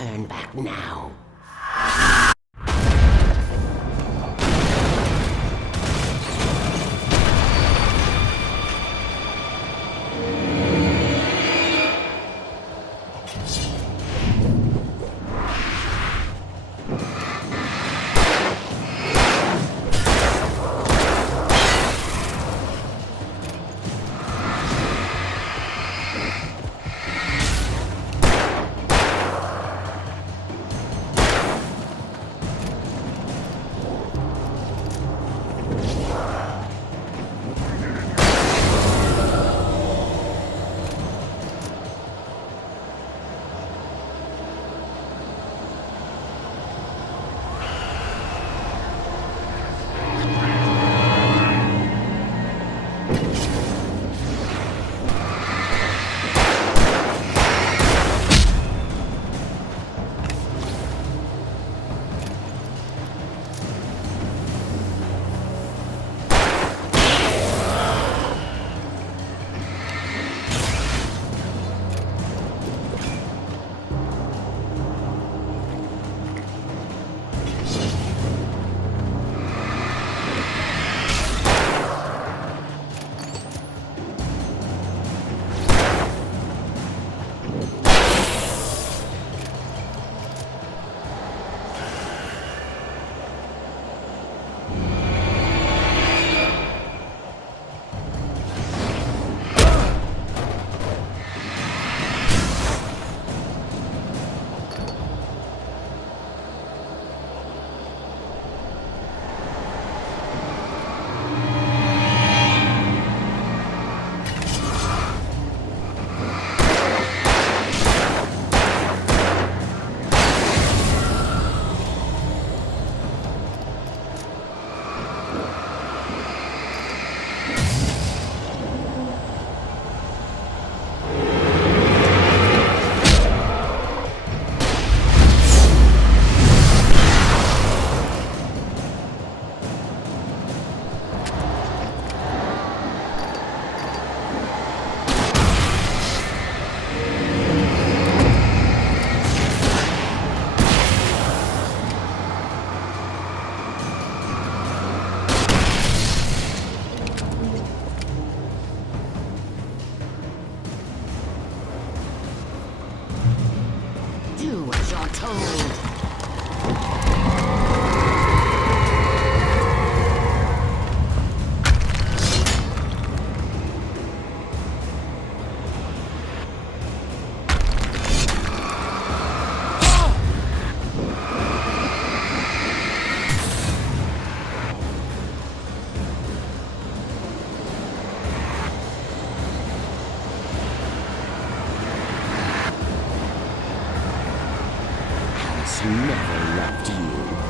Turn back now. Do as you're told. Never loved you.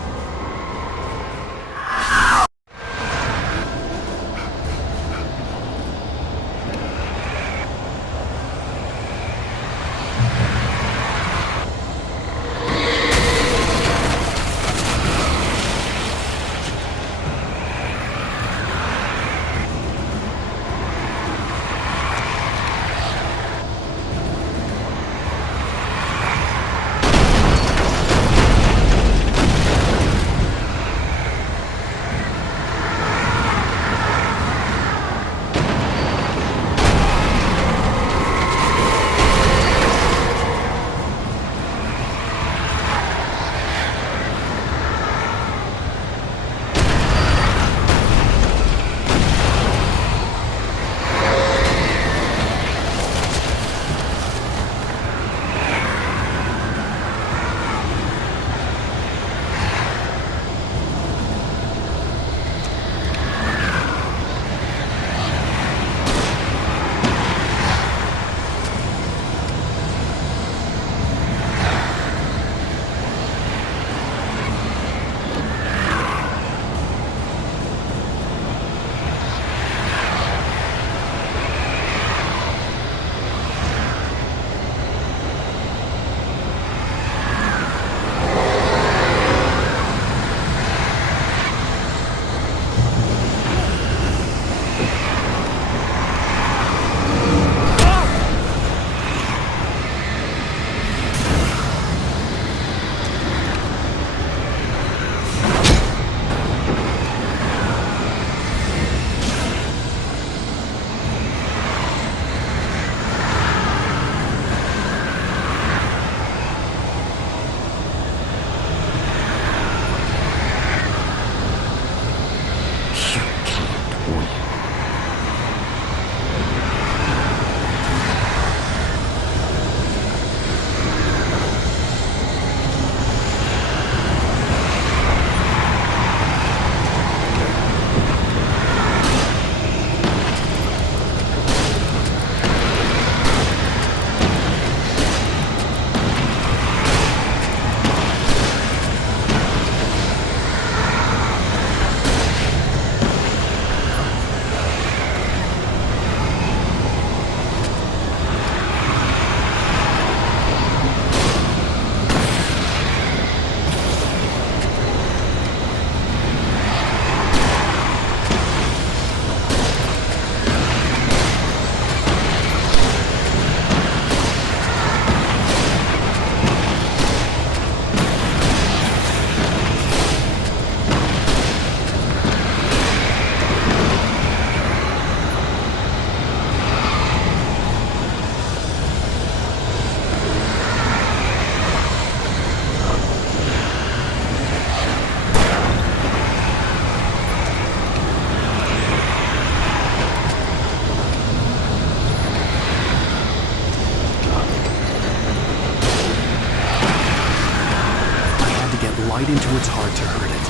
right into its heart to hurt it.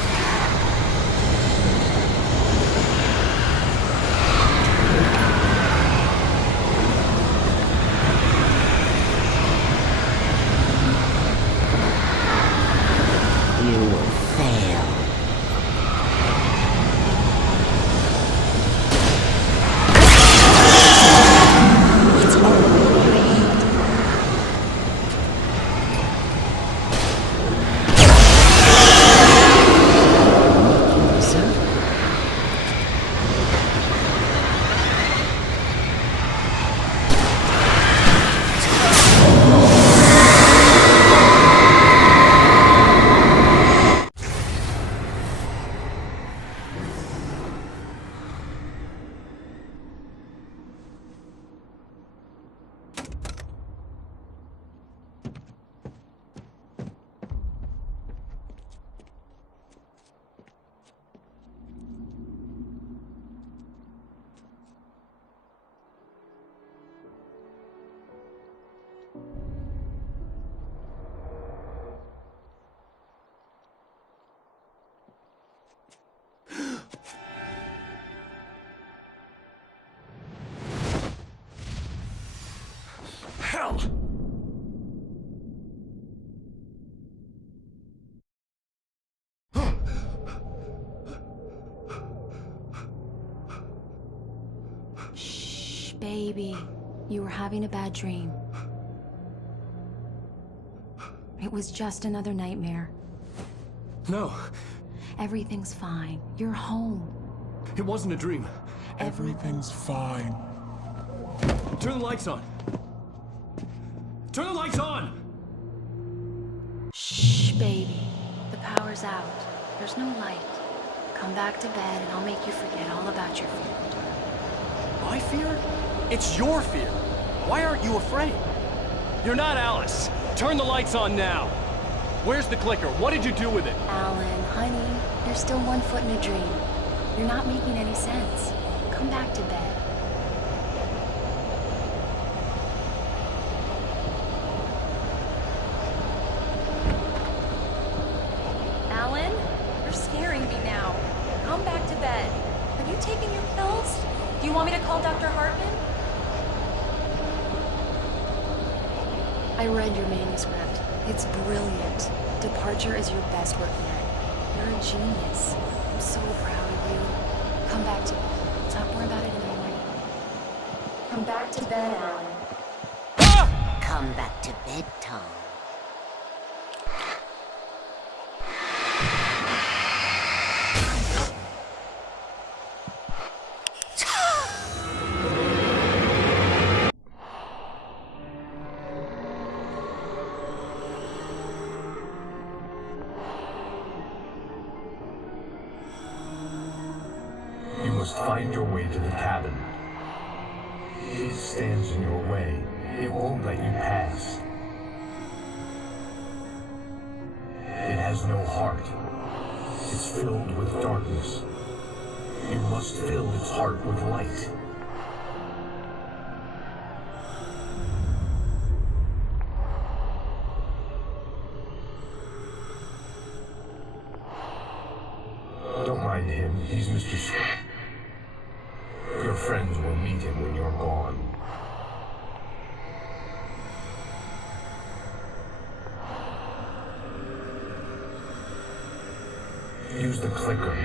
You will fail. It's over. Al! Shh, baby. You were having a bad dream. It was just another nightmare. No. Everything's fine. You're home. It wasn't a dream. Everything's fine. Turn the lights on. Turn the lights on! Shh, baby. The power's out. There's no light. Come back to bed and I'll make you forget all about your fear. My fear? It's your fear. Why aren't you afraid? You're not Alice. Turn the lights on now. Where's the clicker? What did you do with it? Alan, honey, you're still 1 foot in a dream. You're not making any sense. Come back to bed. Alan, you're scaring me now. Come back to bed. Have you taken your pills? Do you want me to call Dr. Hartman? I read your manuscript. It's brilliant. Departure is your best work yet. You're a genius. I'm so proud of you. Come back to bed. We'll talk more about it in the morning. Come back to bed, Alan. Come back to bed, Tom. You must find your way to the cabin. It stands in your way. It won't let you pass. It has no heart. It's filled with darkness. You must fill its heart with light. Don't mind him. He's Mr. Your friends will meet him when you're gone. Use the clicker.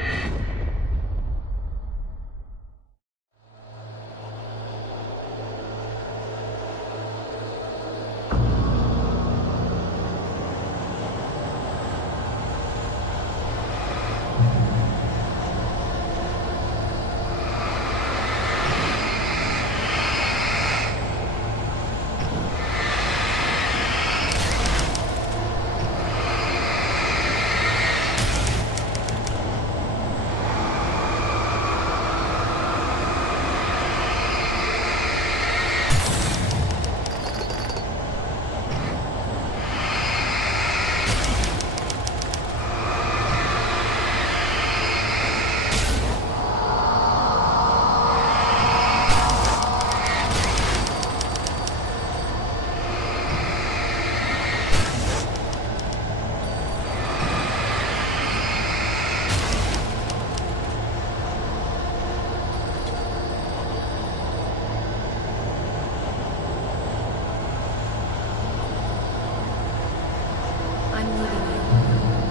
I'm leaving you.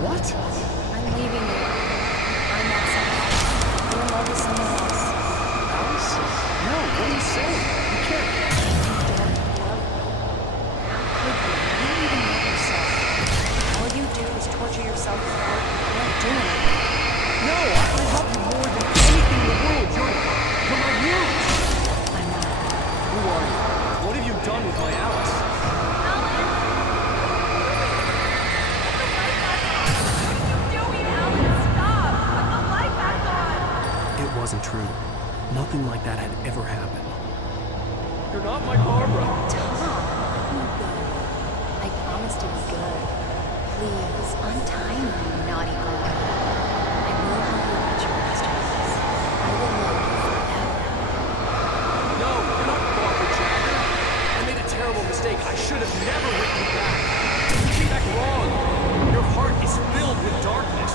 What? I'm leaving you. I'm not someone else. You're in love with someone else. Alice? No, what are you saying? You can't. You don't love me. How could you? You don't even love yourself. All you do is torture yourself with art. You don't do anything. No, I love you more than anything in the world. You're my muse. I'm not. Who are you? What have you done with my Alice? It wasn't true. Nothing like that had ever happened. You're not my Barbara. Tom, I'm good. I promise to be good. Please, untie me, you naughty boy. I will help you reach your masterpiece. I will love you forever. No, you're not Barbara Jagger. I made a terrible mistake. I should have never written you back. You came back wrong. Your heart is filled with darkness.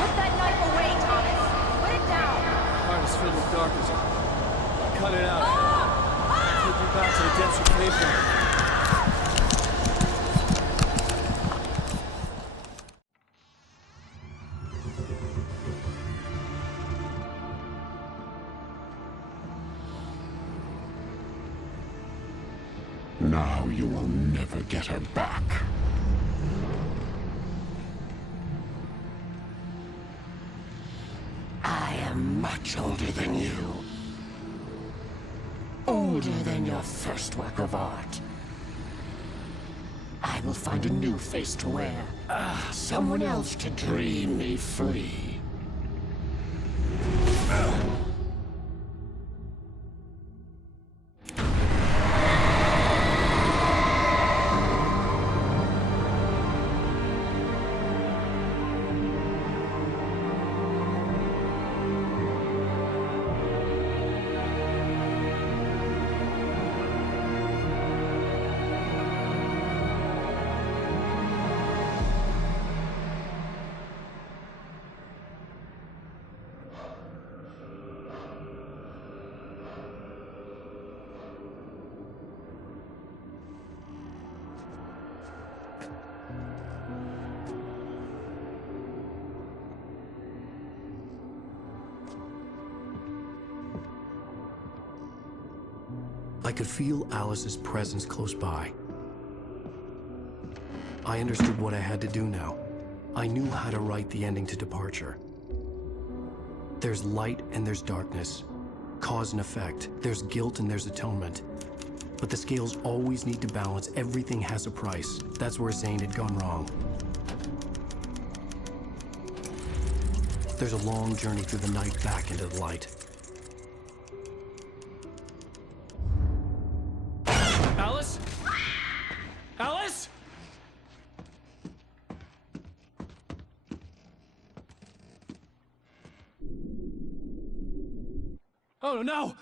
Put that knife away, Thomas. Put it down. Heart is filled with darkness. Cut it out. Take you back to the depths you came from. Now you will never get her back. I am much older than you. Older than your first work of art. I will find a new face to wear. Someone else to dream me free. I could feel Alice's presence close by. I understood what I had to do now. I knew how to write the ending to Departure. There's light and there's darkness. Cause and effect. There's guilt and there's atonement. But the scales always need to balance. Everything has a price. That's where Zane had gone wrong. There's a long journey through the night back into the light. Alice? Alice? Oh no!